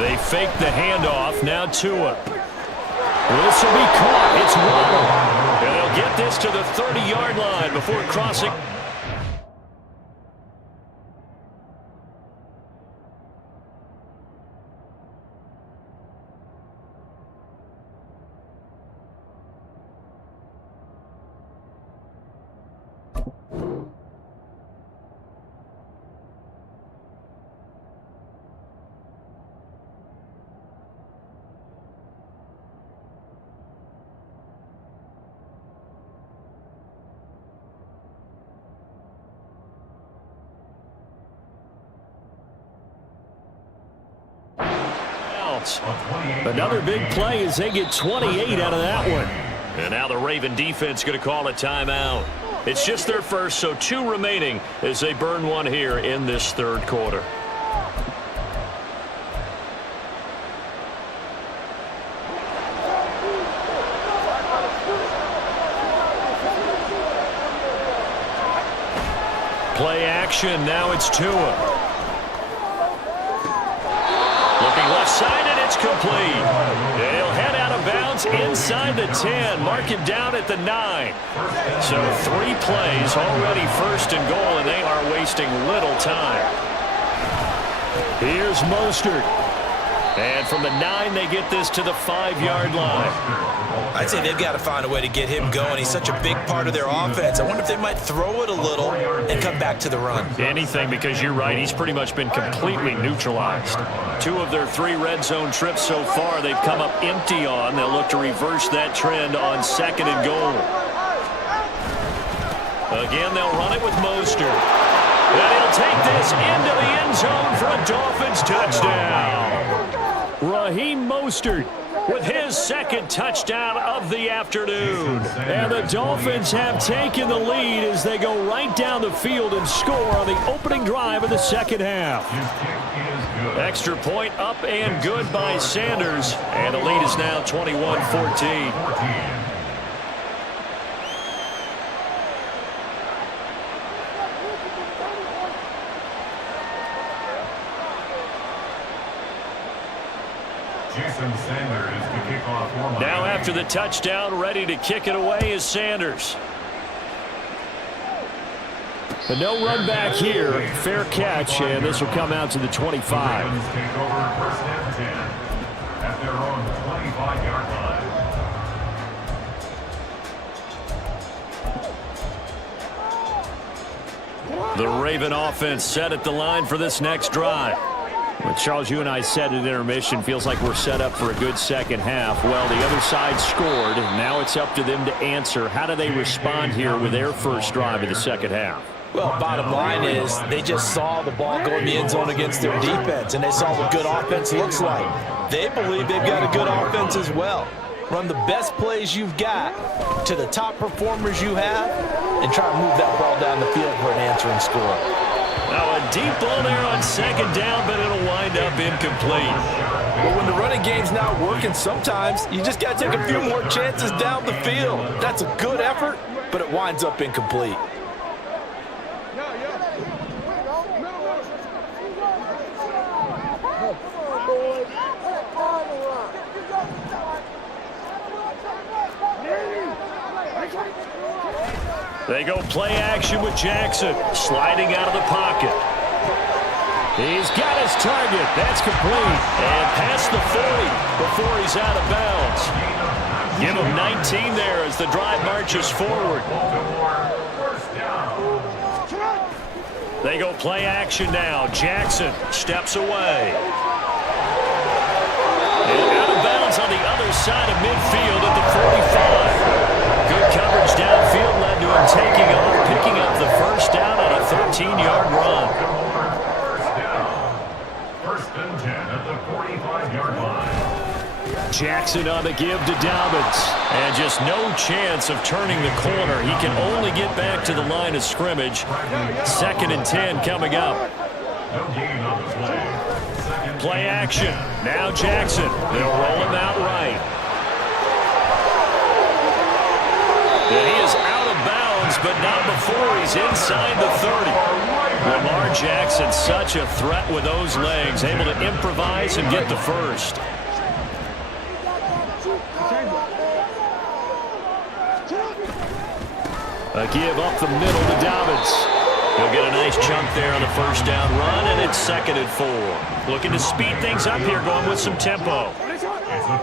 They fake the handoff, now Tua. This will be caught, it's Waddle. And they'll get this to the 30-yard line before crossing. Another big play as they get 28 out of that one. And now the Raven defense going to call a timeout. It's just their first, so 2 remaining as they burn one here in this third quarter. action. Now it's Tua. Looking left side, and it's complete. They'll head out of bounds inside the 10. Mark him down at the 9. So 3 plays already first and goal, and they are wasting little time. Here's Mostert. And from the 9, they get this to the 5-yard line. I'd say they've got to find a way to get him going. He's such a big part of their offense. I wonder if they might throw it a little and come back to the run. Anything, because you're right. He's pretty much been completely neutralized. 2 of their 3 red zone trips so far, they've come up empty on. They'll look to reverse that trend on 2nd and goal. Again, they'll run it with Mostert. And he'll take this into the end zone for a Dolphins touchdown. Raheem Mostert with his 2nd touchdown of the afternoon. And the Dolphins have taken the lead as they go right down the field and score on the opening drive of the 2nd half. Extra point up and good by Sanders. And the lead is now 21-14. Jason Sanders to kick off. Now after the touchdown, ready to kick it away is Sanders. But no run back here. Fair catch, and this will come out to the 25. Take over 1st and 10 at their own 25-yard line. The Raven offense set at the line for this next drive. Well, Charles, you and I said at intermission, feels like we're set up for a good 2nd half. Well, the other side scored, and now it's up to them to answer. How do they respond here with their first drive of the 2nd half? Well, bottom line is they just saw the ball go in the end zone against their defense, and they saw what good offense looks like. They believe they've got a good offense as well. Run the best plays you've got to the top performers you have, and try to move that ball down the field for an answering score. Now a deep ball there on 2nd down, but it'll wind up incomplete. Well, when the running game's not working, sometimes you just got to take a few more chances down the field. That's a good effort, but it winds up incomplete. They go play action with Jackson, sliding out of the pocket. He's got his target. That's complete. And past the 40 before he's out of bounds. Give him 19 there as the drive marches forward. They go play action now. Jackson steps away. And out of bounds on the other side of midfield at the 45. Good coverage downfield led to him taking off, picking up the first down on a 13-yard run. First and 10 at the 45-yard line. Jackson on the give to Dobbins. And just no chance of turning the corner. He can only get back to the line of scrimmage. 2nd and 10 coming up. No gain on the play. Play action. Now Jackson. They'll roll him out right. And he is out of bounds, but not before he's inside the 30. Lamar Jackson, such a threat with those legs, able to improvise and get the first. A give up the middle to Dobbins. He'll get a nice chunk there on the first down run, and it's 2nd and 4. Looking to speed things up here, going with some tempo. It's a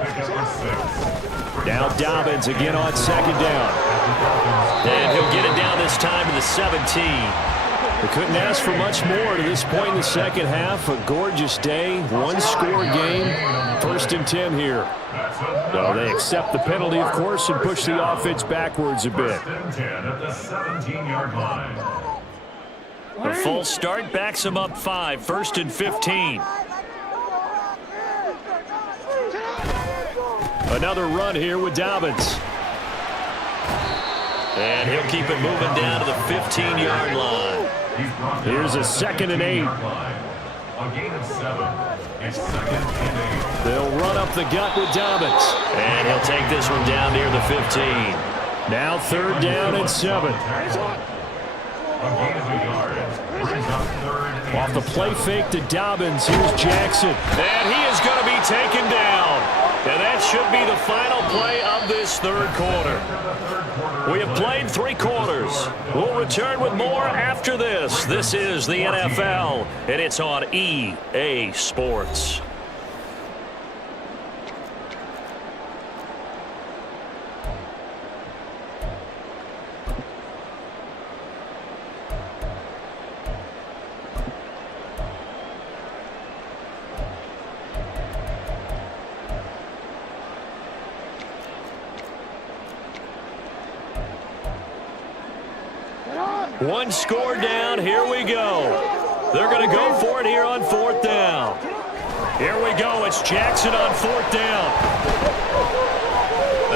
pickup of 6. Now Dobbins again on 2nd down. And he'll get it down this time to the 17. They couldn't ask for much more to this point in the 2nd half. A gorgeous day, one-score game. 1st and 10 here. So they accept the penalty, of course, and push the offense backwards a bit. First and 10 at the 17-yard line. The full start backs him up 5. 1st and 15. Another run here with Dobbins. And he'll keep it moving down to the 15-yard line. Here's a 2nd and 8. A gain of 7. It's 2nd and 8. They'll run up the gut with Dobbins. And he'll take this one down near the 15. Now 3rd down and 7. A gain of a yard. Off the play fake to Dobbins. Here's Jackson. And he is going to be taken down. And that should be the final play of this third quarter. We have played 3 quarters. We'll return with more after this. This is the NFL, and it's on EA Sports. One score down. Here we go. They're going to go for it here on 4th down. Here we go. It's Jackson on 4th down.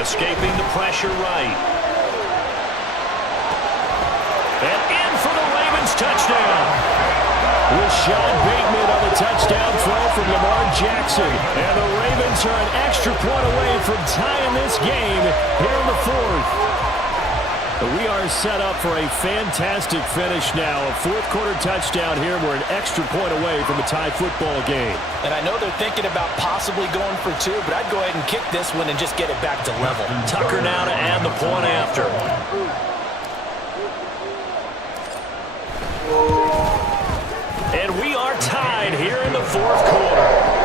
Escaping the pressure right. And in for the Ravens touchdown. Rashawn Bateman on the touchdown throw from Lamar Jackson. And the Ravens are an extra point away from tying this game here in the 4th. We are set up for a fantastic finish now. A 4th quarter touchdown here. We're an extra point away from a tie football game. And I know they're thinking about possibly going for 2, but I'd go ahead and kick this one and just get it back to level. Tucker now to add the point after. And we are tied here in the 4th quarter.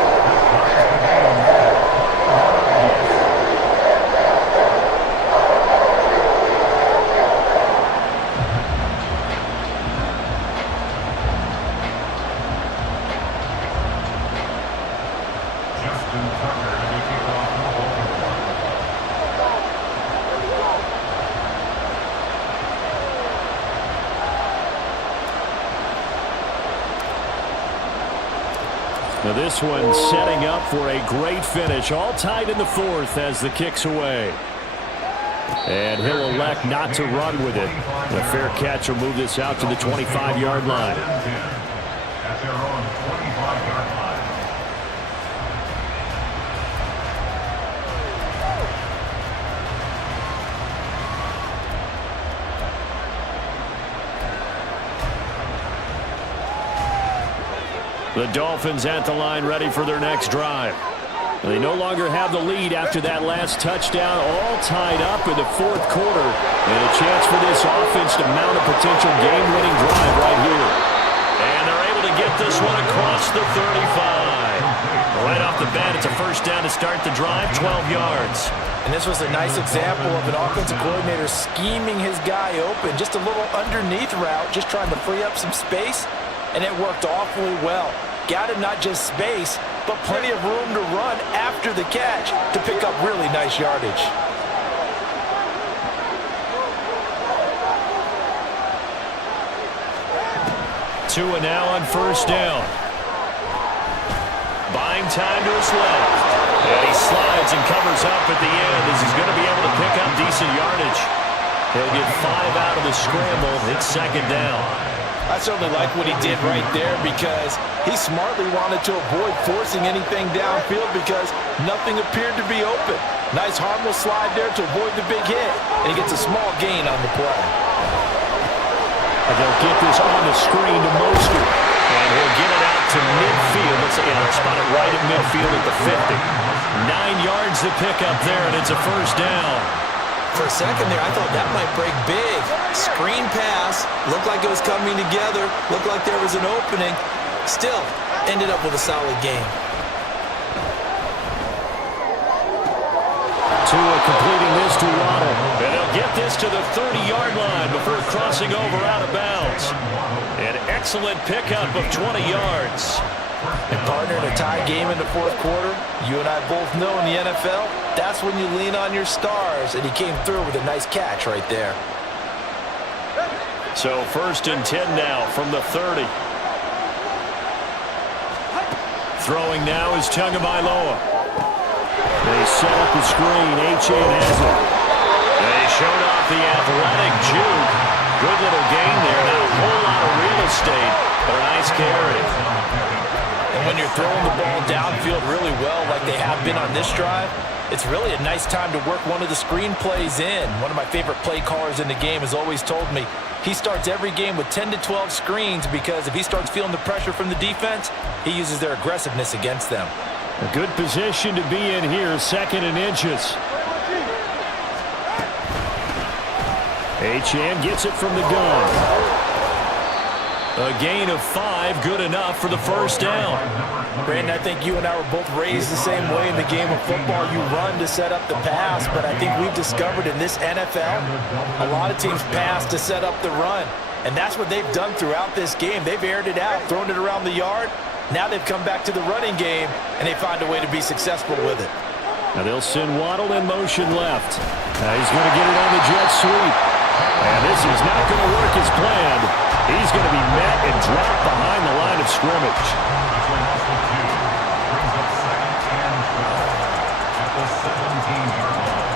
Now this one setting up for a great finish. All tied in the 4th as the kick's away. And he'll elect not to run with it. A fair catch will move this out to the 25-yard line. At their own 25-yard line. The Dolphins at the line ready for their next drive. They no longer have the lead after that last touchdown, all tied up in the 4th quarter. And a chance for this offense to mount a potential game-winning drive right here. And they're able to get this one across the 35. Right off the bat, it's a first down to start the drive, 12 yards. And this was a nice example of an offensive coordinator scheming his guy open. Just a little underneath route, just trying to free up some space. And it worked awfully well. Got him not just space, but plenty of room to run after the catch to pick up really nice yardage. Tua now on first down. Buying time to his left. And he slides and covers up at the end as he's going to be able to pick up decent yardage. He'll get 5 out of the scramble. It's second down. I certainly like what he did right there because he smartly wanted to avoid forcing anything downfield because nothing appeared to be open. Nice harmless slide there to avoid the big hit, and he gets a small gain on the play. And they'll get this on the screen to Mostert. And he'll get it out to midfield. Let's see, they'll spot it right at midfield at the 50. 9 yards to pick up there, and it's a first down. For a second there, I thought that might break big. Screen pass, looked like it was coming together, looked like there was an opening. Still, ended up with a solid game. Tua completing this to Waddle. And he'll get this to the 30-yard line before crossing over out of bounds. An excellent pickup of 20 yards. And partner, in a tie game in the 4th quarter, you and I both know in the NFL, that's when you lean on your stars, and he came through with a nice catch right there. So 1st and 10 now from the 30. Throwing now is Tagovailoa. They set up the screen. Achane has it. They showed off the athletic juke. Good little gain there. Not a whole lot of real estate, but a nice carry. And when you're throwing the ball downfield really well like they have been been on this drive, it's really a nice time to work one of the screen plays in. One of my favorite play callers in the game has always told me he starts every game with 10 to 12 screens because if he starts feeling the pressure from the defense, he uses their aggressiveness against them. A good position to be in here, 2nd and inches. Achane gets it from the gun. A gain of 5, good enough for the first down. Brandon, I think you and I were both raised the same way in the game of football. You run to set up the pass, but I think we've discovered in this NFL, a lot of teams pass to set up the run. And that's what they've done throughout this game. They've aired it out, thrown it around the yard. Now they've come back to the running game, and they find a way to be successful with it. Now they'll send Waddle in motion left. Now he's going to get it on the jet sweep. And this is not going to work as planned. He's going to be met and dropped behind the line of scrimmage. Brings up 2nd and 12 at the 17-yard line.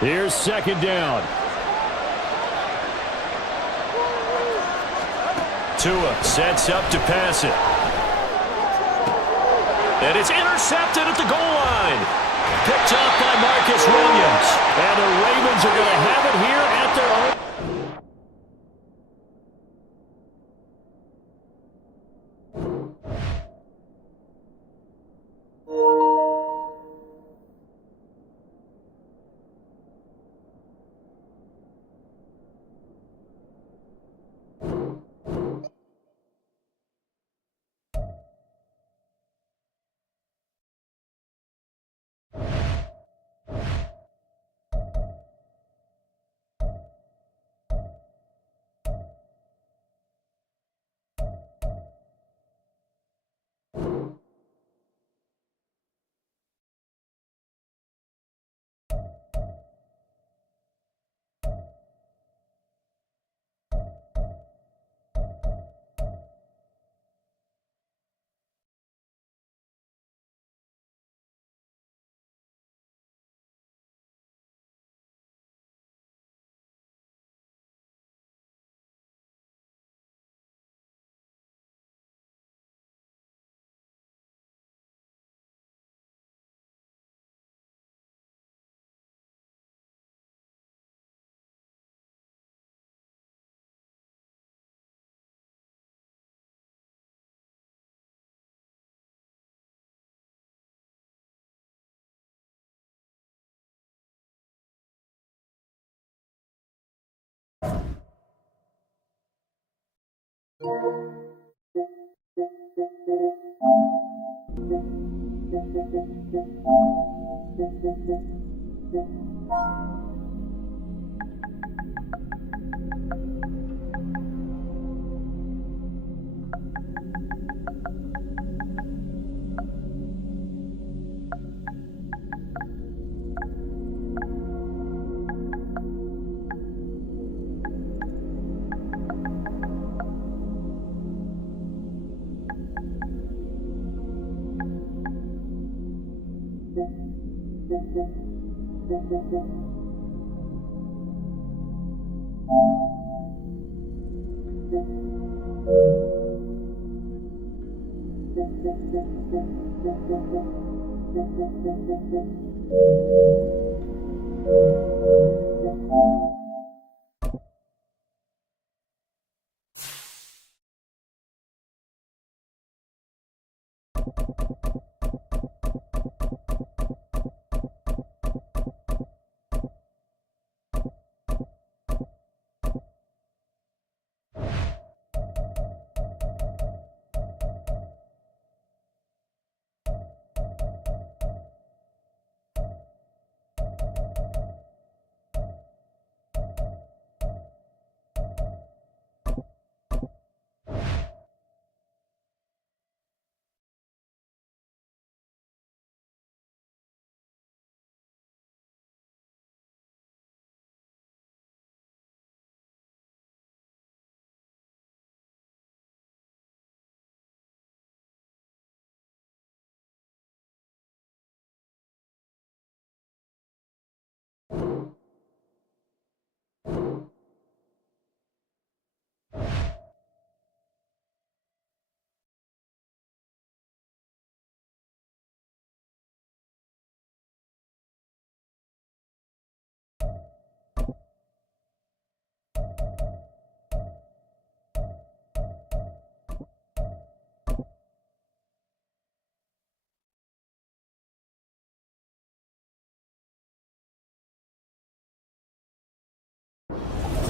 Here's 2nd down. Tua sets up to pass it. And it's intercepted at the goal line. Picked up by Marcus Williams. And the Ravens are going to have it here at their own.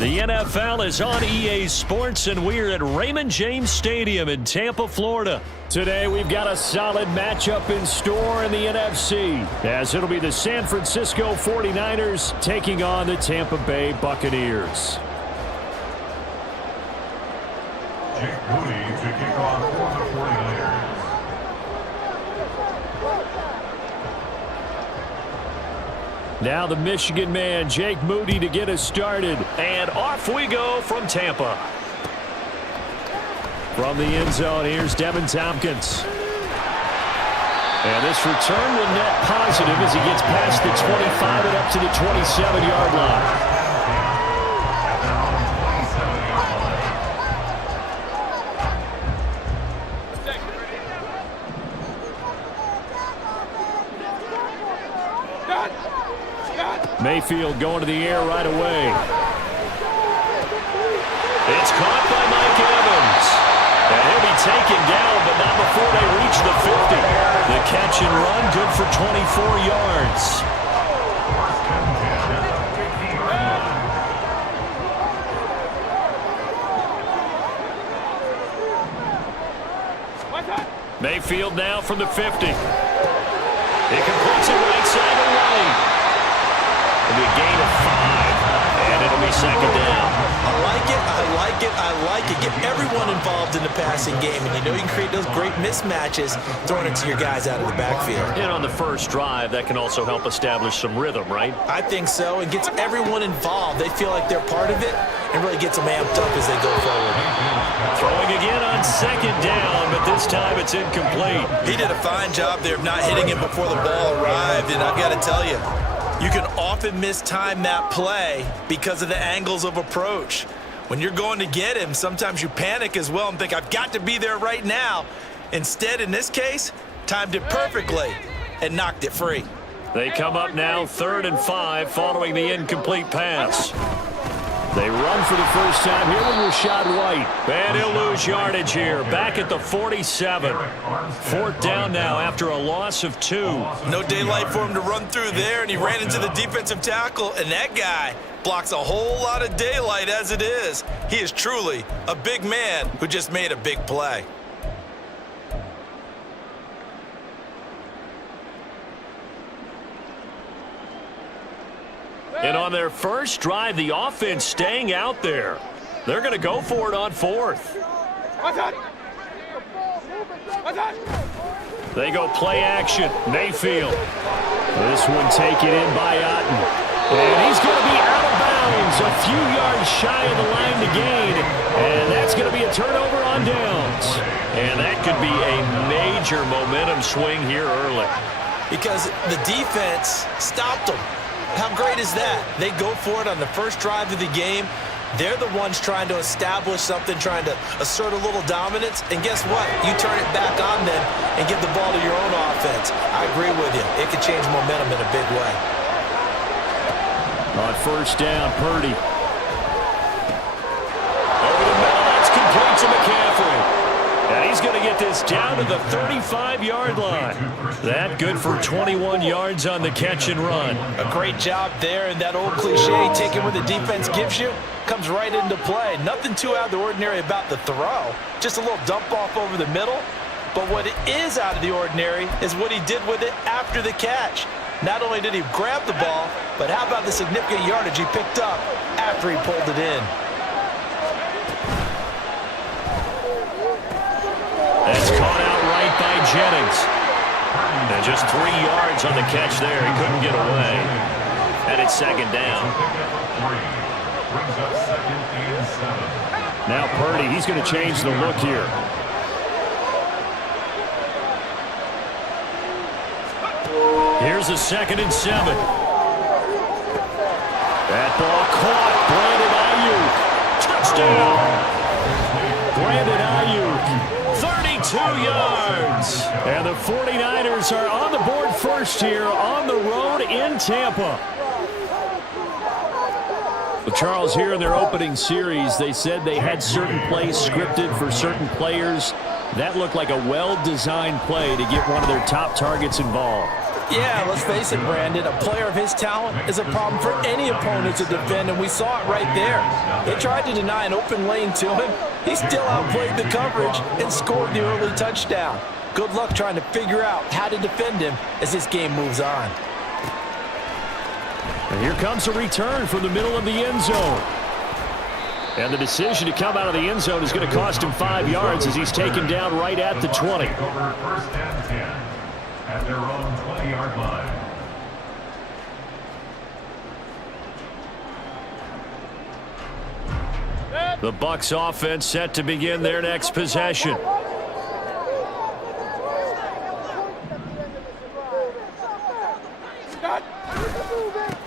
The NFL is on EA Sports, and we're at Raymond James Stadium in Tampa, Florida. Today, we've got a solid matchup in store in the NFC, as it'll be the San Francisco 49ers taking on the Tampa Bay Buccaneers. Jake Moody to kick off for the 49ers. Now the Michigan man, Jake Moody, to get us started. And off we go from Tampa. From the end zone, here's Devin Tompkins. And this return will net positive as he gets past the 25 and up to the 27-yard line. Mayfield going to the air right away. It's caught by Mike Evans. And he'll be taken down, but not before they reach the 50. The catch and run, good for 24 yards. Mayfield now from the 50. He completes it right side of the lane. It'll be a gain of 5, and it'll be second down. I like it, I like it, I like it. Get everyone involved in the passing game, and you know you can create those great mismatches throwing it to your guys out of the backfield. And on the first drive, that can also help establish some rhythm, right? I think so. It gets everyone involved. They feel like they're part of it, and really gets them amped up as they go forward. Throwing again on second down, but this time it's incomplete. He did a fine job there of not hitting it before the ball arrived, and I've got to tell you, you can often mistime that play because of the angles of approach. When you're going to get him, sometimes you panic as well and think, I've got to be there right now. Instead, in this case, timed it perfectly and knocked it free. They come up now 3rd and 5 following the incomplete pass. They run for the first time here with Rachaad White. And he'll lose yardage here, back at the 47. 4th down now after a loss of 2. No daylight for him to run through there, and he ran into the defensive tackle, and that guy blocks a whole lot of daylight as it is. He is truly a big man who just made a big play. And on their first drive, the offense staying out there. They're going to go for it on 4th. They go play action. Mayfield. This one taken in by Otten. And he's going to be out of bounds, a few yards shy of the line to gain. And that's going to be a turnover on downs. And that could be a major momentum swing here early. Because the defense stopped them. How great is that? They go for it on the first drive of the game. They're the ones trying to establish something, trying to assert a little dominance. And guess what? You turn it back on them and give the ball to your own offense. I agree with you. It could change momentum in a big way. On first down, Purdy. Over the middle, that's complete to McCaffrey. And he's going to get this down to the 35-yard line. That good for 21 yards on the catch and run. A great job there, and that old cliche, taking what the defense gives you, comes right into play. Nothing too out of the ordinary about the throw. Just a little dump off over the middle. But what is out of the ordinary is what he did with it after the catch. Not only did he grab the ball, but how about the significant yardage he picked up after he pulled it in. That's caught out right by Jennings. And just 3 yards on the catch there. He couldn't get away. And it's second down. Now Purdy, he's going to change the look here. Here's a 2nd and 7. That ball caught. Brandon Ayuk. Touchdown. Brandon Ayuk. 32 yards. And the 49ers are on the board first here on the road in Tampa. Well, Charles, here in their opening series, they said they had certain plays scripted for certain players. That looked like a well-designed play to get one of their top targets involved. Yeah, let's face it, Brandon. A player of his talent is a problem for any opponent to defend, and we saw it right there. They tried to deny an open lane to him. He still outplayed the coverage and scored the early touchdown. Good luck trying to figure out how to defend him as this game moves on. And here comes a return from the middle of the end zone. And the decision to come out of the end zone is going to cost him 5 yards as he's taken down right at the 20. Over first and 10 at their own 20-yard line. The Bucs offense set to begin their next possession.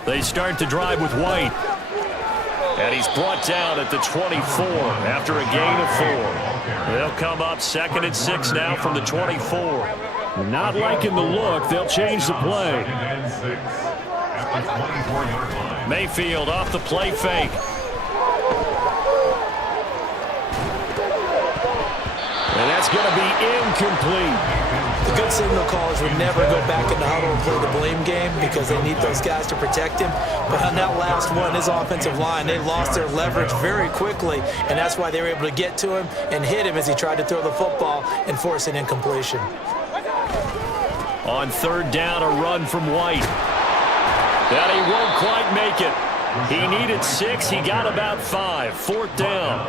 They start the drive with White. And he's brought down at the 24 after a gain of 4. They'll come up 2nd and 6 now from the 24. Not liking the look. They'll change the play. Mayfield off the play fake. And that's going to be incomplete. The good signal callers would never go back in the huddle and play the blame game because they need those guys to protect him. But on that last one, his offensive line, they lost their leverage very quickly, and that's why they were able to get to him and hit him as he tried to throw the football and force an incompletion. On 3rd down, a run from White. That he won't quite make it. He needed 6. He got about 5. 4th down.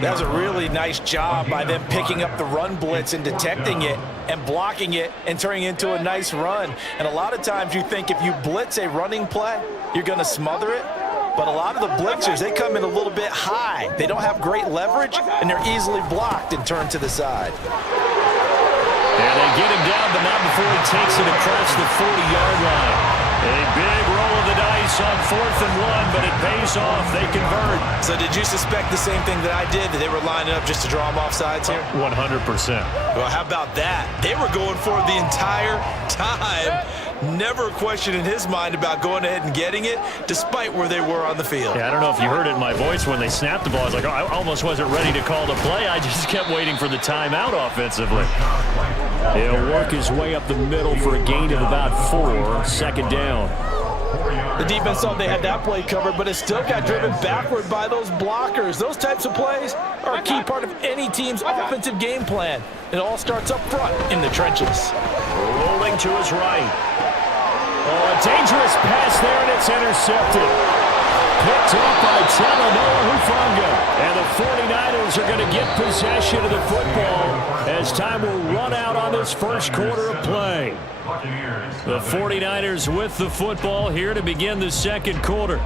That was a really nice job by them picking up the run blitz and detecting it and blocking it and turning it into a nice run. And a lot of times you think if you blitz a running play, you're going to smother it. But a lot of the blitzers, they come in a little bit high. They don't have great leverage, and they're easily blocked and turned to the side. And they get him down, but not before he takes it across the 40-yard line. A big roll of the dice on 4th and 1, but it pays off. They convert. So did you suspect the same thing that I did, that they were lining up just to draw them off sides here? 100%. Well, how about that? They were going for it the entire time. Never a question in his mind about going ahead and getting it, despite where they were on the field. Yeah, I don't know if you heard it in my voice when they snapped the ball. I was like, oh, I almost wasn't ready to call the play. I just kept waiting for the timeout offensively. He'll work his way up the middle for a gain of about 4. 2nd down. The defense thought they had that play covered, but it still got driven backward by those blockers. Those types of plays are a key part of any team's offensive game plan. It all starts up front in the trenches. Rolling to his right. Oh, a dangerous pass there, and it's intercepted. Picked up by Talanoa Hufanga. And the 49ers are going to get possession of the football as time will run out on this first quarter of play. The 49ers with the football here to begin the second quarter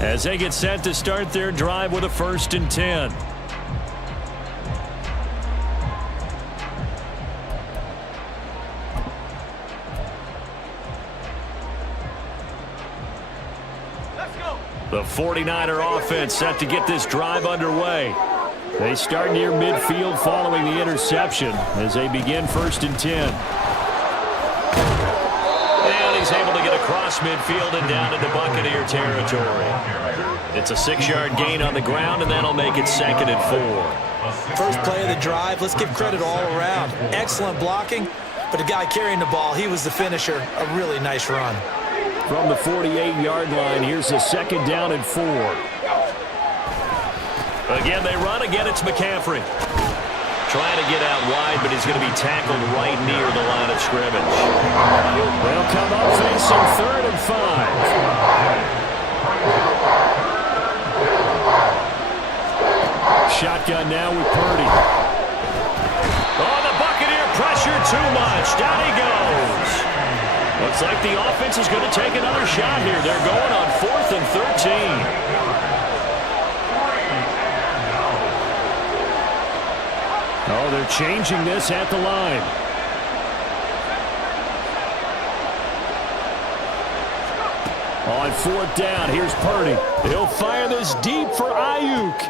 as they get set to start their drive with a 1st and 10. The 49er offense set to get this drive underway. They start near midfield following the interception as they begin 1st and 10. And he's able to get across midfield and down into Buccaneer territory. It's a 6-yard gain on the ground, and that'll make it 2nd and 4. First play of the drive, let's give credit all around. Excellent blocking, but the guy carrying the ball, he was the finisher. A really nice run. From the 48-yard line, here's the 2nd down and 4. Again, they run. Again, it's McCaffrey. Trying to get out wide, but he's going to be tackled right near the line of scrimmage. They'll come up facing 3rd and 5. Shotgun now with Purdy. Oh, the Buccaneer pressure too much. Down he goes. Looks like the offense is going to take another shot here. They're going on 4th and 13. Oh, they're changing this at the line. On 4th down, here's Purdy. He'll fire this deep for Ayuk.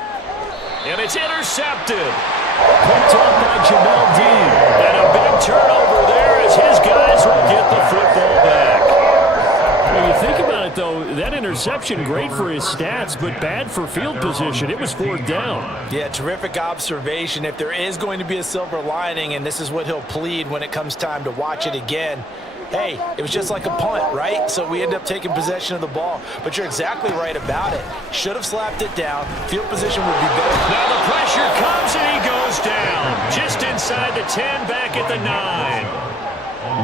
And it's intercepted. Picked up by Jamel Dean. And a big turnover there as his guys will get the football back. Well, you think about it, though, that interception, great for his stats, but bad for field position. It was 4th down. Yeah, terrific observation. If there is going to be a silver lining, and this is what he'll plead when it comes time to watch it again, hey, it was just like a punt, right? So we end up taking possession of the ball. But you're exactly right about it. Should have slapped it down. Field position would be better. Now the pressure comes and he goes down. Just inside the 10, back at the 9.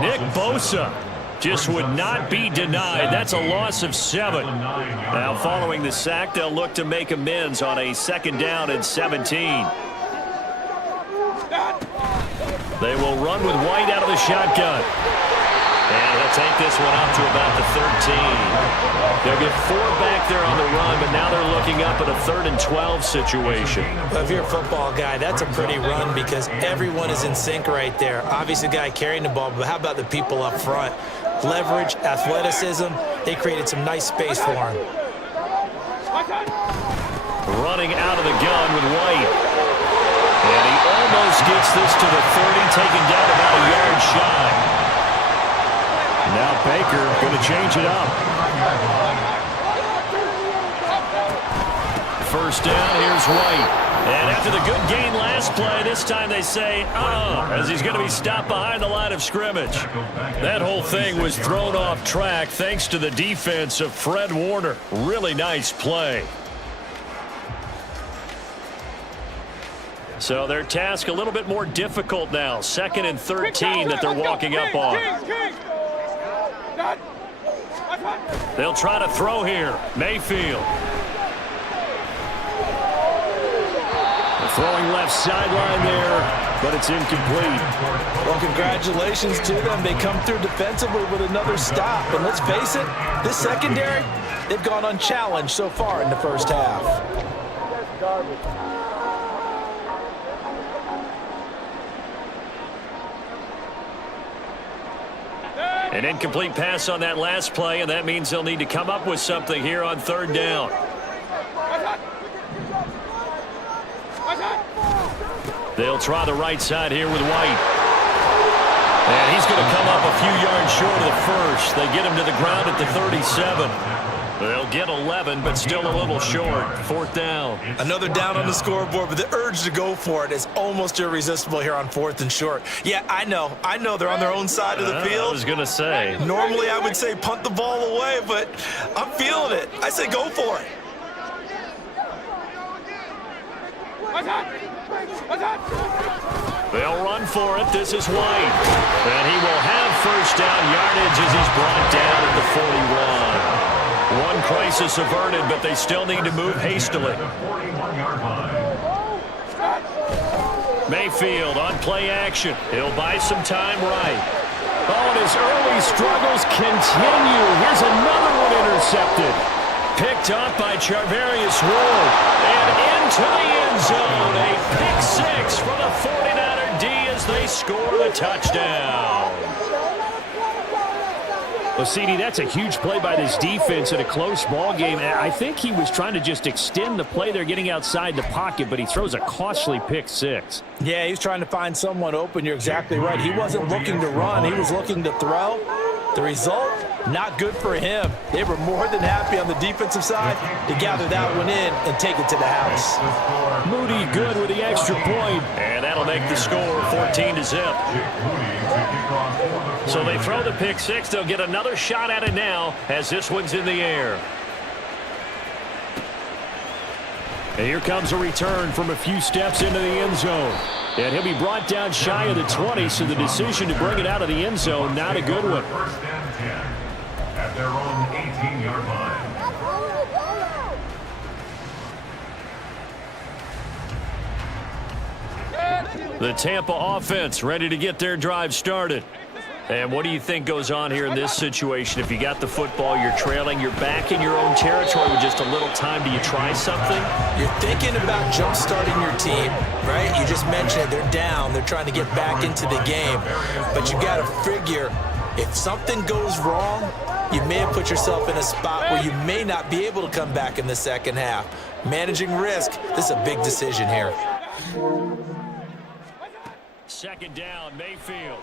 Nick Bosa just would not be denied. That's a loss of 7. Now following the sack, they'll look to make amends on a 2nd down and 17. They will run with White out of the shotgun. And he'll take this one up to about the 13. They'll get 4 back there on the run, but now they're looking up at a 3rd and 12 situation. If you're a football guy, that's a pretty run because everyone is in sync right there. Obviously, the guy carrying the ball, but how about the people up front? Leverage, athleticism, they created some nice space for him. Running out of the gun with White. And he almost gets this to the 30, taken down about a yard shy. Now Baker going to change it up. 1st down, here's White. And after the good gain last play, this time they say, as he's going to be stopped behind the line of scrimmage. That whole thing was thrown off track thanks to the defense of Fred Warner. Really nice play. So their task a little bit more difficult now. 2nd and 13 that they're walking up on. They'll try to throw here. Mayfield. They're throwing left sideline there, but it's incomplete. Well, congratulations to them. They come through defensively with another stop. And let's face it, this secondary, they've gone unchallenged so far in the first half. That's garbage. An incomplete pass on that last play, and that means they'll need to come up with something here on 3rd down. They'll try the right side here with White. And he's going to come up a few yards short of the 1st. They get him to the ground at the 37. They'll get 11, but still a little short. 4th down. Another down on the scoreboard, but the urge to go for it is almost irresistible here on 4th and short. Yeah, I know they're on their own side of the field. I was going to say. Normally I would say punt the ball away, but I'm feeling it. I say go for it. They'll run for it. This is White. And he will have 1st down yardage as he's brought down at the 41. One crisis averted, but they still need to move hastily. Mayfield on play action. He'll buy some time right. Oh, and his early struggles continue. Here's another one intercepted. Picked up by Charvarius Ward. And into the end zone. A pick 6 for the 49er D as they score the touchdown. Well, CD, that's a huge play by this defense in a close ball game. I think he was trying to just extend the play. They're getting outside the pocket, but he throws a costly pick 6. Yeah, he's trying to find someone open. You're exactly right. He wasn't looking to run. He was looking to throw. The result, not good for him. They were more than happy on the defensive side to gather that one in and take it to the house. Moody good with the extra point, and that'll make the score 14-0. So they throw the pick 6. They'll get another shot at it now as this one's in the air. And here comes a return from a few steps into the end zone. And he'll be brought down shy of the 20, so the decision to bring it out of the end zone, not a good one. 1st and 10 at their own 18-yard line. The Tampa offense ready to get their drive started. And what do you think goes on here in this situation? If you got the football, you're trailing, you're back in your own territory with just a little time. Do you try something? You're thinking about jump-starting your team, right? You just mentioned it. They're down. They're trying to get back into the game. But you got to figure if something goes wrong, you may have put yourself in a spot where you may not be able to come back in the second half. Managing risk, this is a big decision here. 2nd down, Mayfield.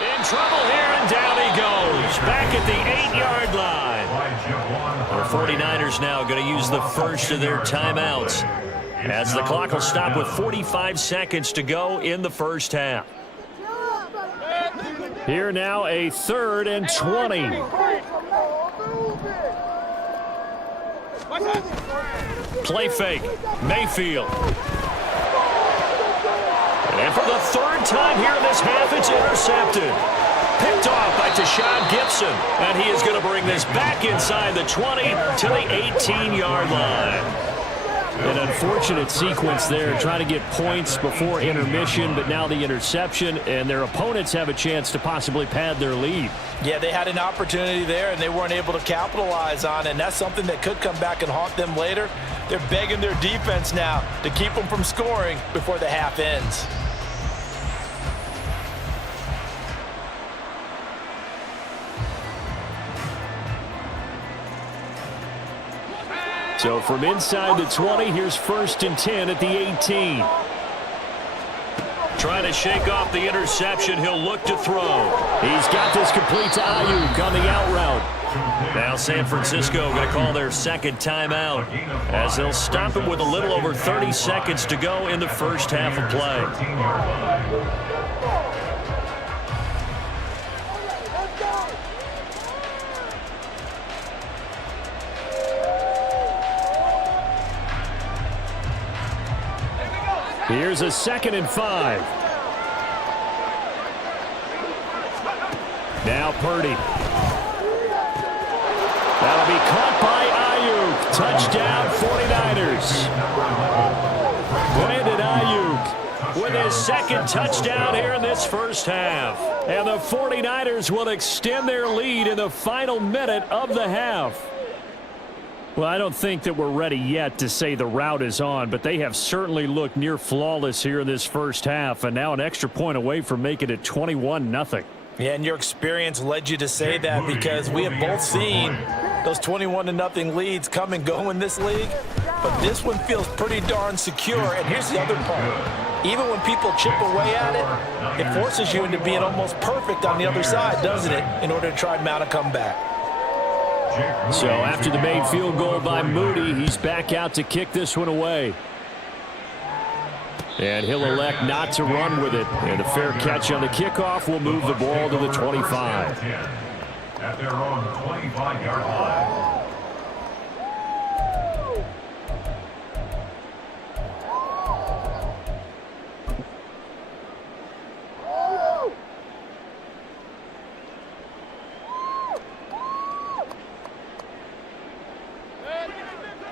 In trouble here, and down he goes. Back at the 8-yard line. The 49ers now going to use the first of their timeouts as the clock will stop with 45 seconds to go in the first half. Here now, a 3rd and 20. Play fake. Mayfield. And for the 3rd time here in this half, it's intercepted. Picked off by Tashawn Gibson. And he is going to bring this back inside the 20 to the 18-yard line. An unfortunate sequence there, trying to get points before intermission, but now the interception, and their opponents have a chance to possibly pad their lead. Yeah, they had an opportunity there, and they weren't able to capitalize on it, and that's something that could come back and haunt them later. They're begging their defense now to keep them from scoring before the half ends. So from inside the 20, here's 1st and 10 at the 18. Trying to shake off the interception. He'll look to throw. He's got this complete to Ayuk on the out route. Now San Francisco going to call their 2nd timeout as they'll stop it with a little over 30 seconds to go in the first half of play. Here's a 2nd and 5. Now Purdy. That'll be caught by Ayuk. Touchdown 49ers. Brandon Ayuk with his 2nd touchdown here in this first half. And the 49ers will extend their lead in the final minute of the half. Well, I don't think that we're ready yet to say the route is on, but they have certainly looked near flawless here in this first half, and now an extra point away from making it 21-0. Yeah, and your experience led you to say that because we have both seen those 21-0 leads come and go in this league, but this one feels pretty darn secure. And here's the other part. Even when people chip away at it, it forces you into being almost perfect on the other side, doesn't it, in order to try and mount a comeback. So after the made field goal by Moody, he's back out to kick this one away. And he'll elect not to run with it. And a fair catch on the kickoff will move the ball to the 25. At their own 25-yard line.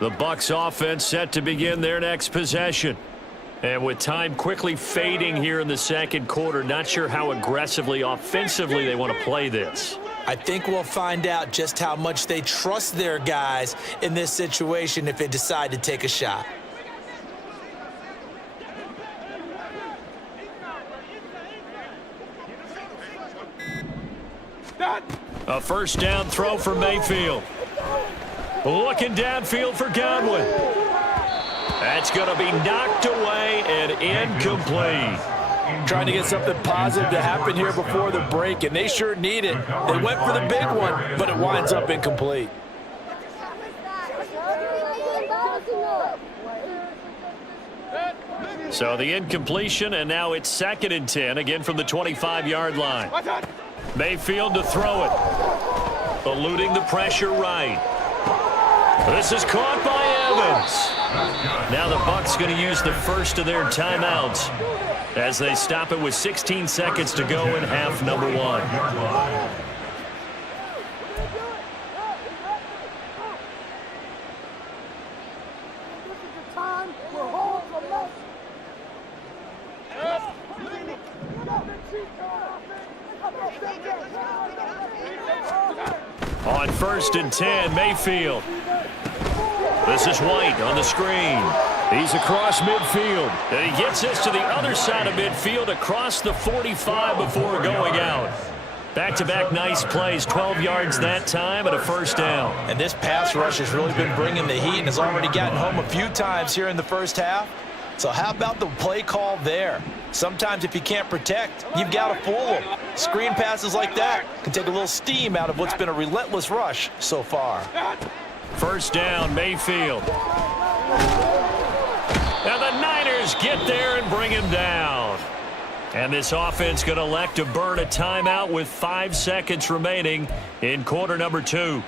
The Bucs offense set to begin their next possession. And with time quickly fading here in the second quarter, not sure how aggressively, offensively they want to play this. I think we'll find out just how much they trust their guys in this situation if they decide to take a shot. A first down throw for Mayfield. Looking downfield for Godwin. That's going to be knocked away and incomplete. Trying to get something positive to happen here before the break, and they sure need it. They went for the big one, but it winds up incomplete. So the incompletion, and now it's 2nd and 10, again from the 25-yard line. Mayfield to throw it. Eluding the pressure right. This is caught by Evans. Now the Bucs going to use the first of their timeouts as they stop it with 16 seconds to go in half number 1. On 1st and 10, Mayfield. This is White on the screen. He's across midfield. And he gets this to the other side of midfield across the 45 before going out. Back-to-back nice plays, 12 yards that time and a first down. And this pass rush has really been bringing the heat and has already gotten home a few times here in the first half. So how about the play call there? Sometimes if you can't protect, you've got to fool them. Screen passes like that can take a little steam out of what's been a relentless rush so far. First down, Mayfield. And the Niners get there and bring him down. And this offense going to elect to burn a timeout with 5 seconds remaining in quarter number 2.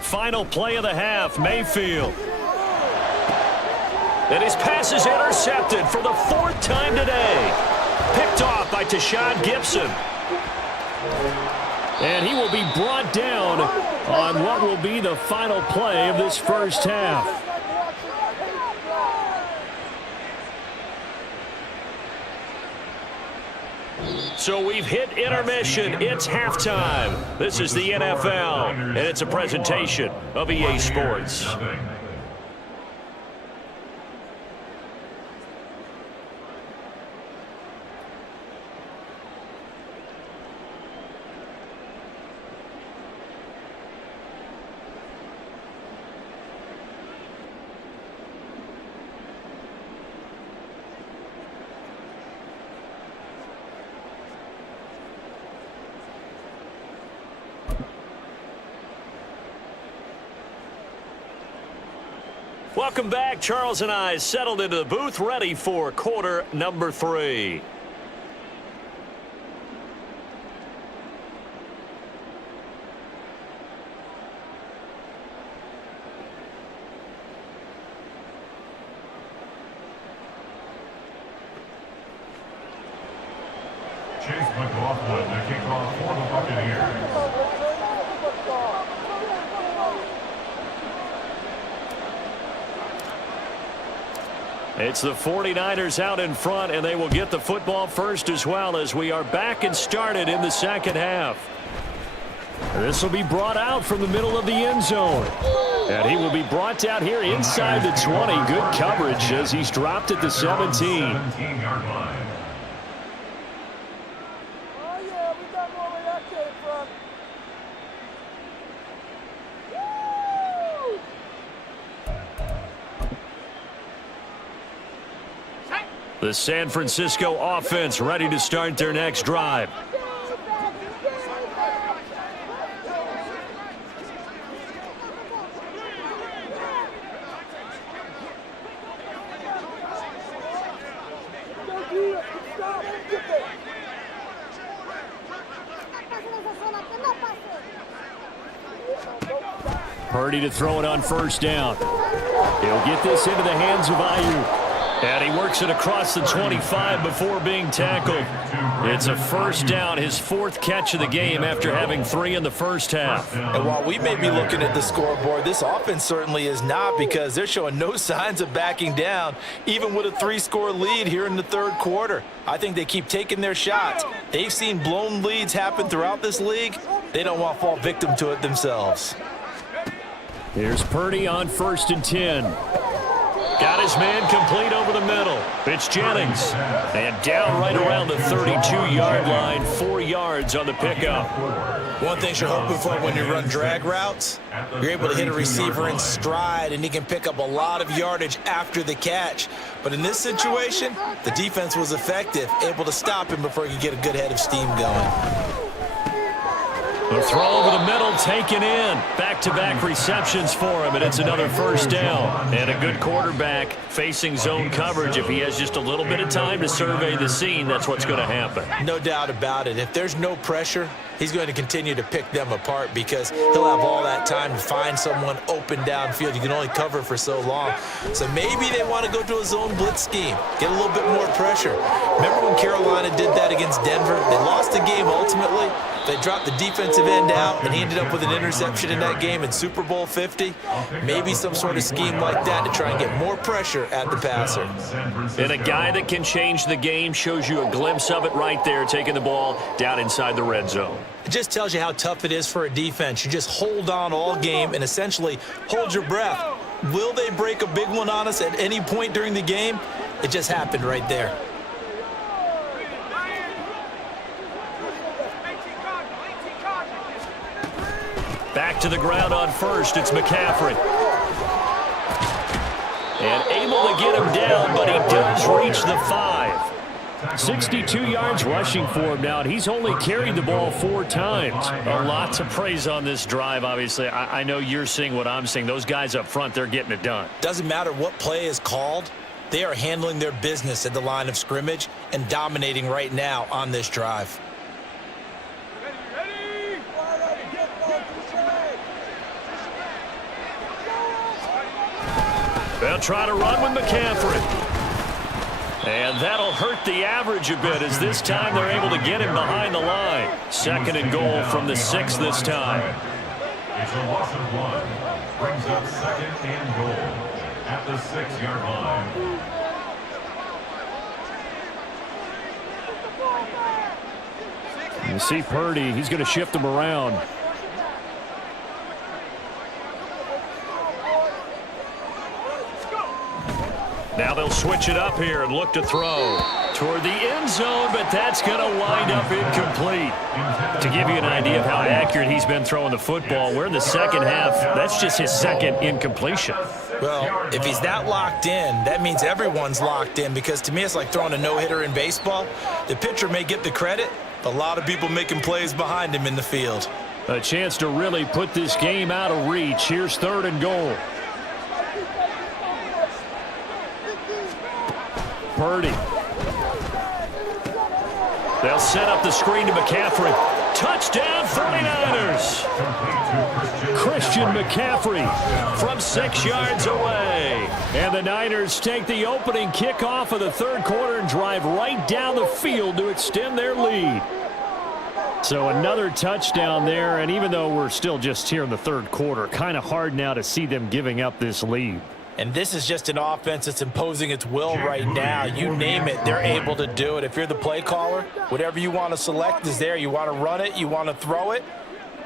Final play of the half, Mayfield. And his pass is intercepted for the 4th time today. Picked off by Tashawn Gibson. And he will be brought down on what will be the final play of this first half. So we've hit intermission. It's halftime. This is the NFL, and it's a presentation of EA Sports. Welcome back. Charles and I settled into the booth, ready for quarter number 3. Chase McLaughlin, the kickoff for the Buccaneers. It's the 49ers out in front, and they will get the football first as well as we are back and started in the second half. This will be brought out from the middle of the end zone. And he will be brought down here inside the 20. Good coverage as he's dropped at the 17. 17-yard line. The San Francisco offense ready to start their next drive. Purdy to throw it on first down. He'll get this into the hands of Ayuk. And he works it across the 25 before being tackled. It's a first down, his 4th catch of the game after having 3 in the first half. And while we may be looking at the scoreboard, this offense certainly is not, because they're showing no signs of backing down, even with a 3-score lead here in the 3rd quarter. I think they keep taking their shots. They've seen blown leads happen throughout this league. They don't want to fall victim to it themselves. Here's Purdy on 1st and 10. Got his man complete over the middle. It's Jennings. And down right around the 32-yard line, 4 yards on the pickup. One thing you're hoping for when you run drag routes, you're able to hit a receiver in stride, and he can pick up a lot of yardage after the catch. But in this situation, the defense was effective, able to stop him before he could get a good head of steam going. The throw over the middle taken in. Back-to-back receptions for him, and it's another first down. And a good quarterback facing zone coverage. If he has just a little bit of time to survey the scene, that's what's going to happen. No doubt about it. If there's no pressure, he's going to continue to pick them apart, because he'll have all that time to find someone open downfield. You can only cover for so long. So maybe they want to go to a zone blitz scheme, get a little bit more pressure. Remember when Carolina did that against Denver? They lost the game ultimately. They dropped the defensive end out, and he ended up with an interception in that game in Super Bowl 50. Maybe some sort of scheme like that to try and get more pressure at the passer. And a guy that can change the game, shows you a glimpse of it right there, taking the ball down inside the red zone. It just tells you how tough it is for a defense. You just hold on all game and essentially hold your breath. Will they break a big one on us at any point during the game? It just happened right there. Back to the ground on first, it's McCaffrey. And able to get him down, but he does reach the 5. 62 yards rushing for him now, and he's only carried the ball 4 times. A lot to praise on this drive, obviously. I know you're seeing what I'm seeing. Those guys up front, they're getting it done. Doesn't matter what play is called. They are handling their business at the line of scrimmage and dominating right now on this drive. They'll try to run with McCaffrey. And that'll hurt the average a bit as this time they're able to get him behind the line. 2nd and goal from the 6 this time. It's a loss of 1. Brings up 2nd and goal at the 6-yard line. You see Purdy, he's going to shift him around. Now they'll switch it up here and look to throw toward the end zone, but that's going to wind up incomplete. To give you an idea of how accurate he's been throwing the football, we're in the second half. That's just his 2nd incompletion. Well, if he's that locked in, that means everyone's locked in, because to me it's like throwing a no-hitter in baseball. The pitcher may get the credit, but a lot of people making plays behind him in the field. A chance to really put this game out of reach. Here's 3rd and goal. Purdy. They'll set up the screen to McCaffrey. Touchdown 49ers. Christian McCaffrey from 6 yards away. And the Niners take the opening kickoff of the 3rd quarter and drive right down the field to extend their lead. So another touchdown there, and even though we're still just here in the 3rd quarter, kind of hard now to see them giving up this lead. And this is just an offense that's imposing its will right now. You name it, they're able to do it. If you're the play caller, whatever you want to select is there. You want to run it, you want to throw it.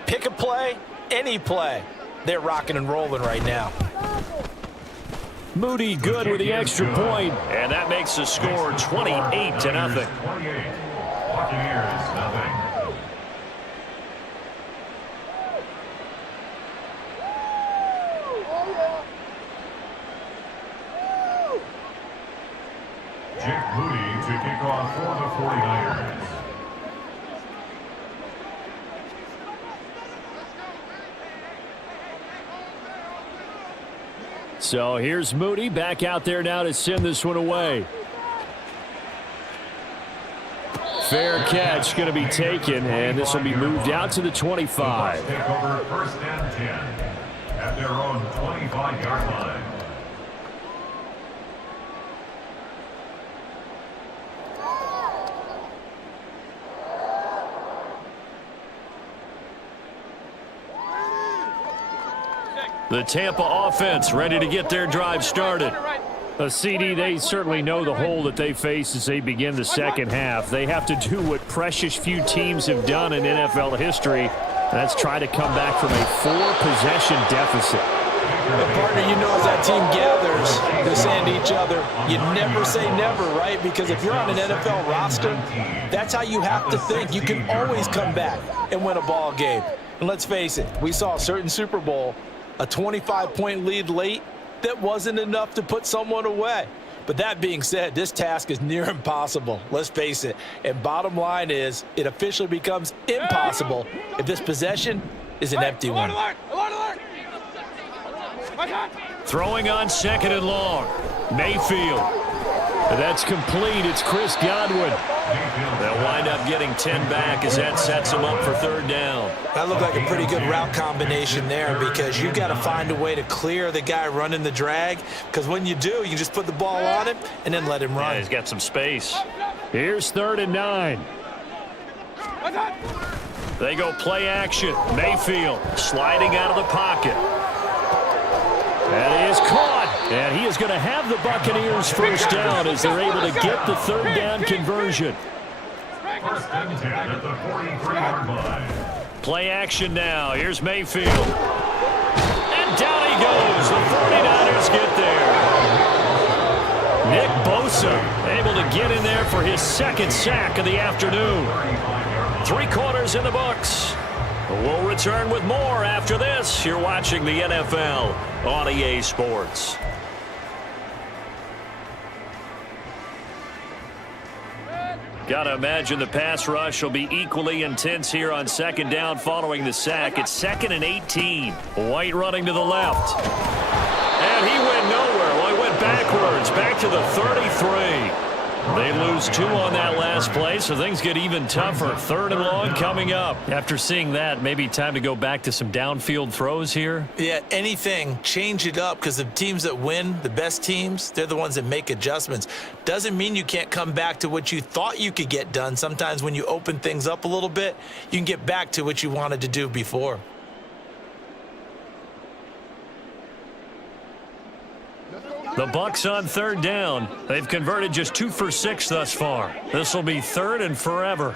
Pick a play, any play. They're rocking and rolling right now. Moody good with the extra point, and that makes the score 28-0. 28. Buccaneers, nothing. Jake Moody to kick off for the 49ers. So here's Moody back out there now to send this one away. Fair catch going to be taken, and this will be moved out to the 25. Take over 1st and 10 at their own 25-yard line. The Tampa offense ready to get their drive started. CD, they certainly know the hole that they face as they begin the second half. They have to do what precious few teams have done in NFL history. That's try to come back from a 4-possession deficit. And partner, you know, as that team gathers, they're saying to each other, you never say never, right? Because if you're on an NFL roster, that's how you have to think. You can always come back and win a ball game. And let's face it, we saw a certain Super Bowl, a 25-point lead late, that wasn't enough to put someone away. But that being said, this task is near impossible. Let's face it. And bottom line is, it officially becomes impossible if this possession is an empty one. Throwing on 2nd and long. Mayfield. That's complete. It's Chris Godwin. They'll wind up getting 10 back as that sets them up for 3rd down. That looked like a pretty good route combination there, because you've got to find a way to clear the guy running the drag, because when you do, you just put the ball on him and then let him run. Yeah, he's got some space. Here's 3rd and 9. They go play action. Mayfield sliding out of the pocket. That is caught. And he is going to have the Buccaneers 1st down as they're able to get the 3rd down conversion. 1st and 10 at the 43-yard line. Play action now. Here's Mayfield. And down he goes. The 49ers get there. Nick Bosa able to get in there for his 2nd sack of the afternoon. 3 quarters in the books. We'll return with more after this. You're watching the NFL on EA Sports. Got to imagine the pass rush will be equally intense here on second down following the sack. It's 2nd and 18. White running to the left. And he went nowhere. Well, he went backwards, back to the 33. They lose 2 on that last play, so things get even tougher. 3rd and long coming up. After seeing that, maybe time to go back to some downfield throws here. Yeah, anything. Change it up, because the teams that win, the best teams, they're the ones that make adjustments. Doesn't mean you can't come back to what you thought you could get done. Sometimes when you open things up a little bit, you can get back to what you wanted to do before. The Bucs on 3rd down. They've converted just 2 for 6 thus far. This will be 3rd and forever.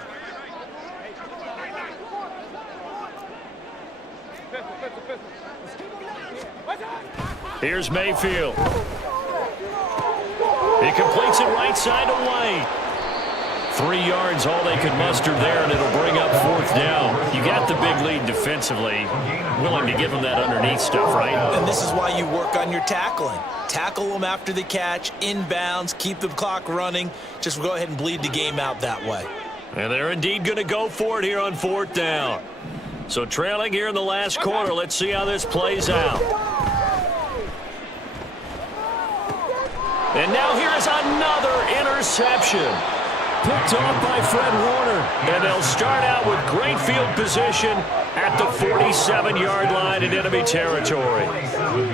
Here's Mayfield. He completes it right side to White. 3 yards, all they could muster there, and it'll bring up 4th down. You got the big lead defensively. Willing to give them that underneath stuff, right? And this is why you work on your tackling. Tackle them after the catch, inbounds, keep the clock running. Just go ahead and bleed the game out that way. And they're indeed going to go for it here on 4th down. So trailing here in the last quarter. Let's see how this plays out. And now here is another interception. Picked off by Fred Warner. And they'll start out with great field position at the 47-yard line in enemy territory.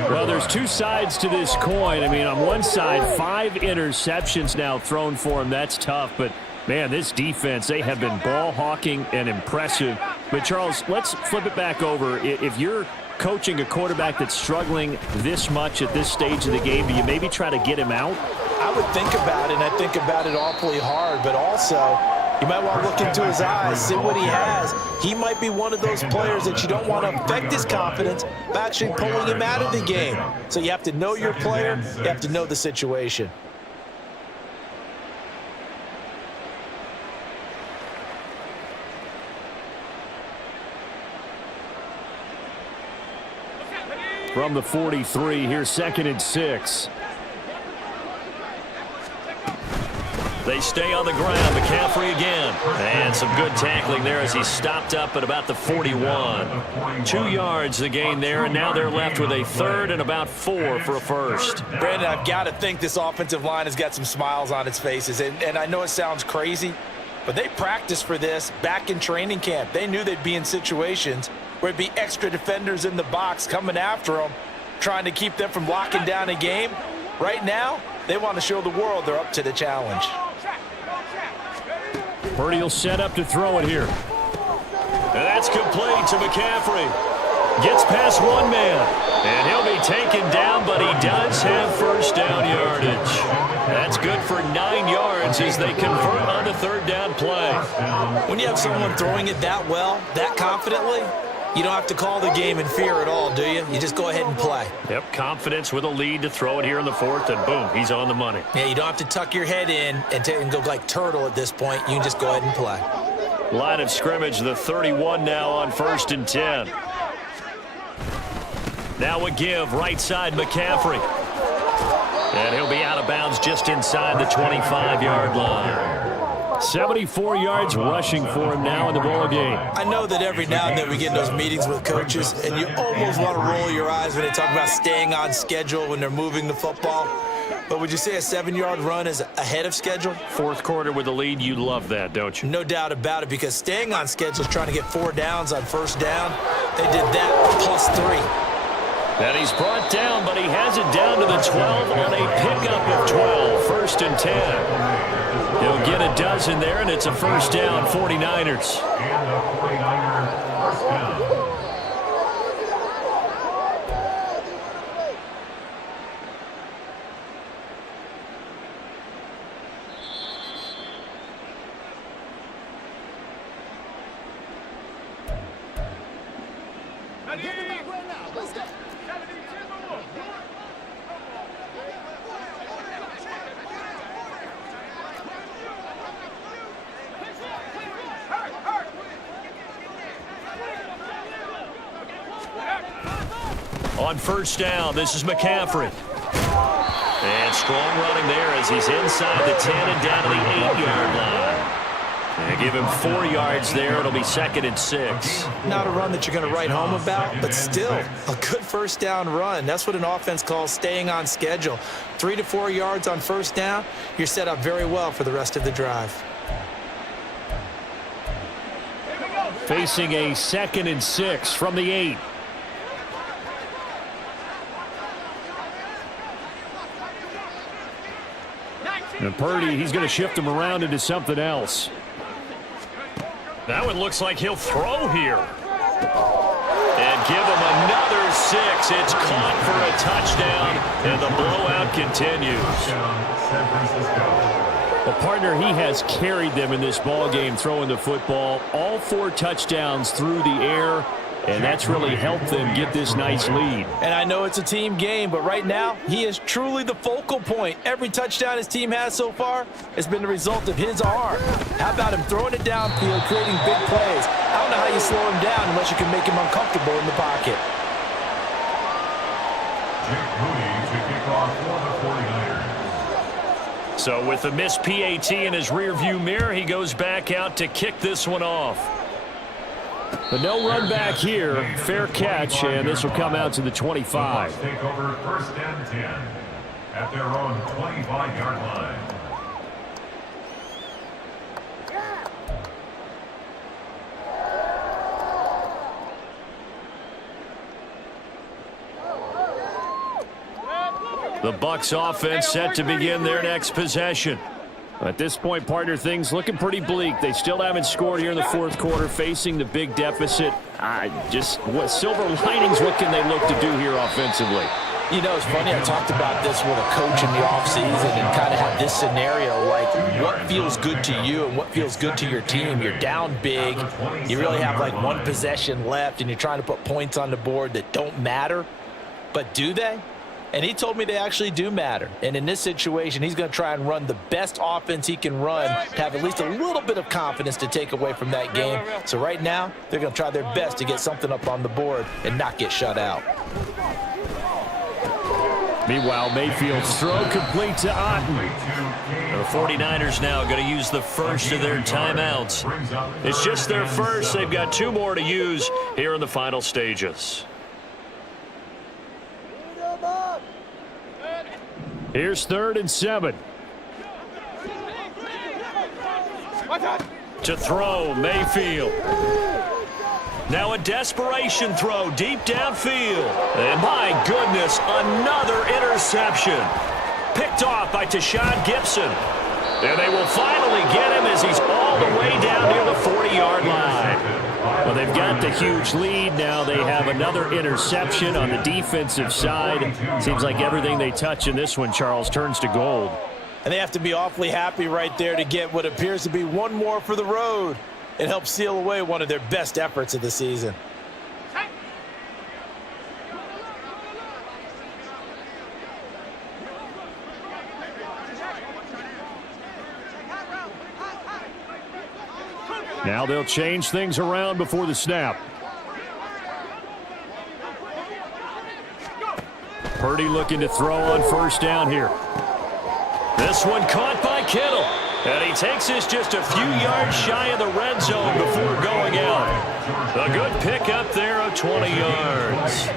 Well, there's 2 sides to this coin. I mean, on one side, 5 interceptions now thrown for him. That's tough. But, man, this defense, they have been ball hawking and impressive. But, Charles, let's flip it back over. If you're coaching a quarterback that's struggling this much at this stage of the game, do you maybe try to get him out? I would think about it, and I think about it awfully hard, but also you might want to look into his eyes, see what he has. He might be one of those players that you don't want to affect his confidence by actually pulling him out of the game. So you have to know your player, you have to know the situation. From the 43, here's 2nd and 6. They stay on the ground. McCaffrey again. And some good tackling there as he stopped up at about the 41. 2 yards the gain there, and now they're left with a 3rd and about 4 for a first. Brandon, I've got to think this offensive line has got some smiles on its faces. And I know it sounds crazy, but they practiced for this back in training camp. They knew they'd be in situations where it'd be extra defenders in the box coming after them, trying to keep them from locking down a game. Right now, they want to show the world they're up to the challenge. Purdy will set up to throw it here. And that's complete to McCaffrey. Gets past one man. And he'll be taken down, but he does have first down yardage. That's good for 9 yards as they convert on the 3rd down play. When you have someone throwing it that well, that confidently, you don't have to call the game in fear at all, do you? You just go ahead and play. Yep, confidence with a lead to throw it here in the 4th, and boom, he's on the money. Yeah, you don't have to tuck your head in and go like turtle at this point. You can just go ahead and play. Line of scrimmage, the 31 now on 1st and 10. Now a give, right side McCaffrey. And he'll be out of bounds just inside the 25-yard line. 74 yards rushing for him now in the ball game. I know that every now and then we get in those meetings with coaches, and you almost want to roll your eyes when they talk about staying on schedule when they're moving the football. But would you say a 7-yard run is ahead of schedule? 4th quarter with the lead, you love that, don't you? No doubt about it, because staying on schedule is trying to get 4 downs on first down. They did that plus 3. And he's brought down, but he has it down to the 12 on a pickup of 12, 1st and 10. He'll get a dozen there, and it's a first down, 49ers. And the 49ers first down. On first down, this is McCaffrey. And strong running there as he's inside the 10 and down to the 8-yard line. They give him 4 yards there. It'll be 2nd and 6. Not a run that you're going to write home about, but still a good first down run. That's what an offense calls staying on schedule. 3 to 4 yards on first down, you're set up very well for the rest of the drive. Facing a 2nd and 6 from the 8. And Purdy, he's going to shift him around into something else. That one looks like he'll throw here. And give him another 6. It's caught for a touchdown, and the blowout continues. San Francisco. Well, partner, he has carried them in this ballgame throwing the football. All 4 touchdowns through the air, and that's really helped them get this nice lead. And I know it's a team game, but right now, he is truly the focal point. Every touchdown his team has so far has been the result of his arm. How about him throwing it downfield, creating big plays? I don't know how you slow him down unless you can make him uncomfortable in the pocket. Jake Moody to kick off for the 49ers. So with the missed PAT in his rearview mirror, he goes back out to kick this one off. But no run back here. Fair catch, and this will come out to the 25. The Bucs take over 1st and 10 at their own 25-yard line. The Bucs offense set to begin their next possession. At this point, partner, things looking pretty bleak. They still haven't scored here in the 4th quarter, facing the big deficit. What silver linings, what can they look to do here offensively? You know, it's funny, I talked about this with a coach in the offseason and kind of had this scenario, like what feels good to you and what feels good to your team. You're down big, you really have like 1 possession left, and you're trying to put points on the board that don't matter. But do they? And he told me they actually do matter. And in this situation, he's going to try and run the best offense he can run to have at least a little bit of confidence to take away from that game. So right now, they're going to try their best to get something up on the board and not get shut out. Meanwhile, Mayfield's throw complete to Otten. The 49ers now going to use the first of their timeouts. It's just their first. They've got 2 more to use here in the final stages. Here's 3rd and 7. To throw, Mayfield. Now a desperation throw deep downfield. And my goodness, another interception. Picked off by Tashawn Gibson. And they will finally get him as he's all the way down near the 40-yard line. Well, they've got the huge lead. Now they have another interception on the defensive side. Seems like everything they touch in this one, Charles, turns to gold. And they have to be awfully happy right there to get what appears to be 1 more for the road. It helps seal away one of their best efforts of the season. Now they'll change things around before the snap. Purdy looking to throw on first down here. This one caught by Kittle. And he takes this just a few yards shy of the red zone before going out. A good pickup there of 20 yards.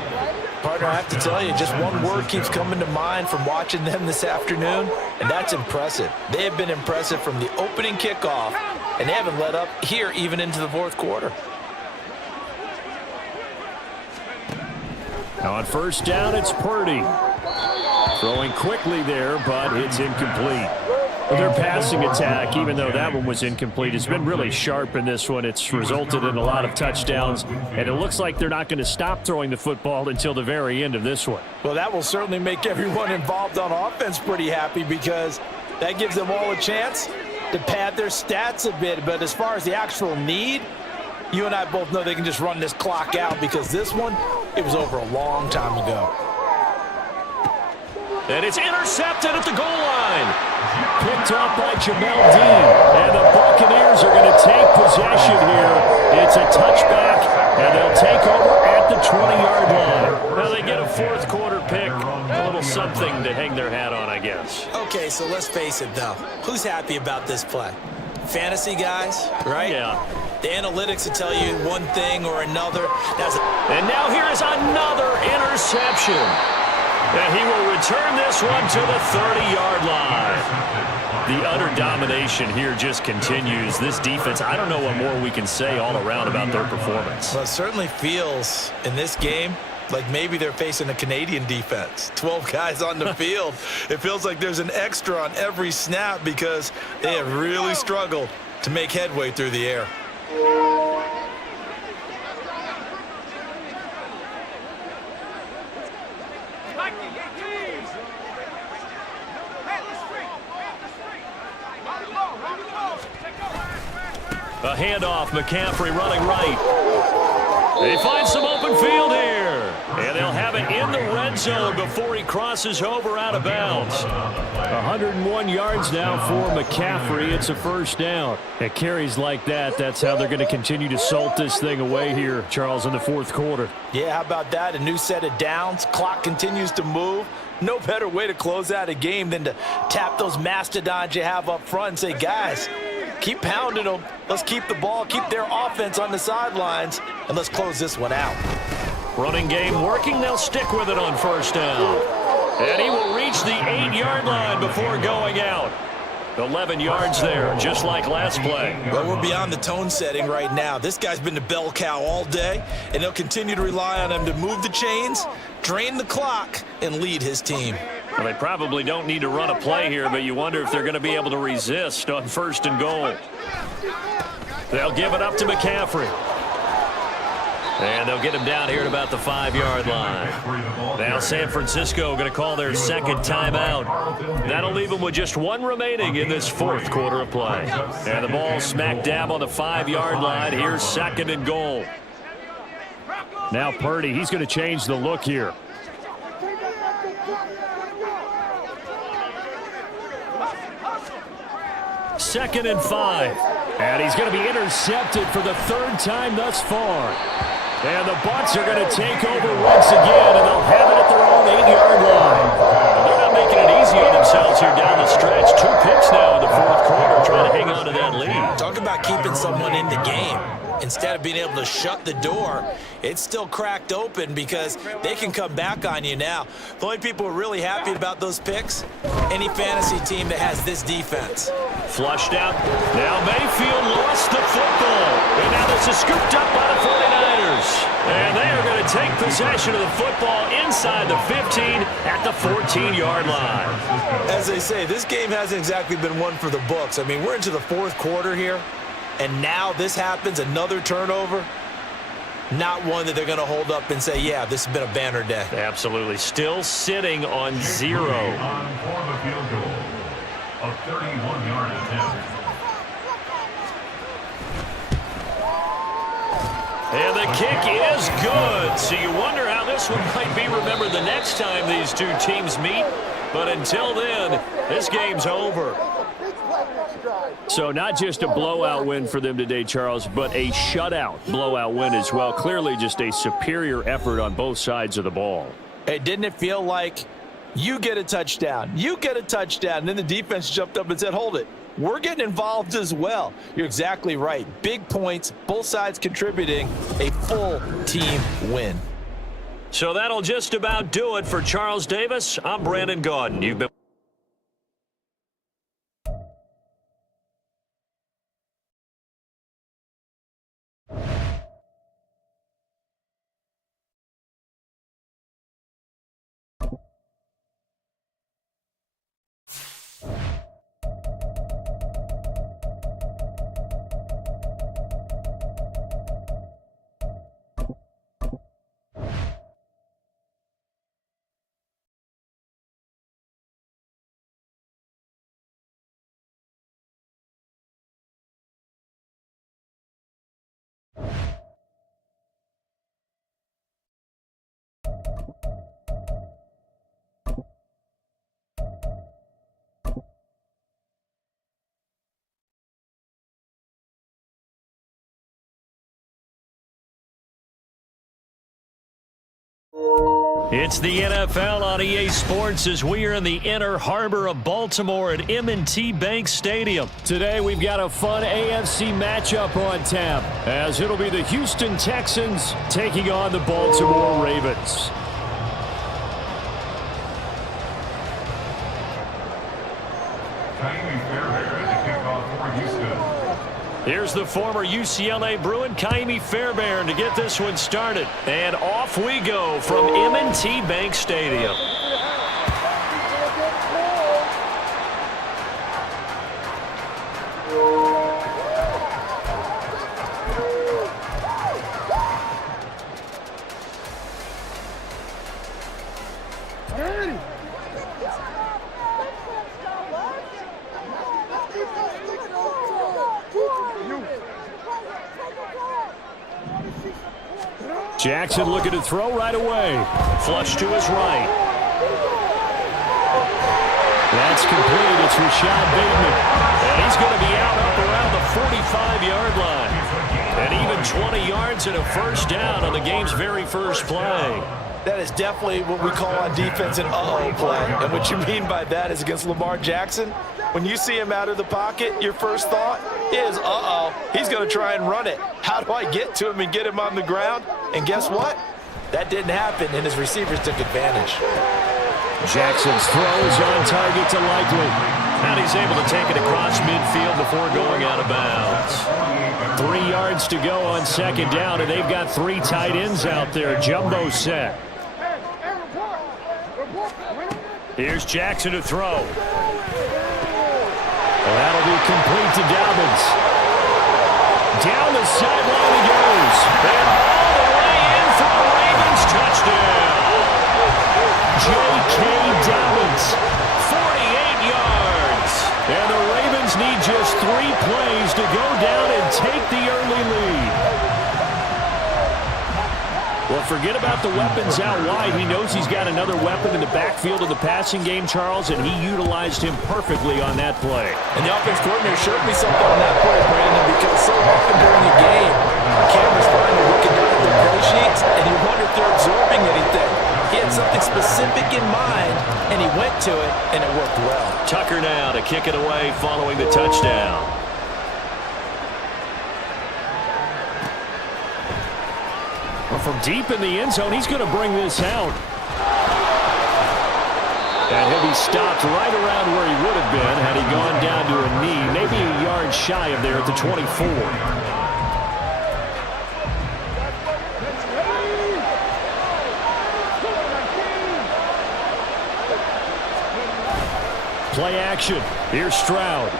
Partner, I have to tell you, just one word keeps coming to mind from watching them this afternoon, and that's impressive. They have been impressive from the opening kickoff, and they haven't let up here even into the 4th quarter. Now on first down, it's Purdy. Throwing quickly there, but it's incomplete. Their passing attack, even though that one was incomplete, has been really sharp in this one. It's resulted in a lot of touchdowns, and it looks like they're not going to stop throwing the football until the very end of this one. Well, that will certainly make everyone involved on offense pretty happy because that gives them all a chance to pad their stats a bit. But as far as the actual need, you and I both know they can just run this clock out because this one, it was over a long time ago. And it's intercepted at the goal line. Picked off by Jamel Dean. And the Buccaneers are going to take possession here. It's a touchback, and they'll take over at the 20-yard line. Well, they get a 4th quarter pick. A little something to hang their hat on, I guess. Okay, so let's face it, though. Who's happy about this play? fantasy guys, right? Yeah. The analytics will tell you one thing or another. And now here is another interception. And he will return this one to the 30-yard line. The utter domination here just continues. This defense, I don't know what more we can say all around about their performance. Well, it certainly feels in this game like maybe they're facing a Canadian defense. 12 guys on the field. It feels like there's an extra on every snap because they have really struggled to make headway through the air. A handoff, McCaffrey running right. They find some open field here. And they'll have it in the red zone before he crosses over out of bounds. 101 yards now for McCaffrey. It's a first down. At carries like that, that's how they're going to continue to salt this thing away here, Charles, in the fourth quarter. Yeah, how about that? A new set of downs. Clock continues to move. No better way to close out a game than to tap those mastodons you have up front and say, guys, keep pounding them. Let's keep the ball, keep their offense on the sidelines, and let's close this one out. Running game working. They'll stick with it on first down. And he will reach the 8-yard line before going out. 11 yards there, just like last play. Well, we're beyond the tone setting right now. This guy's been the bell cow all day, and they'll continue to rely on him to move the chains, drain the clock, and lead his team. Well, they probably don't need to run a play here, but you wonder if they're going to be able to resist on first and goal. They'll give it up to McCaffrey. And they'll get him down here at about the 5-yard line. Now San Francisco going to call their second timeout. That'll leave them with just one remaining in this fourth quarter of play. And the ball smack dab on the 5-yard line. Here's second and goal. Now Purdy, he's going to change the look here. Second and 5. And he's going to be intercepted for the third time thus far. And the Bucs are going to take over once again, and they'll have it at their own 8-yard line. They're not making it easy on themselves here down the stretch. 2 picks now in the fourth quarter, trying to hang on to that lead. Talk about keeping someone in the game. Instead of being able to shut the door, it's still cracked open because they can come back on you now. The only people who are really happy about those picks, any fantasy team that has this defense. Flushed out. Now Mayfield lost the football. And now this is scooped up by the 49ers. And they are going to take possession of the football inside the 15 at the 14-yard line. As they say, this game hasn't exactly been one for the books. I mean, we're into the fourth quarter here. And now this happens, another turnover. Not one that they're going to hold up and say, yeah, this has been a banner day. Absolutely. Still sitting on 0. On for the field goal. A 31-yard attempt. And the kick is good. So you wonder how this one might be remembered the next time these two teams meet. But until then, this game's over. So not just a blowout win for them today, Charles, but a shutout blowout win as well. Clearly just a superior effort on both sides of the ball. Hey, didn't it feel like you get a touchdown, and then the defense jumped up and said, hold it. We're getting involved as well. You're exactly right. Big points, both sides contributing, a full team win. So that'll just about do it for Charles Davis. I'm Brandon Gaudin. You've been It's the NFL on EA Sports as we are in the inner harbor of Baltimore at M&T Bank Stadium. Today we've got a fun AFC matchup on tap as it'll be the Houston Texans taking on the Baltimore Ravens. Kaimi Fairbairn to kick off for Houston. Here's the former UCLA Bruin, Kaimi Fairbairn, to get this one started. And off we go from M&T Bank Stadium. Jackson looking to throw right away. Flush to his right. That's complete. It's Rashad Bateman. And he's going to be out up around the 45-yard line. And even 20 yards and a first down on the game's very first play. That is definitely what we call on defense an uh-oh play. And what you mean by that is against Lamar Jackson, when you see him out of the pocket, your first thought is, uh-oh, he's going to try and run it. How do I get to him and get him on the ground? And guess what? That didn't happen, and his receivers took advantage. Jackson's throw is on target to Likely. And he's able to take it across midfield before going out of bounds. 3 yards to go on second down, and they've got 3 tight ends out there. Jumbo set. Here's Jackson to throw. Well, that'll be complete to Dobbins. Down the sideline he goes. And all the way in for the Ravens touchdown. J.K. Dobbins. 48 yards. And the Ravens need just 3 plays to go down and take the early lead. Well, forget about the weapons out wide. He knows he's got another weapon in the backfield of the passing game, Charles, and he utilized him perfectly on that play. And the offense coordinator showed me something on that play, Brandon, because so often during the game, cameras find are looking down at the play sheets, and you wonder if they're absorbing anything. He had something specific in mind, and he went to it, and it worked well. Tucker now to kick it away following the touchdown. Well, from deep in the end zone, he's going to bring this out. And he'll be stopped right around where he would have been had he gone down to a knee, maybe a yard shy of there at the 24. Play action. Here's Stroud.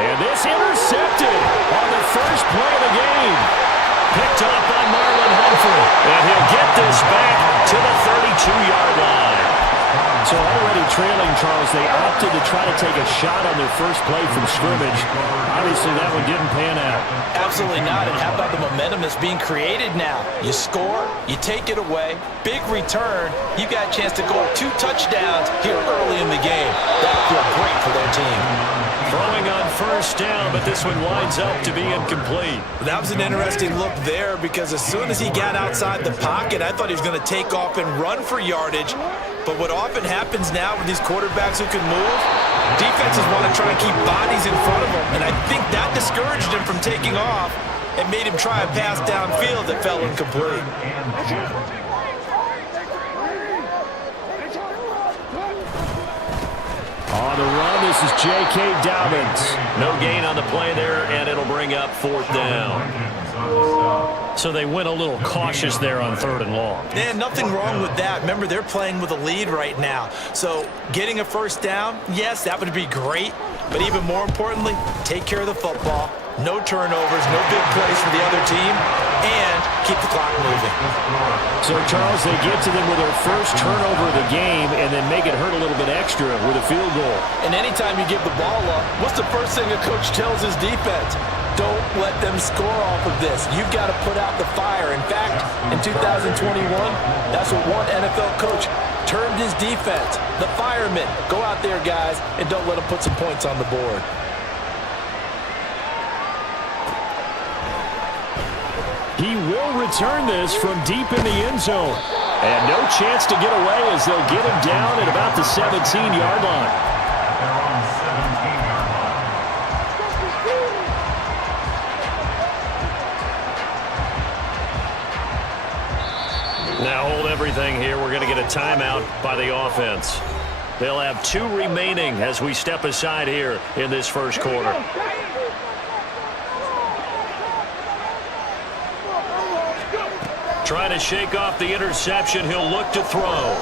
And this intercepted on the first play of the game. Picked up by Marlon Humphrey. And he'll get this back to the 32-yard line. So already trailing, Charles, they opted to try to take a shot on their first play from scrimmage. Obviously, that one didn't pan out. Absolutely not. And how about the momentum that's being created now? You score, you take it away, big return. You got a chance to go 2 touchdowns here early in the game. That'll feel great for their team. Throwing on first down, but this one winds up to be incomplete. That was an interesting look there because as soon as he got outside the pocket, I thought he was going to take off and run for yardage. But what often happens now with these quarterbacks who can move, defenses want to try and keep bodies in front of them. And I think that discouraged him from taking off and made him try a pass downfield that fell incomplete. On the run, this is J.K. Dobbins. No gain on the play there, and it'll bring up 4th down. So they went a little cautious there on 3rd and long. Yeah, nothing wrong with that. Remember, they're playing with a lead right now. So getting a first down, yes, that would be great. But even more importantly, take care of the football. No turnovers, no big plays for the other team, and keep the clock moving. So, Charles, they get to them with their first turnover of the game and then make it hurt a little bit extra with a field goal. And anytime you give the ball up, what's the first thing a coach tells his defense? Don't let them score off of this. You've got to put out the fire. In fact, in 2021, that's what one NFL coach termed his defense. The firemen. Go out there, guys, and don't let them put some points on the board. He will return this from deep in the end zone. And no chance to get away as they'll get him down at about the 17-yard line. They're on 17-yard line. Now hold everything here. We're going to get a timeout by the offense. They'll have 2 remaining as we step aside here in this first quarter. Trying to shake off the interception. He'll look to throw.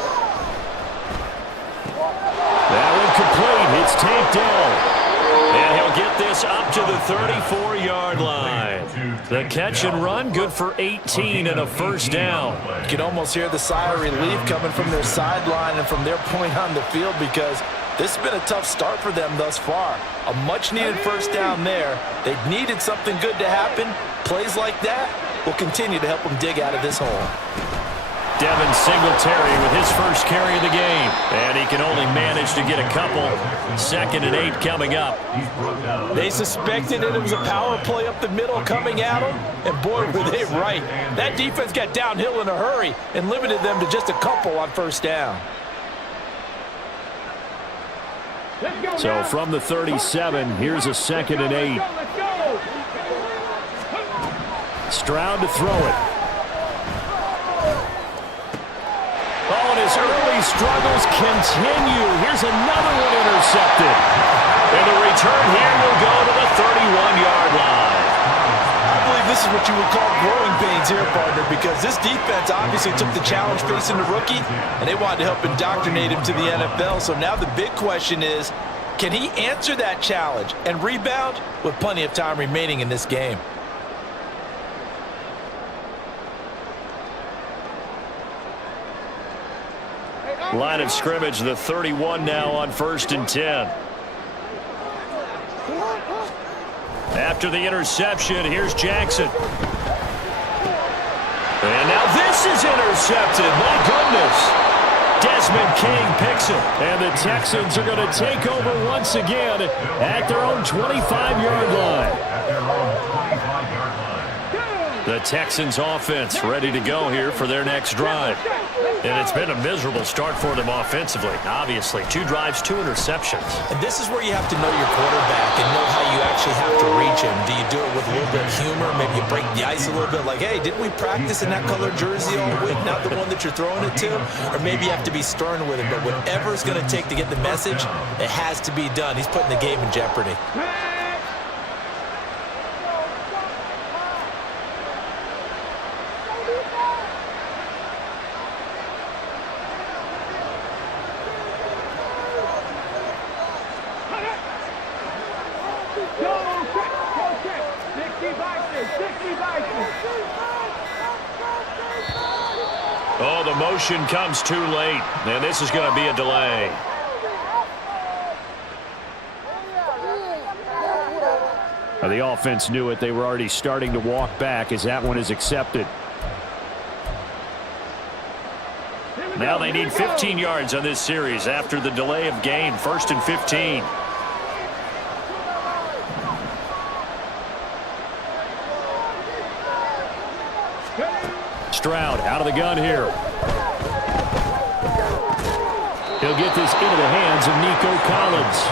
That one complete. It's tapped down. And he'll get this up to the 34-yard line. The catch and run, good for 18 and a first down. You can almost hear the sigh of relief coming from their sideline and from their point on the field because this has been a tough start for them thus far. A much-needed first down there. They've needed something good to happen. Plays like that will continue to help them dig out of this hole. Devin Singletary with his first carry of the game. And he can only manage to get a couple. 2nd and 8 coming up. They suspected it was a power play up the middle coming at them, and boy, were they right. That defense got downhill in a hurry and limited them to just a couple on first down. So from the 37, here's a 2nd and 8. Stroud to throw it. Oh, and his early struggles continue. Here's another one intercepted. And the return here will go to the 31-yard line. I believe this is what you would call growing pains here, partner, because this defense obviously took the challenge facing the rookie, and they wanted to help indoctrinate him to the NFL. So now the big question is, can he answer that challenge and rebound with plenty of time remaining in this game? Line of scrimmage, the 31 now on 1st and 10. After the interception, here's Jackson. And now this is intercepted. My goodness. Desmond King picks it. And the Texans are going to take over once again at their own 25-yard line. The Texans offense ready to go here for their next drive. And it's been a miserable start for them offensively, obviously. 2 drives, 2 interceptions. And this is where you have to know your quarterback and know how you actually have to reach him. Do you do it with a little bit of humor? Maybe you break the ice a little bit like, hey, didn't we practice in that colored jersey all week, not the one that you're throwing it to? Or maybe you have to be stern with him. But whatever it's going to take to get the message, it has to be done. He's putting the game in jeopardy. Oh, the motion comes too late, and this is going to be a delay. The offense knew it. They were already starting to walk back as that one is accepted. Now they need 15 yards on this series after the delay of game. 1st and 15. Stroud out of the gun here. He'll get this into the hands of Nico Collins.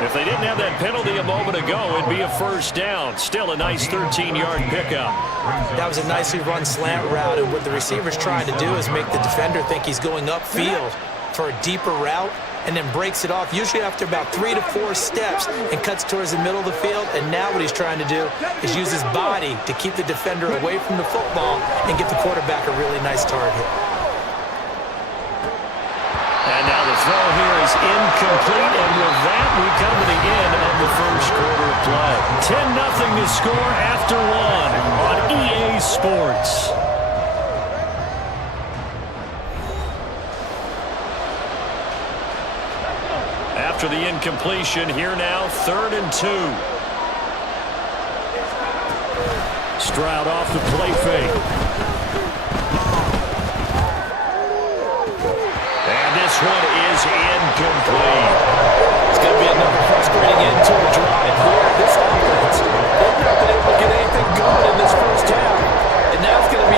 If they didn't have that penalty a moment ago, it'd be a first down. Still a nice 13-yard pickup. That was a nicely run slant route, and what the receiver's trying to do is make the defender think he's going upfield for a deeper route, and then breaks it off, usually after about 3 to 4 steps, and cuts towards the middle of the field. And now what he's trying to do is use his body to keep the defender away from the football and get the quarterback a really nice target. And now the throw here is incomplete, and with that, we come to the end of the first quarter of play. 10-0 to score after 1 on EA Sports. After the incompletion, here now, 3rd and 2. Stroud off the play fake. And this one is incomplete. It's going to be another frustrating end to a drive here. This offense, they've not been able to get anything going in this first half. And now it's going to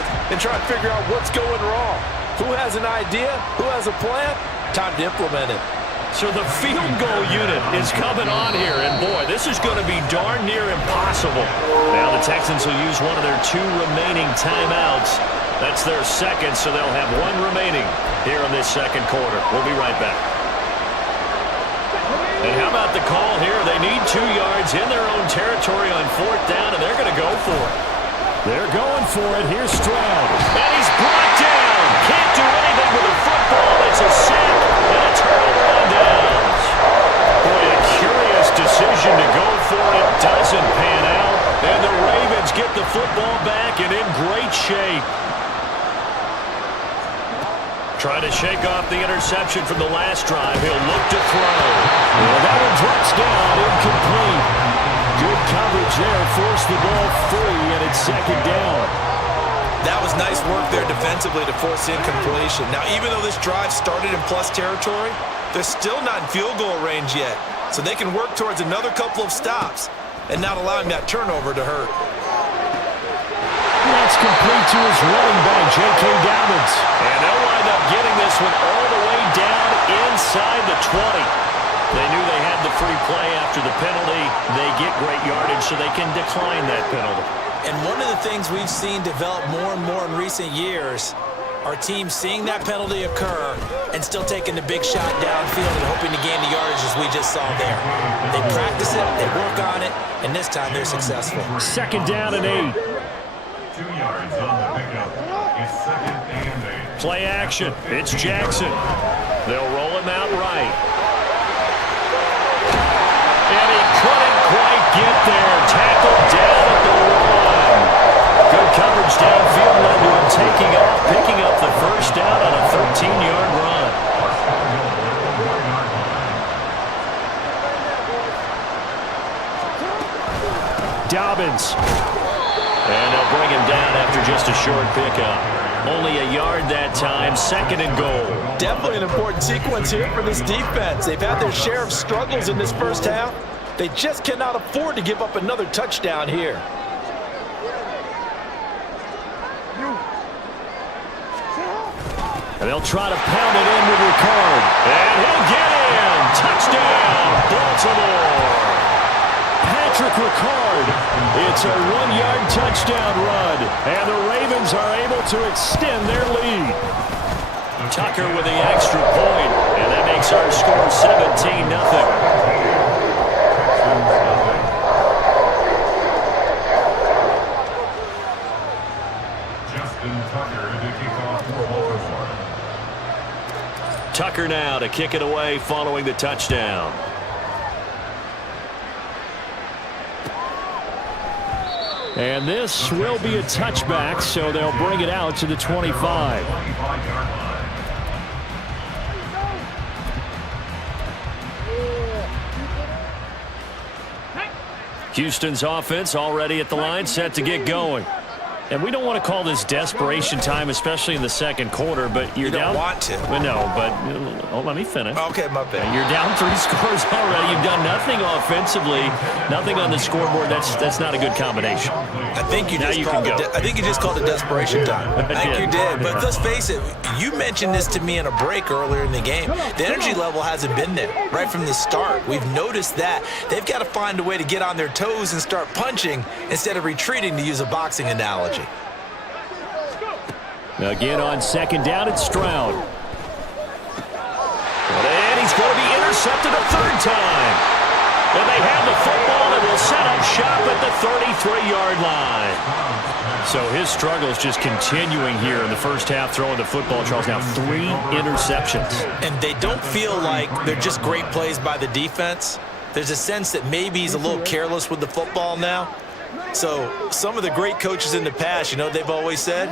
defense and try and figure out what's going wrong. Who has an idea? Who has a plan? Time to implement it. So the field goal unit is coming on here, and boy, this is going to be darn near impossible. Now the Texans will use one of their 2 remaining timeouts. That's their second, so they'll have 1 remaining here in this second quarter. We'll be right back. And how about the call here? They need 2 yards in their own territory on 4th down, and they're going to go for it. They're going for it. Here's Stroud. And he's brought down. Can't do anything with the football. It's a sack and a turnover on downs. Boy, a curious decision to go for it. Doesn't pan out. And the Ravens get the football back and in great shape. Trying to shake off the interception from the last drive. He'll look to throw. And that one drops down, incomplete. Good coverage there. Forced the ball free, and it's 2nd down. That was nice work there defensively to force incompletion. Now, even though this drive started in plus territory, they're still not in field goal range yet. So they can work towards another couple of stops and not allowing that turnover to hurt. That's complete to his running back, J.K. Dobbins. And they'll wind up getting this one all the way down inside the 20. They knew they had the free play after the penalty. They get great yardage so they can decline that penalty. And one of the things we've seen develop more and more in recent years are teams seeing that penalty occur and still taking the big shot downfield and hoping to gain the yardage as we just saw there. They practice it, they work on it, and this time they're successful. 2nd down and 8. 2 yards on the pickup. It's 2nd and 8. Play action. It's Jackson. They'll roll him out right. And he couldn't quite get there. Tackled down at the 1. Good coverage downfield led to him taking off, picking up the 1st down on a 13-yard run. Dobbins. And they'll bring him down after just a short pickup. Only a yard that time, 2nd and goal. Definitely an important sequence here for this defense. They've had their share of struggles in this first half. They just cannot afford to give up another touchdown here. And they'll try to pound it in with Ricard. And he'll get in. Touchdown, Baltimore. Patrick Ricard. It's a 1-yard touchdown run. And the Ravens are able to extend their lead. Tucker with the extra point. And that makes our score 17-0. Tucker now to kick it away following the touchdown. And this will be a touchback, so they'll bring it out to the 25. Houston's offense already at the line, set to get going. And we don't want to call this desperation time, especially in the second quarter, but you're down. You don't want to. Well, no, but let me finish. Okay, my bad. You're down 3 scores already. You've done nothing offensively, nothing on the scoreboard. That's not a good combination. I think you just called it desperation time. I think you did. But let's face it, you mentioned this to me in a break earlier in the game. The energy level hasn't been there right from the start. We've noticed that. They've got to find a way to get on their toes and start punching instead of retreating, to use a boxing analogy. Again on 2nd down, it's Stroud. And he's going to be intercepted a 3rd time. And they have the football and will set up shop at the 33-yard line. So his struggles just continuing here in the first half, throwing the football. Charles, now 3 interceptions. And they don't feel like they're just great plays by the defense. There's a sense that maybe he's a little careless with the football now. So some of the great coaches in the past, you know, they've always said,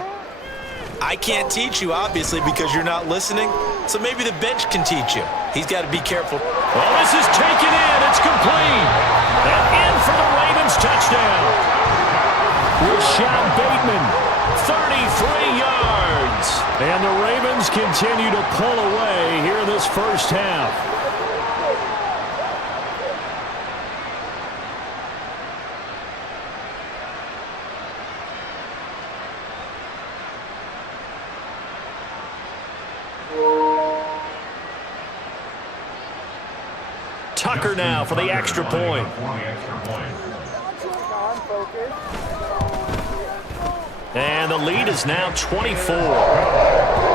I can't teach you, obviously, because you're not listening. So maybe the bench can teach you. He's got to be careful. Well, this is taken in. It's complete. And in for the Ravens touchdown. Rashad Bateman, 33 yards. And the Ravens continue to pull away here in this first half. Tucker now for the extra point. And the lead is now 24.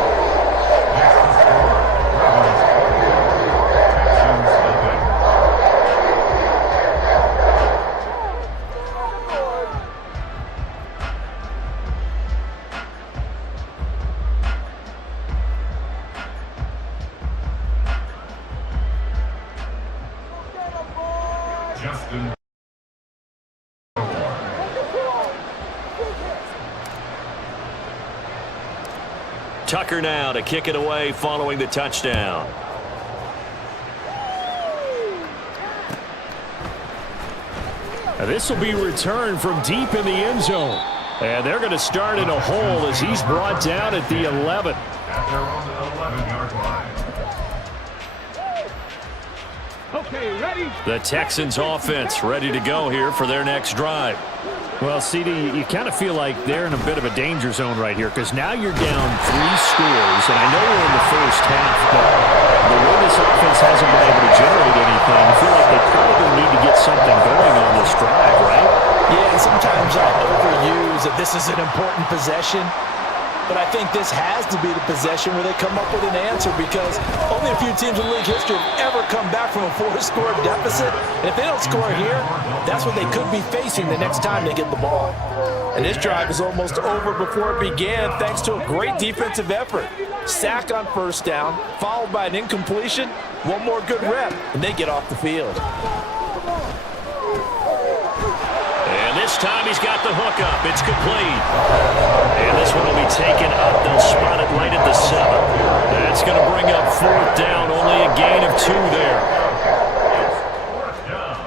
Tucker now to kick it away following the touchdown. This will be returned from deep in the end zone. And they're going to start in a hole as he's brought down at the 11. At their own 11-yard line. Okay, ready? The Texans offense ready to go here for their next drive. Well, CD, you kind of feel like they're in a bit of a danger zone right here because now you're down 3 scores, and I know we're in the first half, but the way this offense hasn't been able to generate anything, I feel like they probably need to get something going on this drive, right? Yeah, and sometimes I overuse that this is an important possession. But I think this has to be the possession where they come up with an answer because only a few teams in league history have ever come back from a 4-score deficit. And if they don't score here, that's what they could be facing the next time they get the ball. And this drive is almost over before it began thanks to a great defensive effort. Sack on first down, followed by an incompletion, one more good rep, and they get off the field. And this time he's got the hook up. It's complete. And this one will be taken up. They'll spot it right at the 7. That's going to bring up 4th down. Only a gain of 2 there. 4th down.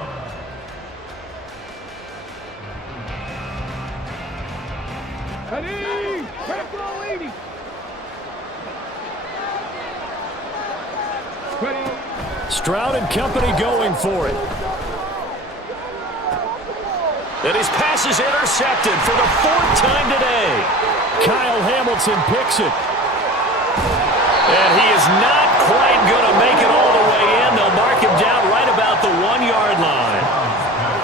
Ready? Ready? Stroud and company going for it. And his pass is intercepted for the 4th time today. Kyle Hamilton picks it. And he is not quite going to make it all the way in. They'll mark him down right about the 1-yard line.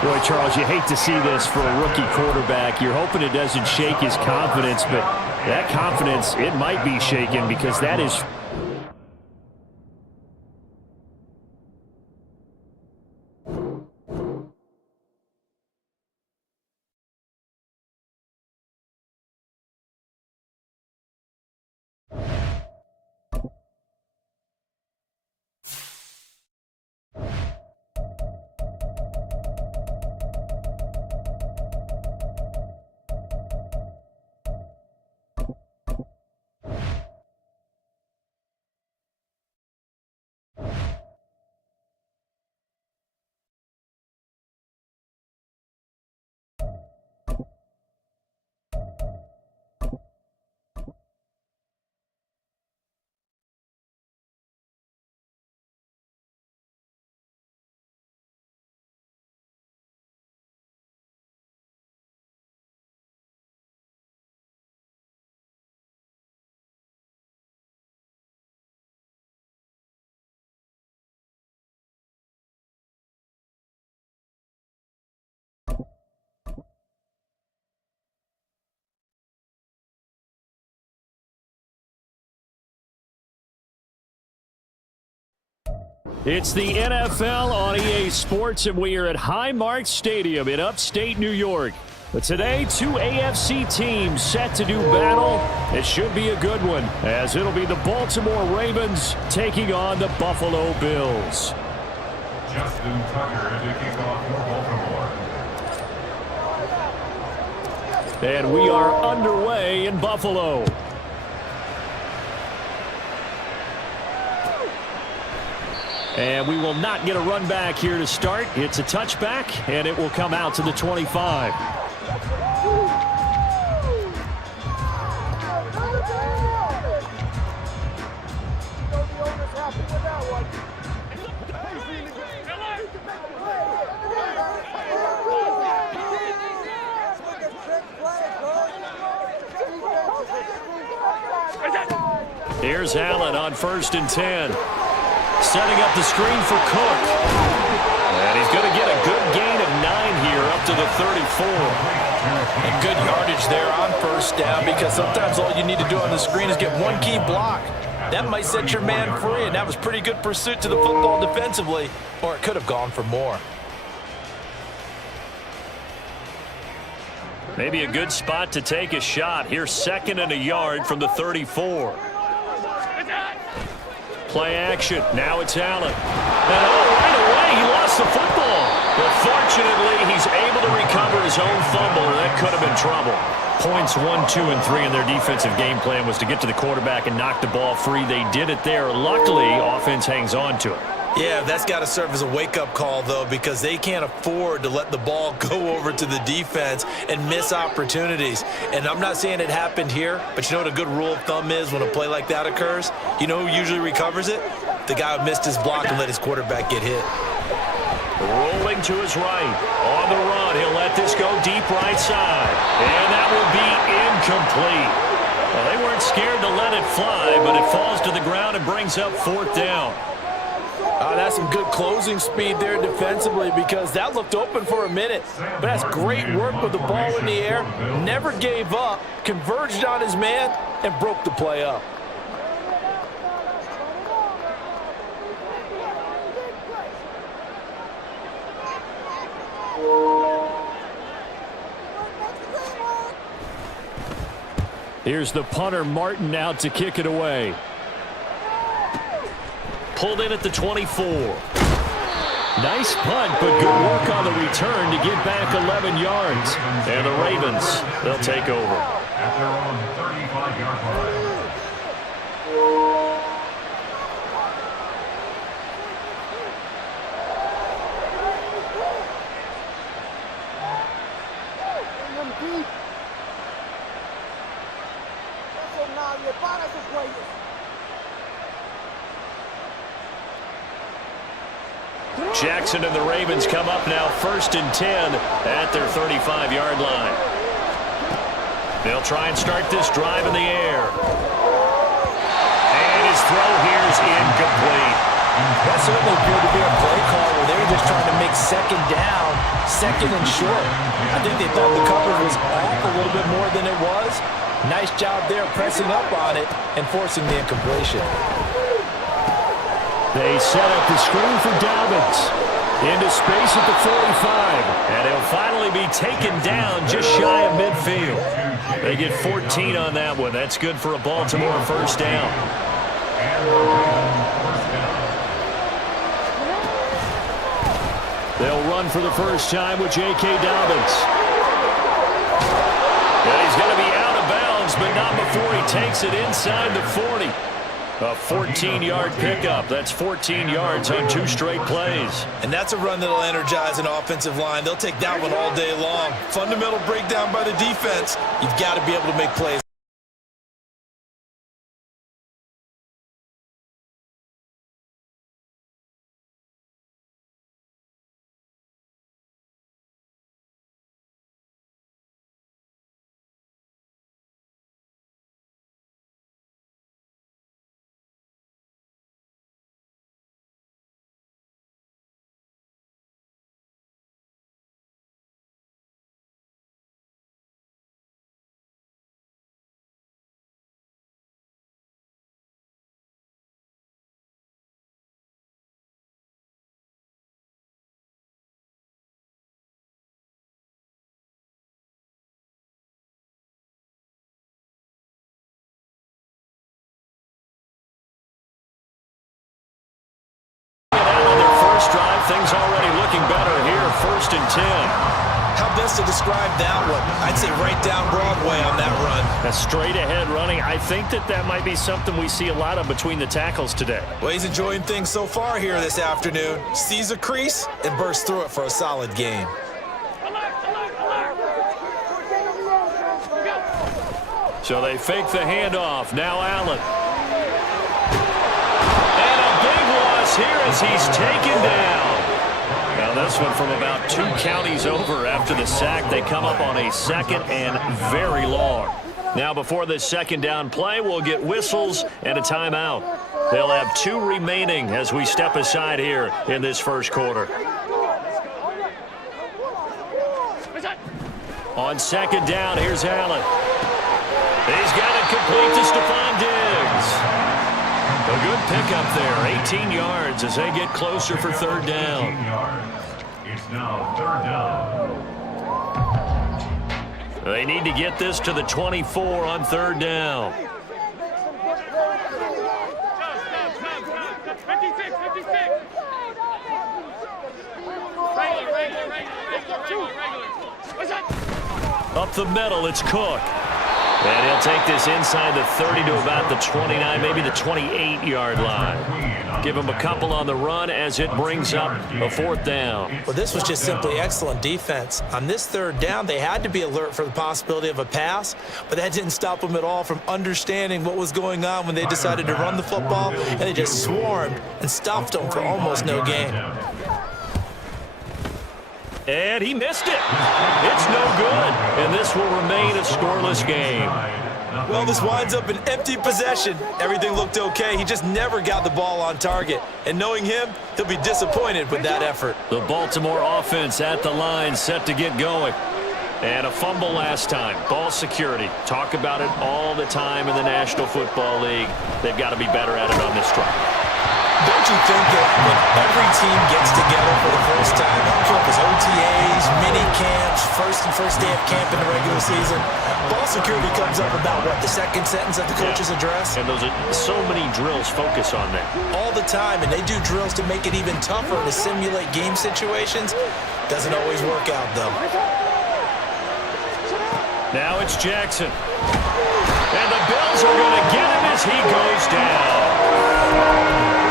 Boy, Charles, you hate to see this for a rookie quarterback. You're hoping it doesn't shake his confidence, but that confidence, it might be shaken because that is... It's the NFL on EA Sports, and we are at Highmark Stadium in upstate New York. But today, 2 AFC teams set to do battle. It should be a good one, as it'll be the Baltimore Ravens taking on the Buffalo Bills. Justin Tucker to kick off for Baltimore. And we are underway in Buffalo. And we will not get a run back here to start. It's a touchback, and it will come out to the 25. Here's Allen on 1st and 10. Setting up the screen for Cook. And he's going to get a good gain of 9 here up to the 34. And good yardage there on first down, because sometimes all you need to do on the screen is get one key block. That might set your man free, and that was pretty good pursuit to the football defensively, or it could have gone for more. Maybe a good spot to take a shot. Here's 2nd and a yard from the 34. Play action. Now it's Allen. And right away, he lost the football. But fortunately, he's able to recover his own fumble, and that could have been trouble. Points 1, 2, and 3 in their defensive game plan was to get to the quarterback and knock the ball free. They did it there. Luckily, offense hangs on to it. Yeah, that's got to serve as a wake-up call, though, because they can't afford to let the ball go over to the defense and miss opportunities. And I'm not saying it happened here, but you know what a good rule of thumb is when a play like that occurs? You know who usually recovers it? The guy who missed his block and let his quarterback get hit. Rolling to his right. On the run, he'll let this go deep right side. And that will be incomplete. Well, they weren't scared to let it fly, but it falls to the ground and brings up 4th down. That's some good closing speed there defensively, because that looked open for a minute. But that's great work with the ball in the air. Never gave up, converged on his man, and broke the play up. Here's the punter, Martin, out to kick it away. Pulled in at the 24. Nice punt, but good work on the return to get back 11 yards. And the Ravens, they'll take over. At their own 35-yard line. Jackson and the Ravens come up now 1st and 10 at their 35-yard line. They'll try and start this drive in the air. And his throw here is incomplete. That certainly appeared to be a play call where they were just trying to make 2nd down, 2nd and short. I think they thought the coverage was off a little bit more than it was. Nice job there pressing up on it and forcing the incompletion. They set up the screen for Dobbins. Into space at the 45. And he'll finally be taken down just shy of midfield. They get 14 on that one. That's good for a Baltimore 1st down. They'll run for the first time with J.K. Dobbins. And he's going to be out of bounds, but not before he takes it inside the 40. A 14-yard pickup. That's 14 yards on 2 straight plays. And that's a run that'll energize an offensive line. They'll take that one all day long. Fundamental breakdown by the defense. You've got to be able to make plays. Drive, things already looking better here, 1st and 10. How best to describe that one? I'd say right down Broadway on that run. A straight ahead running. I think that might be something we see a lot of between the tackles today. Well, he's enjoying things so far here this afternoon. Sees a crease and bursts through it for a solid gain. So they fake the handoff. Now Allen. Here as he's taken down. Now this one from about 2 counties over after the sack. They come up on a 2nd and very long. Now before this second down play, we'll get whistles and a timeout. They'll have 2 remaining as we step aside here in this first quarter. On second down, here's Allen. He's got it complete to Stephon Diggs. A good pickup there, 18 yards as they get closer for third down. 18 yards. It's now third down. They need to get this to the 24 on third down. 56. Up the middle, it's Cook. And he'll take this inside the 30 to about the 29, maybe the 28-yard line. Give him a couple on the run as it brings up a fourth down. Well, this was just simply excellent defense. On this third down, they had to be alert for the possibility of a pass, but that didn't stop them at all from understanding what was going on when they decided to run the football, and they just swarmed and stopped them for almost no gain. And he missed it. It's no good. And this will remain a scoreless game. Well, this winds up an empty possession. Everything looked okay. He just never got the ball on target. And knowing him, he'll be disappointed with that effort. The Baltimore offense at the line, set to get going. And a fumble last time. Ball security. Talk about it all the time in the National Football League. They've got to be better at it on this drive. Don't you think that when every team gets together for the first time, I don't care if it's OTAs, mini camps, first day of camp in the regular season, ball security comes up about, what, the second sentence of the coach's address? And those are so many drills focus on that. All the time, and they do drills to make it even tougher to simulate game situations. Doesn't always work out, though. Now it's Jackson. And the Bills are going to get him as he goes down.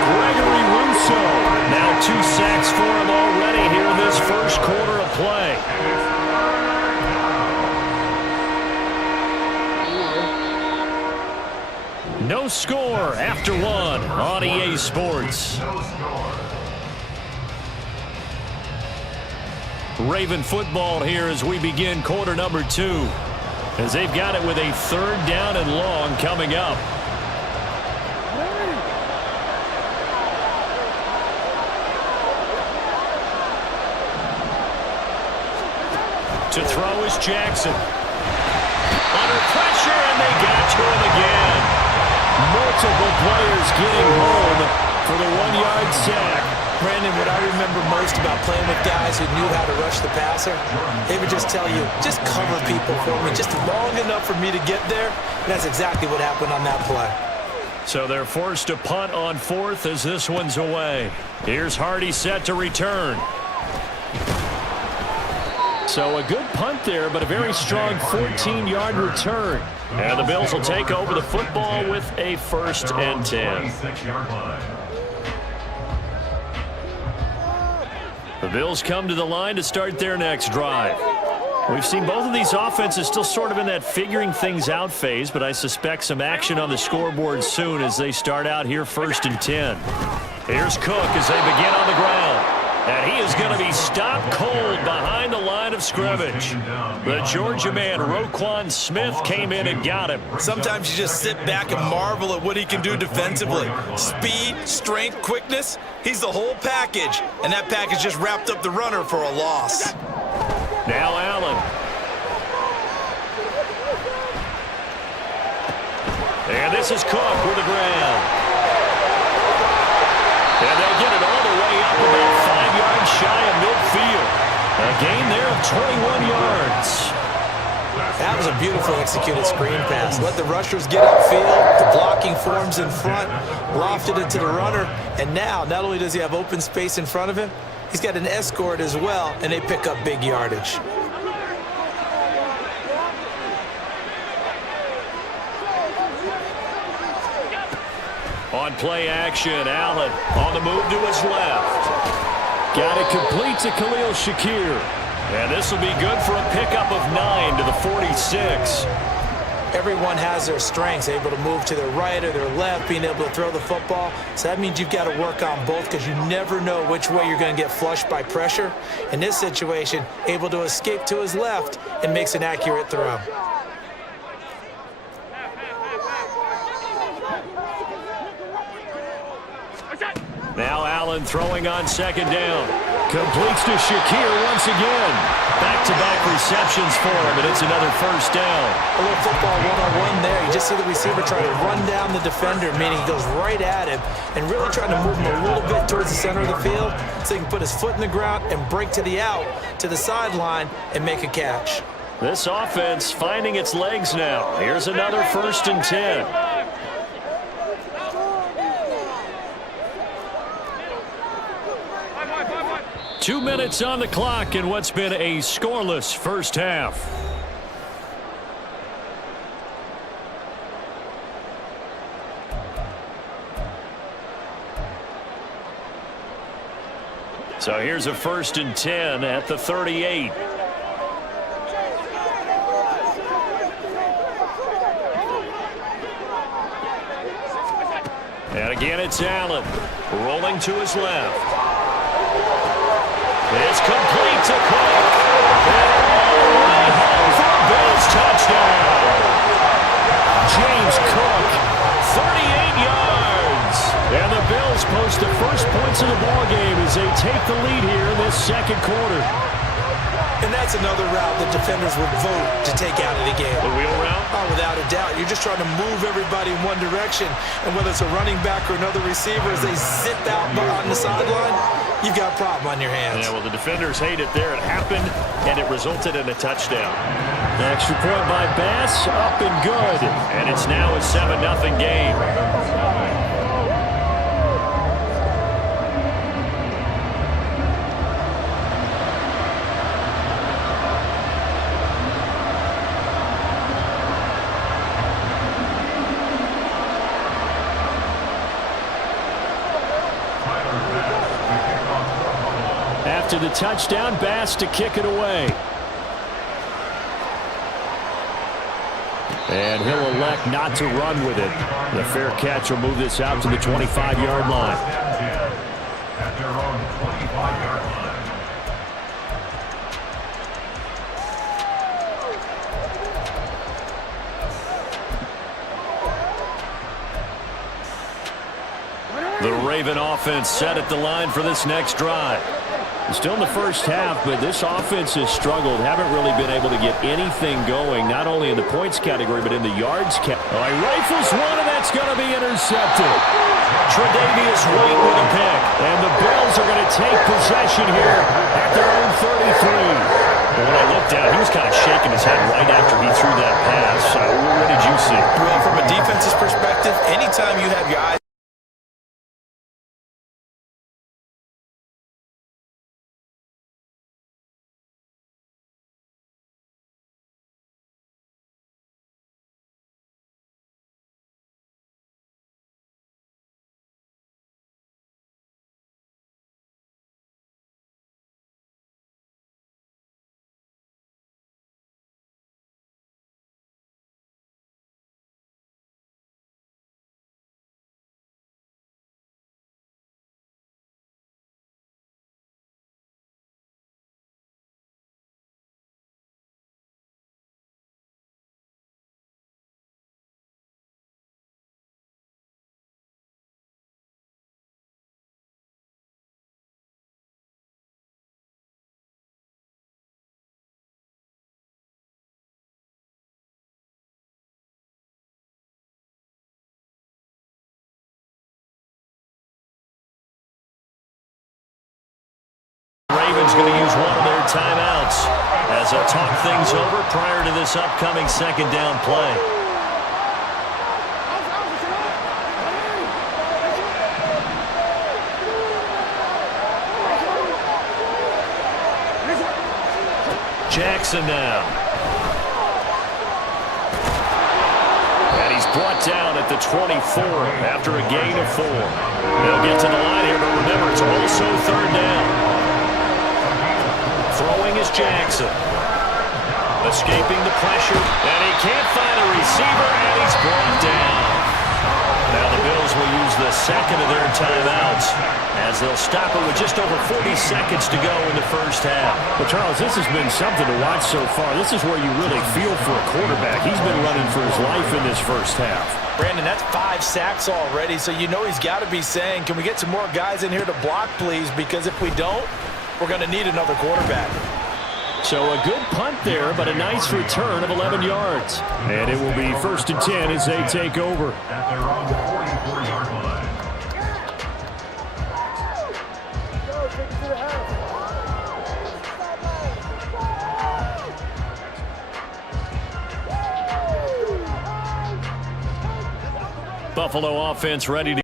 Gregory Rousseau. Now 2 sacks for him already here in this first quarter of play. No score after 1 on EA Sports. Raven football here as we begin quarter number 2. As they've got it with a third down and long coming up. To throw is Jackson. Under pressure, and they got to him again. Multiple players getting home for the 1-yard sack. Brandon, what I remember most about playing with guys who knew how to rush the passer, they would just tell you, just cover people for me, just long enough for me to get there. And that's exactly what happened on that play. So they're forced to punt on 4th as this one's away. Here's Hardy set to return. So a good punt there, but a very strong 14-yard return. And the Bills will take over the football with a 1st and 10. The Bills come to the line to start their next drive. We've seen both of these offenses still sort of in that figuring things out phase, but I suspect some action on the scoreboard soon as they start out here 1st and 10. Here's Cook as they begin on the ground. And he is going to be stopped cold behind the line of scrimmage. The Georgia man, Roquan Smith, came in and got him. Sometimes you just sit back and marvel at what he can do defensively. Speed, strength, quickness, he's the whole package. And that package just wrapped up the runner for a loss. Now Allen. And this is Cook with the ground. And they'll get it all the way up about 5 yards shy of midfield. A gain there of 21 yards. That was a beautifully executed screen pass. Let the rushers get upfield. The blocking forms in front. Lofted it to the runner. And now, not only does he have open space in front of him, he's got an escort as well, and they pick up big yardage. On play action, Allen on the move to his left. Got it complete to Khalil Shakir. And this will be good for a pickup of 9 to the 46. Everyone has their strengths, able to move to their right or their left, being able to throw the football. So that means you've got to work on both because you never know which way you're going to get flushed by pressure. In this situation, able to escape to his left and makes an accurate throw. Now Allen throwing on second down. Completes to Shakir once again. Back-to-back receptions for him, and it's another first down. A little football one-on-one there. You just see the receiver trying to run down the defender, meaning he goes right at him and really trying to move him a little bit towards the center of the field so he can put his foot in the ground and break to the out, to the sideline, and make a catch. This offense finding its legs now. Here's another 1st and 10. Two minutes on the clock in what's been a scoreless first half. So here's a 1st and 10 at the 38. And again, it's Allen rolling to his left. It's complete to Cook. And right home for a Bills touchdown. James Cook, 38 yards. And the Bills post the first points of the ballgame as they take the lead here in this second quarter. And that's another route that defenders would vote to take out of the game. The wheel route? Oh, without a doubt. You're just trying to move everybody in one direction. And whether it's a running back or another receiver, as they zip out on the sideline, you've got a problem on your hands. Yeah, well, the defenders hate it there. It happened, and it resulted in a touchdown. The extra point by Bass, up and good. And it's now a 7-0 game. After the touchdown, Bass to kick it away. And he'll elect not to run with it. The fair catch will move this out to the 25-yard line. At their own 25-yard line. The Raven offense set at the line for this next drive. Still in the first half, but this offense has struggled. Haven't really been able to get anything going, not only in the points category, but in the yards category. Rifles one, and that's going to be intercepted. Tre'Davious White with a pick. And the Bills are going to take possession here at their own 33. When I looked down, he was kind of shaking his head right after he threw that pass. What did you see? Well, from a defense's perspective, anytime you have your eyes Ravens going to use one of their timeouts as they'll talk things over prior to this upcoming second down play. Jackson now. And he's brought down at the 24 after a gain of 4. They'll get to the line here, but remember, it's also third down. Throwing is Jackson. Escaping the pressure, and he can't find a receiver, and he's brought down. Now the Bills will use the second of their timeouts as as they'll stop it with just over 40 seconds to go in the first half. Well, Charles, this has been something to watch so far. This is where you really feel for a quarterback. He's been running for his life in this first half. Brandon, that's 5 sacks already, so you know he's got to be saying, can we get some more guys in here to block, please? Because if we don't, we're going to need another quarterback. So a good punt there, but a nice return of 11 yards. And it will be 1st and 10 as they take over. At their own 44-yard line. Go, take it to the house. Buffalo offense ready to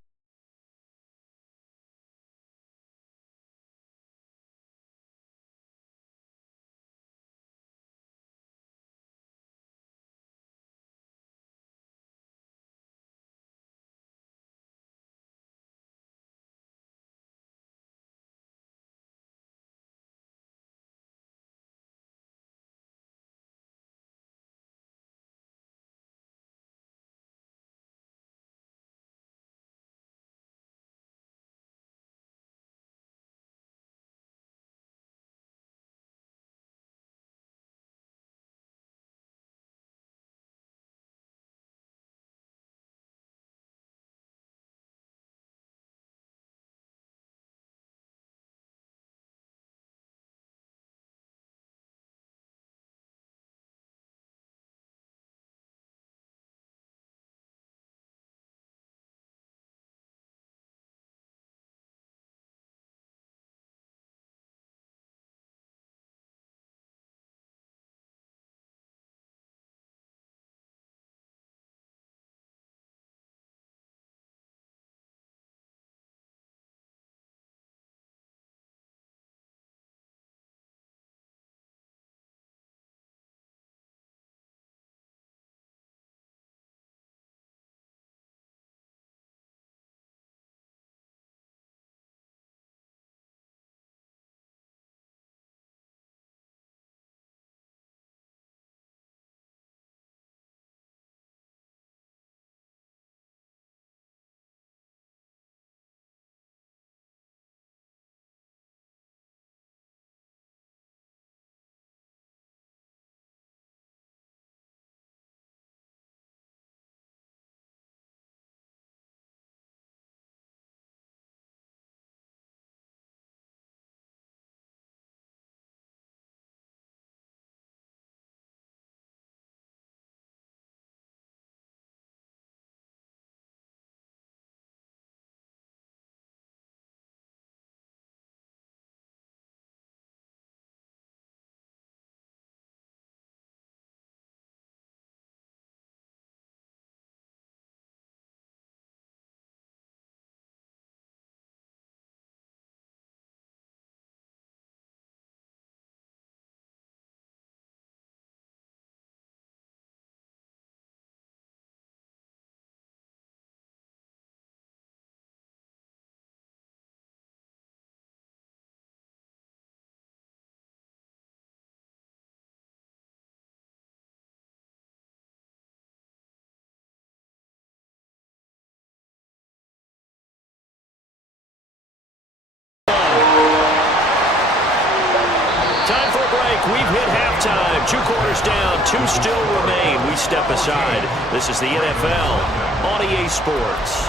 Time for a break. We've hit halftime. 2 quarters down. 2 still remain. We step aside. This is the NFL on EA Sports.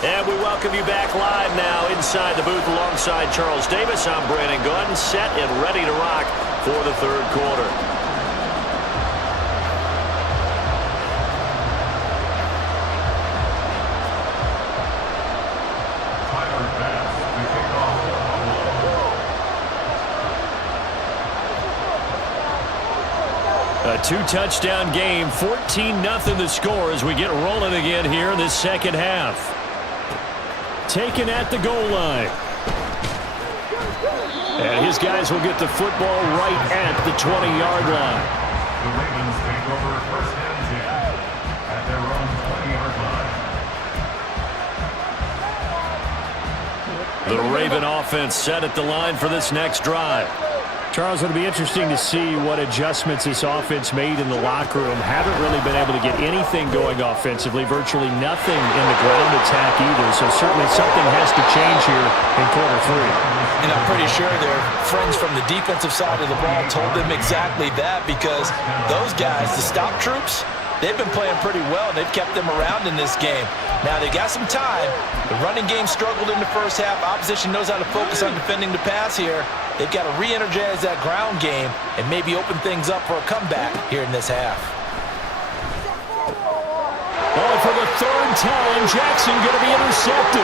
And we welcome you back live now inside the booth alongside Charles Davis. I'm Brandon Gunn, set and ready to rock for the 3rd quarter. A 2-touchdown game, 14-0 the score as we get rolling again here in this second half. Taken at the goal line. And his guys will get the football right at the 20-yard line. The Ravens take over 1st and 10 at their own 20-yard line. The Raven offense set at the line for this next drive. Charles, it'll be interesting to see what adjustments this offense made in the locker room. Haven't really been able to get anything going offensively, virtually nothing in the ground attack either. So certainly something has to change here in quarter three. And I'm pretty sure their friends from the defensive side of the ball told them exactly that, because those guys, the stop troops, they've been playing pretty well. They've kept them around in this game. Now, they got some time. The running game struggled in the first half. Opposition knows how to focus on defending the pass here. They've got to re-energize that ground game and maybe open things up for a comeback here in this half. Oh, for the third time, Jackson going to be intercepted.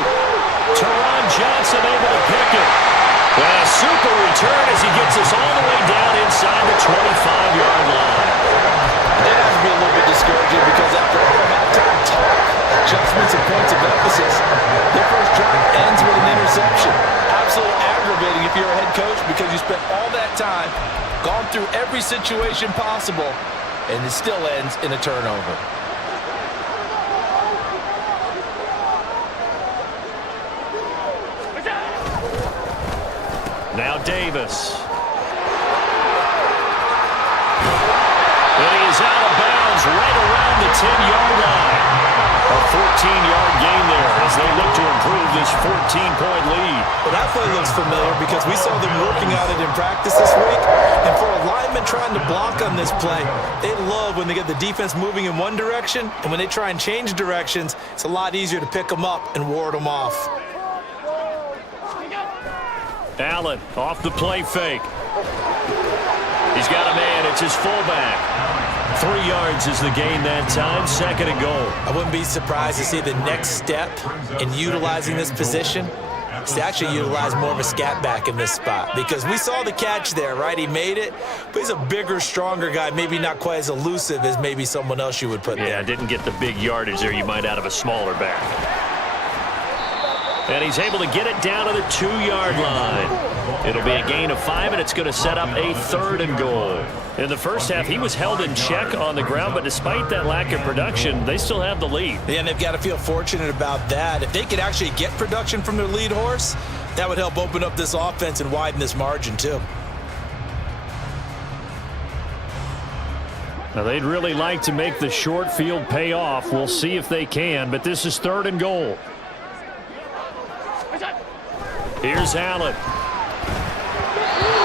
Teron Johnson able to pick it. And a super return as he gets us all the way down inside the 25-yard line. That has to be a little bit discouraging, because after all the halftime talk, adjustments and points of emphasis, their first drive ends with an interception. Absolutely aggravating if you're a head coach, because you spent all that time, gone through every situation possible, and it still ends in a turnover. Now Davis. And he is out of bounds right around the 10-yard line. A 14-yard gain there as they look to improve this 14-point lead. Well, that play looks familiar, because we saw them working on it in practice this week. And for a lineman trying to block on this play, they love when they get the defense moving in one direction, and when they try and change directions, it's a lot easier to pick them up and ward them off. Allen off the play fake. He's got a man. It's his fullback. 3 yards is the gain that time. 2nd and goal. I wouldn't be surprised to see the next step in utilizing this position is to actually utilize more of a scat back in this spot, because we saw the catch there, right? He made it, but he's a bigger, stronger guy, maybe not quite as elusive as maybe someone else you would put there. Yeah, didn't get the big yardage there you might out of a smaller back. And he's able to get it down to the 2-yard line. It'll be a gain of 5, and it's going to set up a 3rd and goal. In the first half, he was held in check on the ground, but despite that lack of production, they still have the lead. Yeah, and they've got to feel fortunate about that. If they could actually get production from their lead horse, that would help open up this offense and widen this margin too. Now, they'd really like to make the short field pay off. We'll see if they can, but this is 3rd and goal. Here's Allen.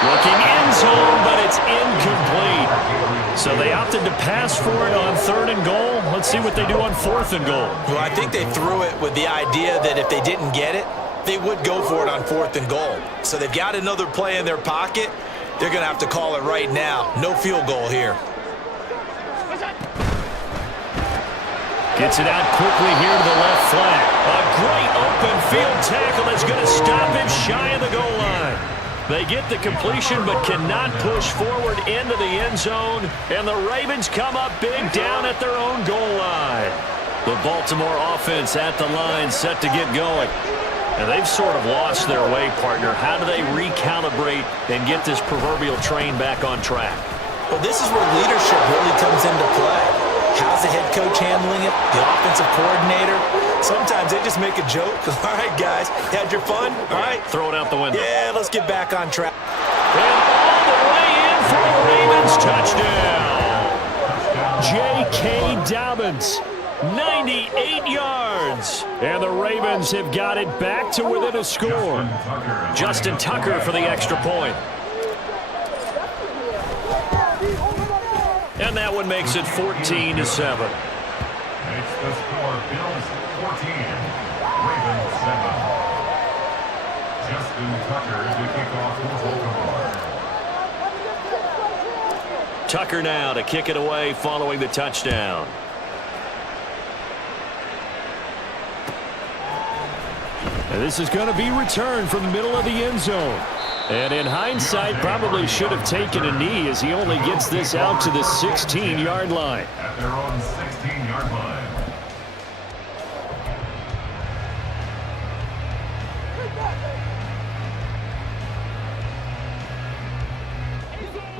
Looking end zone, but it's incomplete. So they opted to pass for it on 3rd and goal. Let's see what they do on 4th and goal. Well, I think they threw it with the idea that if they didn't get it, they would go for it on 4th and goal. So they've got another play in their pocket. They're going to have to call it right now. No field goal here. Gets it out quickly here to the left flat. A great open field tackle that's going to stop him shy of the goal line. They get the completion but cannot push forward into the end zone, and the Ravens come up big down at their own goal line. The Baltimore offense at the line set to get going. And they've sort of lost their way, partner. How do they recalibrate and get this proverbial train back on track? Well, this is where leadership really comes into play. How's the head coach handling it? The offensive coordinator? Sometimes they just make a joke. All right, guys, had your fun? All right. Throw it out the window. Yeah, let's get back on track. And all the way in for a Ravens touchdown. J.K. Dobbins, 98 yards. And the Ravens have got it back to within a score. Justin Tucker for the extra point. And that one makes it 14-7. Makes the score Bills 14, Ravens 7. Justin Tucker to kick off for Baltimore. Tucker now to kick it away following the touchdown. And this is going to be returned from the middle of the end zone. And in hindsight, probably should have taken a knee as he only gets this out to the 16-yard line. At their own 16-yard line.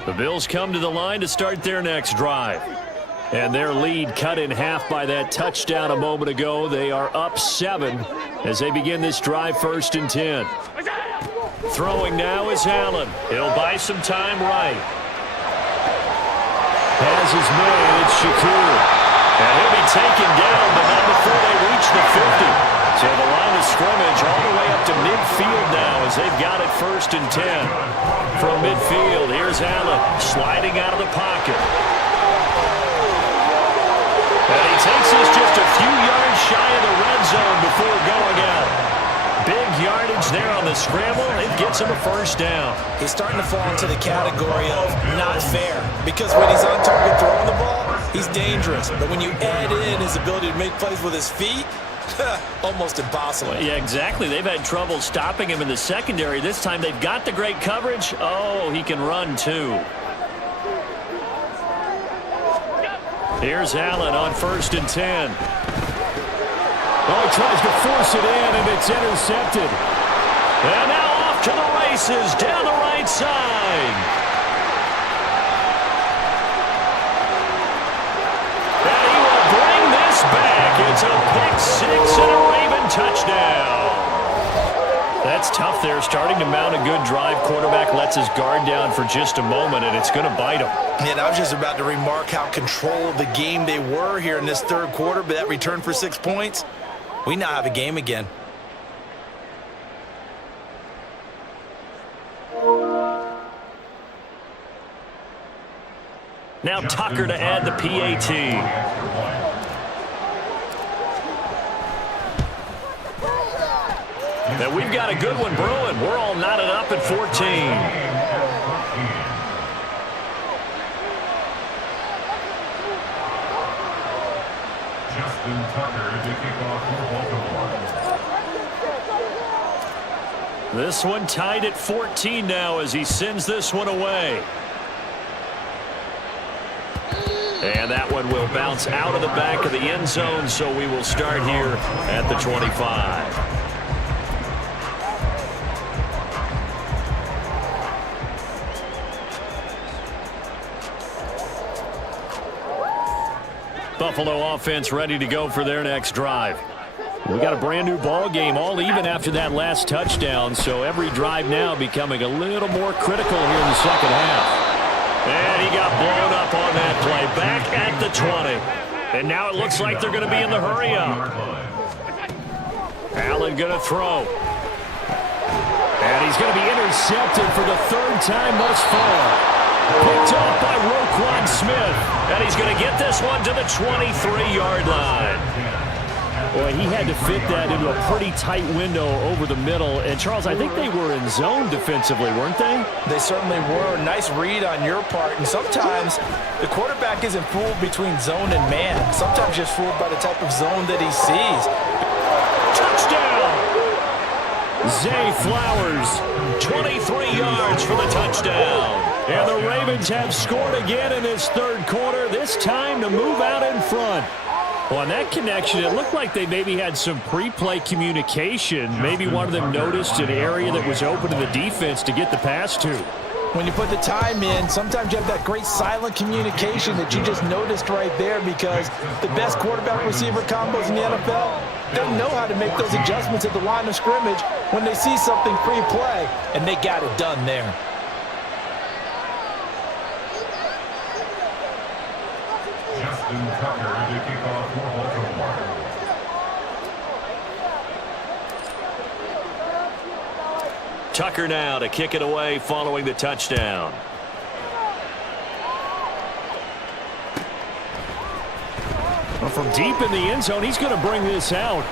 The Bills come to the line to start their next drive. And their lead cut in half by that touchdown a moment ago. They are up 7 as they begin this drive 1st and 10. Throwing now is Allen. He'll buy some time right. Has his man. It's Shakur. And he'll be taken down, but not before they reach the 50. So the line of scrimmage all the way up to midfield now as they've got it 1st and 10. From midfield, here's Allen sliding out of the pocket. And he takes this just a few yards shy of the red zone before going out. Big yardage there on the scramble. It gets him a 1st down. He's starting to fall into the category of not fair because when he's on target throwing the ball, he's dangerous. But when you add in his ability to make plays with his feet, almost impossible. Yeah, exactly. They've had trouble stopping him in the secondary. This time they've got the great coverage. Oh, he can run too. Here's Allen on 1st and 10. Oh, he tries to force it in, and it's intercepted. And now off to the races down the right side. And he will bring this back. It's a pick-6 and a Raven touchdown. That's tough there, starting to mount a good drive. Quarterback lets his guard down for just a moment, and it's going to bite him. And I was just about to remark how control of the game they were here in this 3rd quarter, but that return for 6 points, we now have a game again. Now Tucker to add the PAT. Now we've got a good one brewing. We're all knotted up at 14. Justin Tucker to kick off for Baltimore. This one tied at 14 now as he sends this one away. And that one will bounce out of the back of the end zone, so we will start here at the 25. Buffalo offense ready to go for their next drive. We got a brand new ball game, all even after that last touchdown, so every drive now becoming a little more critical here in the second half. And he got blown up on that play, back at the 20. And now it looks like they're going to be in the hurry up. Allen going to throw. And he's going to be intercepted for the 3rd time thus far. Picked off by Roquan Smith. And he's going to get this one to the 23-yard line. Boy, he had to fit that into a pretty tight window over the middle. And, Charles, I think they were in zone defensively, weren't they? They certainly were. Nice read on your part. And sometimes the quarterback isn't fooled between zone and man. Sometimes just fooled by the type of zone that he sees. Touchdown! Zay Flowers, 23 yards for the touchdown. And the Ravens have scored again in this 3rd quarter, this time to move out in front. Well, on that connection, it looked like they maybe had some pre-play communication. Maybe one of them noticed an area that was open to the defense to get the pass to. When you put the time in, sometimes you have that great silent communication that you just noticed right there, because the best quarterback-receiver combos in the NFL, they know how to make those adjustments at the line of scrimmage when they see something pre-play, and they got it done there. Justin Tucker to kick off for Baltimore. Tucker now to kick it away following the touchdown. Well, from deep in the end zone, he's going to bring this out.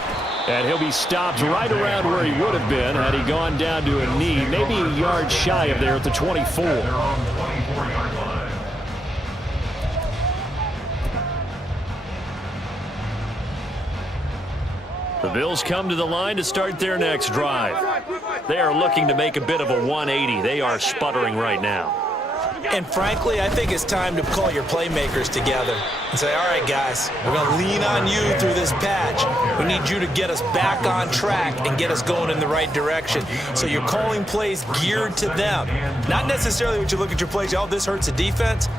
And he'll be stopped right around where he would have been had he gone down to a knee, maybe a yard shy of there at the 24. They're on the 24-yard line. The Bills come to the line to start their next drive. They are looking to make a bit of a 180. They are sputtering right now. And frankly, I think it's time to call your playmakers together and say, all right, guys, we're going to lean on you through this patch. We need you to get us back on track and get us going in the right direction. So you're calling plays geared to them. Not necessarily when you look at your plays, oh, this hurts the defense.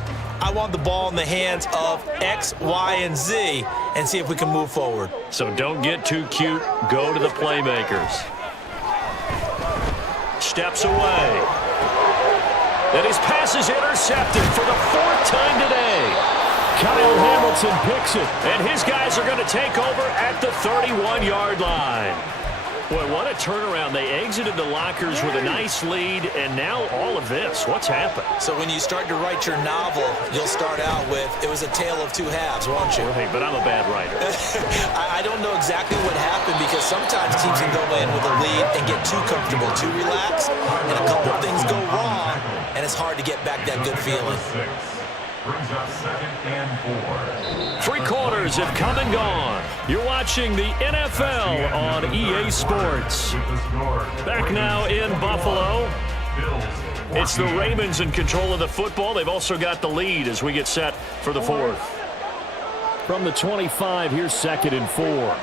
I want the ball in the hands of X, Y, and Z and see if we can move forward. So don't get too cute. Go to the playmakers. steps away. And his pass is intercepted for the 4th time today. Kyle Hamilton picks it, and his guys are going to take over at the 31-yard line. Boy, what a turnaround. They exited the lockers with a nice lead, and now all of this. What's happened? So when you start to write your novel, you'll start out with, it was a tale of two halves, won't you? Right, but I'm a bad writer. I don't know exactly what happened because sometimes teams can go in with a lead and get too comfortable, too relaxed, and a couple of things go wrong, and it's hard to get back that good feeling. Brings up 2nd and 4. 3 quarters have come and gone. You're watching the NFL on EA Sports. Back now in Buffalo. It's the Ravens in control of the football. They've also got the lead as we get set for the 4th. From the 25, here's 2nd and 4.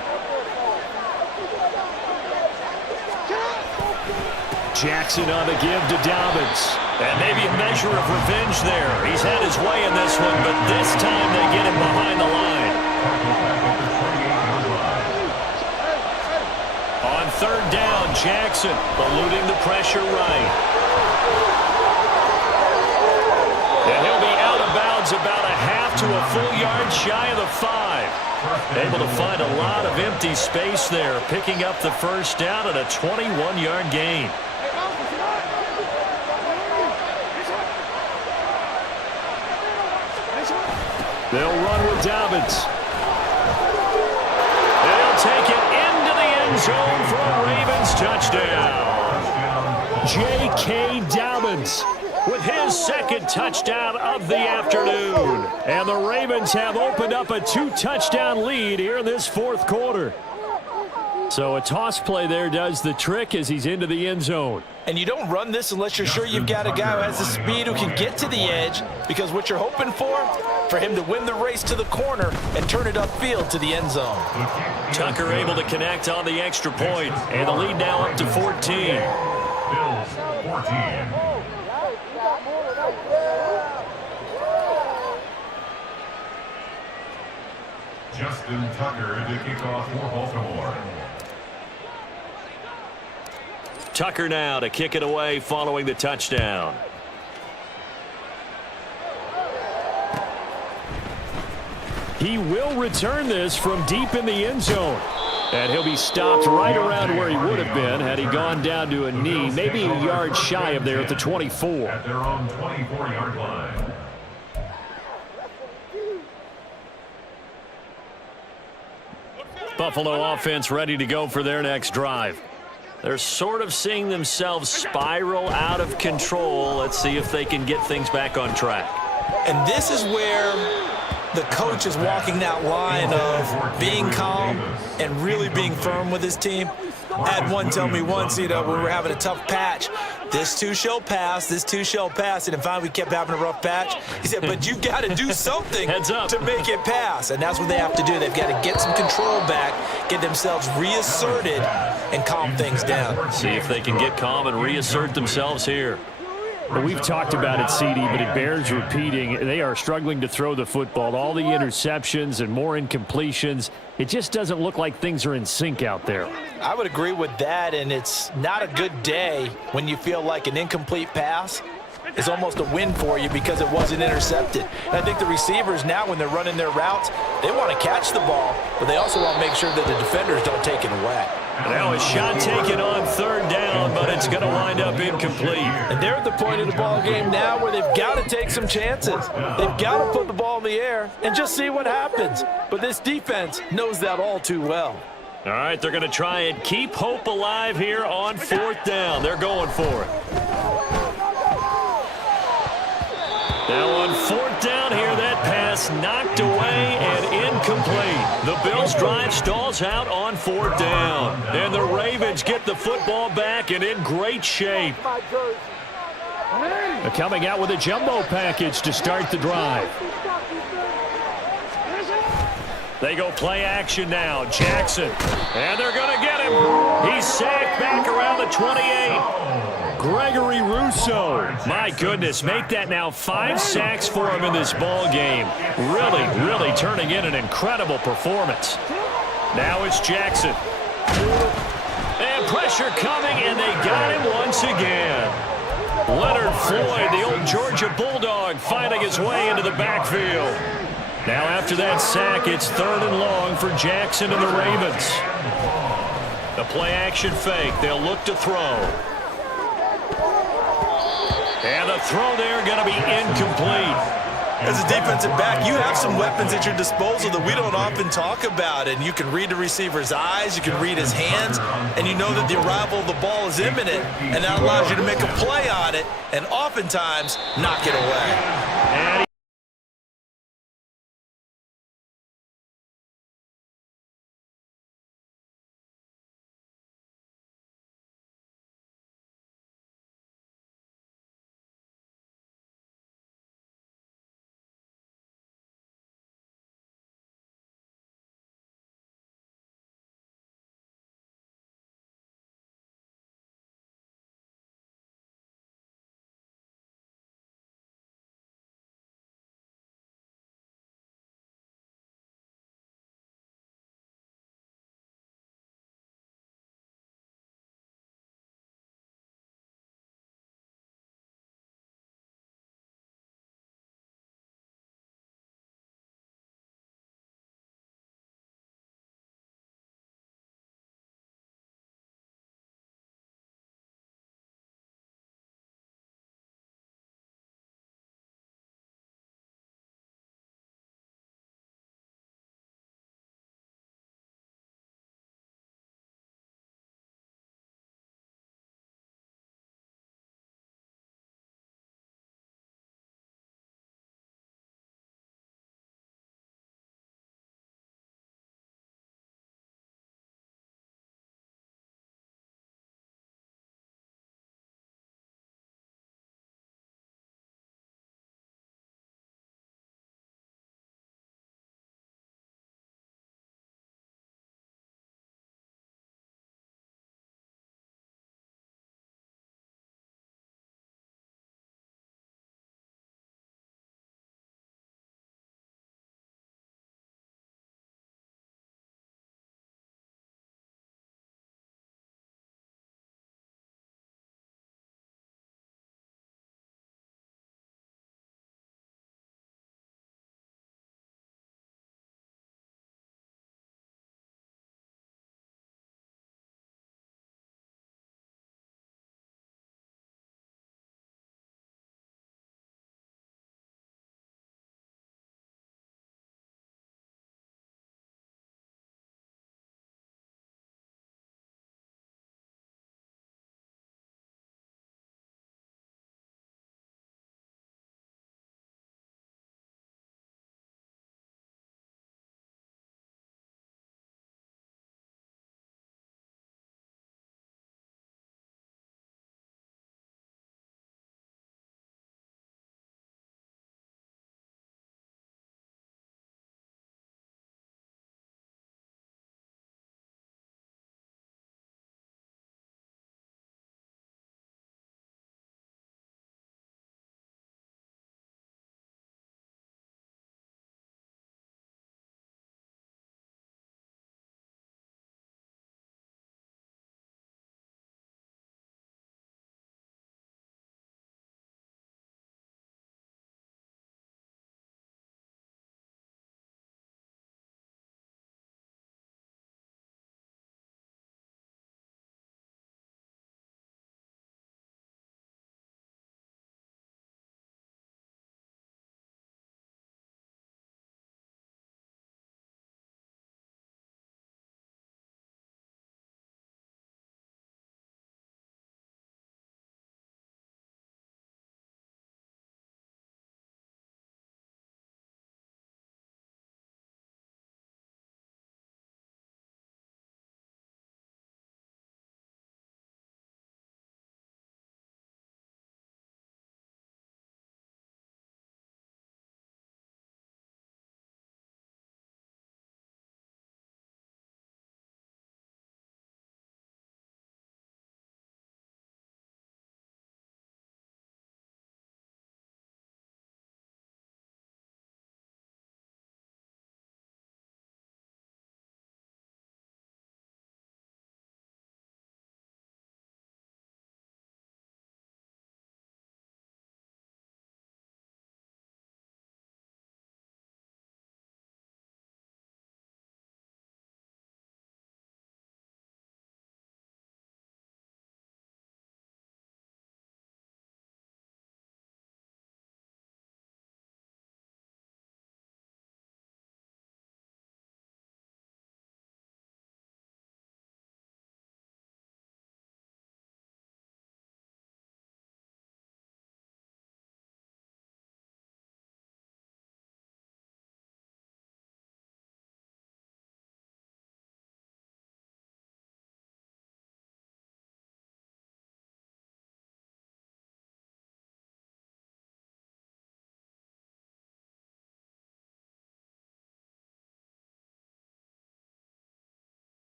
Jackson on the give to Dobbins. And maybe a measure of revenge there. He's had his way in this one, but this time they get him behind the line. On 3rd down, Jackson eluding the pressure right. And he'll be out of bounds about a half to a full yard shy of the 5. Able to find a lot of empty space there, picking up the 1st down at a 21-yard gain. They'll run with Dobbins. They'll take it into the end zone for a Ravens touchdown. J.K. Dobbins with his 2nd touchdown of the afternoon. And the Ravens have opened up a 2-touchdown lead here in this 4th quarter. So a toss play there does the trick as he's into the end zone. And you don't run this unless you're sure you've got a guy who has the speed who can get to the edge, because what you're hoping for him to win the race to the corner and turn it upfield to the end zone. Tucker able to connect on the extra point, and the lead now up to 14. Bills 14. Justin Tucker to kick off for Baltimore. Tucker now to kick it away following the touchdown. He will return this from deep in the end zone. And he'll be stopped right around where he would have been had he gone down to a knee, maybe a yard shy of there at the 24. At their own 24-yard line. Buffalo offense ready to go for their next drive. They're sort of seeing themselves spiral out of control. Let's see if they can get things back on track. And this is where the coach is walking that line of being calm and really being firm with his team. I had one tell me once, when we were having a tough patch, this too shall pass, this too shall pass. And finally we kept having a rough patch. He said, but you got to do something to make it pass. And that's what they have to do. They've got to get some control back, get themselves reasserted, and calm things down. See if they can get calm and reassert themselves here. Well, we've talked about it, CD, but it bears repeating. They are struggling to throw the football. All the interceptions and more incompletions. It just doesn't look like things are in sync out there. I would agree with that, and it's not a good day when you feel like an incomplete pass is almost a win for you because it wasn't intercepted. And I think the receivers now, when they're running their routes, they want to catch the ball, but they also want to make sure that the defenders don't take it away. Now a shot taken on 3rd down, but it's going to wind up incomplete. And they're at the point of the ball game now where they've got to take some chances. They've got to put the ball in the air and just see what happens. But this defense knows that all too well. All right, they're going to try and keep hope alive here on 4th down. They're going for it. Now on 4th down here, that pass knocked away and incomplete. The Bills' drive stalls out on 4th down. And the Ravens get the football back and in great shape. They're coming out with a jumbo package to start the drive. They go play action now. Jackson. And they're going to get him. He's sacked back around the 28. Gregory Rousseau. My goodness, make that now 5 sacks for him in this ball game. Really turning in an incredible performance. Now it's Jackson. And pressure coming, and they got him once again. Leonard Floyd, the old Georgia Bulldog, finding his way into the backfield. Now after that sack, it's 3rd and long for Jackson and the Ravens. The play-action fake. They'll look to throw. And the throw there going to be incomplete. As a defensive back, you have some weapons at your disposal that we don't often talk about. And you can read the receiver's eyes, you can read his hands, and you know that the arrival of the ball is imminent, and that allows you to make a play on it and oftentimes knock it away. And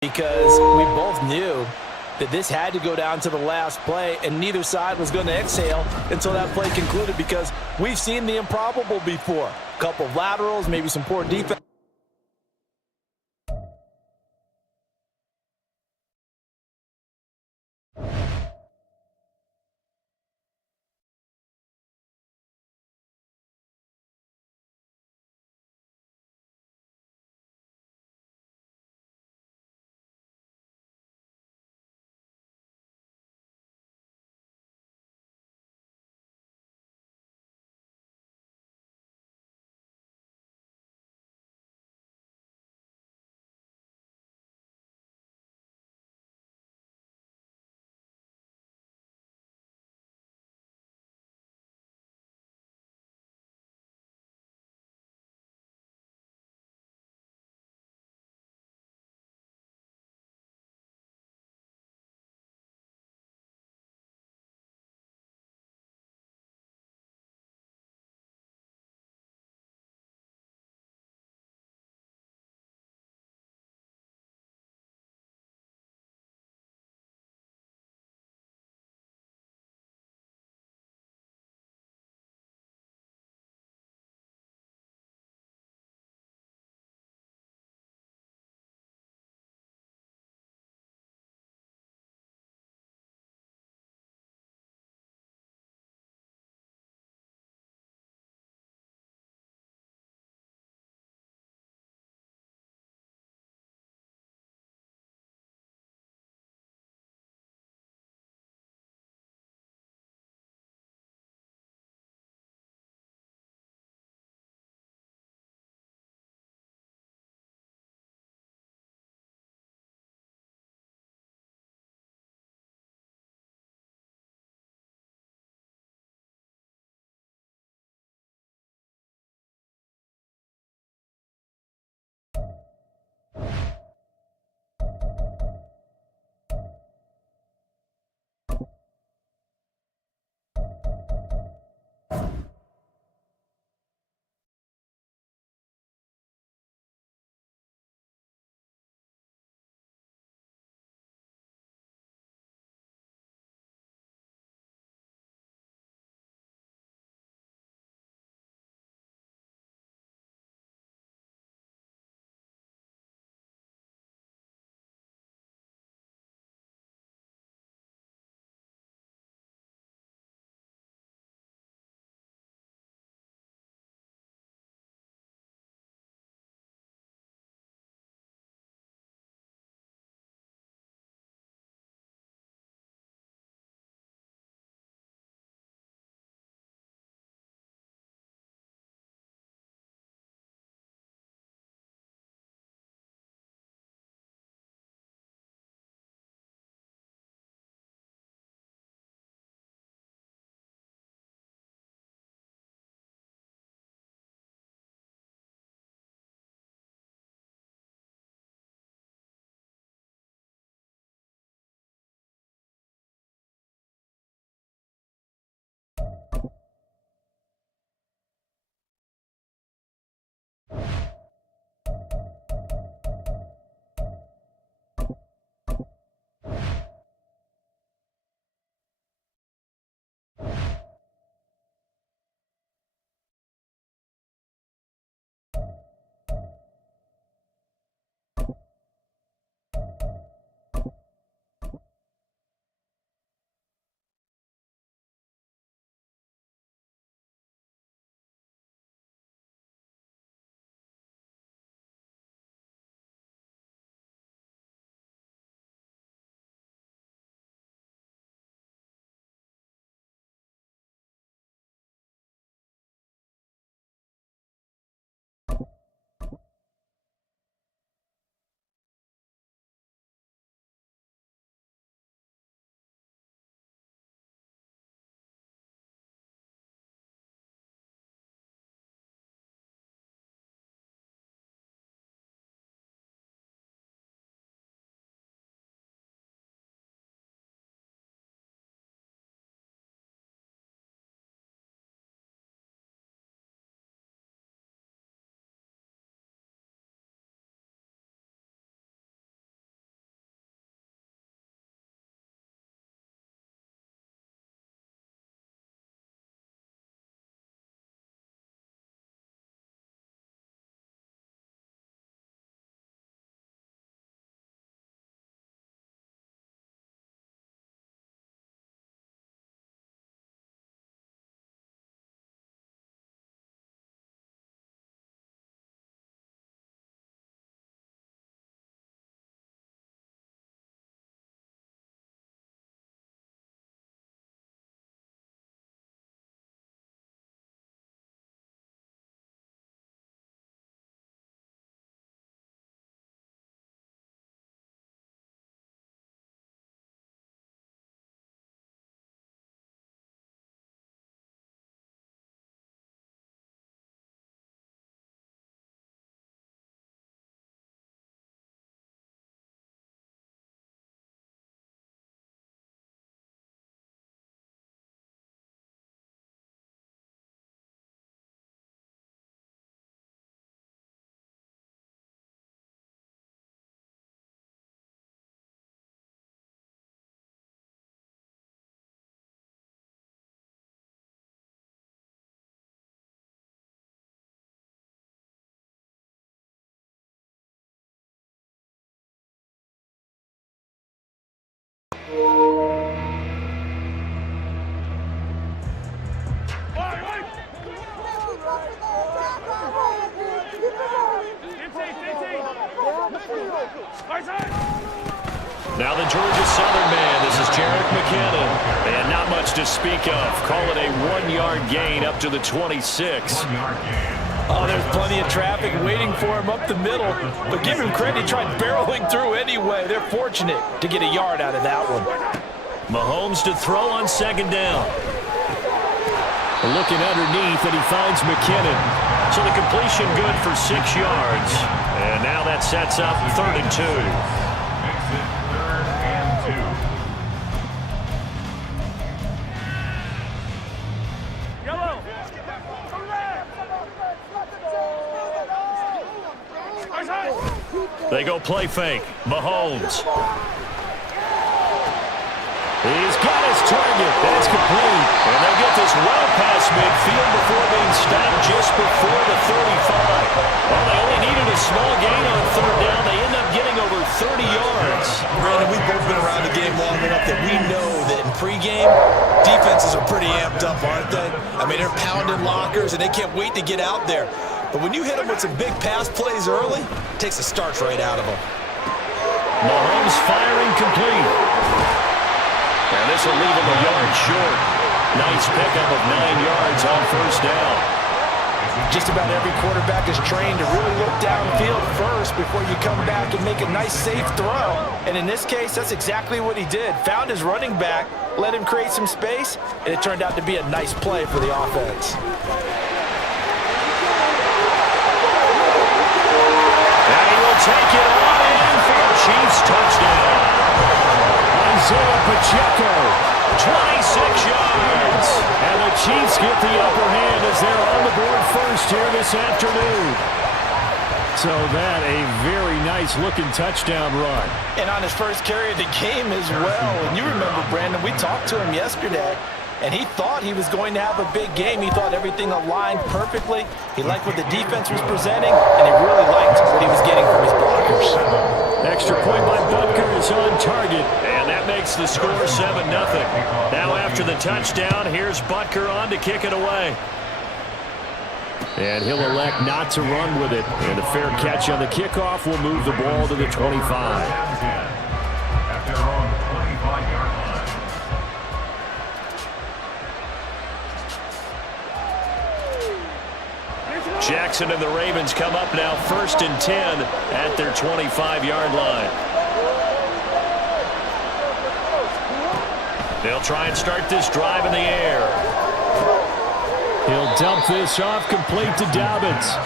because we both knew that this had to go down to the last play, and neither side was going to exhale until that play concluded, because we've seen the improbable before. A couple of laterals, maybe some poor defense. Now the Georgia Southern man. This is Jerick McKinnon. And not much to speak of. Call it a 1-yard gain up to the 26. Oh, there's plenty of traffic waiting for him up the middle. But give him credit, he tried barreling through anyway. They're fortunate to get a yard out of that one. Mahomes to throw on second down. Looking underneath, and he finds McKinnon. So the completion good for 6 yards. And now that sets up 3rd and 2. Makes it 3rd and 2. They go play fake. Mahomes. He's got his target. That's complete. And they'll get this well past midfield before being stopped just before the 35. Well, they only needed a small gain on 3rd down. They end up getting over 30 yards. Brandon, we've both been around the game long enough that we know that in pregame, defenses are pretty amped up, aren't they? I mean, they're pounding lockers, and they can't wait to get out there. But when you hit them with some big pass plays early, it takes the starch right out of them. Mahomes firing complete. And this will leave him a yard short. Nice pickup of 9 yards on 1st down. Just about every quarterback is trained to really look downfield first before you come back and make a nice, safe throw. And in this case, that's exactly what he did. Found his running back, let him create some space, and it turned out to be a nice play for the offense. And he will take it on in for a Chiefs touchdown. Isaiah Pacheco, 26 yards. And the Chiefs get the upper hand as they're on the board first here this afternoon. So that a very nice looking touchdown run. And on his first carry of the game as well. And you remember, Brandon, we talked to him yesterday, and he thought he was going to have a big game. He thought everything aligned perfectly. He liked what the defense was presenting, and he really liked what he was getting from his blockers. Extra point by Butker is on target. And that makes the score 7-0. Now after the touchdown, here's Butker on to kick it away. And he'll elect not to run with it. And a fair catch on the kickoff will move the ball to the 25. After on the 25-yard line. Jackson and the Ravens come up now 1st and 10 at their 25-yard line. They'll try and start this drive in the air. He'll dump this off, complete to Dobbins.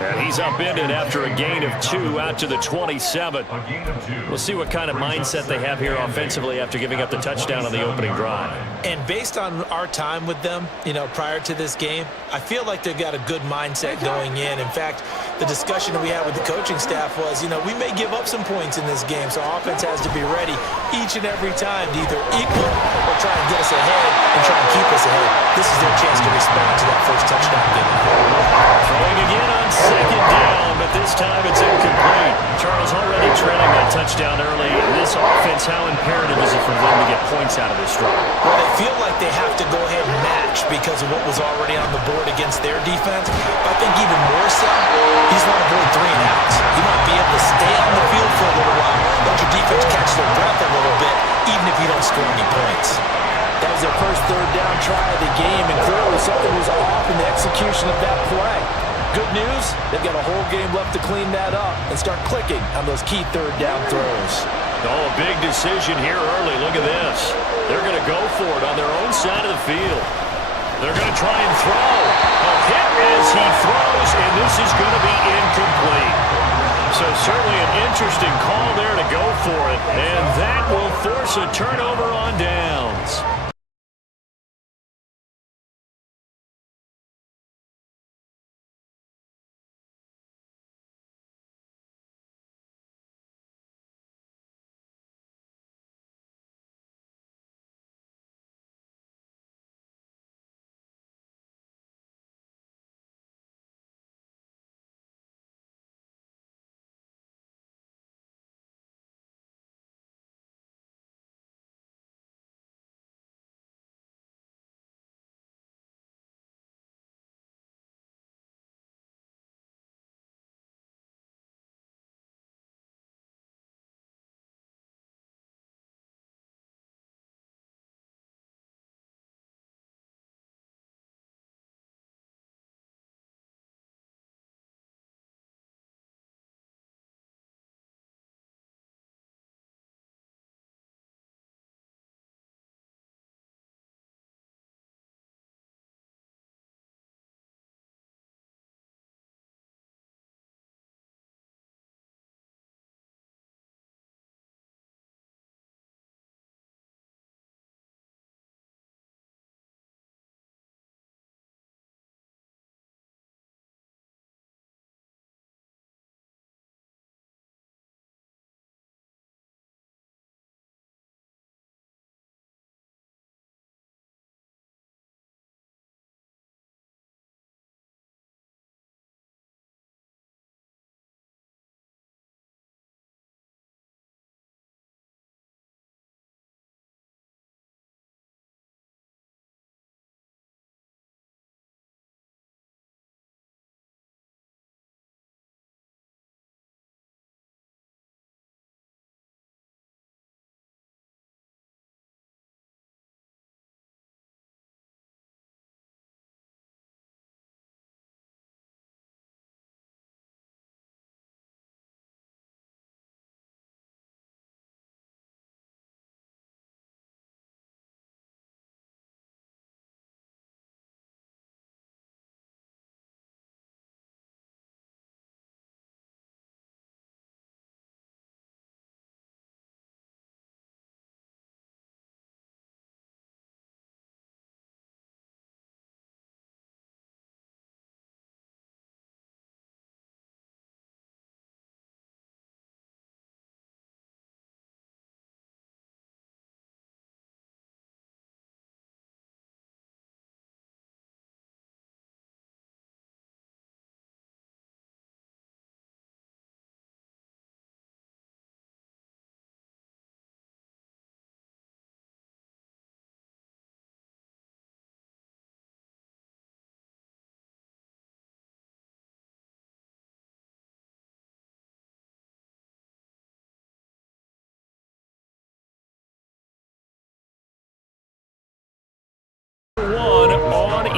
And he's upended after a gain of 2 out to the 27. A gain of 2. We'll see what kind of mindset they have here offensively after giving up the touchdown on the opening drive. And based on our time with them, prior to this game, I feel like they've got a good mindset going in. In fact, the discussion that we had with the coaching staff was, we may give up some points in this game, so our offense has to be ready each and every time to either equal or try and get us ahead and try and keep us ahead. This is their chance to respond to that first touchdown given. Throwing again on second down, but this time it's incomplete. Charles already trailing that touchdown early. This offense, how imperative is it for them to get points out of this drive? Well, they feel like they have to go ahead and match because of what was already on the board against their defense. But I think even more so, he's want to avoid 3 and outs. You might be able to stay on the field for a little while, let your defense catch their breath a little bit, even if you don't score any points. That was their first 3rd down try of the game, and clearly something was off in the execution of that play. Good news, they've got a whole game left to clean that up and start clicking on those key 3rd down throws. Oh, a big decision here early. Look at this. They're going to go for it on their own side of the field. They're going to try and throw. A hit as he throws, and this is going to be incomplete. So certainly an interesting call there to go for it, and that will force a turnover on downs.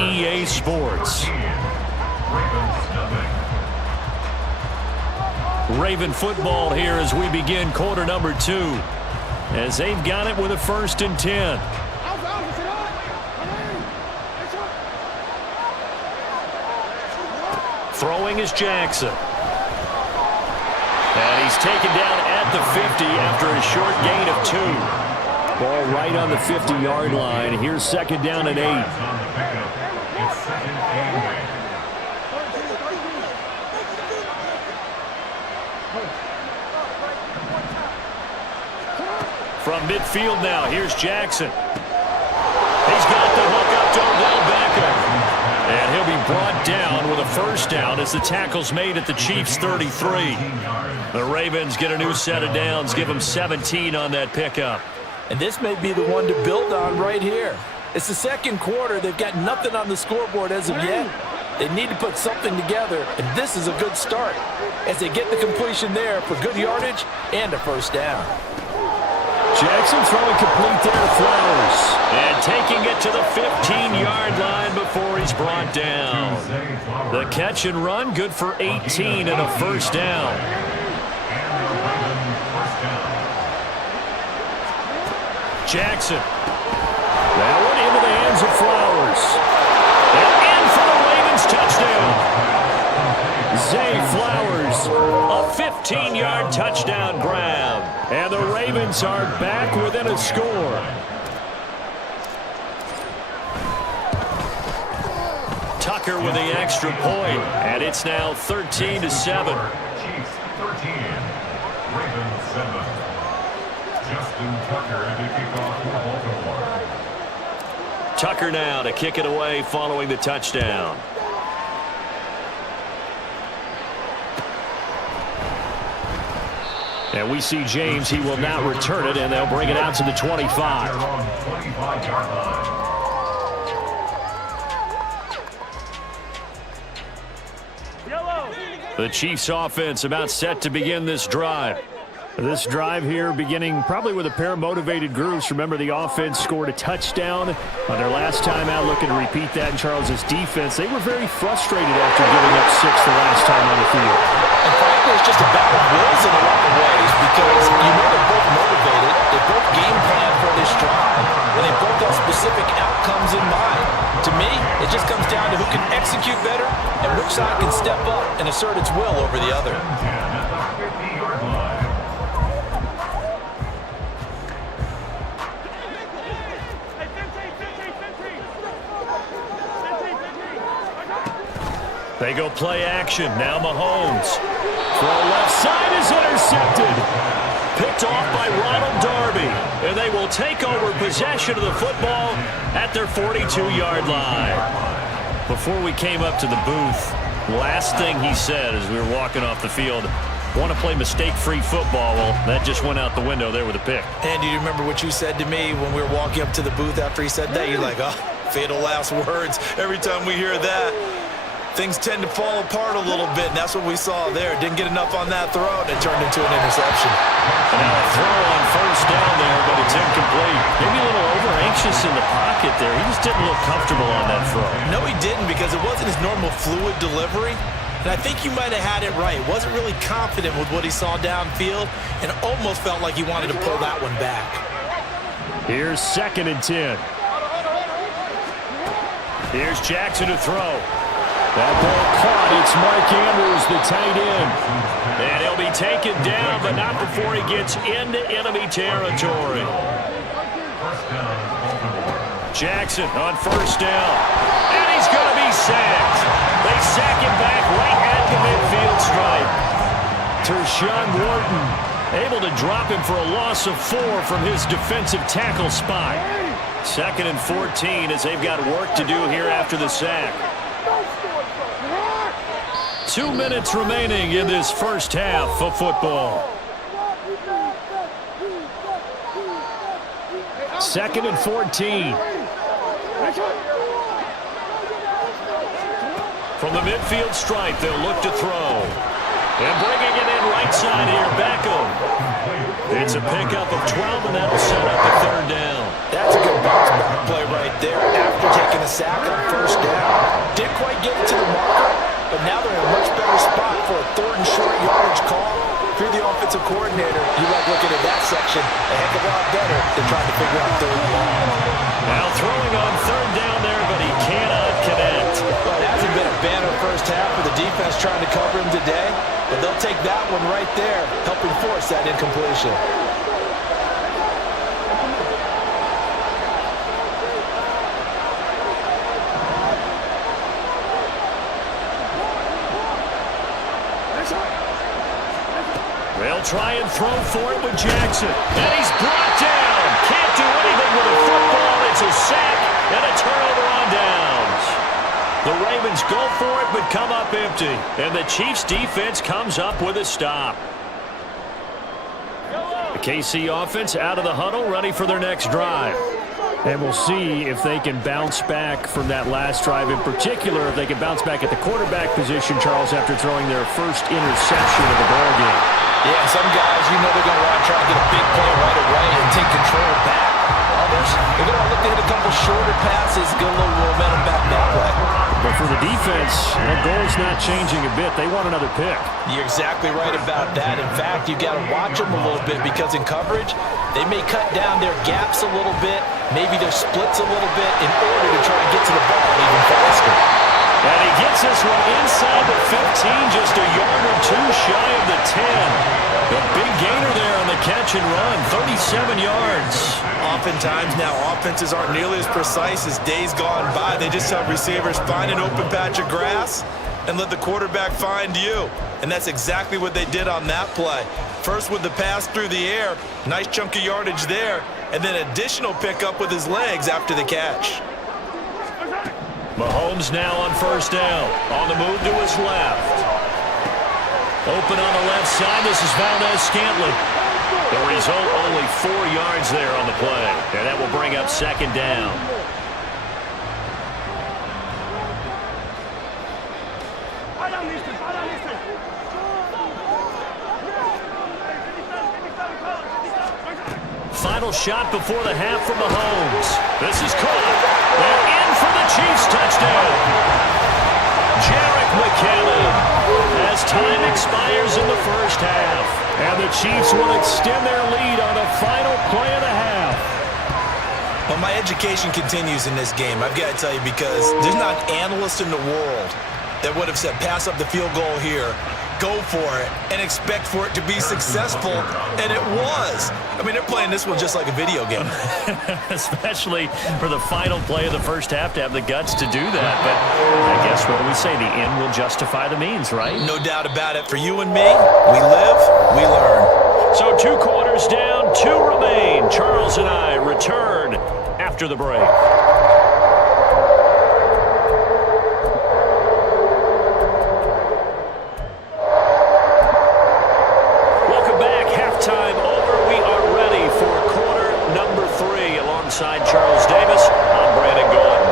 EA Sports. Raven football here as we begin quarter number 2. As they've got it with a 1st and 10. Throwing is Jackson. And he's taken down at the 50 after a short gain of 2. Ball right on the 50-yard line. Here's 2nd down and 8. From midfield now, here's Jackson. He's got the hook up to Odell Beckham. And he'll be brought down with a 1st down as the tackle's made at the Chiefs' 33. The Ravens get a new set of downs, give them 17 on that pickup. And this may be the one to build on right here. It's the 2nd quarter. They've got nothing on the scoreboard as of yet. They need to put something together, and this is a good start as they get the completion there for good yardage and a 1st down. Jackson throwing complete there to Flowers. And taking it to the 15-yard line before he's brought down. The catch and run, good for 18 and a 1st down. Jackson. That one into the hands of Flowers. And in for the Ravens touchdown. Zay Flowers, a 15-yard touchdown grab. And the Ravens are back within a score. Tucker with the extra point, and it's now 13-7. Chiefs 13, Ravens 7. Justin Tucker to kick off for Baltimore. Tucker now to kick it away following the touchdown. And we see James. He will not return it, and they'll bring it out to the 25. The Chiefs offense about set to begin this drive. This drive here beginning probably with a pair of motivated groups. Remember, the offense scored a touchdown on their last time out, looking to repeat that in Charles's defense. They were very frustrated after giving up 6 the last time on the field. And frankly, it's just a battle of wills in a lot of ways because you know they're both motivated. They both game plan for this drive, and they both have specific outcomes in mind. To me, it just comes down to who can execute better and which side can step up and assert its will over the other. They go play action. Now Mahomes. Throw left side is intercepted. Picked off by Ronald Darby. And they will take over possession of the football at their 42-yard line. Before we came up to the booth, last thing he said as we were walking off the field, want to play mistake-free football. Well, that just went out the window there with a pick. And do you remember what you said to me when we were walking up to the booth after he said that? You're like, oh, fatal last words. Every time we hear that, things tend to fall apart a little bit, and that's what we saw there. Didn't get enough on that throw, and it turned into an interception. And now a throw on 1st down there, but it's incomplete. Maybe a little over-anxious in the pocket there. He just didn't look comfortable on that throw. No, he didn't, because it wasn't his normal fluid delivery. And I think you might have had it right. Wasn't really confident with what he saw downfield, and almost felt like he wanted to pull that one back. Here's 2nd and 10. Here's Jackson to throw. That ball caught. It's Mark Andrews, the tight end. And he'll be taken down, but not before he gets into enemy territory. Jackson on 1st down. And he's going to be sacked. They sack him back right at the midfield stripe. Tershawn Wharton able to drop him for a loss of 4 from his defensive tackle spot. 2nd and 14 as they've got work to do here after the sack. 2 minutes remaining in this first half of football. 2nd and 14. From the midfield stripe, they'll look to throw. And bringing it in right side here, Beckham. It's a pickup of 12, and that'll set up a 3rd down. That's a good bounce back play right there. After taking a sack on first down. Didn't quite get it to the marker, but now they're in a much better spot for a 3rd and short yardage call. If you're the offensive coordinator, you like looking at that section a heck of a lot better than trying to figure out 3rd and long. Now throwing on 3rd down there, but he cannot connect. Well, it hasn't been a banner first half for the defense trying to cover him today, but they'll take that one right there, helping force that incompletion. They'll try and throw for it with Jackson. And he's brought down. Can't do anything with a football. It's a sack and a turnover on downs. The Ravens go for it but come up empty. And the Chiefs defense comes up with a stop. The KC offense out of the huddle, ready for their next drive. And we'll see if they can bounce back from that last drive. In particular, if they can bounce back at the quarterback position, Charles, after throwing their first interception of the ballgame. Yeah, some guys, you know they're going to want to try and get a big play right away and take control back. Others, they're going to look to hit a couple shorter passes, get a little momentum back that way. But for the defense, their goal's not changing a bit. They want another pick. You're exactly right about that. In fact, you've got to watch them a little bit because in coverage, they may cut down their gaps a little bit, maybe their splits a little bit in order to try and get to the ball even faster. And he gets this one inside the 15, just a yard or two shy of the 10. A big gainer there on the catch and run, 37 yards. Oftentimes now, offenses aren't nearly as precise as days gone by. They just have receivers find an open patch of grass and let the quarterback find you. And that's exactly what they did on that play. First with the pass through the air, nice chunk of yardage there, and then additional pickup with his legs after the catch. Mahomes now on first down. On the move to his left. Open on the left side. This is Valdez-Scantling. The result, only 4 yards there on the play. And that will bring up 2nd down. Final shot before the half from Mahomes. This is caught. And in for the Chiefs touchdown. Jerick McKinnon as time expires in the first half. And the Chiefs will extend their lead on the final play of the half. Well, my education continues in this game, I've got to tell you, because there's not an analyst in the world that would have said pass up the field goal here, go for it, and expect for it to be successful, and it was. I mean, they're playing this one just like a video game. Especially for the final play of the first half to have the guts to do that. But I guess what we say, the end will justify the means, right? No doubt about it. For you and me, we live, we learn. So 2 quarters down, 2 remain. Charles and I return after the break. Alongside Charles Davis, I'm Brandon Gordon.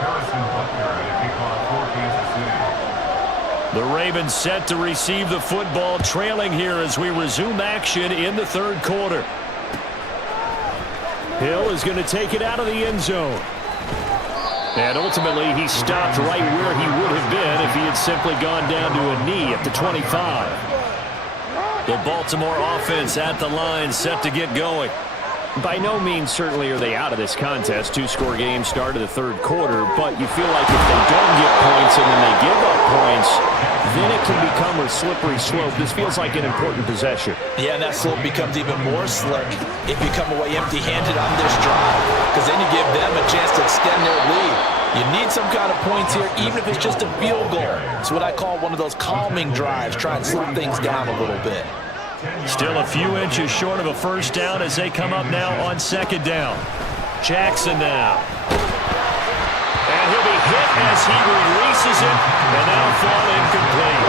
Harrison Butker to kick off for Kansas City. The Ravens set to receive the football, trailing here as we resume action in the 3rd quarter. Hill is going to take it out of the end zone. And ultimately, he stopped right where he would have been if he had simply gone down to a knee at the 25. The Baltimore offense at the line, set to get going. By no means certainly are they out of this contest. 2-score game start of the 3rd quarter, but you feel like if they don't get points and then they give up points, then it can become a slippery slope. This feels like an important possession. Yeah, and that slope becomes even more slick if you come away empty-handed on this drive, because then you give them a chance to extend their lead. You need some kind of points here, even if it's just a field goal. It's what I call one of those calming drives, try and slow things down a little bit. Still a few inches short of a first down as they come up now on 2nd down. Jackson now. And he'll be hit as he releases it, and that'll fall incomplete.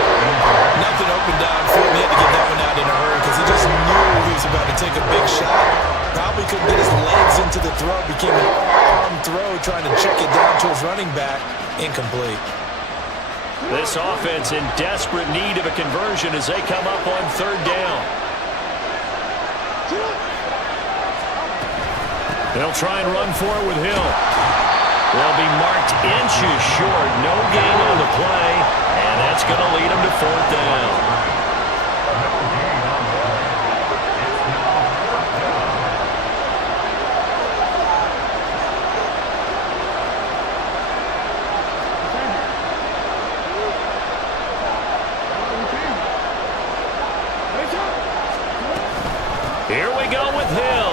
Nothing open downfield. He had to get that one out in a hurry because he just knew he was about to take a big shot. Probably couldn't get his legs into the throw. Became an arm throw trying to check it down to his running back. Incomplete. This offense in desperate need of a conversion as they come up on 3rd down. They'll try and run for it with Hill. They'll be marked inches short. No gain on the play, and that's going to lead them to fourth down. Here we go with Hill.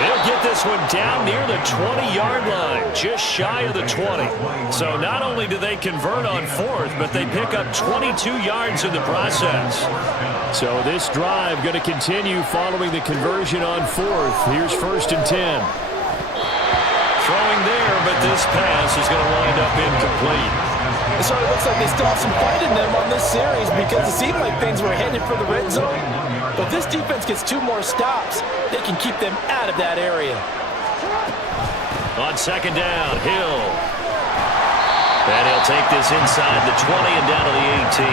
He'll get this one down near the 20-yard line, just shy of the 20. So not only do they convert on fourth, but they pick up 22 yards in the process. So this drive going to continue following the conversion on fourth. Here's 1st and 10. Throwing there, but this pass is going to wind up incomplete. So it looks like they still have some fight in them on this series because it seemed like things were headed for the red zone. But this defense gets 2 more stops. They can keep them out of that area. On 2nd down, Hill. And he'll take this inside the 20 and down to the 18.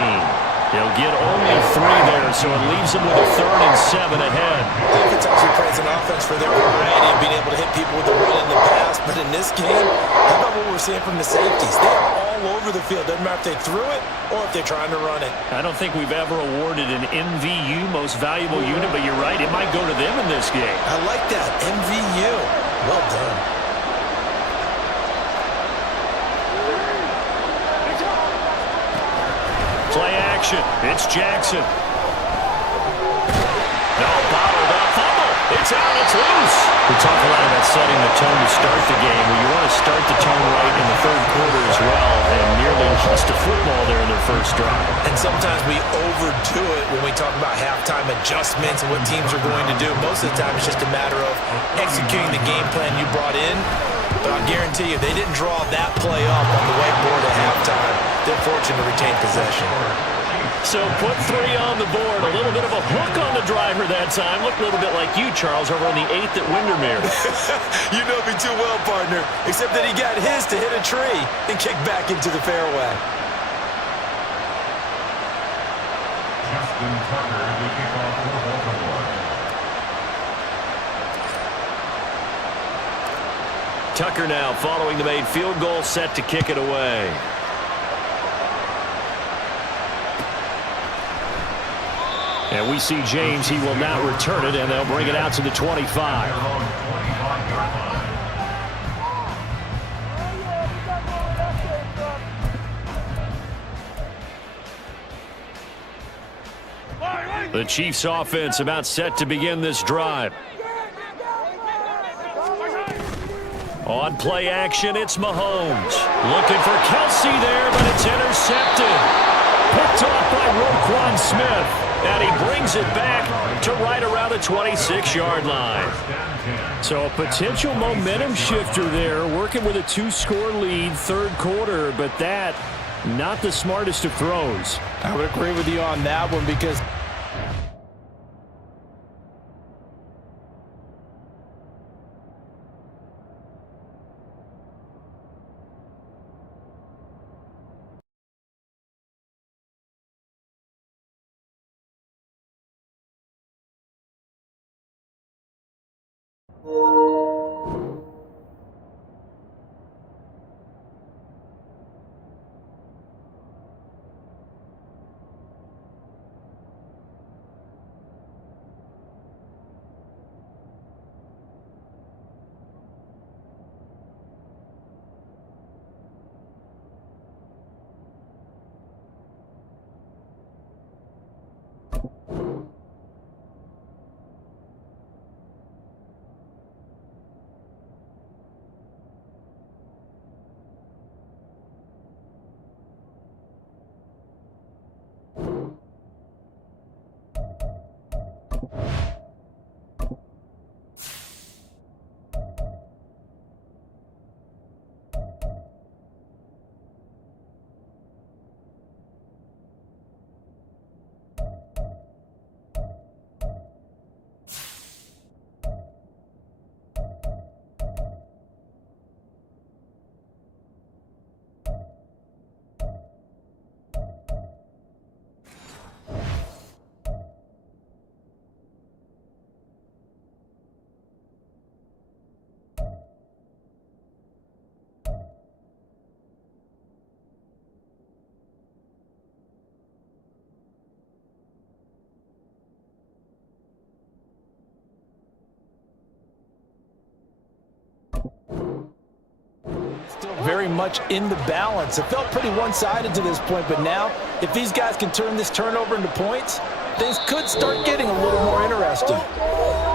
He'll get only 3 there, so it leaves them with a 3rd and 7 ahead. Defense actually praise an offense for their variety and being able to hit people with the run and the pass. But in this game, how about what we're seeing from the safeties? They are all over the field. Doesn't matter if they threw it or if they're trying to run it. I don't think we've ever awarded an MVU, most valuable unit, but you're right, it might go to them in this game. I like that. MVU. Well done. Play action. It's Jackson. No, bottled up. Fumble. It's out. It's loose. We talk a lot about setting the tone to start the game. Well, you want to start the tone right in the 3rd quarter as well, and nearly lost a football there in their first drive. And sometimes we overdo it when we talk about halftime adjustments and what teams are going to do. Most of the time, it's just a matter of executing the game plan you brought in. But I'll guarantee you, they didn't draw that play up on the whiteboard at halftime. They're fortunate to retain possession. So put 3 on the board. A little bit of a hook on the driver that time. Looked a little bit like you, Charles, over on the 8th at Windermere. You know me too well, partner. Except that he got his to hit a tree and kick back into the fairway. Justin Tucker, the kickoff for Baltimore. Tucker now following the made field goal, set to kick it away. And we see James. He will now return it, and they'll bring it out to the 25. The Chiefs offense about set to begin this drive. On play action, it's Mahomes. Looking for Kelsey there, but it's intercepted. Picked off by Roquan Smith. And he brings it back to right around the 26-yard line. So a potential momentum shifter there, working with a 2-score lead, 3rd quarter, but that, not the smartest of throws. I would agree with you on that one because much in the balance. It felt pretty one-sided to this point, but now if these guys can turn this turnover into points, things could start getting a little more interesting.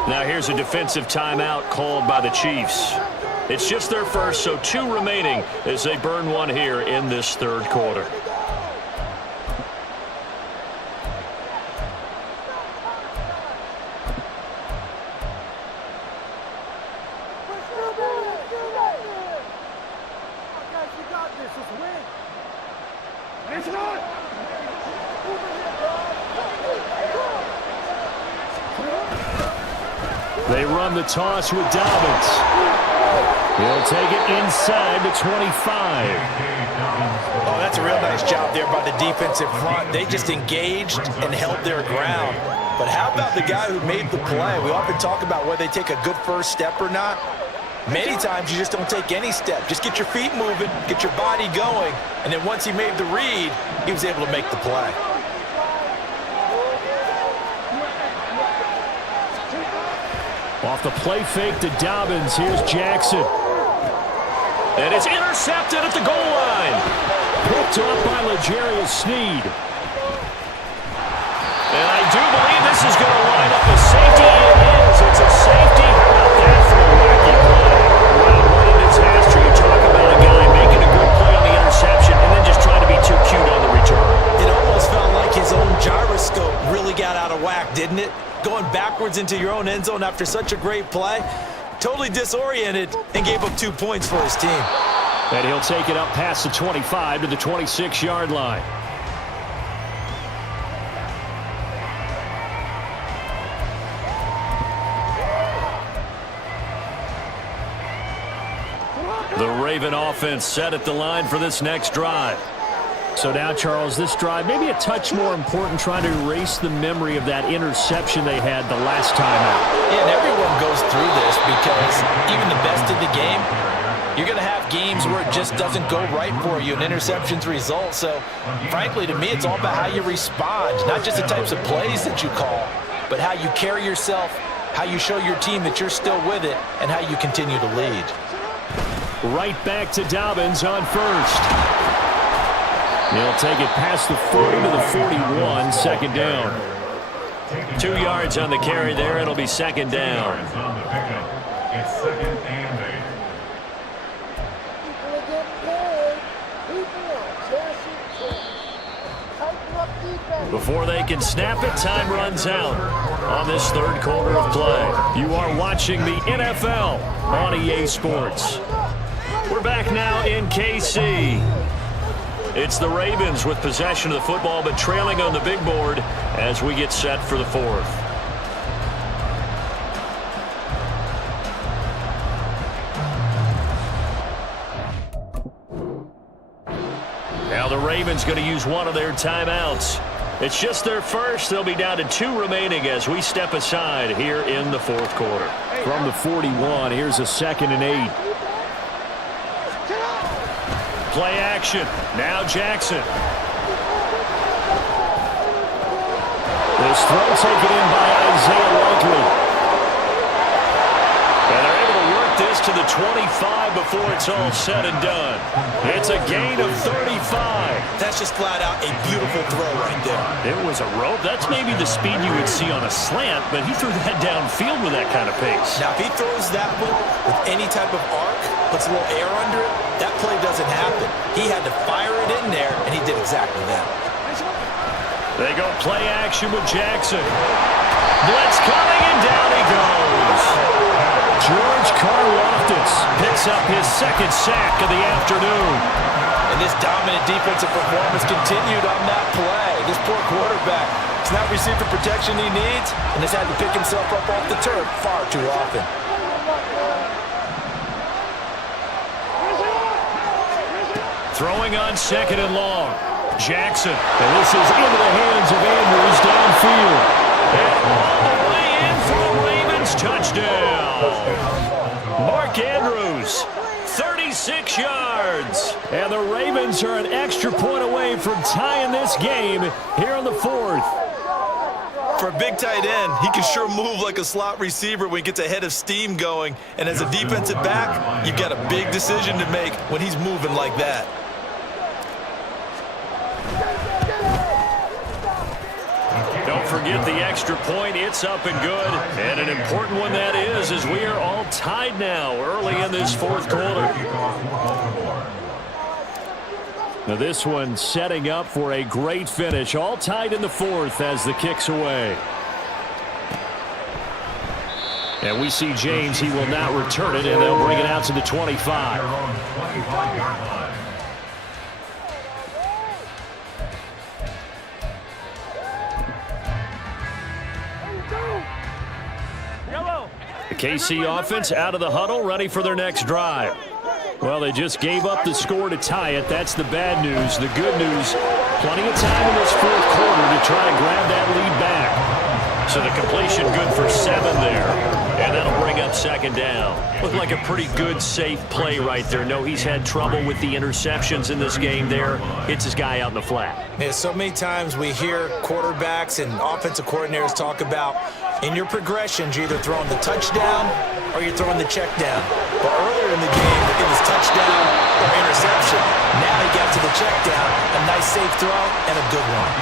Now here's a defensive timeout called by the Chiefs. It's just their first, so 2 remaining as they burn one here in this third quarter. They run the toss with Dobbins. He'll take it inside the 25. Oh, that's a real nice job there by the defensive front. They just engaged and held their ground. But how about the guy who made the play? We often talk about whether they take a good first step or not. Many times you just don't take any step. Just get your feet moving, get your body going, and then once he made the read, he was able to make the play. Off the play fake to Dobbins, here's Jackson. And it's intercepted at the goal line. Picked up by L'Jarius Sneed. And I do believe this is going to line up a safety. It is. It's a safety. How about that for a wacky play? Well, what a disaster. You talk about a guy making a good play on the interception and then just trying to be too cute on the return. It almost felt like his own gyroscope really got out of whack, didn't it? Going backwards into your own end zone after such a great play. Totally disoriented and gave up 2 points for his team. And he'll take it up past the 25 to the 26-yard line. The Raven offense set at the line for this next drive. So now, Charles, this drive maybe a touch more important, trying to erase the memory of that interception they had the last time out. Yeah, and everyone goes through this because even the best in the game, you're going to have games where it just doesn't go right for you, and interceptions result. So, frankly, to me, it's all about how you respond, not just the types of plays that you call, but how you carry yourself, how you show your team that you're still with it, and how you continue to lead. Right back to Dobbins on first. He'll take it past the 40 to the 41, second down. 2 yards on the carry there. It'll be second down. It's second and 8. Before they can snap it, time runs out on this third quarter of play. You are watching the NFL on EA Sports. We're back now in KC. It's the Ravens with possession of the football, but trailing on the big board as we get set for the fourth. Now the Ravens going to use one of their timeouts. It's just their first. They'll be down to 2 remaining as we step aside here in the fourth quarter. From the 41, here's a 2nd and 8. Play action. Now Jackson. This throw taken in by Isaiah Likely. And they're able to work this to the 25 before it's all said and done. It's a gain of 35. That's just flat out a beautiful throw right there. It was a rope. That's maybe the speed you would see on a slant, but he threw that downfield with that kind of pace. Now, if he throws that one with any type of arc, puts a little air under it, that play doesn't happen. He had to fire it in there, and he did exactly that. They go play action with Jackson. Blitz coming, and down he goes. George Karlaftis Picks up his second sack of the afternoon. And this dominant defensive performance continued on that play. This poor quarterback has not received the protection he needs and has had to pick himself up off the turf far too often. Throwing on 2nd and long. Jackson. And this is into the hands of Andrews downfield. And all the way in for the Ravens touchdown. Mark Andrews, 36 yards. And the Ravens are an extra point away from tying this game here in the fourth. For a big tight end, he can sure move like a slot receiver when he gets a head of steam going. And as a defensive back, you've got a big decision to make when he's moving like that. Don't forget the extra point. It's up and good. And an important one that is, as we are all tied now early in this fourth quarter. Now this one setting up for a great finish. All tied in the fourth as the kick's away. And we see James. He will not return it, and they'll bring it out to the 25. The KC offense out of the huddle, ready for their next drive. Well, they just gave up the score to tie it. That's the bad news. The good news, plenty of time in this fourth quarter to try to grab that lead back. So the completion good for 7 there. And that'll bring up second down. Looked like a pretty good, safe play right there. No, he's had trouble with the interceptions in this game there. Hits his guy out in the flat. Yeah, so many times we hear quarterbacks and offensive coordinators talk about in your progressions, you're either throwing the touchdown or you're throwing the check down. But earlier in the game, it was touchdown or interception. Now he got to the check down, a nice safe throw, and a good one.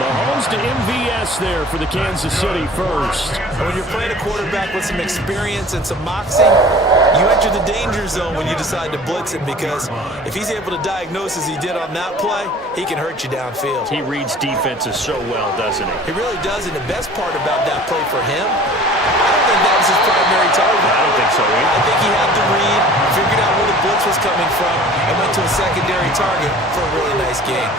Mahomes to MVS there for the Kansas City first. And when you're playing a quarterback with some experience and some moxie, you enter the danger zone when you decide to blitz him, because if he's able to diagnose as he did on that play, he can hurt you downfield. He reads defenses so well, doesn't he? He really does, and the best part about that play for him, I don't think that was his primary target. I don't think so either. I think he had the read, figured out where the blitz was coming from, and went to a secondary target for a really nice game.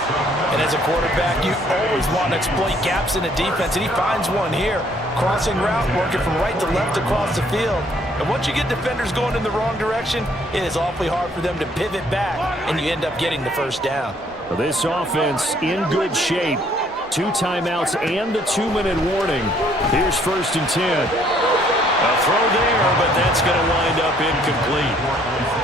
And as a quarterback, you always want to exploit gaps in the defense, and he finds one here. Crossing route, working from right to left across the field. And once you get defenders going in the wrong direction, it is awfully hard for them to pivot back, and you end up getting the first down. Well, this offense in good shape. 2 timeouts and the 2-minute warning. Here's 1st and 10. A throw there, but that's going to wind up incomplete.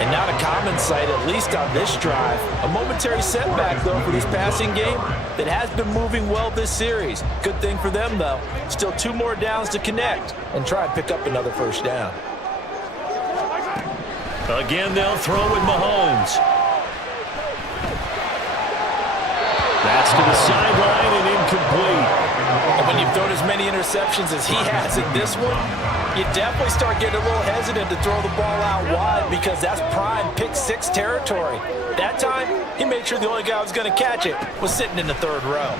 And not a common sight, at least on this drive. A momentary setback, though, for this passing game that has been moving well this series. Good thing for them, though. Still 2 more downs to connect and try and pick up another first down. Again, they'll throw with Mahomes. That's to the sideline and incomplete. And when you've thrown as many interceptions as he has in this one, you definitely start getting a little hesitant to throw the ball out wide, because that's prime pick 6 territory. That time, he made sure the only guy who was going to catch it was sitting in the 3rd row.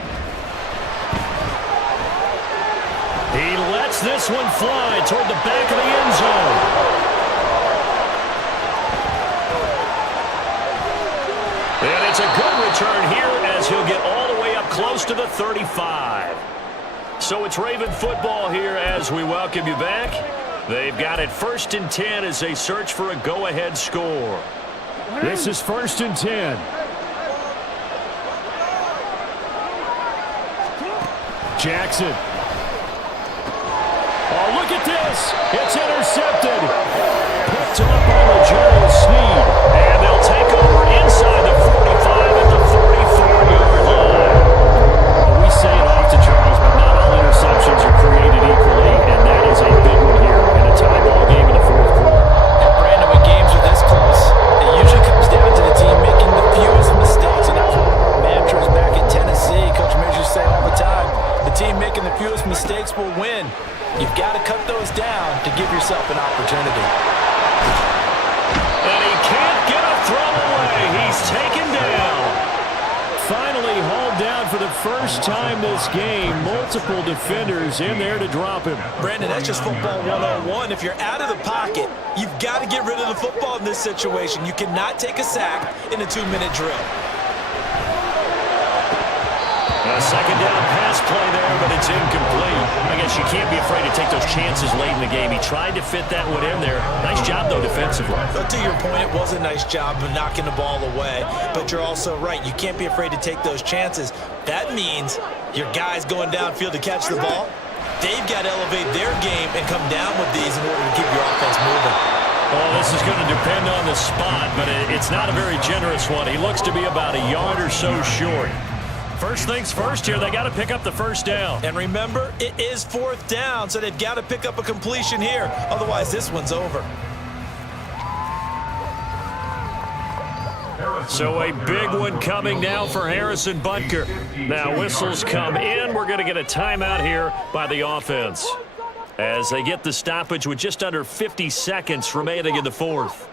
He lets this one fly toward the back of the end zone. And it's a good return here as he'll get all the way up close to the 35. So it's Raven football here as we welcome you back. They've got it 1st and 10 as they search for a go-ahead score. This is 1st and 10. Jackson. Oh, look at this. It's intercepted. Picked up by LeGarrette Sneed. And they'll take over inside the 45 at the 44-yard line. Well, we say it often, Charles, but not all interceptions are created equally, and that is a big one here in a tie ball game in the 4th quarter. And Brandon, when games are this close, it usually comes down to the team making the fewest mistakes, and that's one of our mantras back in Tennessee. Coach Mears used to say all the time, the team making the fewest mistakes will win. You've got to cut those down to give yourself an opportunity. And he can't get a throw away. He's taken down. Finally hauled down for the first time this game. Multiple defenders in there to drop him. Brandon, that's just football 101. If you're out of the pocket, you've got to get rid of the football in this situation. You cannot take a sack in a 2-minute drill. A second down pass play there, but it's incomplete. I guess you can't be afraid to take those chances late in the game. He tried to fit that one in there. Nice job, though, defensively. But to your point, it was a nice job of knocking the ball away. But you're also right. You can't be afraid to take those chances. That means your guys going downfield to catch the ball, they've got to elevate their game and come down with these in order to keep your offense moving. Well, this is going to depend on the spot, but it's not a very generous one. He looks to be about a yard or so short. First things first here, they got to pick up the first down. And remember, it is 4th down, so they've got to pick up a completion here. Otherwise, this one's over. So a big one coming now for Harrison Butker. Now whistles come in. We're going to get a timeout here by the offense as they get the stoppage with just under 50 seconds remaining in the 4th.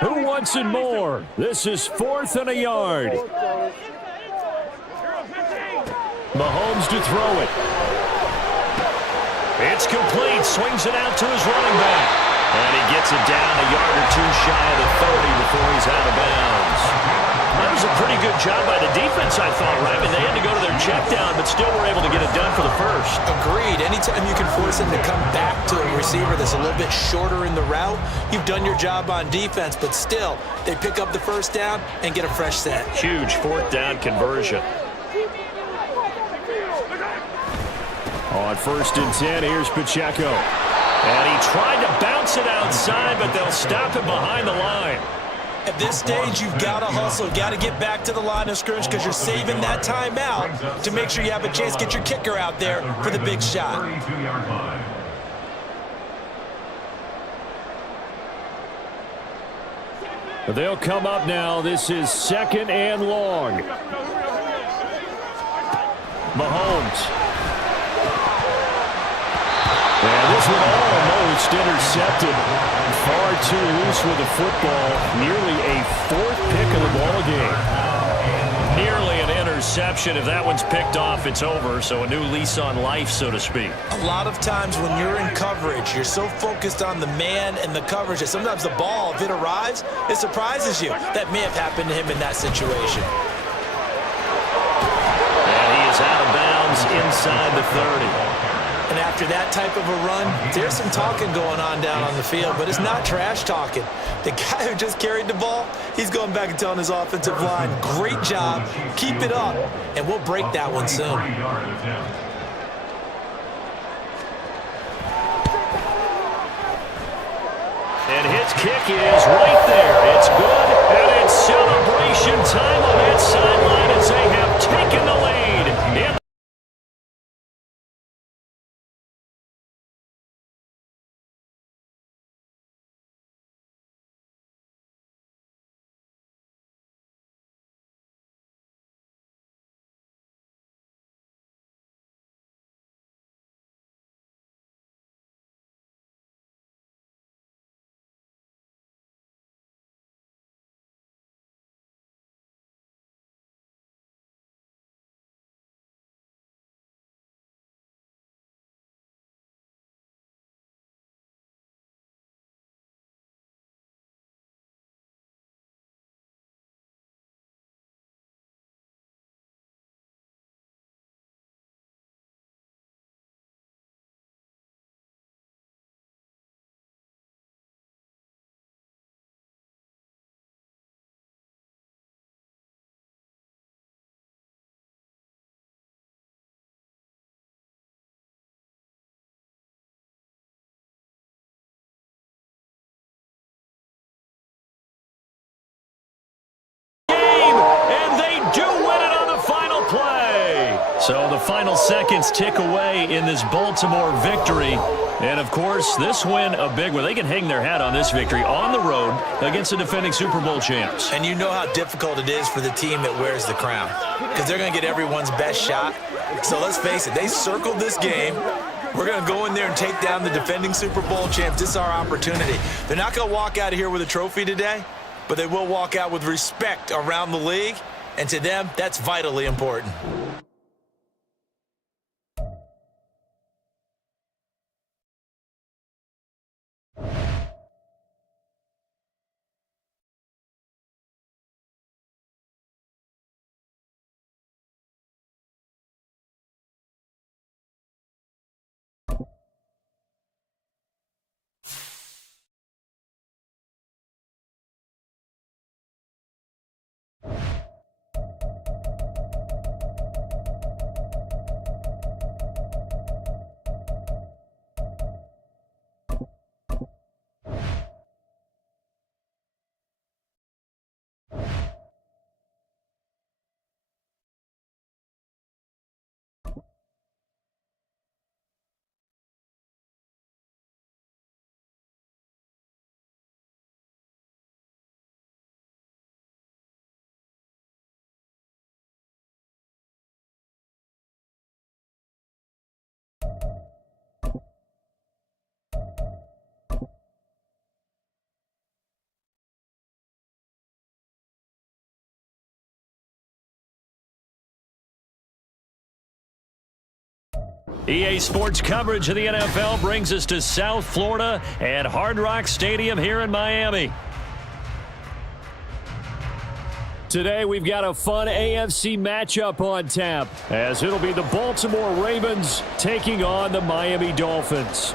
Who wants it more? This is 4th and a yard. Mahomes to throw it. It's complete. Swings it out to his running back. And he gets it down a yard or two shy of the 30 before he's out of bounds. That was a pretty good job by the defense, I thought, right? I mean, they had to go to their check down, but still were able to get it done for the first. Agreed. Anytime you can force him to come back to a receiver that's a little bit shorter in the route, you've done your job on defense, but still, they pick up the first down and get a fresh set. Huge 4th down conversion. On 1st and 10, here's Pacheco. And he tried to bounce it outside, but they'll stop him behind the line. At this stage, you've got to hustle, got to get back to the line of scrimmage because you're saving that timeout to make sure you have a chance to get your kicker out there for the big shot. 32-yard line. They'll come up now. This is 2nd and long. Mahomes. And this one almost intercepted. Far too loose with the football. Nearly a 4th pick of the ball game. Nearly an interception. If that one's picked off, it's over. So a new lease on life, so to speak. A lot of times when you're in coverage, you're so focused on the man and the coverage that sometimes the ball, if it arrives, it surprises you. That may have happened to him in that situation. And he is out of bounds inside the 30. And after that type of a run, there's some talking going on down on the field, but it's not trash talking. The guy who just carried the ball, he's going back and telling his offensive line, great job, keep it up, and we'll break that one soon. And his kick is right there. It's good, and it's celebration time on that sideline as they have taken the lead. So the final seconds tick away in this Baltimore victory. And, of course, this win, a big one. They can hang their hat on this victory on the road against the defending Super Bowl champs. And you know how difficult it is for the team that wears the crown because they're going to get everyone's best shot. So let's face it, they circled this game. We're going to go in there and take down the defending Super Bowl champs. This is our opportunity. They're not going to walk out of here with a trophy today, but they will walk out with respect around the league. And to them, that's vitally important. EA Sports coverage of the NFL brings us to South Florida at Hard Rock Stadium here in Miami. Today we've got a fun AFC matchup on tap, as it'll be the Baltimore Ravens taking on the Miami Dolphins.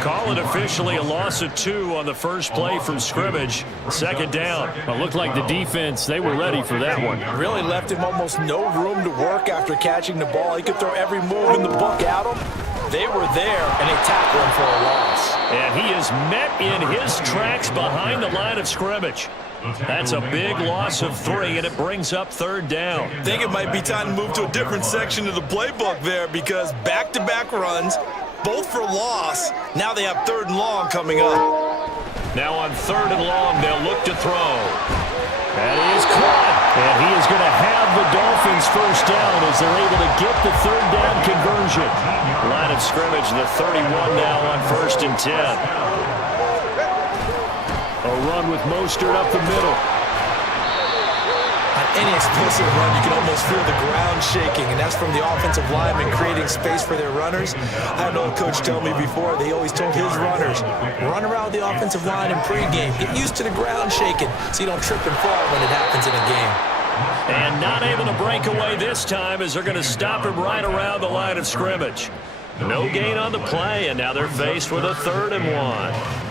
Call it officially a loss of 2 on the first play from scrimmage. Second down. It looked like the defense, they were ready for that one. Really left him almost no room to work after catching the ball. He could throw every move in the book at him. They were there, and they tackled him for a loss. And he is met in his tracks behind the line of scrimmage. That's a big loss of 3, and it brings up third down. I think it might be time to move to a different section of the playbook there, because back-to-back runs, both for loss. Now they have third and long coming up. Now on third and long, they'll look to throw. That is caught. And he is going to have the Dolphins first down as they're able to get the third down conversion. Line of scrimmage, the 31 now on 1st and 10. A run with Mostert up the middle. On any explosive run, you can almost feel the ground shaking, and that's from the offensive linemen creating space for their runners. I had an old coach tell me before, they always told his runners, run around the offensive line in pregame. Get used to the ground shaking so you don't trip and fall when it happens in a game. And not able to break away this time as they're going to stop him right around the line of scrimmage. No gain on the play, and now they're faced with a 3rd and 1.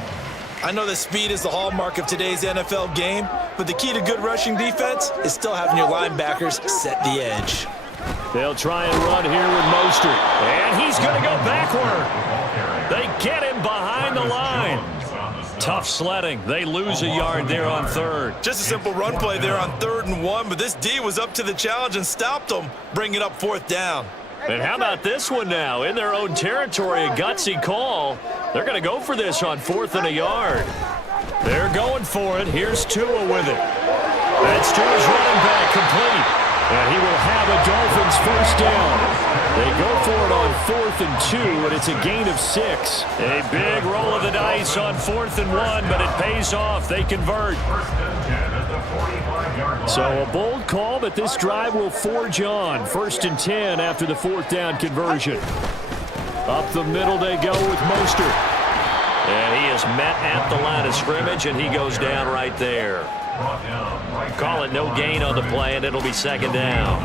I know that speed is the hallmark of today's NFL game, but the key to good rushing defense is still having your linebackers set the edge. They'll try and run here with Mostert. And he's going to go backward. They get him behind the line. Tough sledding. They lose a yard there on 3rd. Just a simple run play there on 3rd and 1, but this D was up to the challenge and stopped them, bringing up 4th down. And how about this one now? In their own territory, a gutsy call. They're going to go for this on 4th and a yard. They're going for it. Here's Tua with it. That's Tua's running back complete. And he will have a Dolphins first down. They go for it on 4th and 2, and it's a gain of 6. A big roll of the dice on 4th and 1, but it pays off. They convert. So a bold call, but this drive will forge on. 1st and 10 after the 4th down conversion. Up the middle they go with Mostert. And he is met at the line of scrimmage, and he goes down right there. Call it no gain on the play, and it'll be 2nd down.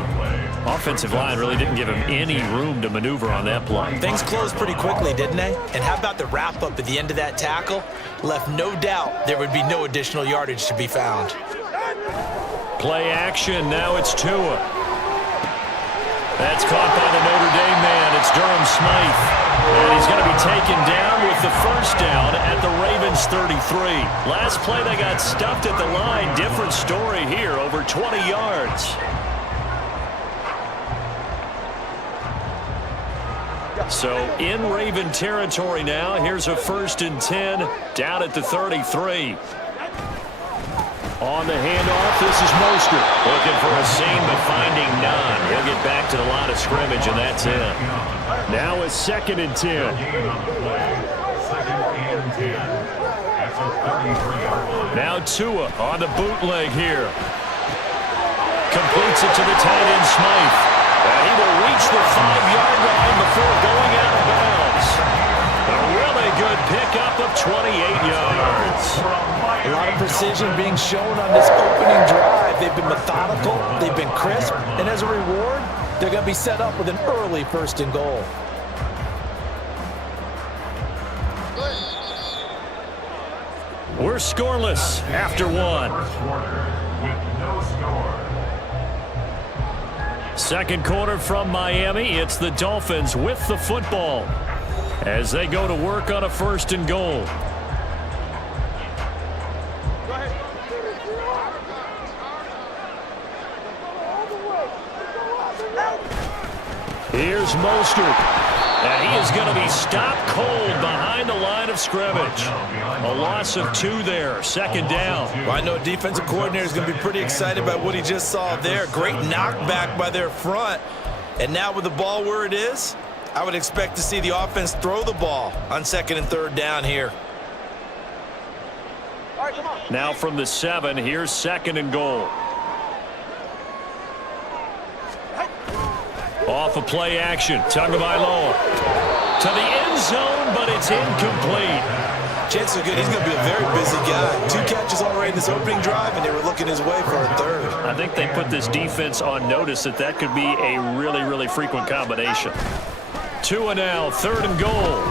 Offensive line really didn't give him any room to maneuver on that play. Things closed pretty quickly, didn't they? And how about the wrap-up at the end of that tackle? Left no doubt there would be no additional yardage to be found. Play action. Now it's Tua. That's caught by the Notre Dame man. It's Durham Smythe. And he's going to be taken down with the first down at the Ravens 33. Last play they got stuffed at the line. Different story here. Over 20 yards. So in Raven territory now. Here's a 1st and 10 down at the 33. On the handoff, this is Mostert. Looking for a seam, but finding none. He'll get back to the line of scrimmage, and that's it. Now it's 2nd and 10. Now Tua on the bootleg here. Completes it to the tight end, Smythe. And he will reach the 5-yard line before going out of bounds. A really good pickup of 28 yards. A lot of precision being shown on this opening drive. They've been methodical, they've been crisp, and as a reward, they're going to be set up with an early 1st and goal. We're scoreless after one. First quarter with no score. Second quarter from Miami. It's the Dolphins with the football as they go to work on a 1st and goal. Here's Mostert, and he is going to be stopped cold behind the line of scrimmage. A loss of 2 there, 2nd down. Well, I know defensive coordinator is going to be pretty excited about what he just saw there. Great knockback by their front. And now with the ball where it is, I would expect to see the offense throw the ball on 2nd and 3rd down here. Now from the 7, here's 2nd and goal. Off of play action, Tagovailoa to the end zone, but it's incomplete. Chances are good he's going to be a very busy guy. 2 catches already in this opening drive, and they were looking his way for a 3rd. I think they put this defense on notice that could be a really, really frequent combination. 2 and now, 3rd and goal.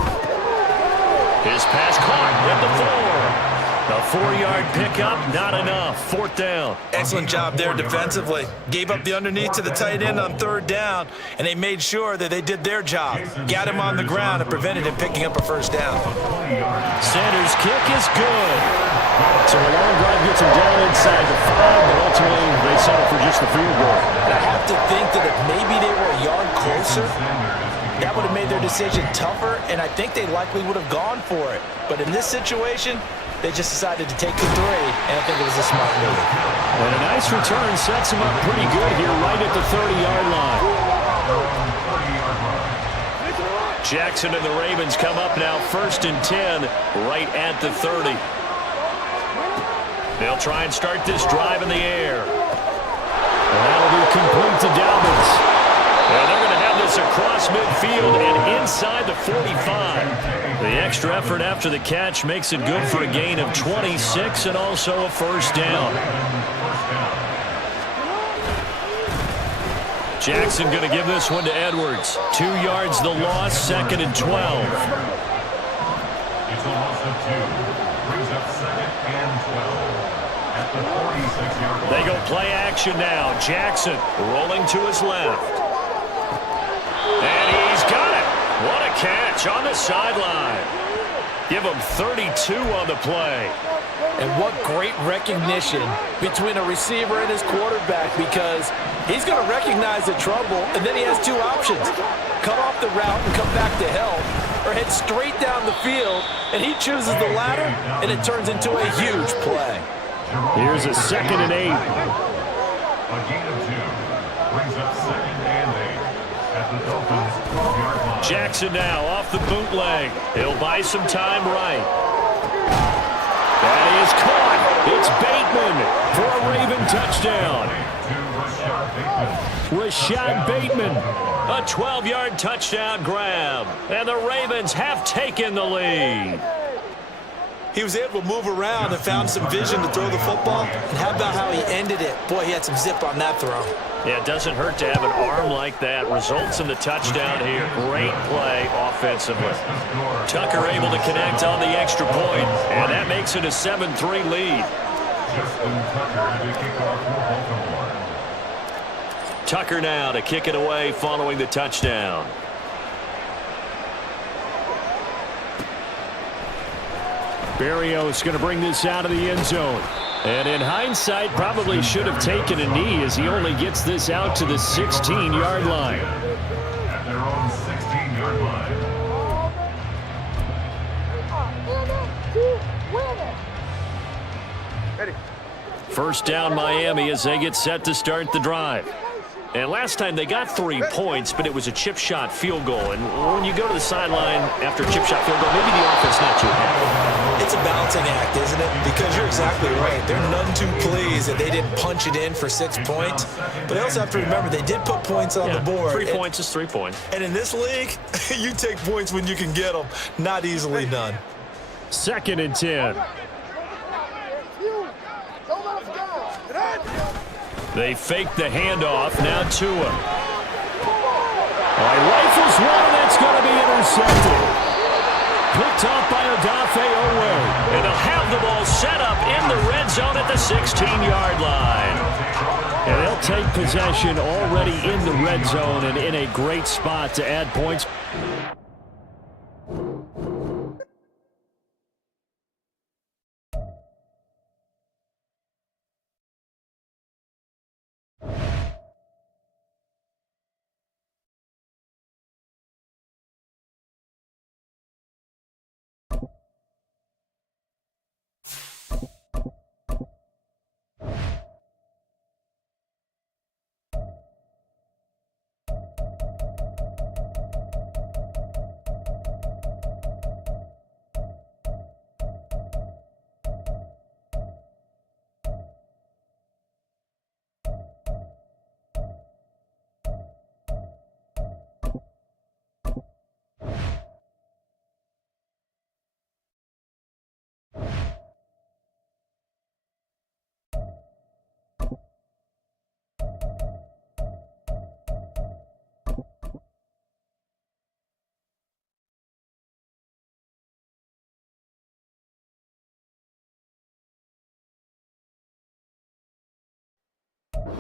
His pass caught at the 4. A 4-yard pickup, not enough. 4th down. Excellent job there defensively. Gave up the underneath to the tight end on 3rd down, and they made sure that they did their job. Got him on the ground and prevented him picking up a 1st down. Sanders' kick is good. So a long drive gets him down inside the 5, but ultimately they settle for just the field goal. I have to think that if maybe they were a yard closer, that would have made their decision tougher, and I think they likely would have gone for it. But in this situation, they just decided to take the 3, and I think it was a smart move. And a nice return sets him up pretty good here right at the 30-yard line. Jackson and the Ravens come up now 1st and 10 right at the 30. They'll try and start this drive in the air. That'll be complete to Dobbins. And they're going to have this across midfield and inside the 45. The extra effort after the catch makes it good for a gain of 26 and also a 1st down. Jackson going to give this one to Edwards. 2 yards the loss, 2nd and 12. It's a loss of 2. Brings up 2nd and 12. At the 46-yard line. They go play action now. Jackson rolling to his left. And he's got it. What a catch on the sideline. Give him 32 on the play. And what great recognition between a receiver and his quarterback, because he's going to recognize the trouble, and then he has 2 options. Come off the route and come back to help, or head straight down the field, and he chooses the latter, and it turns into a huge play. Here's a 2nd and 8. A gain of 2. Brings up 2nd and 8. At the Dolphins' 12-yard line. Jackson now off the bootleg. He'll buy some time right. That is caught. It's Bateman for a Raven touchdown. Rashad Bateman, a 12-yard touchdown grab. And the Ravens have taken the lead. He was able to move around and found some vision to throw the football. And how about how he ended it? Boy, he had some zip on that throw. Yeah, it doesn't hurt to have an arm like that. Results in the touchdown here. Great play offensively. Tucker able to connect on the extra point, and that makes it a 7-3 lead. Justin Tucker to kick off for Baltimore. Tucker now to kick it away following the touchdown. Berrios going to bring this out of the end zone. And in hindsight, probably should have taken a knee as he only gets this out to the 16-yard line. At their own 16-yard line. First down Miami as they get set to start the drive. And last time they got 3 points, but it was a chip shot field goal. And when you go to the sideline after a chip shot field goal, maybe the offense not too happy. It's a balancing act, isn't it? Because you're exactly right. They're none too pleased that they didn't punch it in for 6 points. But they also have to remember they did put points on the board. 3 points is 3 points. And in this league, you take points when you can get them. Not easily done. 2nd and 10. They fake the handoff. Now Tua. It's going to be intercepted. Picked off by Odafe Owe. And they'll have the ball set up in the red zone at the 16-yard line. And they'll take possession already in the red zone and in a great spot to add points.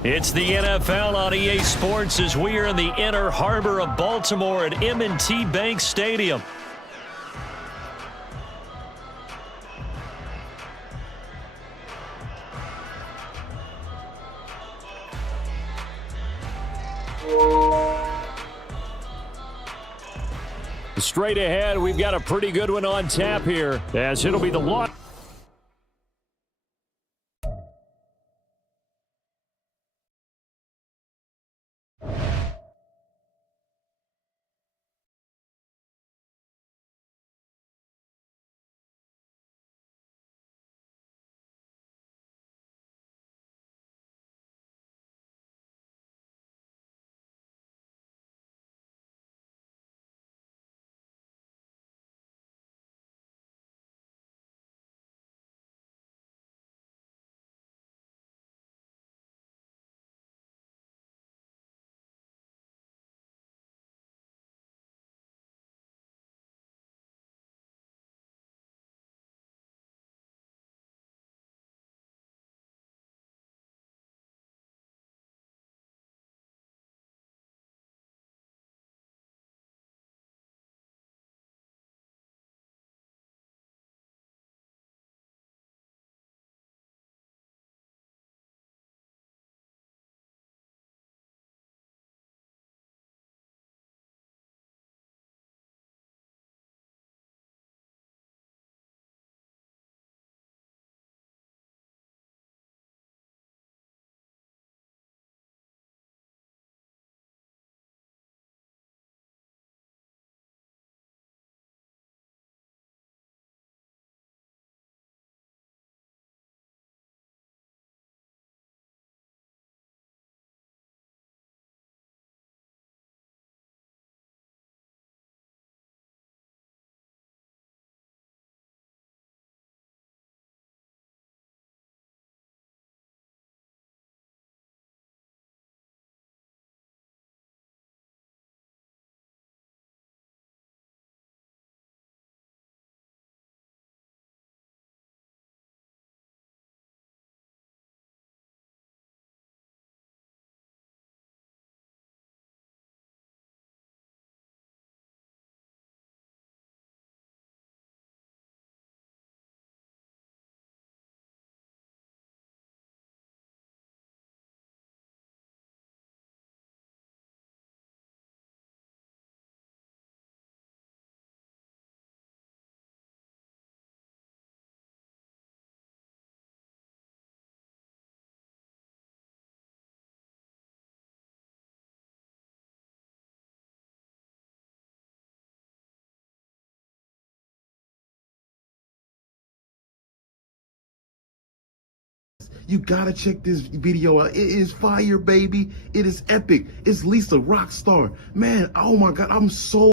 It's the NFL on EA Sports as we are in the inner harbor of Baltimore at M&T Bank Stadium. Straight ahead, we've got a pretty good one on tap here, as it'll be the launch. You gotta check this video out. It is fire, baby. It is epic. It's Lisa Rockstar. Man, oh my God, I'm so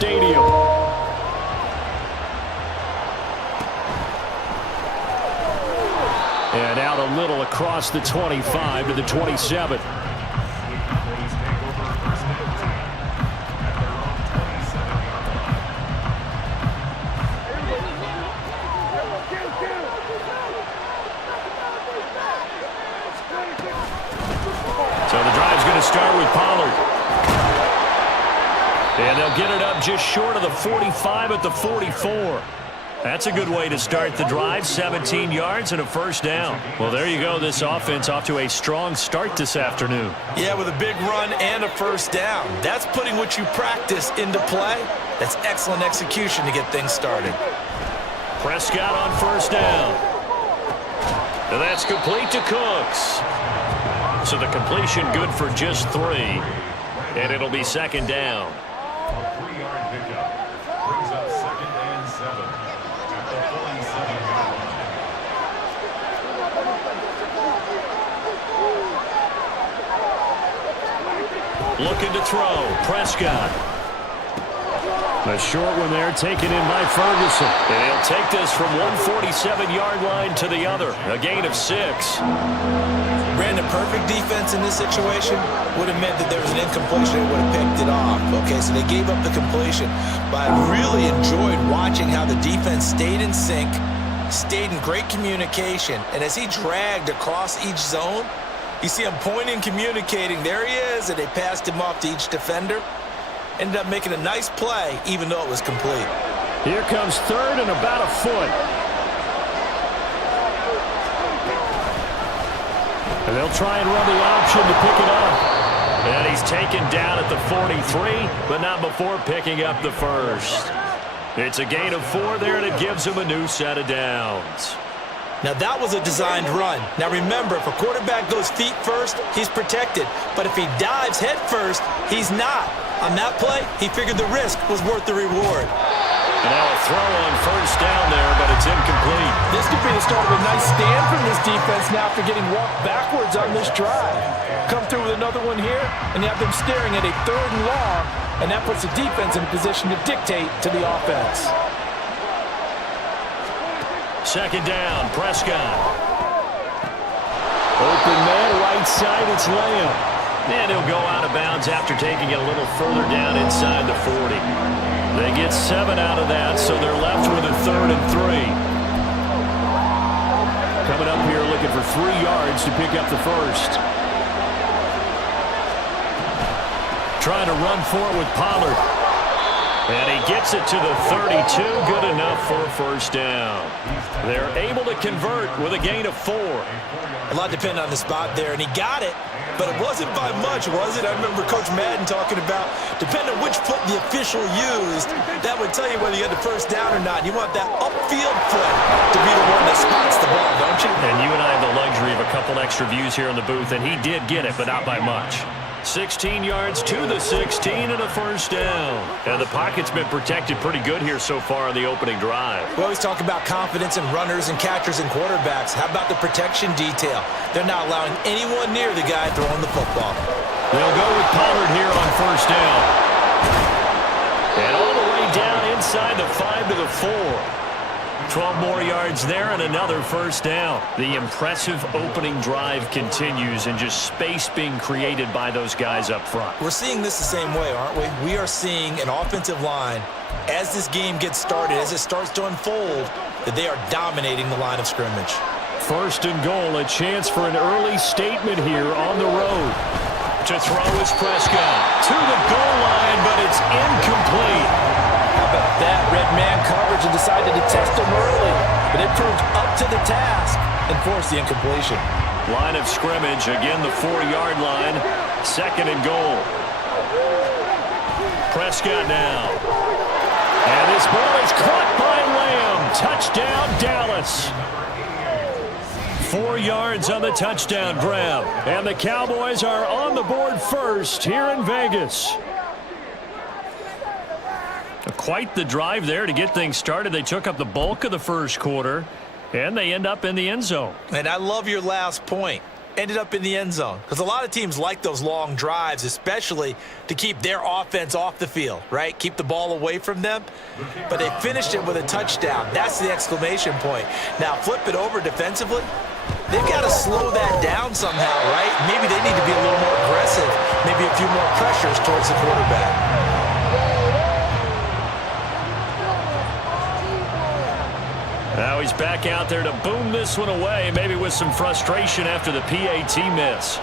Stadium. And out a little across the 25 to the 27. So the drive's going to start with Pollard. And they'll get it up just short of the 45 at the 44. That's a good way to start the drive, 17 yards and a first down. Well, there you go. This offense off to a strong start this afternoon. Yeah, with a big run and a first down. That's putting what you practice into play. That's excellent execution to get things started. Prescott on first down. And that's complete to Cooks. So the completion good for just 3. And it'll be second down. 3-yard pickup brings up 2nd and 7 at the 47-yard line. Looking to throw. Prescott. A short one there taken in by Ferguson. And he'll take this from one 47-yard line to the other. A gain of 6. Brandon, perfect defense in this situation would have meant that there was an incompletion. They would have picked it off. Okay, so they gave up the completion. But I really enjoyed watching how the defense stayed in sync, stayed in great communication. And as he dragged across each zone, you see him pointing, communicating. There he is, and they passed him off to each defender. Ended up making a nice play, even though it was complete. Here comes third and about a foot. And they'll try and run the option to pick it up. And he's taken down at the 43, but not before picking up the first. It's a gain of 4 there, and it gives him a new set of downs. Now, that was a designed run. Now, remember, if a quarterback goes feet first, he's protected. But if he dives head first, he's not. On that play, he figured the risk was worth the reward. And now a throw on first down there, but it's incomplete. This could be the start of a nice stand from this defense now after getting walked backwards on this drive. Come through with another one here, and you have them staring at a 3rd and long, and that puts the defense in a position to dictate to the offense. Second down, Prescott. Open man, right side, it's Lamb. And he'll go out of bounds after taking it a little further down inside the 40. They get 7 out of that, so they're left with a 3rd and 3. Coming up here looking for 3 yards to pick up the first. Trying to run for it with Pollard. And he gets it to the 32. Good enough for a first down. They're able to convert with a gain of 4. A lot depended on the spot there, and he got it, but it wasn't by much, was it? I remember Coach Madden talking about, depending on which foot the official used, that would tell you whether you had the first down or not. You want that upfield foot to be the one that spots the ball, don't you? And you and I have the luxury of a couple extra views here in the booth, and he did get it, but not by much. 16 yards to the 16 and a first down. And the pocket's been protected pretty good here so far on the opening drive. We always talk about confidence in runners and catchers and quarterbacks. How about the protection detail? They're not allowing anyone near the guy throwing the football. They'll go with Pollard here on first down. And all the way down inside the 5 to the 4. 12 more yards there and another first down. The impressive opening drive continues and just space being created by those guys up front. We're seeing this the same way, aren't we? We are seeing an offensive line, as this game gets started, as it starts to unfold, that they are dominating the line of scrimmage. First and goal, a chance for an early statement here on the road. To throw is Prescott. To the goal line, but it's incomplete. How about that? Red man coverage and decided to test him early, but it proved up to the task and forced the incompletion. Line of scrimmage, again the 4-yard line. Second and goal. Prescott now. And this ball is caught by Lamb. Touchdown, Dallas. 4 yards on the touchdown grab. And the Cowboys are on the board first here in Vegas. Quite the drive there to get things started. They took up the bulk of the first quarter, and they end up in the end zone. And I love your last point. Ended up in the end zone. Because a lot of teams like those long drives, especially to keep their offense off the field, right? Keep the ball away from them. But they finished it with a touchdown. That's the exclamation point. Now, flip it over defensively. They've got to slow that down somehow, right? Maybe they need to be a little more aggressive. Maybe a few more pressures towards the quarterback. Now he's back out there to boom this one away, maybe with some frustration after the PAT miss.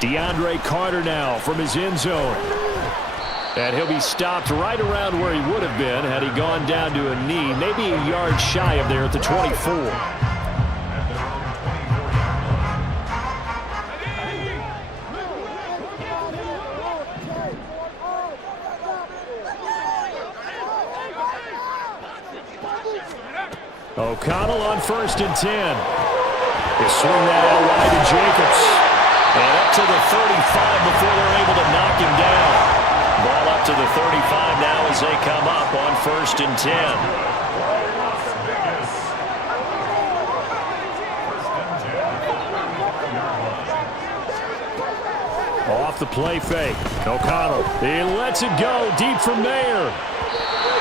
DeAndre Carter now from his end zone. And he'll be stopped right around where he would have been had he gone down to a knee, maybe a yard shy of there at the 24. O'Connell on first and 10. They swing that out wide to Jacobs. And up to the 35 before they're able to knock him down. Ball up to the 35 now as they come up on first and 10. Off the play fake. O'Connell. He lets it go deep from there.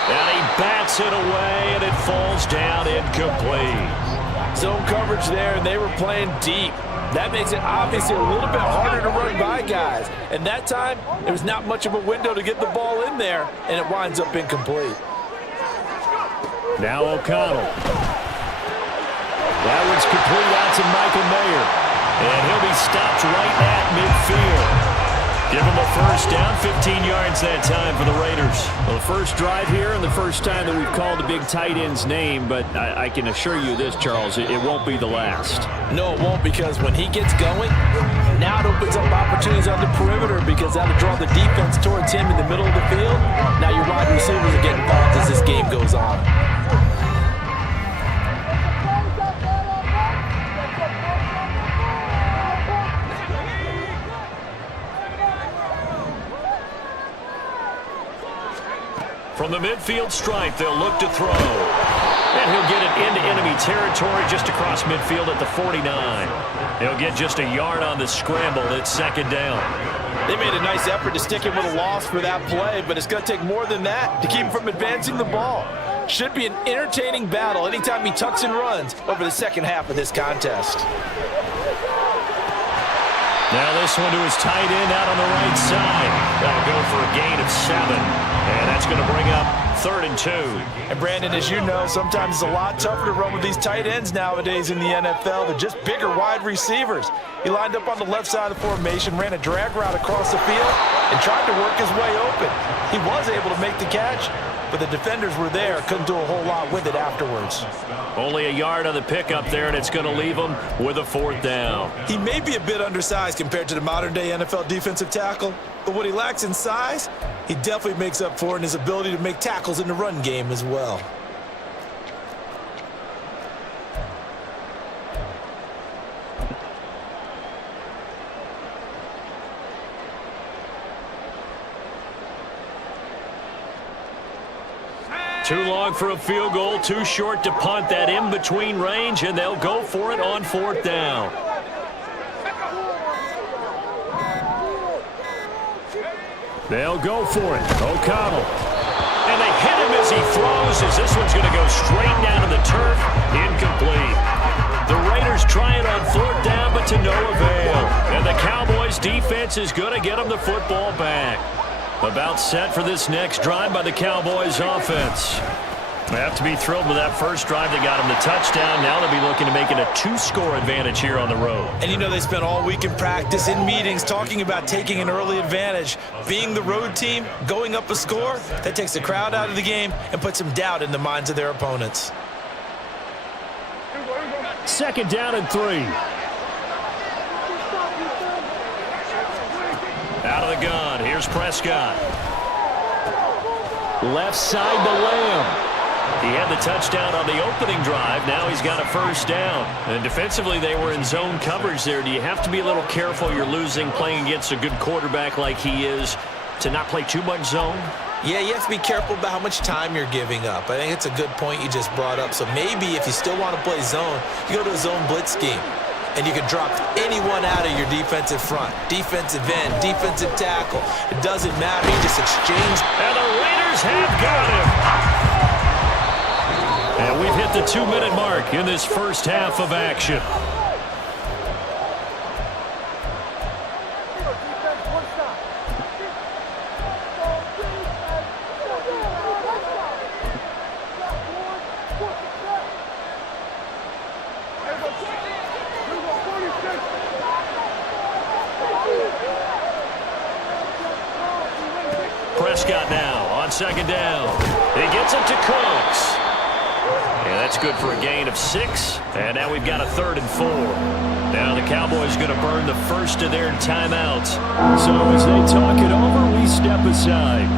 And he bats it away, and it falls down incomplete. Zone coverage there, and they were playing deep. That makes it obviously a little bit harder to run by guys. And that time, there was not much of a window to get the ball in there, and it winds up incomplete. Now O'Connell. That one's complete out to Michael Mayer. And he'll be stopped right at midfield. Give him a first down, 15 yards that time for the Raiders. Well, the first drive here and the first time that we've called a big tight end's name, but I can assure you this, Charles, it won't be the last. No, it won't, because when he gets going, now it opens up opportunities on the perimeter because that'll draw the defense towards him in the middle of the field. Now your wide receivers are getting involved as this game goes on. From the midfield stripe, they'll look to throw. And he'll get it into enemy territory just across midfield at the 49. He'll get just a yard on the scramble. It's second down. They made a nice effort to stick him with a loss for that play, but it's going to take more than that to keep him from advancing the ball. Should be an entertaining battle anytime he tucks and runs over the second half of this contest. Now this one to his tight end out on the right side. That'll go for a gain of 7. And that's going to bring up 3rd and 2. And Brandon, as you know, sometimes it's a lot tougher to run with these tight ends nowadays in the NFL. They're just bigger wide receivers. He lined up on the left side of the formation, ran a drag route across the field, and tried to work his way open. He was able to make the catch, but the defenders were there. Couldn't do a whole lot with it afterwards. Only a yard on the pickup there, and it's going to leave him with a 4th down. He may be a bit undersized compared to the modern-day NFL defensive tackle, but what he lacks in size, he definitely makes up for in his ability to make tackles in the run game as well. Too long for a field goal, too short to punt that in-between range, and they'll go for it on 4th down. They'll go for it. O'Connell. And they hit him as he throws, as this one's going to go straight down to the turf. Incomplete. The Raiders try it on 4th down, but to no avail. And the Cowboys defense is going to get them the football back. About set for this next drive by the Cowboys offense. They have to be thrilled with that first drive that got them the touchdown. Now they'll be looking to make it a 2-score advantage here on the road. And you know they spent all week in practice, in meetings, talking about taking an early advantage. Being the road team, going up a score, that takes the crowd out of the game and puts some doubt in the minds of their opponents. 2nd down and 3. Out of the gun, here's Prescott. Left side to Lamb. He had the touchdown on the opening drive. Now he's got a 1st down. And defensively, they were in zone coverage there. Do you have to be a little careful? You're losing, playing against a good quarterback like he is, to not play too much zone? Yeah, you have to be careful about how much time you're giving up. I think it's a good point you just brought up. So maybe if you still want to play zone, you go to a zone blitz scheme. And you can drop anyone out of your defensive front. Defensive end, defensive tackle. It doesn't matter. You just exchange. And the Raiders have got him. And we've hit the 2-minute mark in this first half of action. Prescott now on 2nd down. He gets it to Cooks. And that's good for a gain of 6. And now we've got a 3rd and 4. Now the Cowboys going to burn the first of their timeouts. So as they talk it over, we step aside.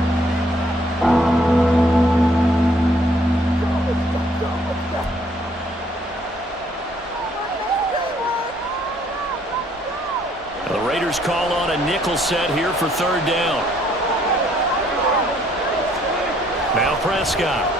The Raiders call on a nickel set here for 3rd down. Now Prescott.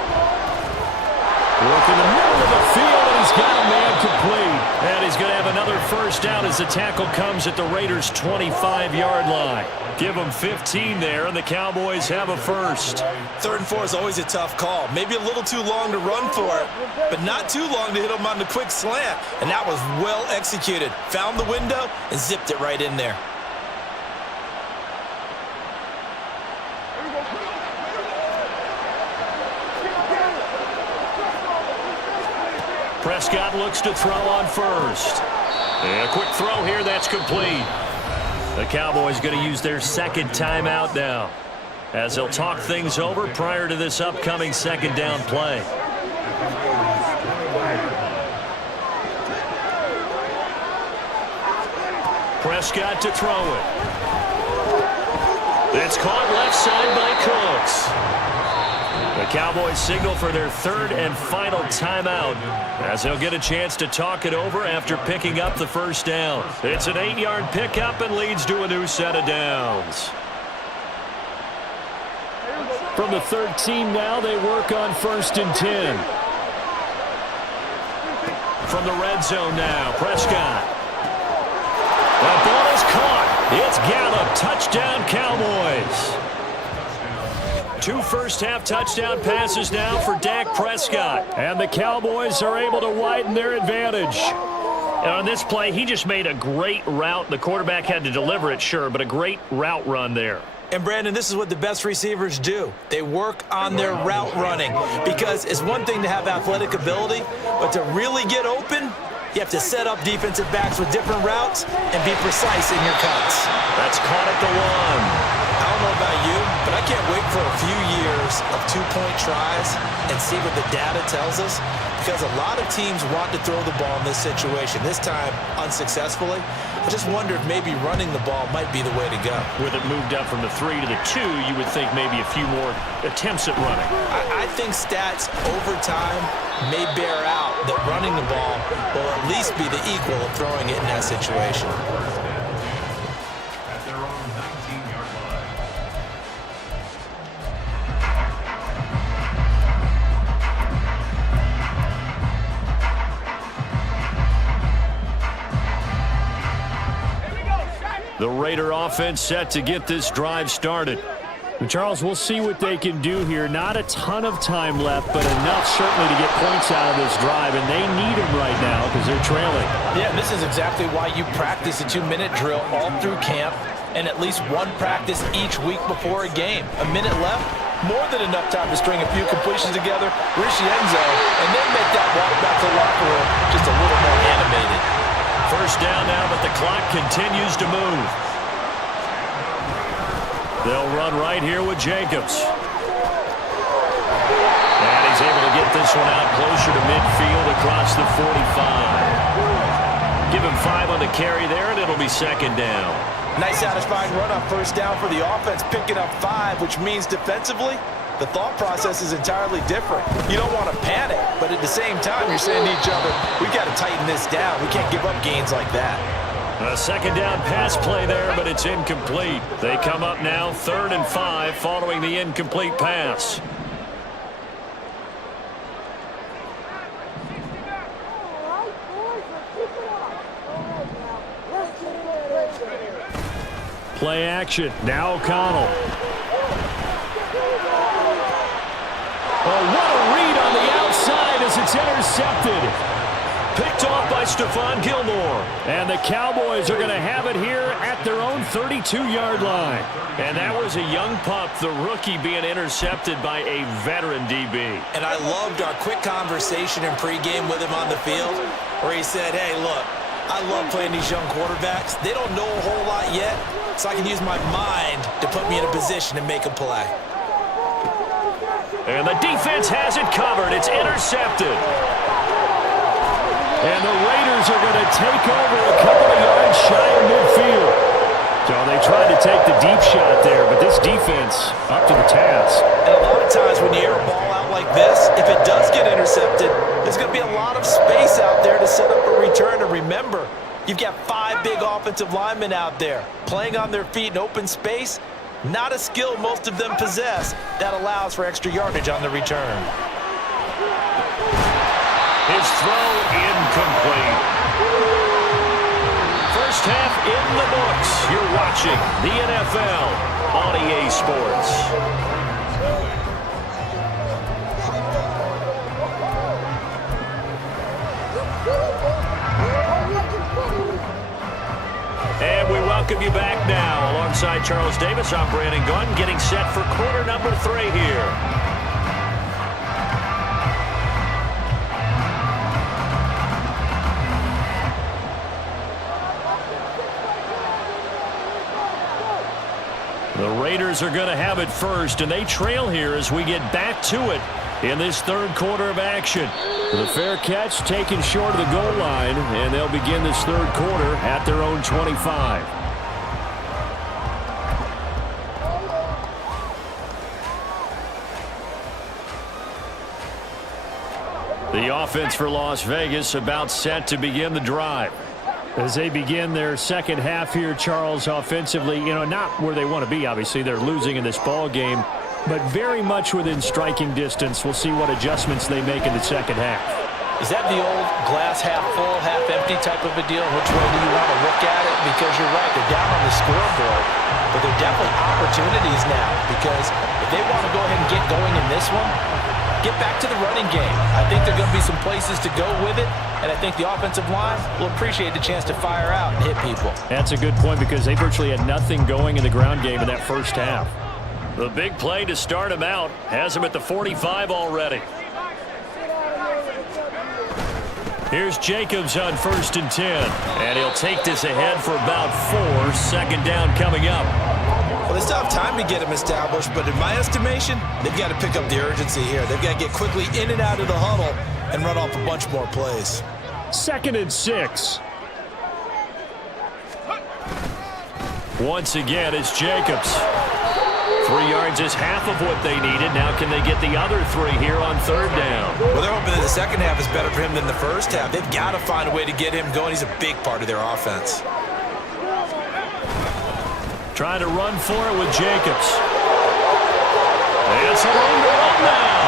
Working the middle of the field, and he's got a man complete. And he's going to have another 1st down as the tackle comes at the Raiders' 25-yard line. Give them 15 there, and the Cowboys have a 1st. 3rd and 4 is always a tough call. Maybe a little too long to run for it, but not too long to hit them on the quick slant. And that was well executed. Found the window and zipped it right in there. Prescott looks to throw on 1st. And a quick throw here, that's complete. The Cowboys going to use their 2nd timeout now, as they'll talk things over prior to this upcoming 2nd down play. Prescott to throw it. It's caught left side by Cooks. The Cowboys signal for their 3rd and final timeout, as they'll get a chance to talk it over after picking up the 1st down. It's an 8-yard pickup and leads to a new set of downs. From the 13 now, they work on 1st and 10. From the red zone now, Prescott. The ball is caught. It's Gallup. Touchdown, Cowboys. 2 first-half touchdown passes now for Dak Prescott. And the Cowboys are able to widen their advantage. And on this play, he just made a great route. The quarterback had to deliver it, sure, but a great route run there. And, Brandon, this is what the best receivers do. They work on their route running because it's one thing to have athletic ability, but to really get open, you have to set up defensive backs with different routes and be precise in your cuts. That's caught at the 1. I don't know about you, but I can't wait for a few years of two-point tries and see what the data tells us, because a lot of teams want to throw the ball in this situation, this time unsuccessfully. I just wonder if maybe running the ball might be the way to go. With it moved up from the 3 to the 2, you would think maybe a few more attempts at running. I think stats over time may bear out that running the ball will at least be the equal of throwing it in that situation. At their own 19-yard line. The Raider offense set to get this drive started. And Charles, we'll see what they can do here. Not a ton of time left, but enough certainly to get points out of this drive, and they need them right now because they're trailing. Yeah, this is exactly why you practice a 2-minute drill all through camp and at least one practice each week before a game. A minute left, more than enough time to string a few completions together, reach the end zone, and then make that walk back to the locker room just a little more animated. First down now, but the clock continues to move. They'll run right here with Jacobs. And he's able to get this one out closer to midfield across the 45. Give him 5 on the carry there, and it'll be second down. Nice satisfying run on first down for the offense, picking up 5, which means defensively, the thought process is entirely different. You don't want to panic, but at the same time, you're saying to each other, we got to tighten this down. We can't give up gains like that. A second down pass play there, but it's incomplete. They come up now 3rd and 5 following the incomplete pass. Play action. Now O'Connell. Oh, what a read on the outside as it's intercepted. Picked off by Stephon Gilmore. And the Cowboys are going to have it here at their own 32-yard line. And that was a young pup, the rookie being intercepted by a veteran DB. And I loved our quick conversation in pregame with him on the field where he said, hey, look, I love playing these young quarterbacks. They don't know a whole lot yet, so I can use my mind to put me in a position to make a play. And the defense has it covered. It's intercepted. And the Raiders are going to take over a couple of yards shy of midfield. So they tried to take the deep shot there, but this defense up to the task. And a lot of times when you air a ball out like this, if it does get intercepted, there's going to be a lot of space out there to set up a return. And remember, you've got 5 big offensive linemen out there playing on their feet in open space. Not a skill most of them possess that allows for extra yardage on the return. His throw incomplete. First half in the books. You're watching the NFL on EA Sports. And we welcome you back now. Alongside Charles Davis, I'm Brandon Gunn, getting set for quarter number 3 here. The Raiders are going to have it first, and they trail here as we get back to it in this 3rd quarter of action. The fair catch taken short of the goal line, and they'll begin this 3rd quarter at their own 25. The offense for Las Vegas about set to begin the drive. As they begin their second half here, Charles, offensively, not where they want to be, obviously. They're losing in this ball game, but very much within striking distance. We'll see what adjustments they make in the second half. Is that the old glass half full, half empty type of a deal? Which way do you want to look at it? Because you're right, they're down on the scoreboard, but they're definitely opportunities now, because if they want to go ahead and get going in this one, get back to the running game. I think there are going to be some places to go with it, and I think the offensive line will appreciate the chance to fire out and hit people. That's a good point because they virtually had nothing going in the ground game in that first half. The big play to start him out has him at the 45 already. Here's Jacobs on 1st and 10. And he'll take this ahead for about 4. Second down coming up. Well, they still have time to get him established, but in my estimation, they've got to pick up the urgency here. They've got to get quickly in and out of the huddle and run off a bunch more plays. 2nd and 6. Once again, it's Jacobs. 3 yards is half of what they needed. Now can they get the other 3 here on 3rd down? Well, they're hoping that the second half is better for him than the first half. They've got to find a way to get him going. He's a big part of their offense. Trying to run for it with Jacobs. It's a room to run now.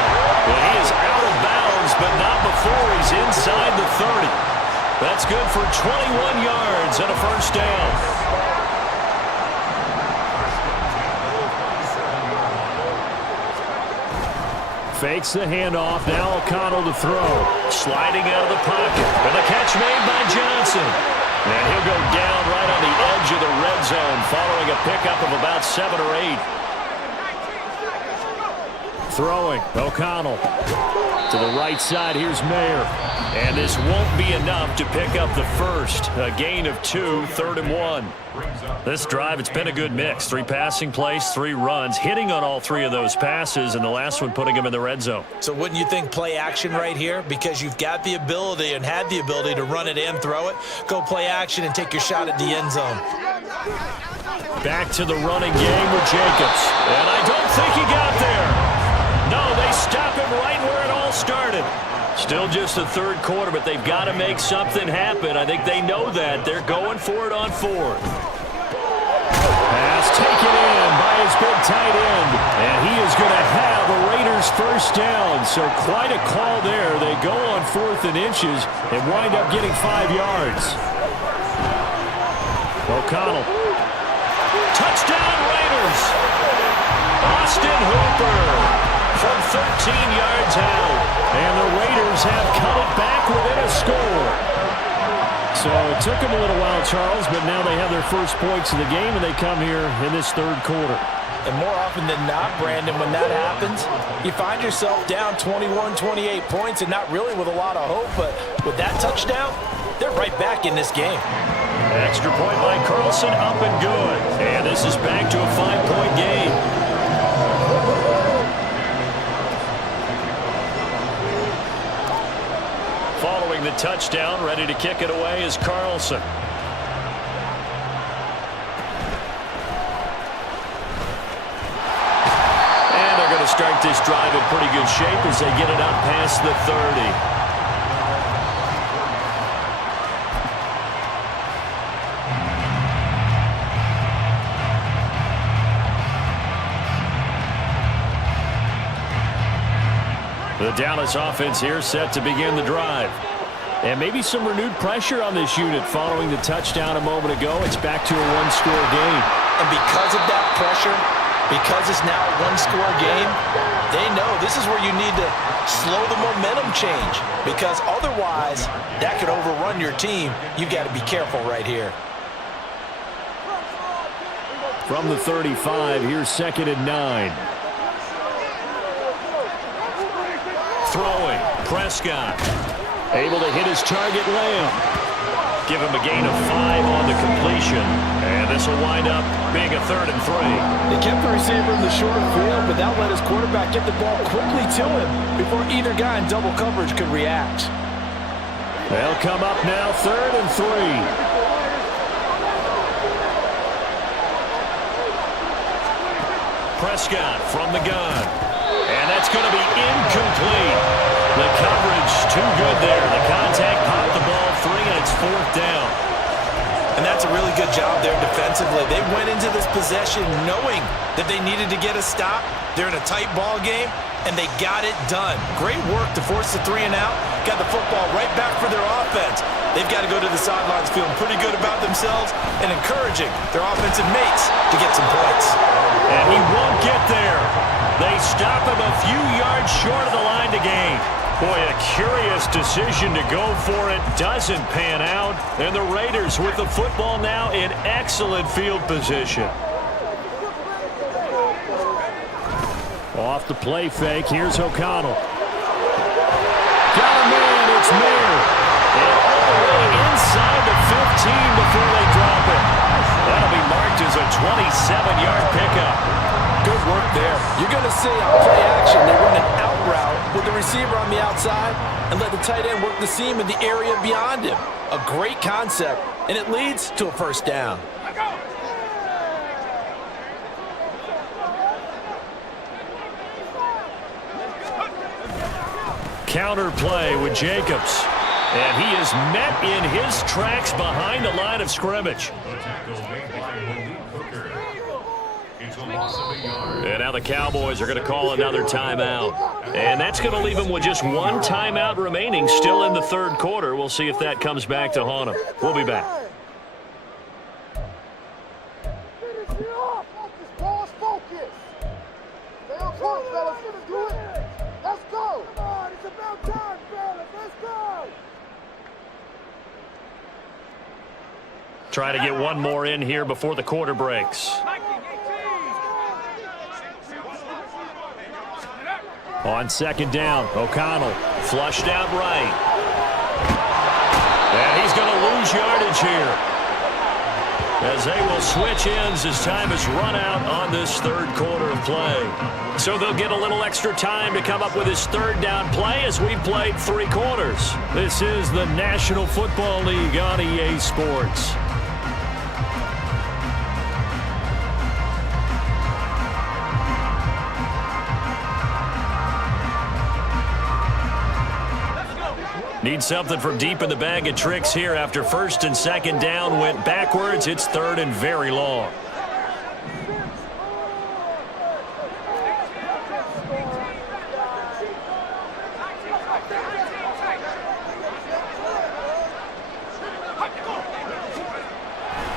Well, he is out of bounds, but not before he's inside the 30. That's good for 21 yards and a first down. Fakes the handoff. Now O'Connell to throw. Sliding out of the pocket. And the catch made by Johnson. And he'll go down right on the edge of the red zone following a pickup of about 7 or 8. Throwing. O'Connell. To the right side. Here's Mayer. And this won't be enough to pick up the first. A gain of 2, 3rd and 1. This drive, it's been a good mix. 3 passing plays, 3 runs, hitting on all 3 of those passes, and the last one putting him in the red zone. So wouldn't you think play action right here? Because you've got the ability and had the ability to run it and throw it. Go play action and take your shot at the end zone. Back to the running game with Jacobs. And I don't think he got there. No, they stop him right where it all started. Still just the 3rd quarter, but they've got to make something happen. I think they know that. They're going for it on 4th. Pass taken in by his big tight end. And he is going to have a Raiders first down. So quite a call there. They go on 4th and inches and wind up getting 5 yards. O'Connell. Touchdown Raiders. Austin Hooper from 13 yards out. And the Raiders have cut it back within a score. So it took them a little while, Charles, but now they have their first points of the game, and they come here in this 3rd quarter. And more often than not, Brandon, when that happens, you find yourself down 21, 28 points and not really with a lot of hope. But with that touchdown, they're right back in this game. Extra point by Carlson, up and good. And this is back to a 5-point game. Following the touchdown, ready to kick it away is Carlson. And they're going to start this drive in pretty good shape as they get it up past the 30. The Dallas offense here set to begin the drive. And maybe some renewed pressure on this unit following the touchdown a moment ago. It's back to a 1-score game. And because of that pressure, because it's now a 1-score game, they know this is where you need to slow the momentum change. Because otherwise, that could overrun your team. You've got to be careful right here. From the 35, here's 2nd and 9. Throwing, Prescott. Able to hit his target, Lamb. Give him a gain of 5 on the completion. And this will wind up being a 3rd and 3. They kept the receiver in the short field, but that let his quarterback get the ball quickly to him before either guy in double coverage could react. They'll come up now, 3rd and 3. Prescott from the gun. And that's going to be incomplete. The coverage too good there. The contact popped the ball free, and it's 4th down. And that's a really good job there defensively. They went into this possession knowing that they needed to get a stop. They're in a tight ball game, and they got it done. Great work to force the 3 and out. Got the football right back for their offense. They've got to go to the sidelines feeling pretty good about themselves and encouraging their offensive mates to get some points. And he won't get there. They stop him a few yards short of the line to gain. Boy, a curious decision to go for it. Doesn't pan out. And the Raiders with the football now in excellent field position. Off the play fake. Here's O'Connell. Got a man. It's Mayer. And all the way inside the 15 before they drop it. That'll be marked as a 27-yard pickup. Good work there. You're going to see on play action, they run an out route with the receiver on the outside and let the tight end work the seam in the area beyond him. A great concept, and it leads to a first down. Counter play with Jacobs. And he is met in his tracks behind the line of scrimmage. And now the Cowboys are going to call another timeout. And that's going to leave them with just one timeout remaining still in the third quarter. We'll see if that comes back to haunt them. We'll be back. Try to get one more in here before the quarter breaks. On second down, O'Connell flushed out right. And he's going to lose yardage here, as they will switch ends as time has run out on this third quarter of play. So they'll get a little extra time to come up with his third down play as we played 3 quarters. This is the National Football League on EA Sports. Need something from deep in the bag of tricks here after first and second down went backwards. It's third and very long.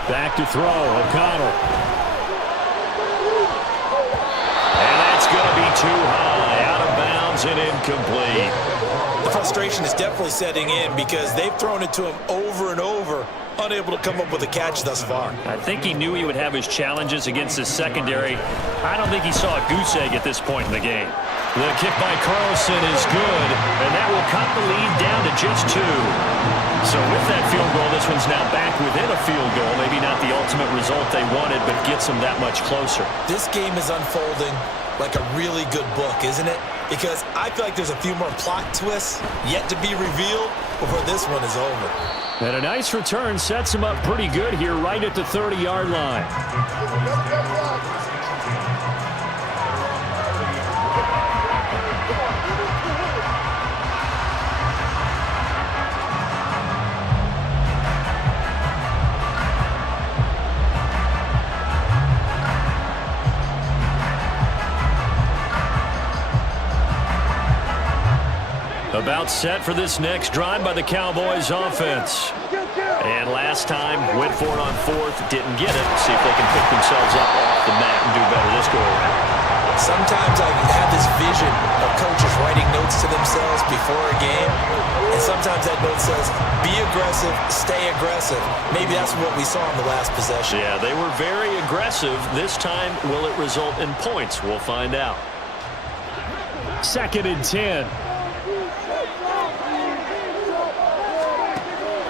Back to throw, O'Connell. And that's going to be too high, out of bounds and incomplete. The frustration is definitely setting in because they've thrown it to him over and over, unable to come up with a catch thus far. I think he knew he would have his challenges against his secondary. I don't think he saw a goose egg at this point in the game. The kick by Carlson is good, and that will cut the lead down to just 2. So with that field goal, this one's now back within a field goal. Maybe not the ultimate result they wanted, but gets them that much closer. This game is unfolding like a really good book, isn't it? Because I feel like there's a few more plot twists yet to be revealed before this one is over. And a nice return sets him up pretty good here right at the 30-yard line. About set for this next drive by the Cowboys offense. And last time, went for it on 4th, didn't get it. See if they can pick themselves up off the mat and do better this go around. Sometimes I have this vision of coaches writing notes to themselves before a game, and sometimes that note says, be aggressive, stay aggressive. Maybe that's what we saw in the last possession. Yeah, they were very aggressive. This time, will it result in points? We'll find out. 2nd and 10.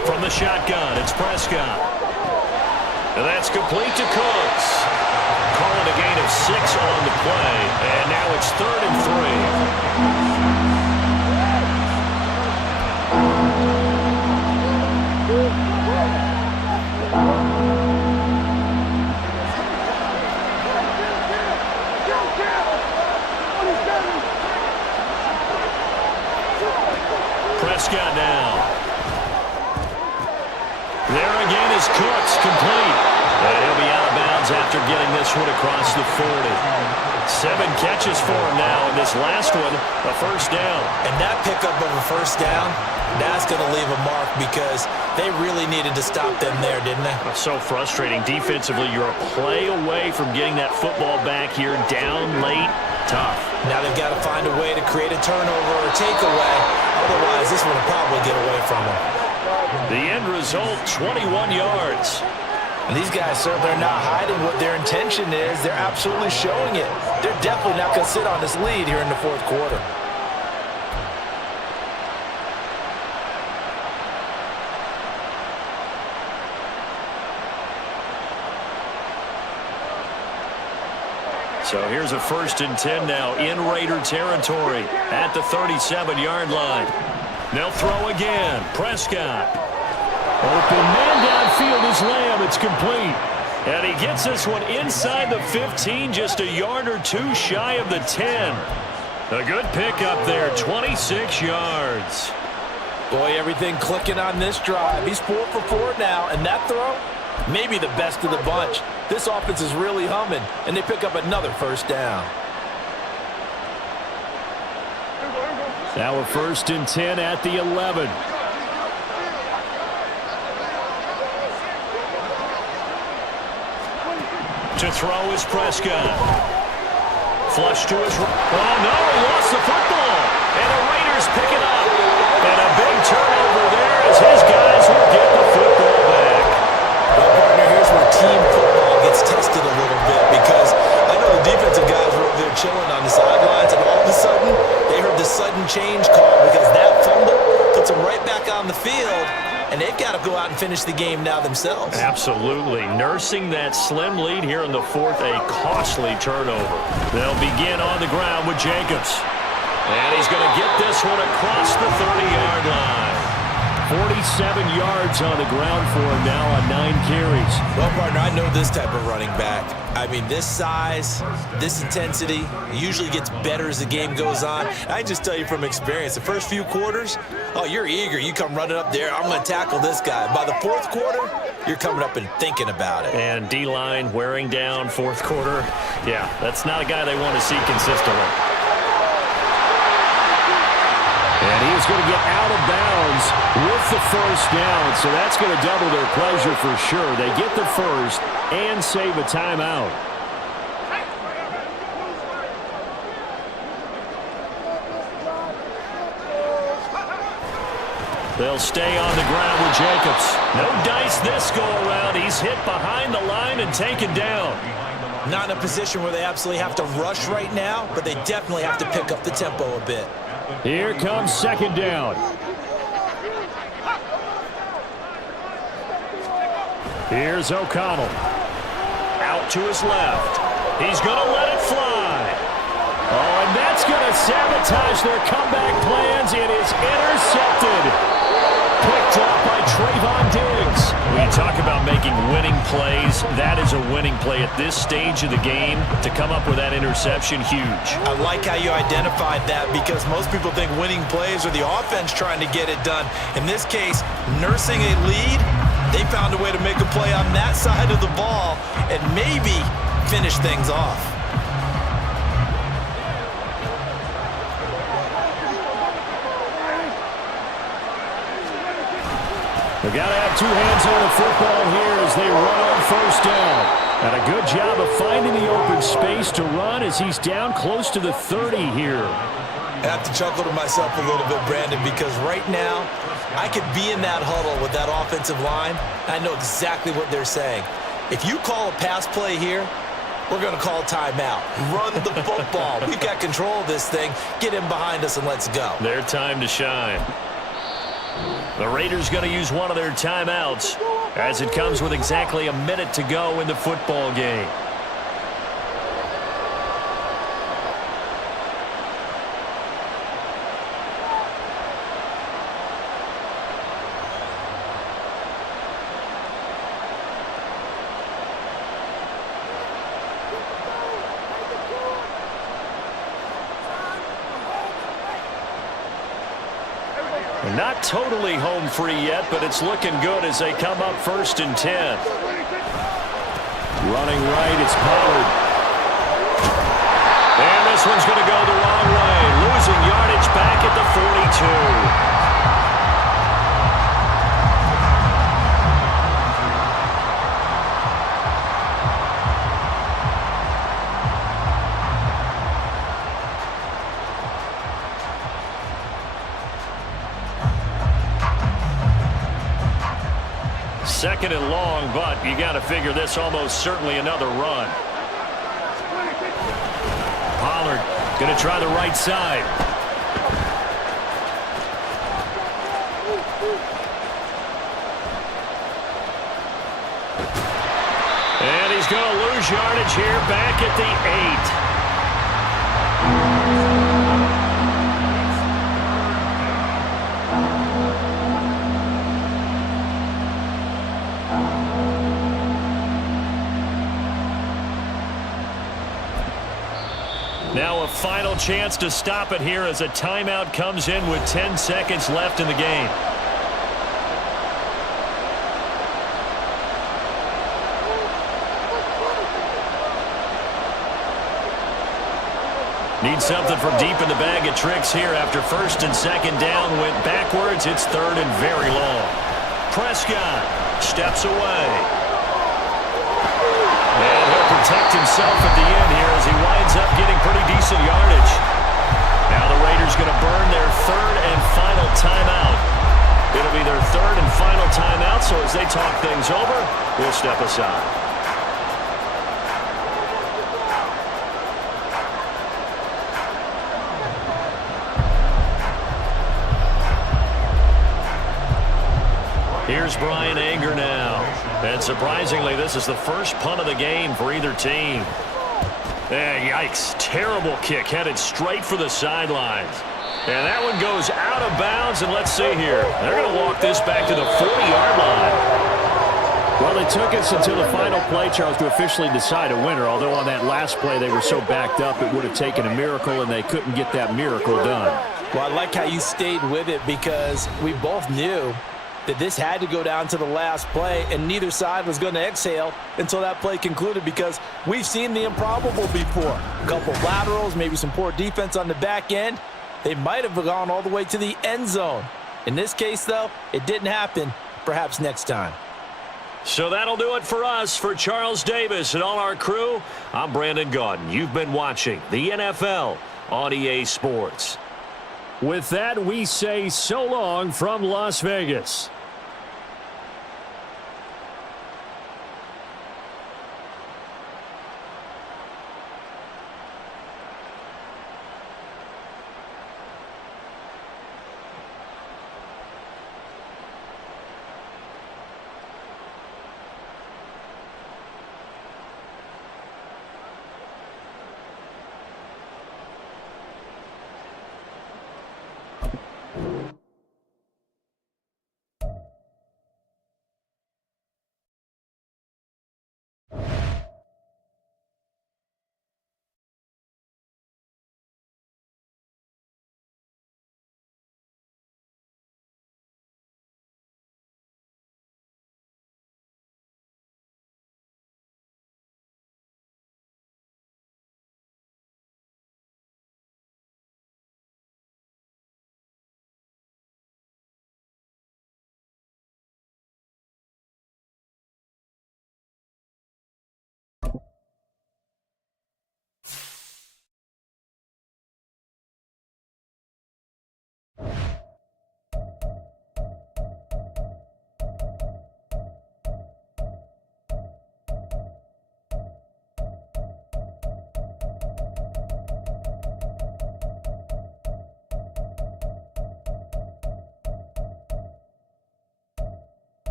From the shotgun, it's Prescott. And that's complete to Cooks. Calling a gain of 6 on the play. And now it's 3rd and 3. Prescott now. There again is Cooks, complete. And he'll be out of bounds after getting this one across the 40. 7 catches for him now, and this last one, a first down. And that pickup of a first down, that's going to leave a mark because they really needed to stop them there, didn't they? So frustrating. Defensively, you're a play away from getting that football back here, down late. Tough. Now they've got to find a way to create a turnover or takeaway. Otherwise, this one will probably get away from them. The end result, 21 yards. And these guys certainly are not hiding what their intention is. They're absolutely showing it. They're definitely not going to sit on this lead here in the fourth quarter. So here's a 1st and 10 now in Raider territory at the 37-yard line. They'll throw again. Prescott. Open man downfield is Lamb. It's complete. And he gets this one inside the 15, just a yard or two shy of the 10. A good pickup there, 26 yards. Boy, everything clicking on this drive. He's 4 for 4 now, and that throw, maybe the best of the bunch. This offense is really humming, and they pick up another first down. Now a 1st and 10 at the 11. To throw is Prescott. Flush to his right. Oh, no, he lost the football. And the Raiders pick it up. And a big turnover there as his guys will get the football back. Well, partner, here's where team football gets tested a little bit because I know the defensive guys were over there chilling on the sidelines, and all of a sudden they heard the sudden change call because that fumble puts them right back on the field. And they've got to go out and finish the game now themselves. Absolutely. Nursing that slim lead here in the 4th, a costly turnover. They'll begin on the ground with Jacobs. And he's going to get this one across the 30-yard line. 47 yards on the ground for him now on 9 carries. Well, partner, I know this type of running back. I mean, this size, this intensity usually gets better as the game goes on. I just tell you from experience, the first few quarters, oh, you're eager. You come running up there, I'm going to tackle this guy. By the 4th quarter, you're coming up and thinking about it. And D-line wearing down 4th quarter. Yeah, that's not a guy they want to see consistently. And he is going to get out of bounds with the first down, so that's going to double their pleasure for sure. They get the first and save a timeout. They'll stay on the ground with Jacobs. No dice this go around. He's hit behind the line and taken down. Not in a position where they absolutely have to rush right now, but they definitely have to pick up the tempo a bit. Here comes 2nd down. Here's O'Connell. Out to his left. He's going to let it fly. Oh, and that's going to sabotage their comeback plans. It is intercepted. Picked up by Trayvon Diggs. When you talk about making winning plays, that is a winning play at this stage of the game. To come up with that interception, huge. I like how you identified that because most people think winning plays are the offense trying to get it done. In this case, nursing a lead, they found a way to make a play on that side of the ball and maybe finish things off. They've got to have 2 hands on the football here as they run on first down. And a good job of finding the open space to run as he's down close to the 30 here. I have to chuckle to myself a little bit, Brandon, because right now I could be in that huddle with that offensive line. I know exactly what they're saying. If you call a pass play here, we're going to call timeout. Run the football. We've got control of this thing. Get in behind us and let's go. Their time to shine. The Raiders going to use one of their timeouts as it comes with exactly a minute to go in the football game. Not totally home free yet, but it's looking good as they come up 1st and 10. Running right, it's Pollard. And this one's going to go the wrong way. Losing yardage back at the 42. Second and long, but you got to figure this almost certainly another run. Pollard going to try the right side. And he's going to lose yardage here back at the 8. Now a final chance to stop it here as a timeout comes in with 10 seconds left in the game. Need something from deep in the bag of tricks here after 1st and 2nd down went backwards. It's 3rd and very long. Prescott steps away. And he'll protect himself at the end here as he winds up getting pretty decent yardage. Now the Raiders going to burn their 3rd and final timeout. It'll be their 3rd and final timeout, so as they talk things over, we'll step aside. Here's Bryan Anger now. And surprisingly, this is the first punt of the game for either team. Yikes. Terrible kick headed straight for the sidelines. And that one goes out of bounds, and let's see here. They're going to walk this back to the 40-yard line. Well, it took us until the final play, Charles, to officially decide a winner, although on that last play they were so backed up it would have taken a miracle, and they couldn't get that miracle done. Well, I like how you stayed with it because we both knew that this had to go down to the last play, and neither side was going to exhale until that play concluded because we've seen the improbable before. A couple of laterals, maybe some poor defense on the back end. They might have gone all the way to the end zone. In this case, though, it didn't happen. Perhaps next time. So that'll do it for us. For Charles Davis and all our crew, I'm Brandon Gaudin. You've been watching the NFL on EA Sports. With that, we say so long from Las Vegas.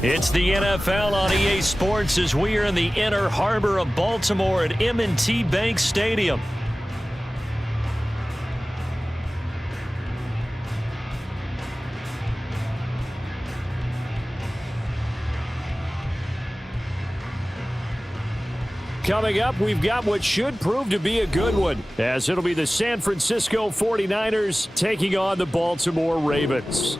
It's the NFL on EA Sports as we are in the inner harbor of Baltimore at M&T Bank Stadium. Coming up, we've got what should prove to be a good one, as it'll be the San Francisco 49ers taking on the Baltimore Ravens.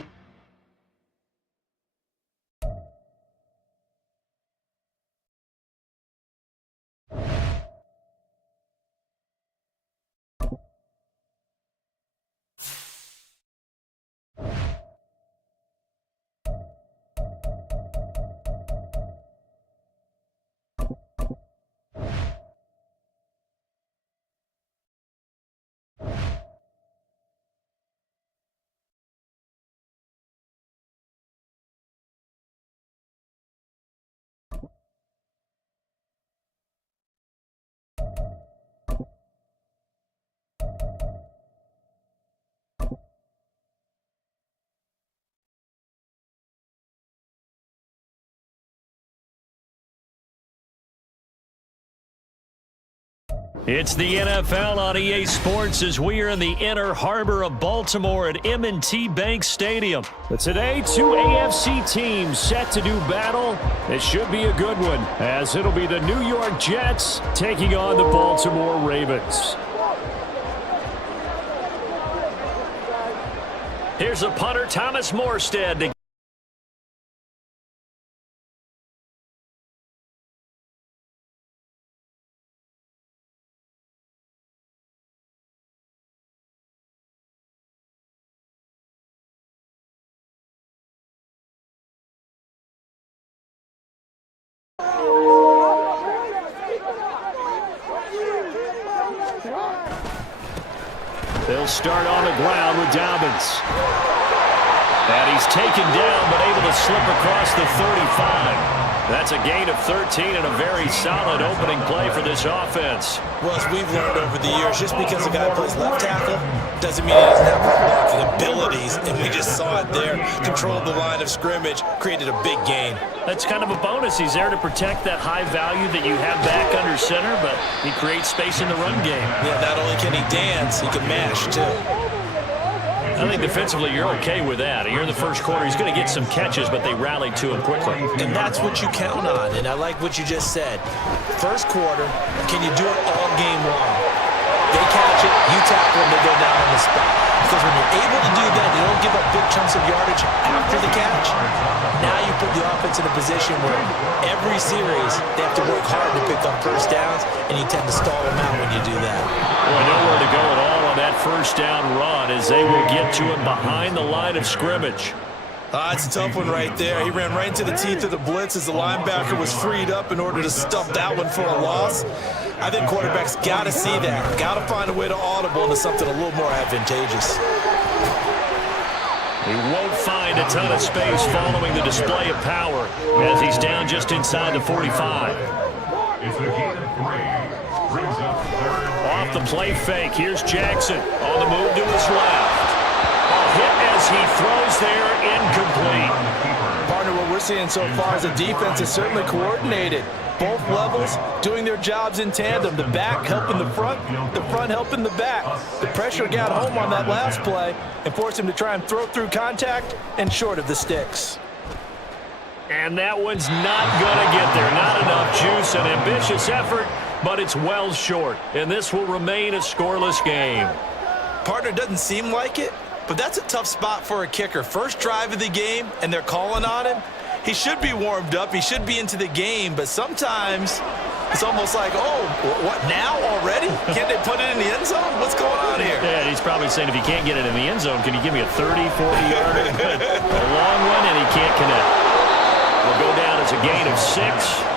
It's the NFL on EA Sports as we are in the inner harbor of Baltimore at M&T Bank Stadium. But today, two AFC teams set to do battle. It should be a good one, as it'll be the New York Jets taking on the Baltimore Ravens. Here's a punter, Thomas Morstead. They'll start on the ground with Dobbins. And he's taken down, but able to slip across the 35. That's a gain of 13 and a very solid opening play for this offense. Well, as we've learned over the years, just because a guy plays left tackle doesn't mean he doesn't have blocking abilities, and we just saw it there. Controlled the line of scrimmage, created a big gain. That's kind of a bonus. He's there to protect that high value that you have back under center, but he creates space in the run game. Yeah, not only can he dance, he can mash, too. I think defensively you're okay with that. Here in the first quarter, he's going to get some catches, but they rallied to him quickly. And that's what you count on, and I like what you just said. First quarter, can you do it all game long? They catch it, you tackle them, they go down on the spot. Because when you're able to do that, you don't give up big chunks of yardage after the catch. Now you put the offense in a position where every series they have to work hard to pick up first downs, and you tend to stall them out when you do that. Well, nowhere to go at all on that first down run as they will get to him behind the line of scrimmage. It's a tough one right there. He ran right into the teeth of the blitz as the linebacker was freed up in order to stuff that one for a loss. I think quarterbacks got to see that. Got to find a way to audible into something a little more advantageous. He won't find a ton of space following the display of power as he's down just inside the 45. It's a gain of 3. Brings up third. Off the play fake, here's Jackson on the move to his left. A hit as he throws there, incomplete. Partner, what we're seeing so far is the defense is certainly coordinated. Both levels doing their jobs in tandem. The back helping the front helping the back. The pressure got home on that last play and forced him to try and throw through contact and short of the sticks. And that one's not going to get there. Not enough juice, an ambitious effort, but it's well short. And this will remain a scoreless game. Partner, doesn't seem like it, but that's a tough spot for a kicker. First drive of the game, and they're calling on him. He should be warmed up. He should be into the game, but sometimes it's almost like, oh, what, now already? Can't they put it in the end zone? What's going on here? Yeah, he's probably saying if he can't get it in the end zone, can you give me a 30, 40-yarder? A long one, and he can't connect. Will go down as a gain of 6.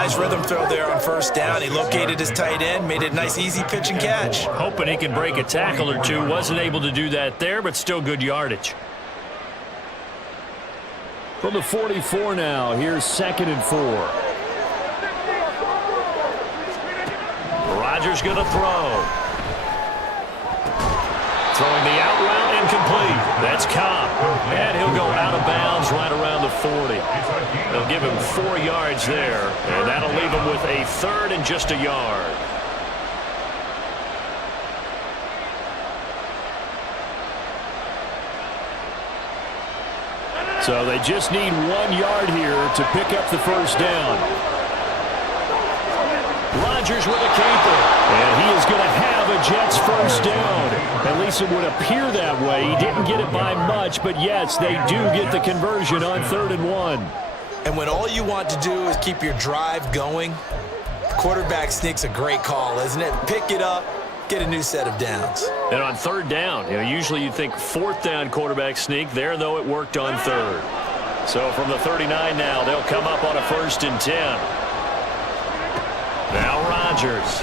Nice rhythm throw there on first down. He located his tight end, made it a nice, easy pitch and catch. Hoping he can break a tackle or two. Wasn't able to do that there, but still good yardage. From the 44 now, here's 2nd and 4. Rodgers going to throw. Throwing the out route, incomplete. That's Cobb. And he'll go out of bounds right around the 40. They'll give him 4 yards there, and that'll leave him with a 3rd and just a yard. So they just need 1 yard here to pick up the first down. Rodgers with a caper. And he is going to have a Jets first down. At least it would appear that way. He didn't get it by much, but yes, they do get the conversion on 3rd and 1. And when all you want to do is keep your drive going, quarterback sneak's a great call, isn't it? Pick it up, get a new set of downs. And on 3rd down, usually you think 4th down quarterback sneak. There, though, it worked on 3rd. So from the 39 now, they'll come up on a 1st and 10. Now Rodgers.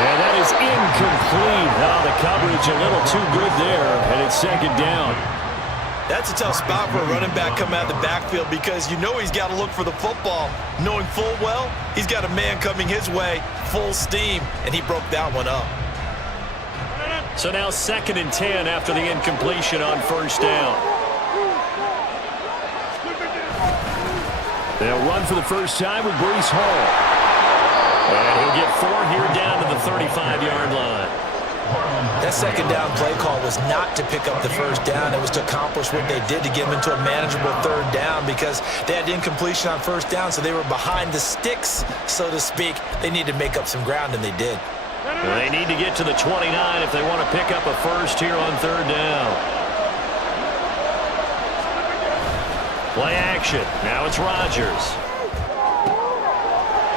And that is incomplete. Now the coverage a little too good there, and it's 2nd down. That's a tough spot for a running back coming out of the backfield because you know he's got to look for the football, knowing full well he's got a man coming his way, full steam, and he broke that one up. So now 2nd and 10 after the incompletion on 1st down. They'll run for the first time with Breece Hall. And he'll get 4 here down to the 35-yard line. That 2nd down play call was not to pick up the first down. It was to accomplish what they did to get them into a manageable 3rd down because they had incompletion on 1st down, so they were behind the sticks, so to speak. They needed to make up some ground, and they did. They need to get to the 29 if they want to pick up a first here on 3rd down. Play action. Now it's Rodgers.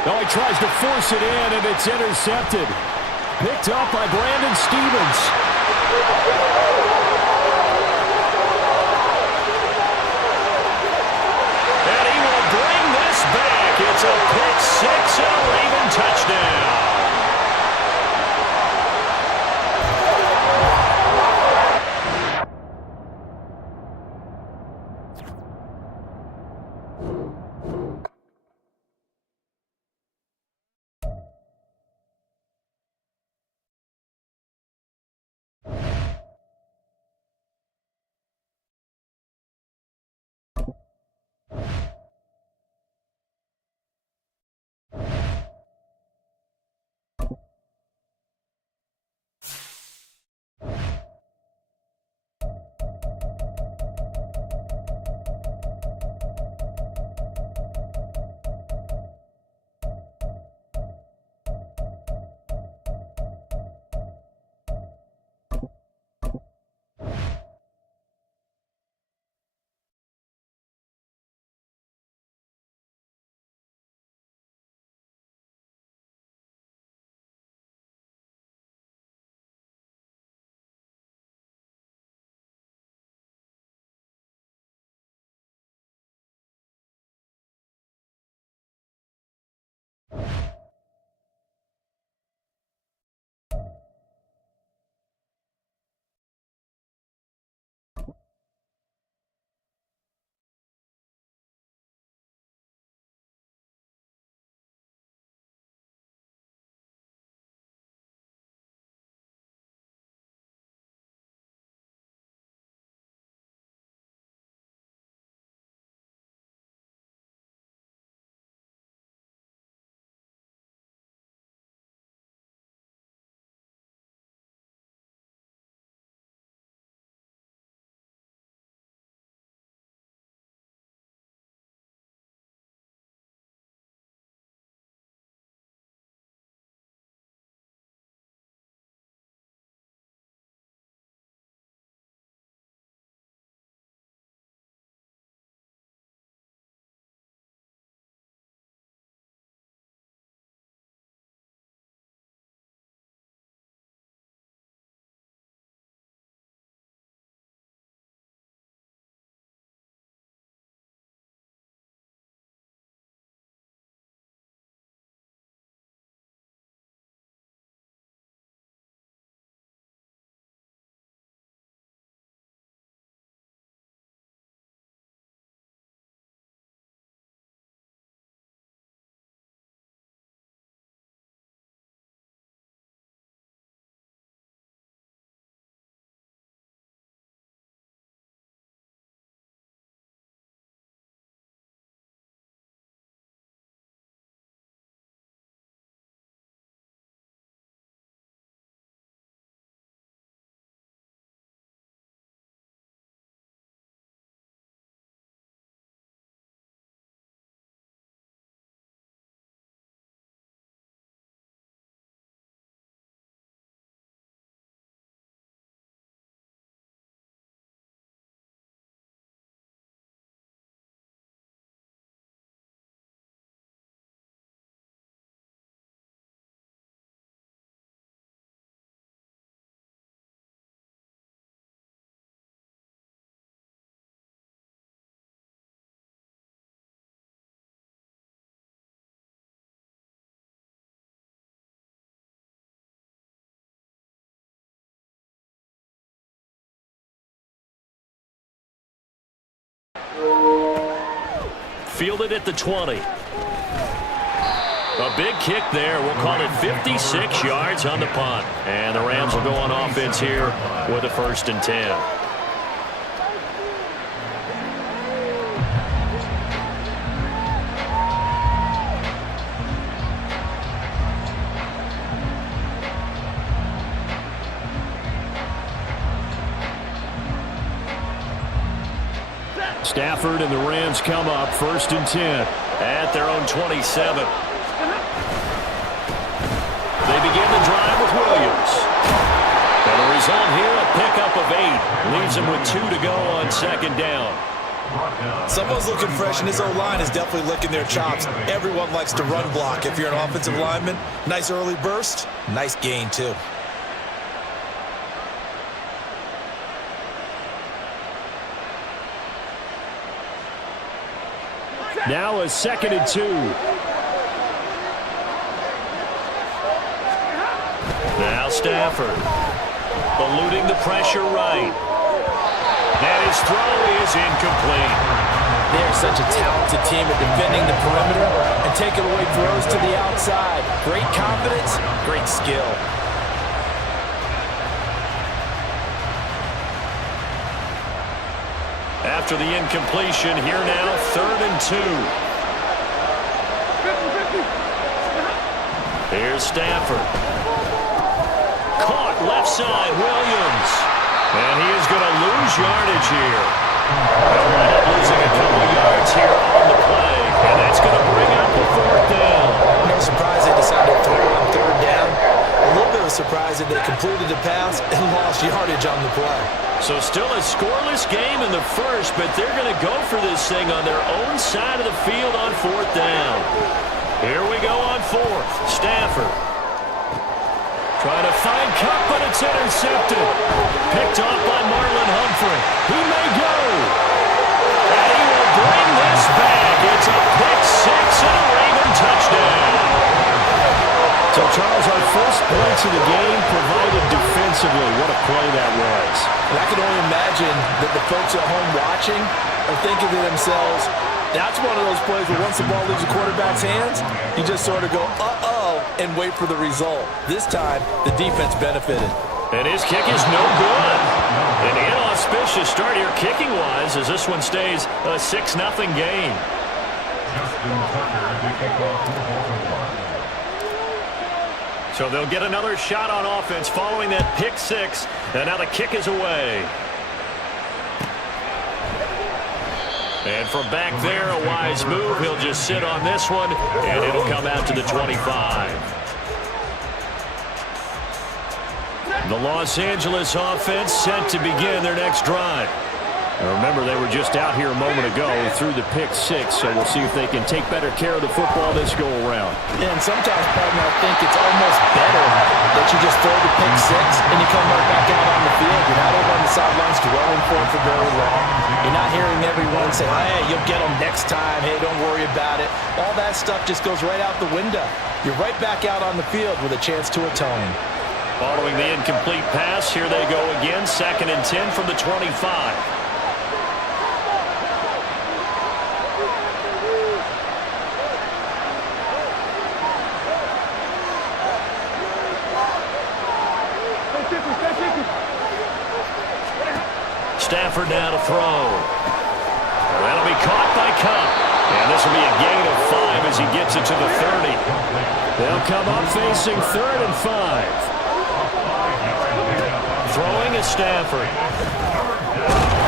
No, he tries to force it in, and it's intercepted. Picked up by Brandon Stephens. And he will bring this back. It's a pick six, a Raven touchdown. fielded at the 20. A big kick there. We'll call it 56 yards on the punt. And the Rams will go on offense here with a 1st and 10. Stafford and the Rams come up 1st and 10 at their own 27. They begin the drive with Williams. And the result here, a pickup of 8. Leaves them with 2 to go on 2nd down. Someone's looking fresh, and his O-line is definitely licking their chops. Everyone likes to run block. If you're an offensive lineman, nice early burst, nice gain too. Now a 2nd and 2. Now Stafford eluding the pressure right. And his throw is incomplete. They're such a talented team at defending the perimeter and taking away throws to the outside. Great confidence, great skill. After the incompletion, here now, 3rd and 2. Here's Stafford. Caught left side, Williams. And he is going to lose yardage here. They'll wind up losing a couple yards here on the play. And that's going to bring up the 4th down. No surprise they decided to throw on 3rd down. A little bit of a surprise that they completed the pass and lost yardage on the play. So still a scoreless game in the 1st, but they're going to go for this thing on their own side of the field on 4th down. Here we go on 4th. Stafford trying to find Kupp, but it's intercepted. Picked off by Marlon Humphrey. He may go. And he will bring this back. It's a pick 6 and a Raven touchdown. So, Charles, our first points of the game provided defensively. What a play that was. And I can only imagine that the folks at home watching are thinking to themselves, that's one of those plays where once the ball leaves the quarterback's hands, you just sort of go, uh-oh, and wait for the result. This time, the defense benefited. And his kick is no good. An inauspicious start here kicking-wise as this one stays a 6-0 game. Justin Tucker, the kickoff for Baltimore. So they'll get another shot on offense following that pick 6. And now the kick is away. And from back there, a wise move. He'll just sit on this one, and it'll come out to the 25. The Los Angeles offense set to begin their next drive. Now remember, they were just out here a moment ago through the pick 6, so we'll see if they can take better care of the football this go-around. And sometimes, partner, I think it's almost better that you just throw the pick 6 and you come right back out on the field. You're not over on the sidelines dwelling for it for very long. You're not hearing everyone say, hey, you'll get them next time. Hey, don't worry about it. All that stuff just goes right out the window. You're right back out on the field with a chance to atone. Following the incomplete pass, here they go again. 2nd and 10 from the 25. Stafford now to throw. That'll be caught by Kupp. And this will be a gain of 5 as he gets it to the 30. They'll come up facing 3rd and 5. Throwing is Stafford.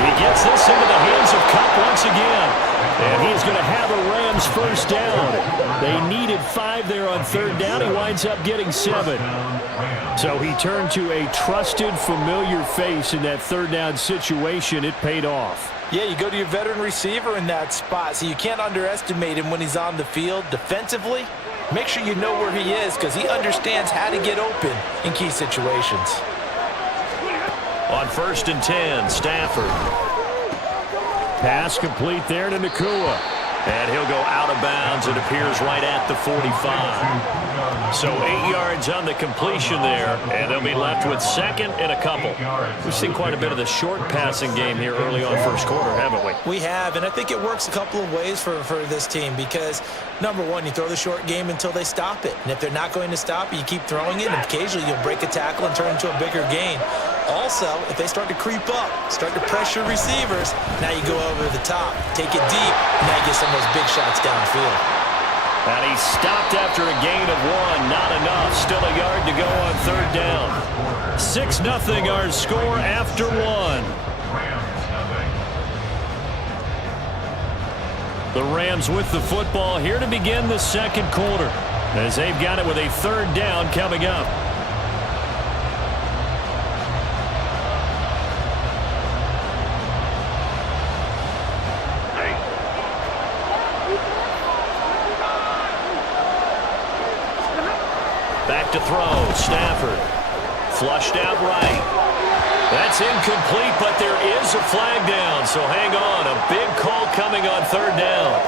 He gets this into the hands of Kupp once again. And he's going to have a Rams 1st down. They needed 5 there on 3rd down. He winds up getting 7. So he turned to a trusted, familiar face in that 3rd down situation. It paid off. Yeah, you go to your veteran receiver in that spot, so you can't underestimate him when he's on the field defensively. Make sure you know where he is because he understands how to get open in key situations. On 1st and 10, Stafford. Pass complete there to Nacua. And he'll go out of bounds. It appears right at the 45. So 8 yards on the completion there, and they'll be left with second and a couple. We've seen quite a bit of the short passing game here early on first quarter, haven't we? We have, and I think it works a couple of ways for this team because, number one, you throw the short game until they stop it. And if they're not going to stop it, you keep throwing it, and occasionally you'll break a tackle and turn into a bigger gain. Also, if they start to creep up, start to pressure receivers, now you go over the top, take it deep, and now you get some of those big shots downfield. And he stopped after a gain of 1. Not enough. Still a yard to go on third down. 6-0 our score after 1. The Rams with the football here to begin the second quarter as they've got it with a third down coming up. Back to throw. Stafford. Flushed out right. That's incomplete, but there is a flag down, so hang on. A big call coming on third down.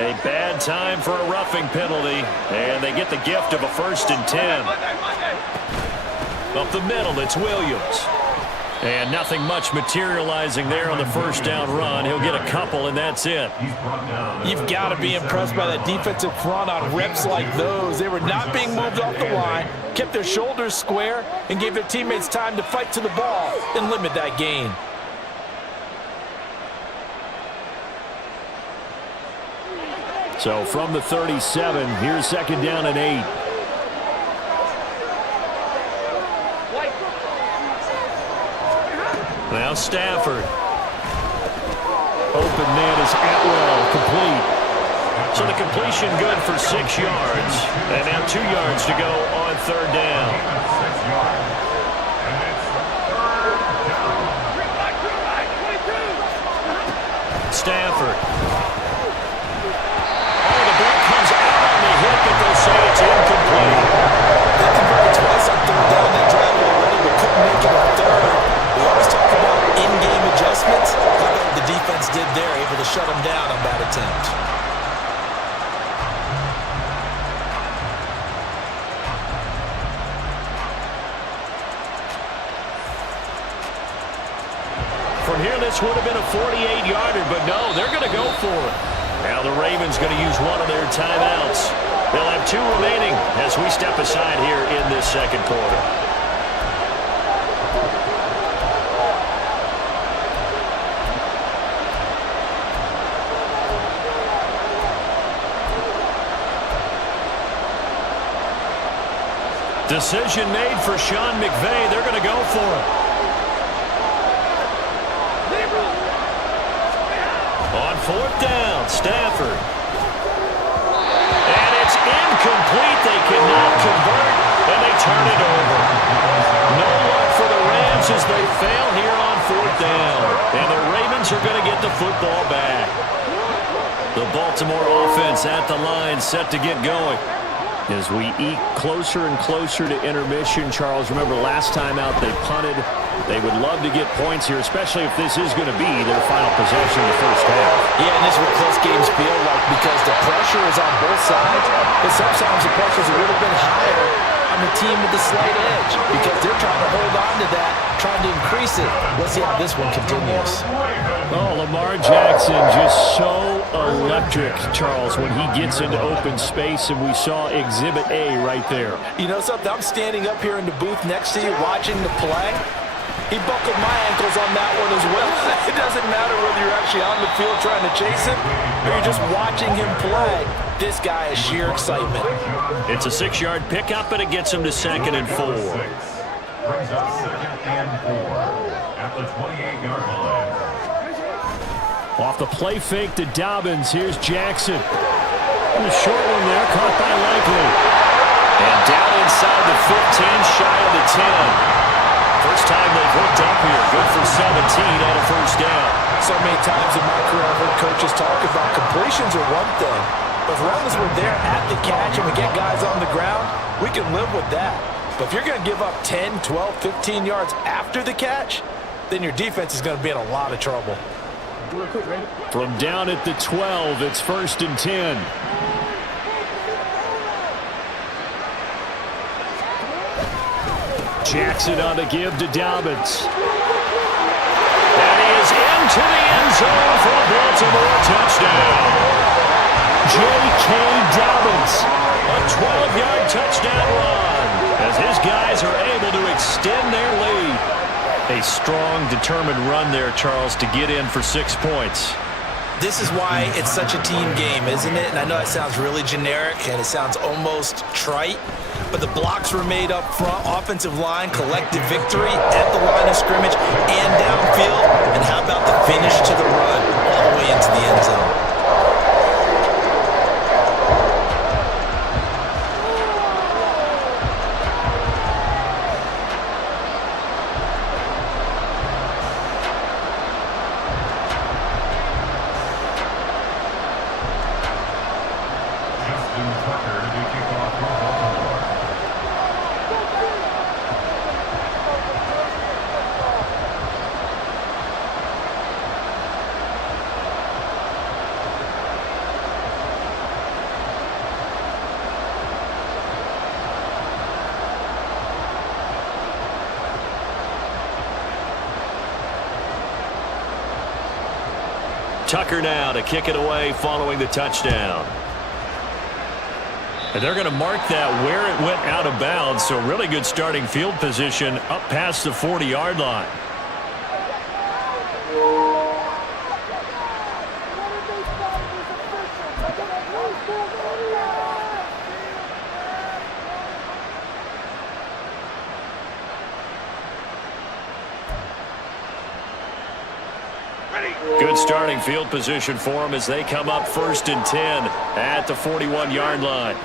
A bad time for a roughing penalty, and they get the gift of a 1st and 10. Up the middle, it's Williams. And nothing much materializing there on the first down run. He'll get a couple, and that's it. You've got to be impressed by that defensive front on reps like those. They were not being moved off the line, kept their shoulders square, and gave their teammates time to fight to the ball and limit that gain. So from the 37, here's second down and 8. Now Stafford. Open man is Atwell, complete. So the completion good for 6 yards. And now 2 yards to go on third down. Stafford. But they'll say it's incomplete. They converted twice on third down that drive already, but couldn't make it on third. We always talk about in-game adjustments. Look at what the defense did there, able to shut them down on that attempt. From here, this would have been a 48-yarder, but no, they're going to go for it. Now the Ravens going to use one of their timeouts. They'll have 2 remaining as we step aside here in this second quarter. Decision made for Sean McVay. They're going to go for it. On fourth down, Stafford. And it's incomplete. They cannot convert, and they turn it over. No luck for the Rams as they fail here on fourth down. And the Ravens are going to get the football back. The Baltimore offense at the line, set to get going. As we eke closer and closer to intermission, Charles, remember last time out they punted. They would love to get points here, especially if this is going to be their final possession in the first half. Yeah, and this is what close games feel like because the pressure is on both sides, but sometimes the pressure is a little bit higher on the team with the slight edge because they're trying to hold on to that, trying to increase it. Let's see how this one continues. Oh, Lamar Jackson just so electric, Charles, when he gets into open space, and we saw Exhibit A right there. You know something? I'm standing up here in the booth next to you watching the play. He buckled my ankles on that one as well. It doesn't matter whether you're actually on the field trying to chase him or you're just watching him play. This guy is sheer excitement. It's a 6-yard pickup, and it gets him to 2nd and 4. Brings up 2nd and 4 at the 28-yard line. Off the play fake to Dobbins. Here's Jackson. And a short one there, caught by Likely. And down inside the 15, shy of the 10. First time they've hooked up here. Good for 17 and a first down. So many times in my career, I've heard coaches talk about completions are one thing, but as long as we're there at the catch and we get guys on the ground, we can live with that. But if you're going to give up 10, 12, 15 yards after the catch, then your defense is going to be in a lot of trouble. From down at the 12, it's 1st and 10. Jackson on the give to Dobbins. And he is into the end zone for a Baltimore touchdown. J.K. Dobbins. A 12-yard touchdown run as his guys are able to extend their lead. A strong, determined run there, Charles, to get in for 6 points. This is why it's such a team game, isn't it? And I know it sounds really generic and it sounds almost trite, but the blocks were made up front, offensive line, collective victory at the line of scrimmage and downfield. And how about the finish to the run all the way into the end zone? Tucker now to kick it away following the touchdown. And they're going to mark that where it went out of bounds, so really good starting field position up past the 40-yard line. Good starting field position for them as they come up 1st and 10 at the 41-yard line.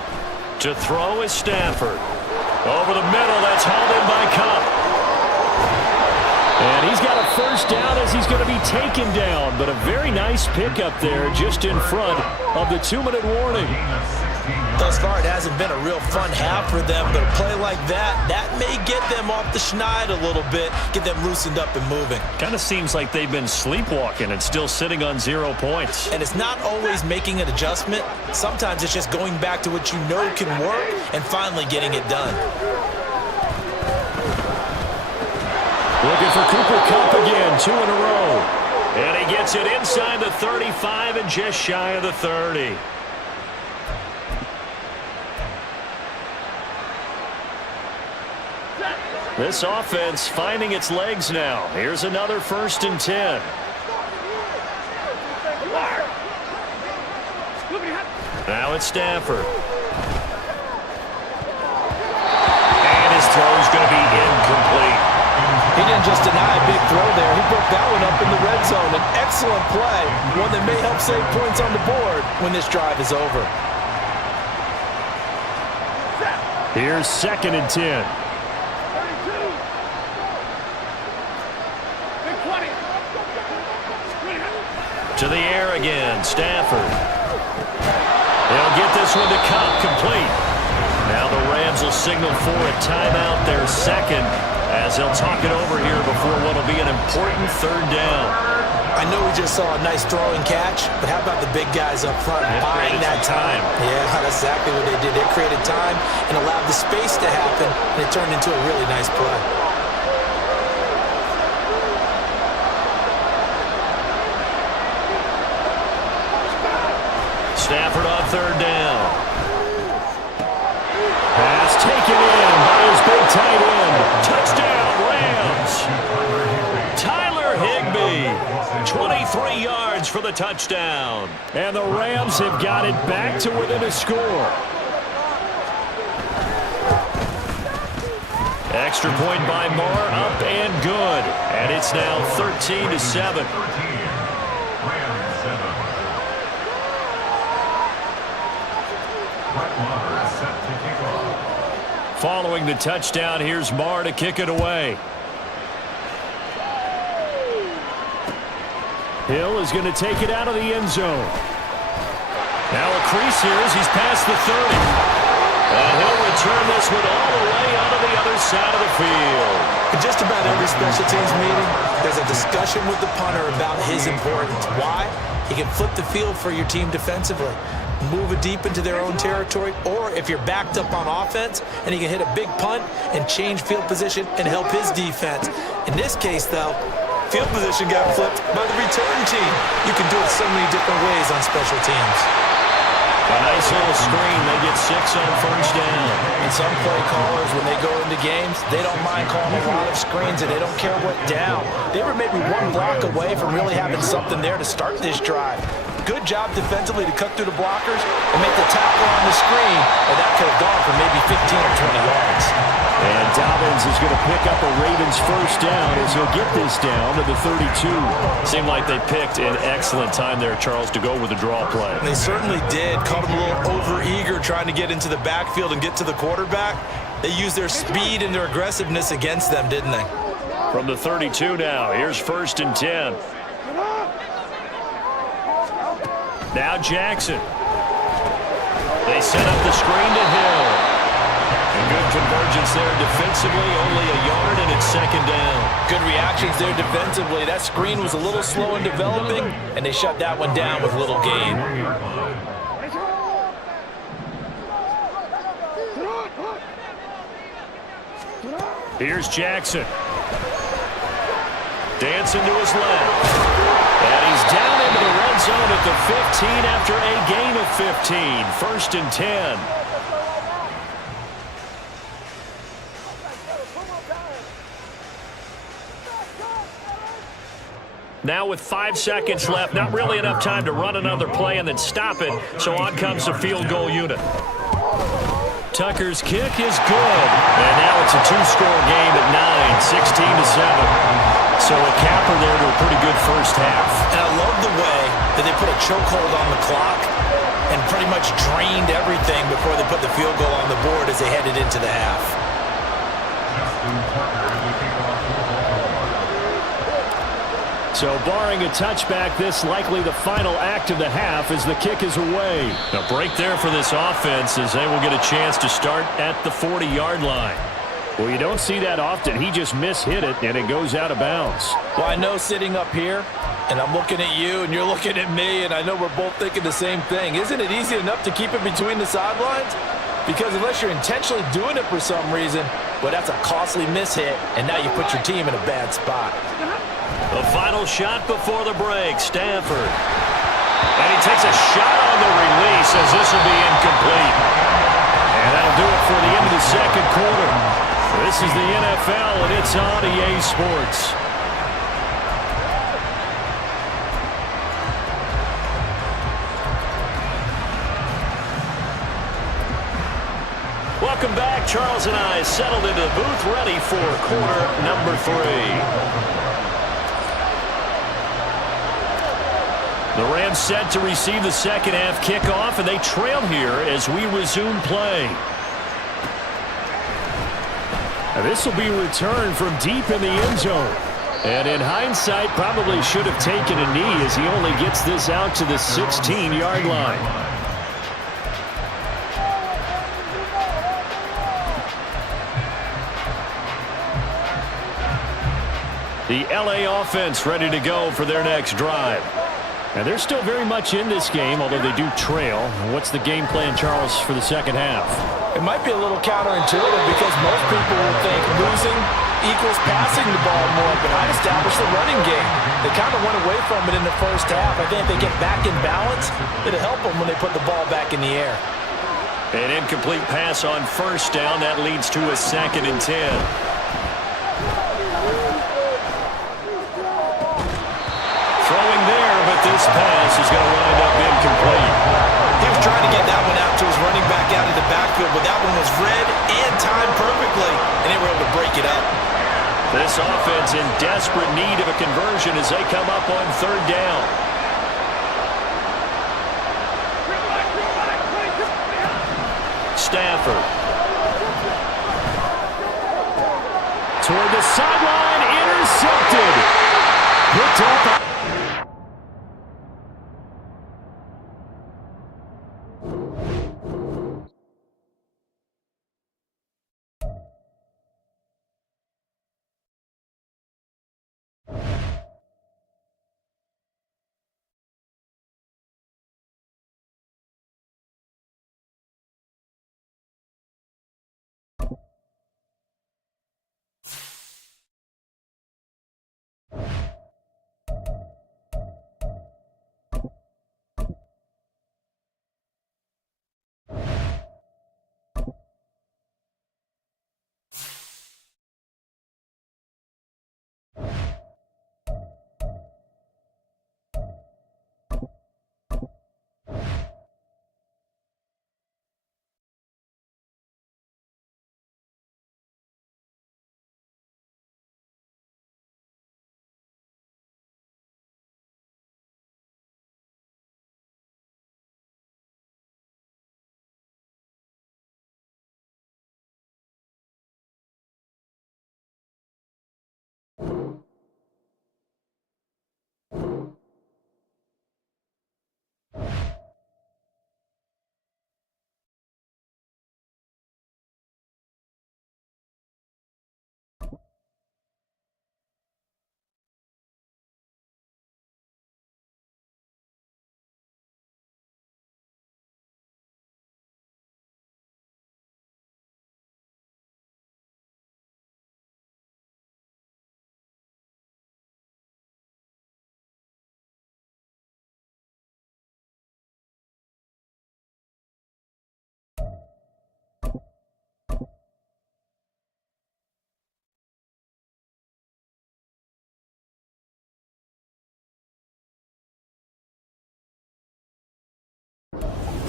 To throw is Stafford. Over the middle, that's hauled in by Kupp. And he's got a 1st down as he's going to be taken down, but a very nice pickup there just in front of the 2-minute warning. Thus far, it hasn't been a real fun half for them, but a play like that may get them off the schneid a little bit, get them loosened up and moving. Kind of seems like they've been sleepwalking and still sitting on 0 points. And it's not always making an adjustment. Sometimes it's just going back to what you know can work and finally getting it done. Looking for Cooper Kupp again, 2 in a row. And he gets it inside the 35 and just shy of the 30. This offense finding its legs now. Here's another 1st and 10. Now it's Stafford. And his throw's going to be incomplete. He didn't just deny a big throw there. He broke that one up in the red zone. An excellent play, one that may help save points on the board when this drive is over. Here's 2nd and 10. To the air again, Stafford. They'll get this one to Kupp, complete. Now the Rams will signal for a timeout, their 2nd, as they'll talk it over here before what will be an important 3rd down. I know we just saw a nice throwing catch, but how about the big guys up front buying that time? Yeah, that's exactly what they did. They created time and allowed the space to happen, and it turned into a really nice play. Stafford on 3rd down. Pass taken in by his big tight end. Touchdown, Rams. Tyler Higbee, 23 yards for the touchdown. And the Rams have got it back to within a score. Extra point by Moore, up and good. And it's now 13-7. Following the touchdown, here's Marr to kick it away. Hill is going to take it out of the end zone. Now a crease here as he's past the 30. And he'll return this one all the way onto the other side of the field. In just about every special teams meeting, there's a discussion with the punter about his importance. Why? He can flip the field for your team defensively, move it deep into their own territory, or if you're backed up on offense, and he can hit a big punt and change field position and help his defense. In this case, though, field position got flipped by the return team. You can do it so many different ways on special teams. A nice little screen. They get 6 on first down. And some play callers, when they go into games, they don't mind calling a lot of screens, and they don't care what down. They were maybe one block away from really having something there to start this drive. Good job defensively to cut through the blockers and make the tackle on the screen, and that could have gone for maybe 15 or 20 yards. And Dobbins is going to pick up a Ravens first down as he'll get this down to the 32. Seemed like they picked an excellent time there, Charles, to go with the draw play. They certainly did. Caught him a little over-eager trying to get into the backfield and get to the quarterback. They used their speed and their aggressiveness against them, didn't they? From the 32 now, here's 1st and 10. Now Jackson. They set up the screen to Hill. And good convergence there defensively, only a yard, and it's 2nd down. Good reactions there defensively. That screen was a little slow in developing, and they shut that one down with little gain. Here's Jackson. Dancing to his left. And he's down into the red zone at the 15 after a gain of 15. 1st and 10. Now with 5 seconds left, not really enough time to run another play and then stop it, so on comes the field goal unit. Tucker's kick is good. And now it's a 2-score game at 9, 16-7. So a capper there to a pretty good first half. And I love the way that they put a chokehold on the clock and pretty much drained everything before they put the field goal on the board as they headed into the half. So barring a touchback, this likely the final act of the half as the kick is away. A break there for this offense as they will get a chance to start at the 40-yard line. Well, you don't see that often. He just mishit it, and it goes out of bounds. Well, I know sitting up here, and I'm looking at you, and you're looking at me, and I know we're both thinking the same thing. Isn't it easy enough to keep it between the sidelines? Because unless you're intentionally doing it for some reason, well, that's a costly mishit, and now you put your team in a bad spot. The final shot before the break, Stanford. And he takes a shot on the release as this will be incomplete. And that'll do it for the end of the second quarter. This is the NFL, and it's on EA Sports. Welcome back. Charles and I settled into the booth, ready for quarter number 3. The Rams set to receive the second half kickoff, and they trail here as we resume play. Now this will be returned from deep in the end zone. And in hindsight, probably should have taken a knee as he only gets this out to the 16-yard line. The LA offense ready to go for their next drive. And they're still very much in this game, although they do trail. What's the game plan, Charles, for the second half? It might be a little counterintuitive because most people will think losing equals passing the ball more, but I'd establish the running game. They kind of went away from it in the first half. I think if they get back in balance, it'll help them when they put the ball back in the air. An incomplete pass on first down. That leads to a 2nd and 10. Throwing there, but this pass is going to wind up incomplete. He was trying to get that one out to his running back out of the backfield, but that one was read and timed perfectly, and they were able to break it up. This offense in desperate need of a conversion as they come up on 3rd down. Stafford. Toward the sideline, intercepted. Picked up.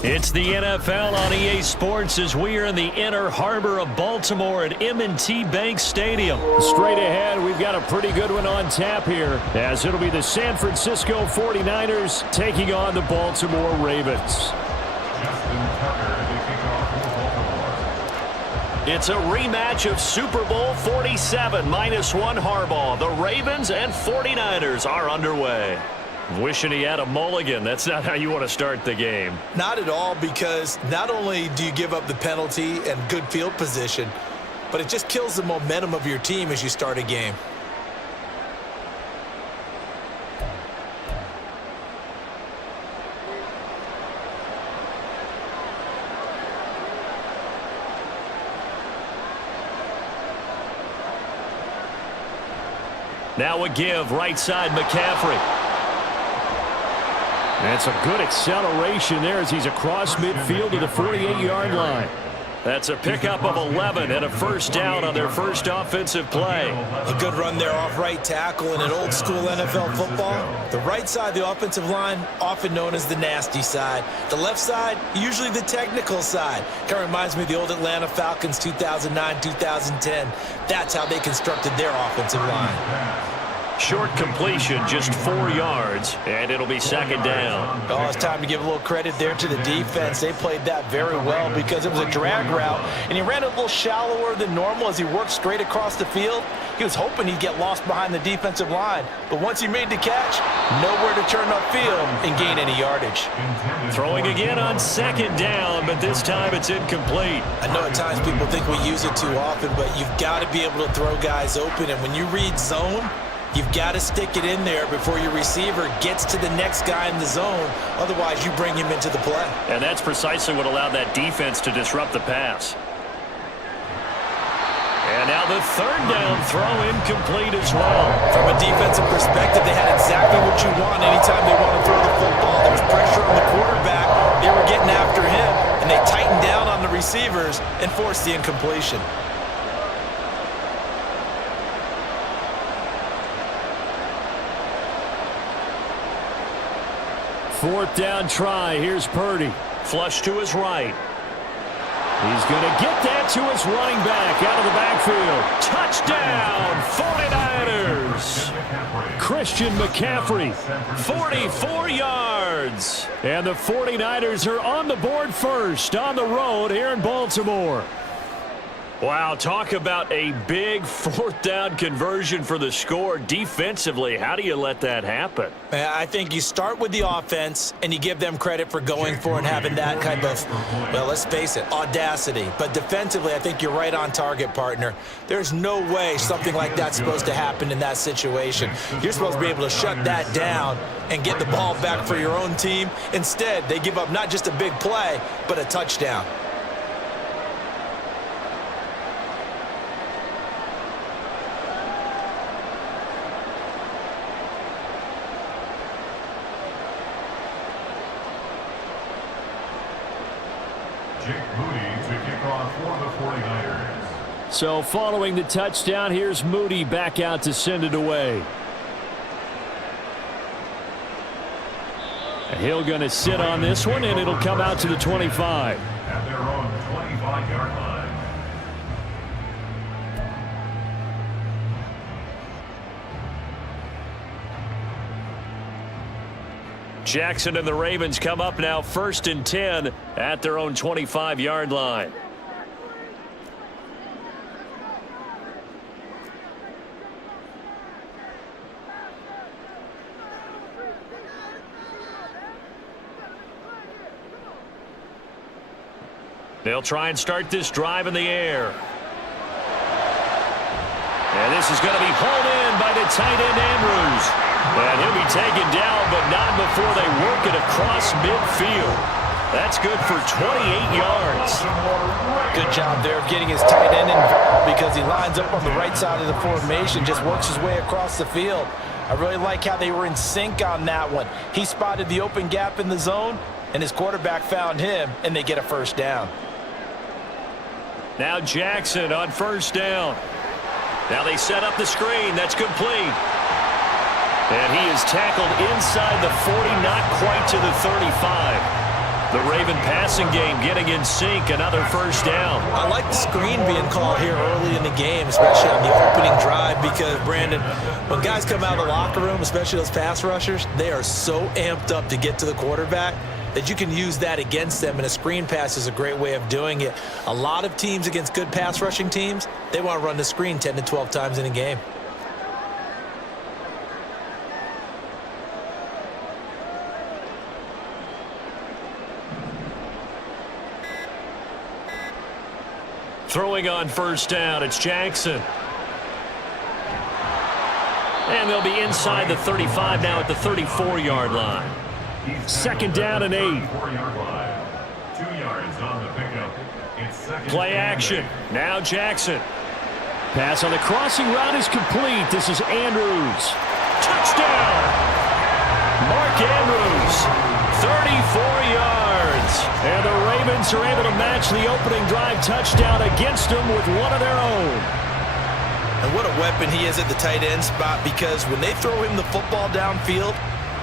It's the NFL on EA Sports as we are in the inner harbor of Baltimore at M&T Bank Stadium. Straight ahead, we've got a pretty good one on tap here, as it'll be the San Francisco 49ers taking on the Baltimore Ravens. Justin Tucker to kick off for Baltimore. It's a rematch of Super Bowl 47 -1 Harbaugh. The Ravens and 49ers are underway. Wishing he had a mulligan. That's not how you want to start the game. Not at all, because not only do you give up the penalty and good field position, but it just kills the momentum of your team as you start a game. Now a give, right side McCaffrey. That's a good acceleration there as he's across midfield to the 48-yard line. That's a pickup of 11 and a first down on their first offensive play. A good run there off right tackle. In an old school NFL football, the right side of the offensive line, often known as the nasty side. The left side, usually the technical side. Kind of reminds me of the old Atlanta Falcons 2009-2010. That's how they constructed their offensive line. Short completion, just 4 yards, and it'll be second down. Oh, it's time to give a little credit there to the defense. They played that very well because it was a drag route, and he ran a little shallower than normal as he worked straight across the field. He was hoping he'd get lost behind the defensive line, but once he made the catch, nowhere to turn upfield and gain any yardage. Throwing again on second down, but this time it's incomplete. I know at times people think we use it too often, but you've got to be able to throw guys open, and when you read zone, you've got to stick it in there before your receiver gets to the next guy in the zone. Otherwise, you bring him into the play. And that's precisely what allowed that defense to disrupt the pass. And now the third down throw incomplete as well. From a defensive perspective, they had exactly what you want anytime they want to throw the football. There was pressure on the quarterback. They were getting after him, and they tightened down on the receivers and forced the incompletion. Fourth down try. Here's Purdy. Flush to his right. He's going to get that to his running back out of the backfield. Touchdown, 49ers. Christian McCaffrey. 44 yards. And the 49ers are on the board first on the road here in Baltimore. Wow, talk about a big fourth down conversion for the score. Defensively, how do you let that happen? I think you start with the offense and you give them credit for going for and having that kind of, well, let's face it, audacity. But defensively, I think you're right on target, partner. There's no way something like that's supposed to happen in that situation. You're supposed to be able to shut that down and get the ball back for your own team. Instead, they give up not just a big play, but a touchdown. Jake Moody to kick off for the 49ers. So following the touchdown, here's Moody back out to send it away. Hill going to sit on this one, and it'll come out to the 25. At their own 25-yard line. Jackson and the Ravens come up now 1st and 10 at their own 25-yard line. They'll try and start this drive in the air. And this is going to be hauled in by the tight end Andrews. And he'll be taken down, but not before they work it across midfield. That's good for 28 yards. Good job there of getting his tight end involved because he lines up on the right side of the formation, just works his way across the field. I really like how they were in sync on that one. He spotted the open gap in the zone, and his quarterback found him, and they get a first down. Now Jackson on first down. Now they set up the screen. That's complete. And he is tackled inside the 40, not quite to the 35. The Raven passing game getting in sync, another first down. I like the screen being called here early in the game, especially on the opening drive, because, Brandon, when guys come out of the locker room, especially those pass rushers, they are so amped up to get to the quarterback that you can use that against them, and a screen pass is a great way of doing it. A lot of teams against good pass rushing teams, they want to run the screen 10 to 12 times in a game. Throwing on first down, it's Jackson. And they'll be inside the 35 now at the 34-yard line. Second down and 8. 4-yard line. 2 yards on the pickup. It's second. Play action. Now Jackson. Pass on the crossing route is complete. This is Andrews. Touchdown! Mark Andrews, 34 yards. And the Ravens are able to match the opening drive touchdown against them with one of their own. And what a weapon he is at the tight end spot, because when they throw him the football downfield,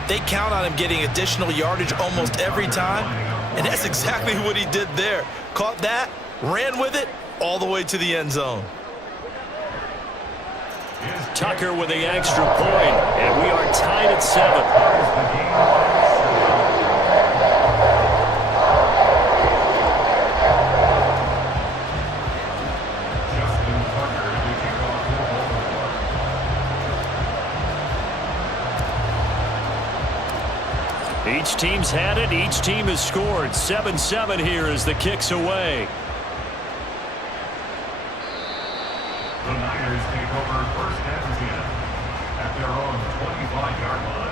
they count on him getting additional yardage almost every time. And that's exactly what he did there. Caught that, ran with it, all the way to the end zone. Tucker with the extra point, and we are tied at 7. Each team's had it. Each team has scored. 7-7 here as the kick's away. The Niners take over first and 10 at their own 25-yard line.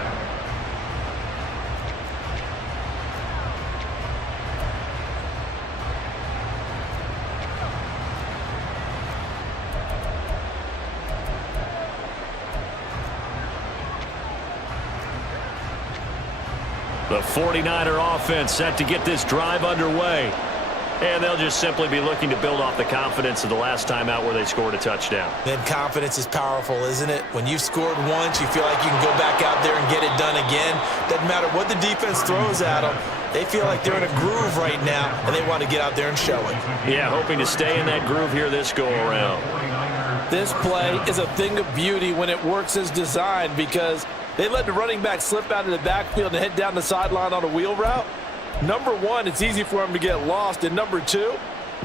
The 49er offense set to get this drive underway. And they'll just simply be looking to build off the confidence of the last time out where they scored a touchdown. Then confidence is powerful, isn't it? When you've scored once, you feel like you can go back out there and get it done again. Doesn't matter what the defense throws at them. They feel like they're in a groove right now, and they want to get out there and show it. Yeah, hoping to stay in that groove here this go-around. This play is a thing of beauty when it works as designed, because they let the running back slip out of the backfield and head down the sideline on a wheel route. Number one, it's easy for him to get lost. And number two,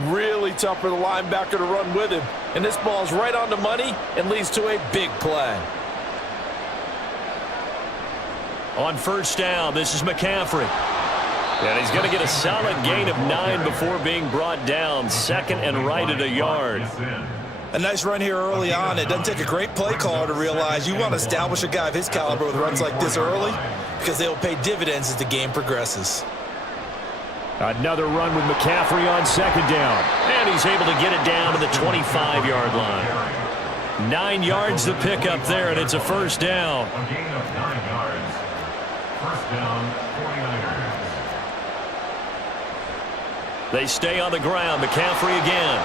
really tough for the linebacker to run with him. And this ball's right on the money and leads to a big play. On first down, this is McCaffrey. And he's going to get a solid gain of 9 before being brought down. Second and right at a yard. A nice run here early on. It doesn't take a great play caller to realize you want to establish a guy of his caliber with runs like this early, because they'll pay dividends as the game progresses. Another run with McCaffrey on second down. And he's able to get it down to the 25-yard line. 9 yards to pick up there, and it's a first down. A gain of 9 yards. First down, 49ers. They stay on the ground. McCaffrey again.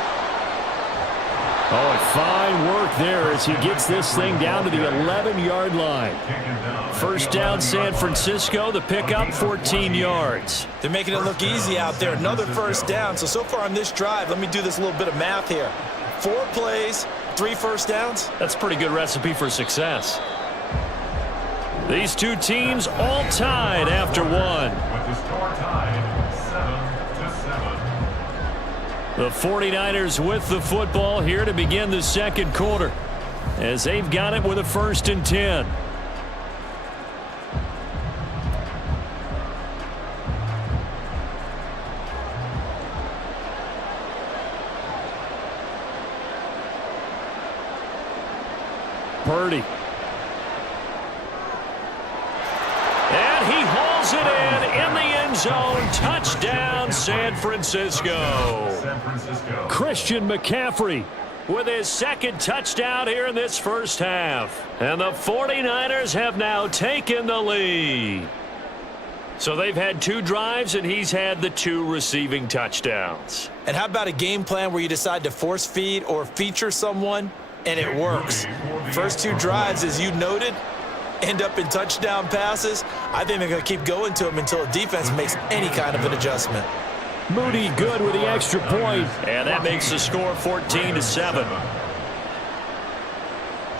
Oh, and fine work there as he gets this thing down to the 11-yard line. First down, San Francisco. The pickup, 14 yards. They're making it look easy out there. Another first down. So far on this drive, let me do this little bit of math here. 4 plays, 3 first downs. That's a pretty good recipe for success. These two teams all tied after one. With the score tied, 7-7. The 49ers with the football here to begin the second quarter, as they've got it with a 1st and 10. Purdy. And he hauls it in the end zone. Touchdown, San Francisco. Christian McCaffrey with his second touchdown here in this first half. And the 49ers have now taken the lead. So they've had 2 drives, and he's had the 2 receiving touchdowns. And how about a game plan where you decide to force feed or feature someone, and it works? First 2 drives, as you noted, end up in touchdown passes, I think they're going to keep going to him until the defense makes any kind of an adjustment. Moody good with the extra point. And that makes the score 14-7.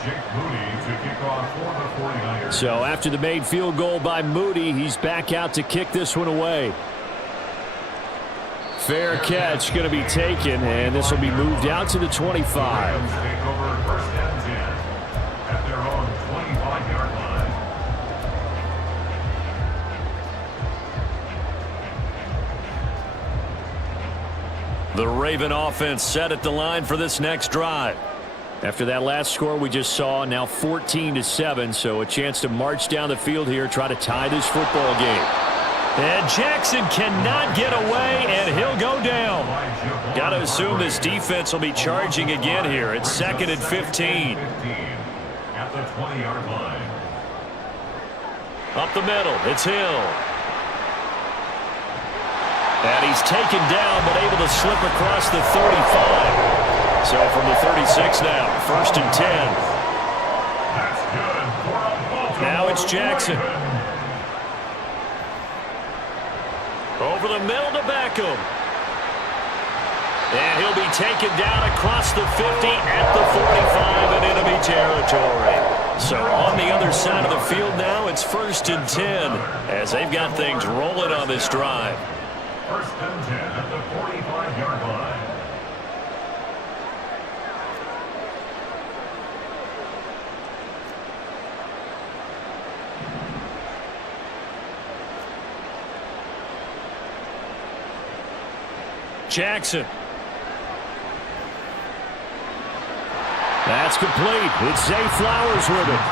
Jake Moody to kick off for the 49ers. So after the made field goal by Moody, he's back out to kick this one away. Fair catch going to be taken, and this will be moved out to the 25. Take over first and 10 at their own 25-yard line. The Raven offense set at the line for this next drive. After that last score we just saw, now 14-7, so a chance to march down the field here, try to tie this football game. And Jackson cannot get away, and he'll go down. Got to assume this defense will be charging again here. It's 2nd and 15. At the 20-yard line. Up the middle, it's Hill. And he's taken down, but able to slip across the 35. So from the 36 now, 1st and 10. That's good. Now it's Jackson. Over the middle to Beckham. And he'll be taken down across the 50 at the 45 in enemy territory. So on the other side of the field now, it's 1st and 10 as they've got things rolling on this drive. 1st and 10 at the 45-yard line. Jackson. That's complete. It's Zay Flowers with it.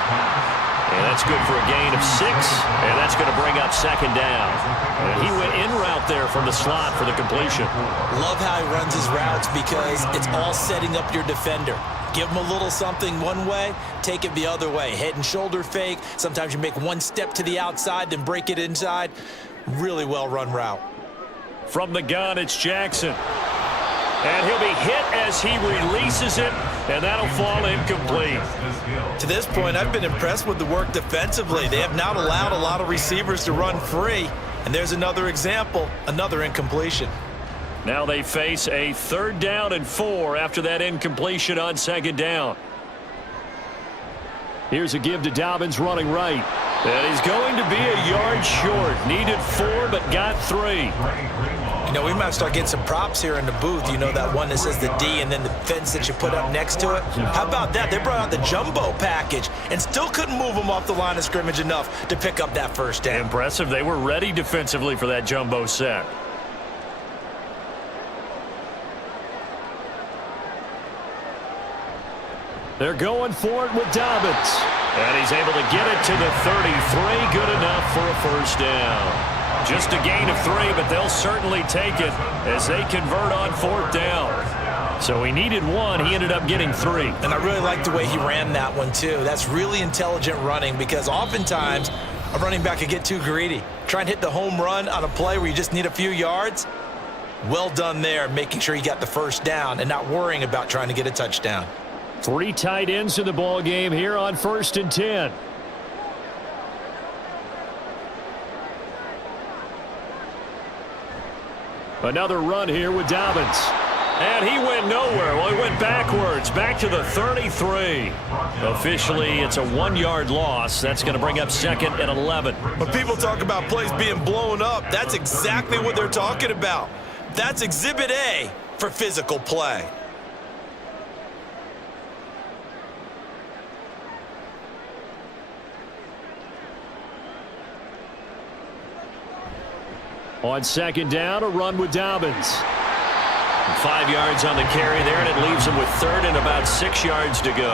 And that's good for a gain of 6. And that's going to bring up 2nd down. And he went in route there from the slot for the completion. Love how he runs his routes because it's all setting up your defender. Give him a little something one way, take it the other way. Head and shoulder fake. Sometimes you make one step to the outside, then break it inside. Really well run route. From the gun, it's Jackson. And he'll be hit as he releases it, and that'll fall incomplete. To this point, I've been impressed with the work defensively. They have not allowed a lot of receivers to run free. And there's another example, another incompletion. Now they face a 3rd down and 4 after that incompletion on 2nd down. Here's a give to Dobbins running right. And he's going to be a yard short. Needed 4, but got 3. You know, we might start getting some props here in the booth. You know, that one that says the D and then the fence that you put up next to it. How about that? They brought out the jumbo package and still couldn't move them off the line of scrimmage enough to pick up that 1st down. Impressive. They were ready defensively for that jumbo set. They're going for it with Dobbins. And he's able to get it to the 33. Good enough for a 1st down. Just a gain of 3, but they'll certainly take it as they convert on 4th down. So he needed 1. He ended up getting 3. And I really like the way he ran that one, too. That's really intelligent running because oftentimes a running back could get too greedy. Try and hit the home run on a play where you just need a few yards. Well done there, making sure you got the 1st down and not worrying about trying to get a touchdown. 3 tight ends in the ball game here on 1st and 10. Another run here with Dobbins. And he went nowhere. Well, he went backwards, back to the 33. Officially, it's a 1-yard loss. That's going to bring up 2nd and 11. When people talk about plays being blown up, that's exactly what they're talking about. That's Exhibit A for physical play. On 2nd down, a run with Dobbins. 5 yards on the carry there, and it leaves him with 3rd and about 6 yards to go.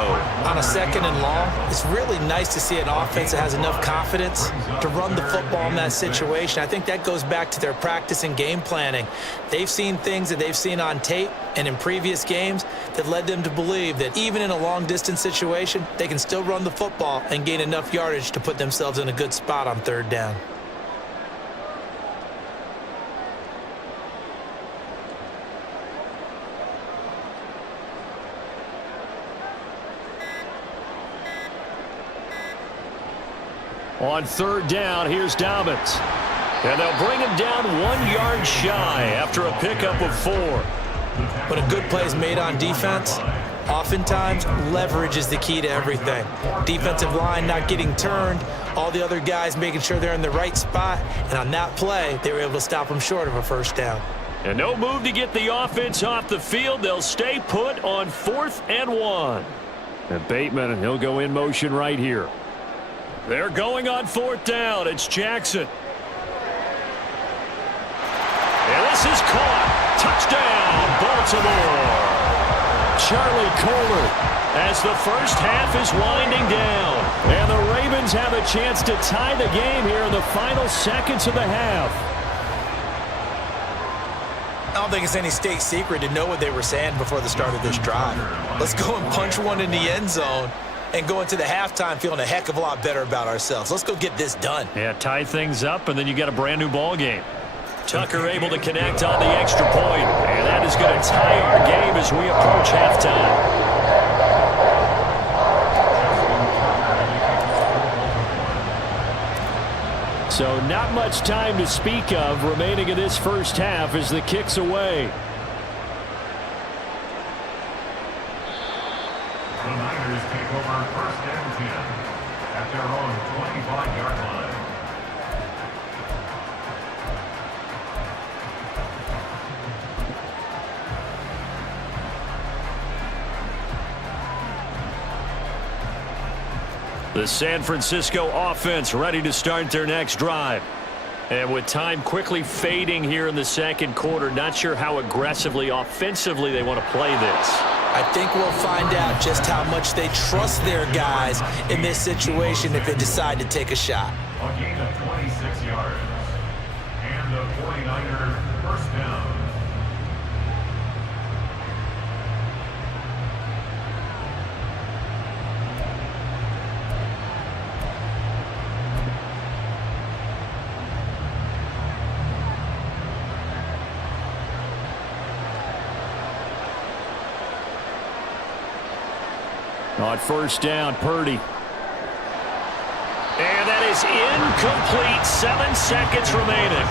On a 2nd and long, it's really nice to see an offense that has enough confidence to run the football in that situation. I think that goes back to their practice and game planning. They've seen things that they've seen on tape and in previous games that led them to believe that even in a long-distance situation, they can still run the football and gain enough yardage to put themselves in a good spot on 3rd down. On third down, here's Dobbins. And they'll bring him down 1 yard shy after a pickup of 4. When a good play is made on defense, oftentimes leverage is the key to everything. Defensive line not getting turned, all the other guys making sure they're in the right spot, and on that play, they were able to stop them short of a first down. And no move to get the offense off the field. They'll stay put on 4th and 1. And Bateman, he'll go in motion right here. They're going on 4th down. It's Jackson. And this is caught. Touchdown, Baltimore. Charlie Kolar as the first half is winding down. And the Ravens have a chance to tie the game here in the final seconds of the half. I don't think it's any state secret to know what they were saying before the start of this drive. Let's go and punch one in the end zone and go into the halftime feeling a heck of a lot better about ourselves. Let's go get this done. Yeah, tie things up, and then you got a brand-new ball game. Tucker able to connect on the extra point, and that is going to tie our game as we approach halftime. So not much time to speak of remaining in this first half as the kick's away. The Niners take over 1st and 10 at their own 25-yard line. The San Francisco offense ready to start their next drive. And with time quickly fading here in the second quarter, not sure how aggressively, offensively they want to play this. I think we'll find out just how much they trust their guys in this situation if they decide to take a shot. A gain of 26 yards. And the 49er first down. On first down, Purdy. And that is incomplete. 7 seconds remaining.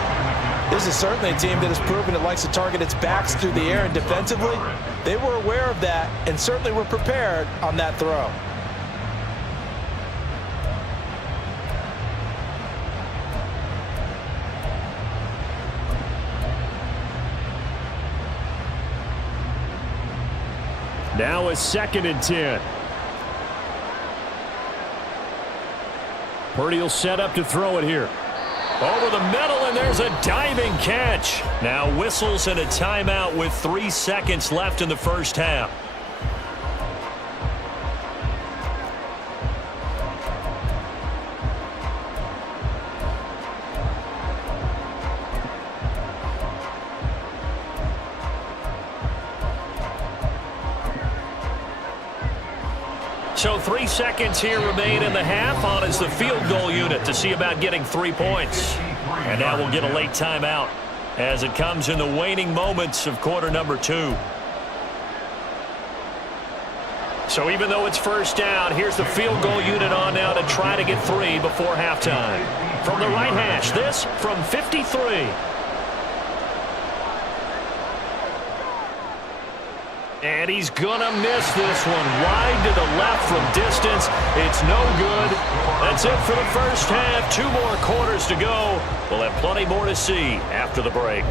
This is certainly a team that has proven it likes to target its backs through the air, and defensively, they were aware of that and certainly were prepared on that throw. Now a 2nd and 10. Purdy will set up to throw it here. Over the middle, and there's a diving catch. Now whistles and a timeout with 3 seconds left in the first half. So 3 seconds here remain in the half on as the field goal unit to see about getting 3 points. And now we'll get a late timeout as it comes in the waning moments of quarter number 2. So even though it's first down, here's the field goal unit on now to try to get 3 before halftime. From the right hash, this from 53. And he's going to miss this one. Wide to the left from distance. It's no good. That's it for the first half. 2 more quarters to go. We'll have plenty more to see after the break.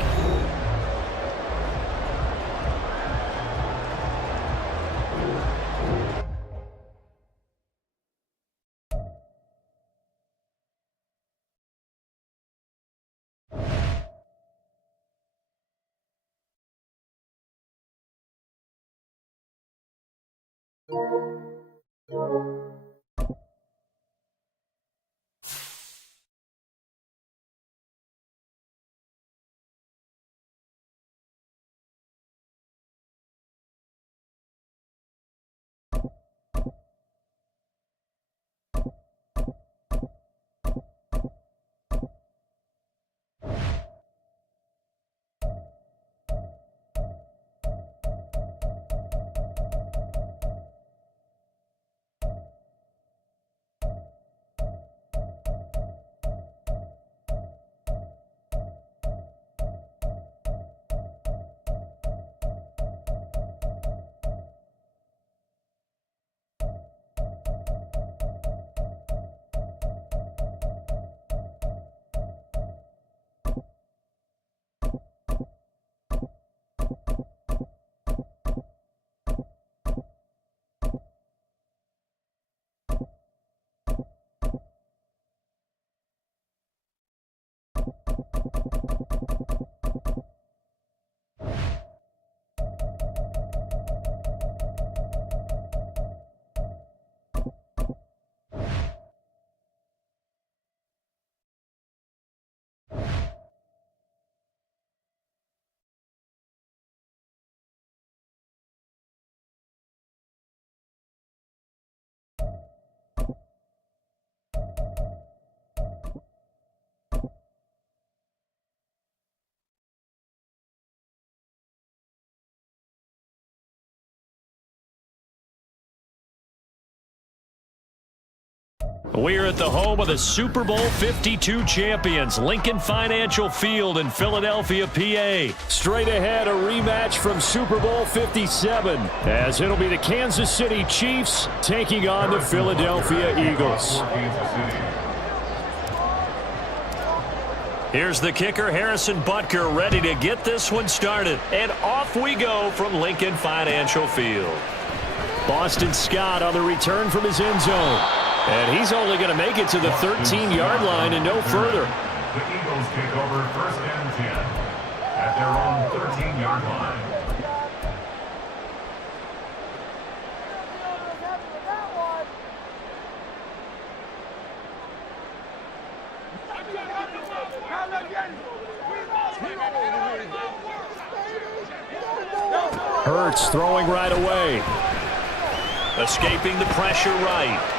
We're at the home of the Super Bowl 52 champions, Lincoln Financial Field in Philadelphia, PA. Straight ahead, a rematch from Super Bowl 57, as it'll be the Kansas City Chiefs taking on the Philadelphia Eagles. Here's the kicker, Harrison Butker, ready to get this one started. And off we go from Lincoln Financial Field. Boston Scott on the return from his end zone. And he's only going to make it to the 13-yard line and no further. The Eagles take over 1st and 10 at their own 13-yard line. Hurts throwing right away. Escaping the pressure right.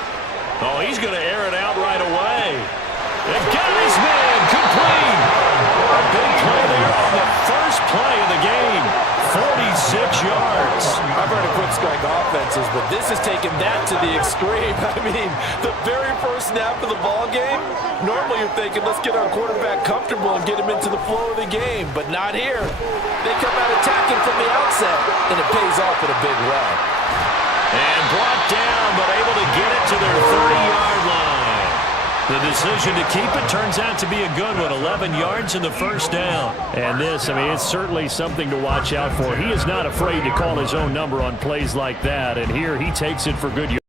Oh, he's going to air it out right away. And got his man complete. A big play there on the first play of the game. 46 yards. I've heard of quick strike offenses, but this has taken that to the extreme. I mean, the very first snap of the ball game, normally you're thinking, let's get our quarterback comfortable and get him into the flow of the game, but not here. They come out attacking from the outset, and it pays off in a big way. And brought down, but able to get it to their 30-yard line. The decision to keep it turns out to be a good one, 11 yards in the first down. And this, I mean, it's certainly something to watch out for. He is not afraid to call his own number on plays like that, and here he takes it for good yards.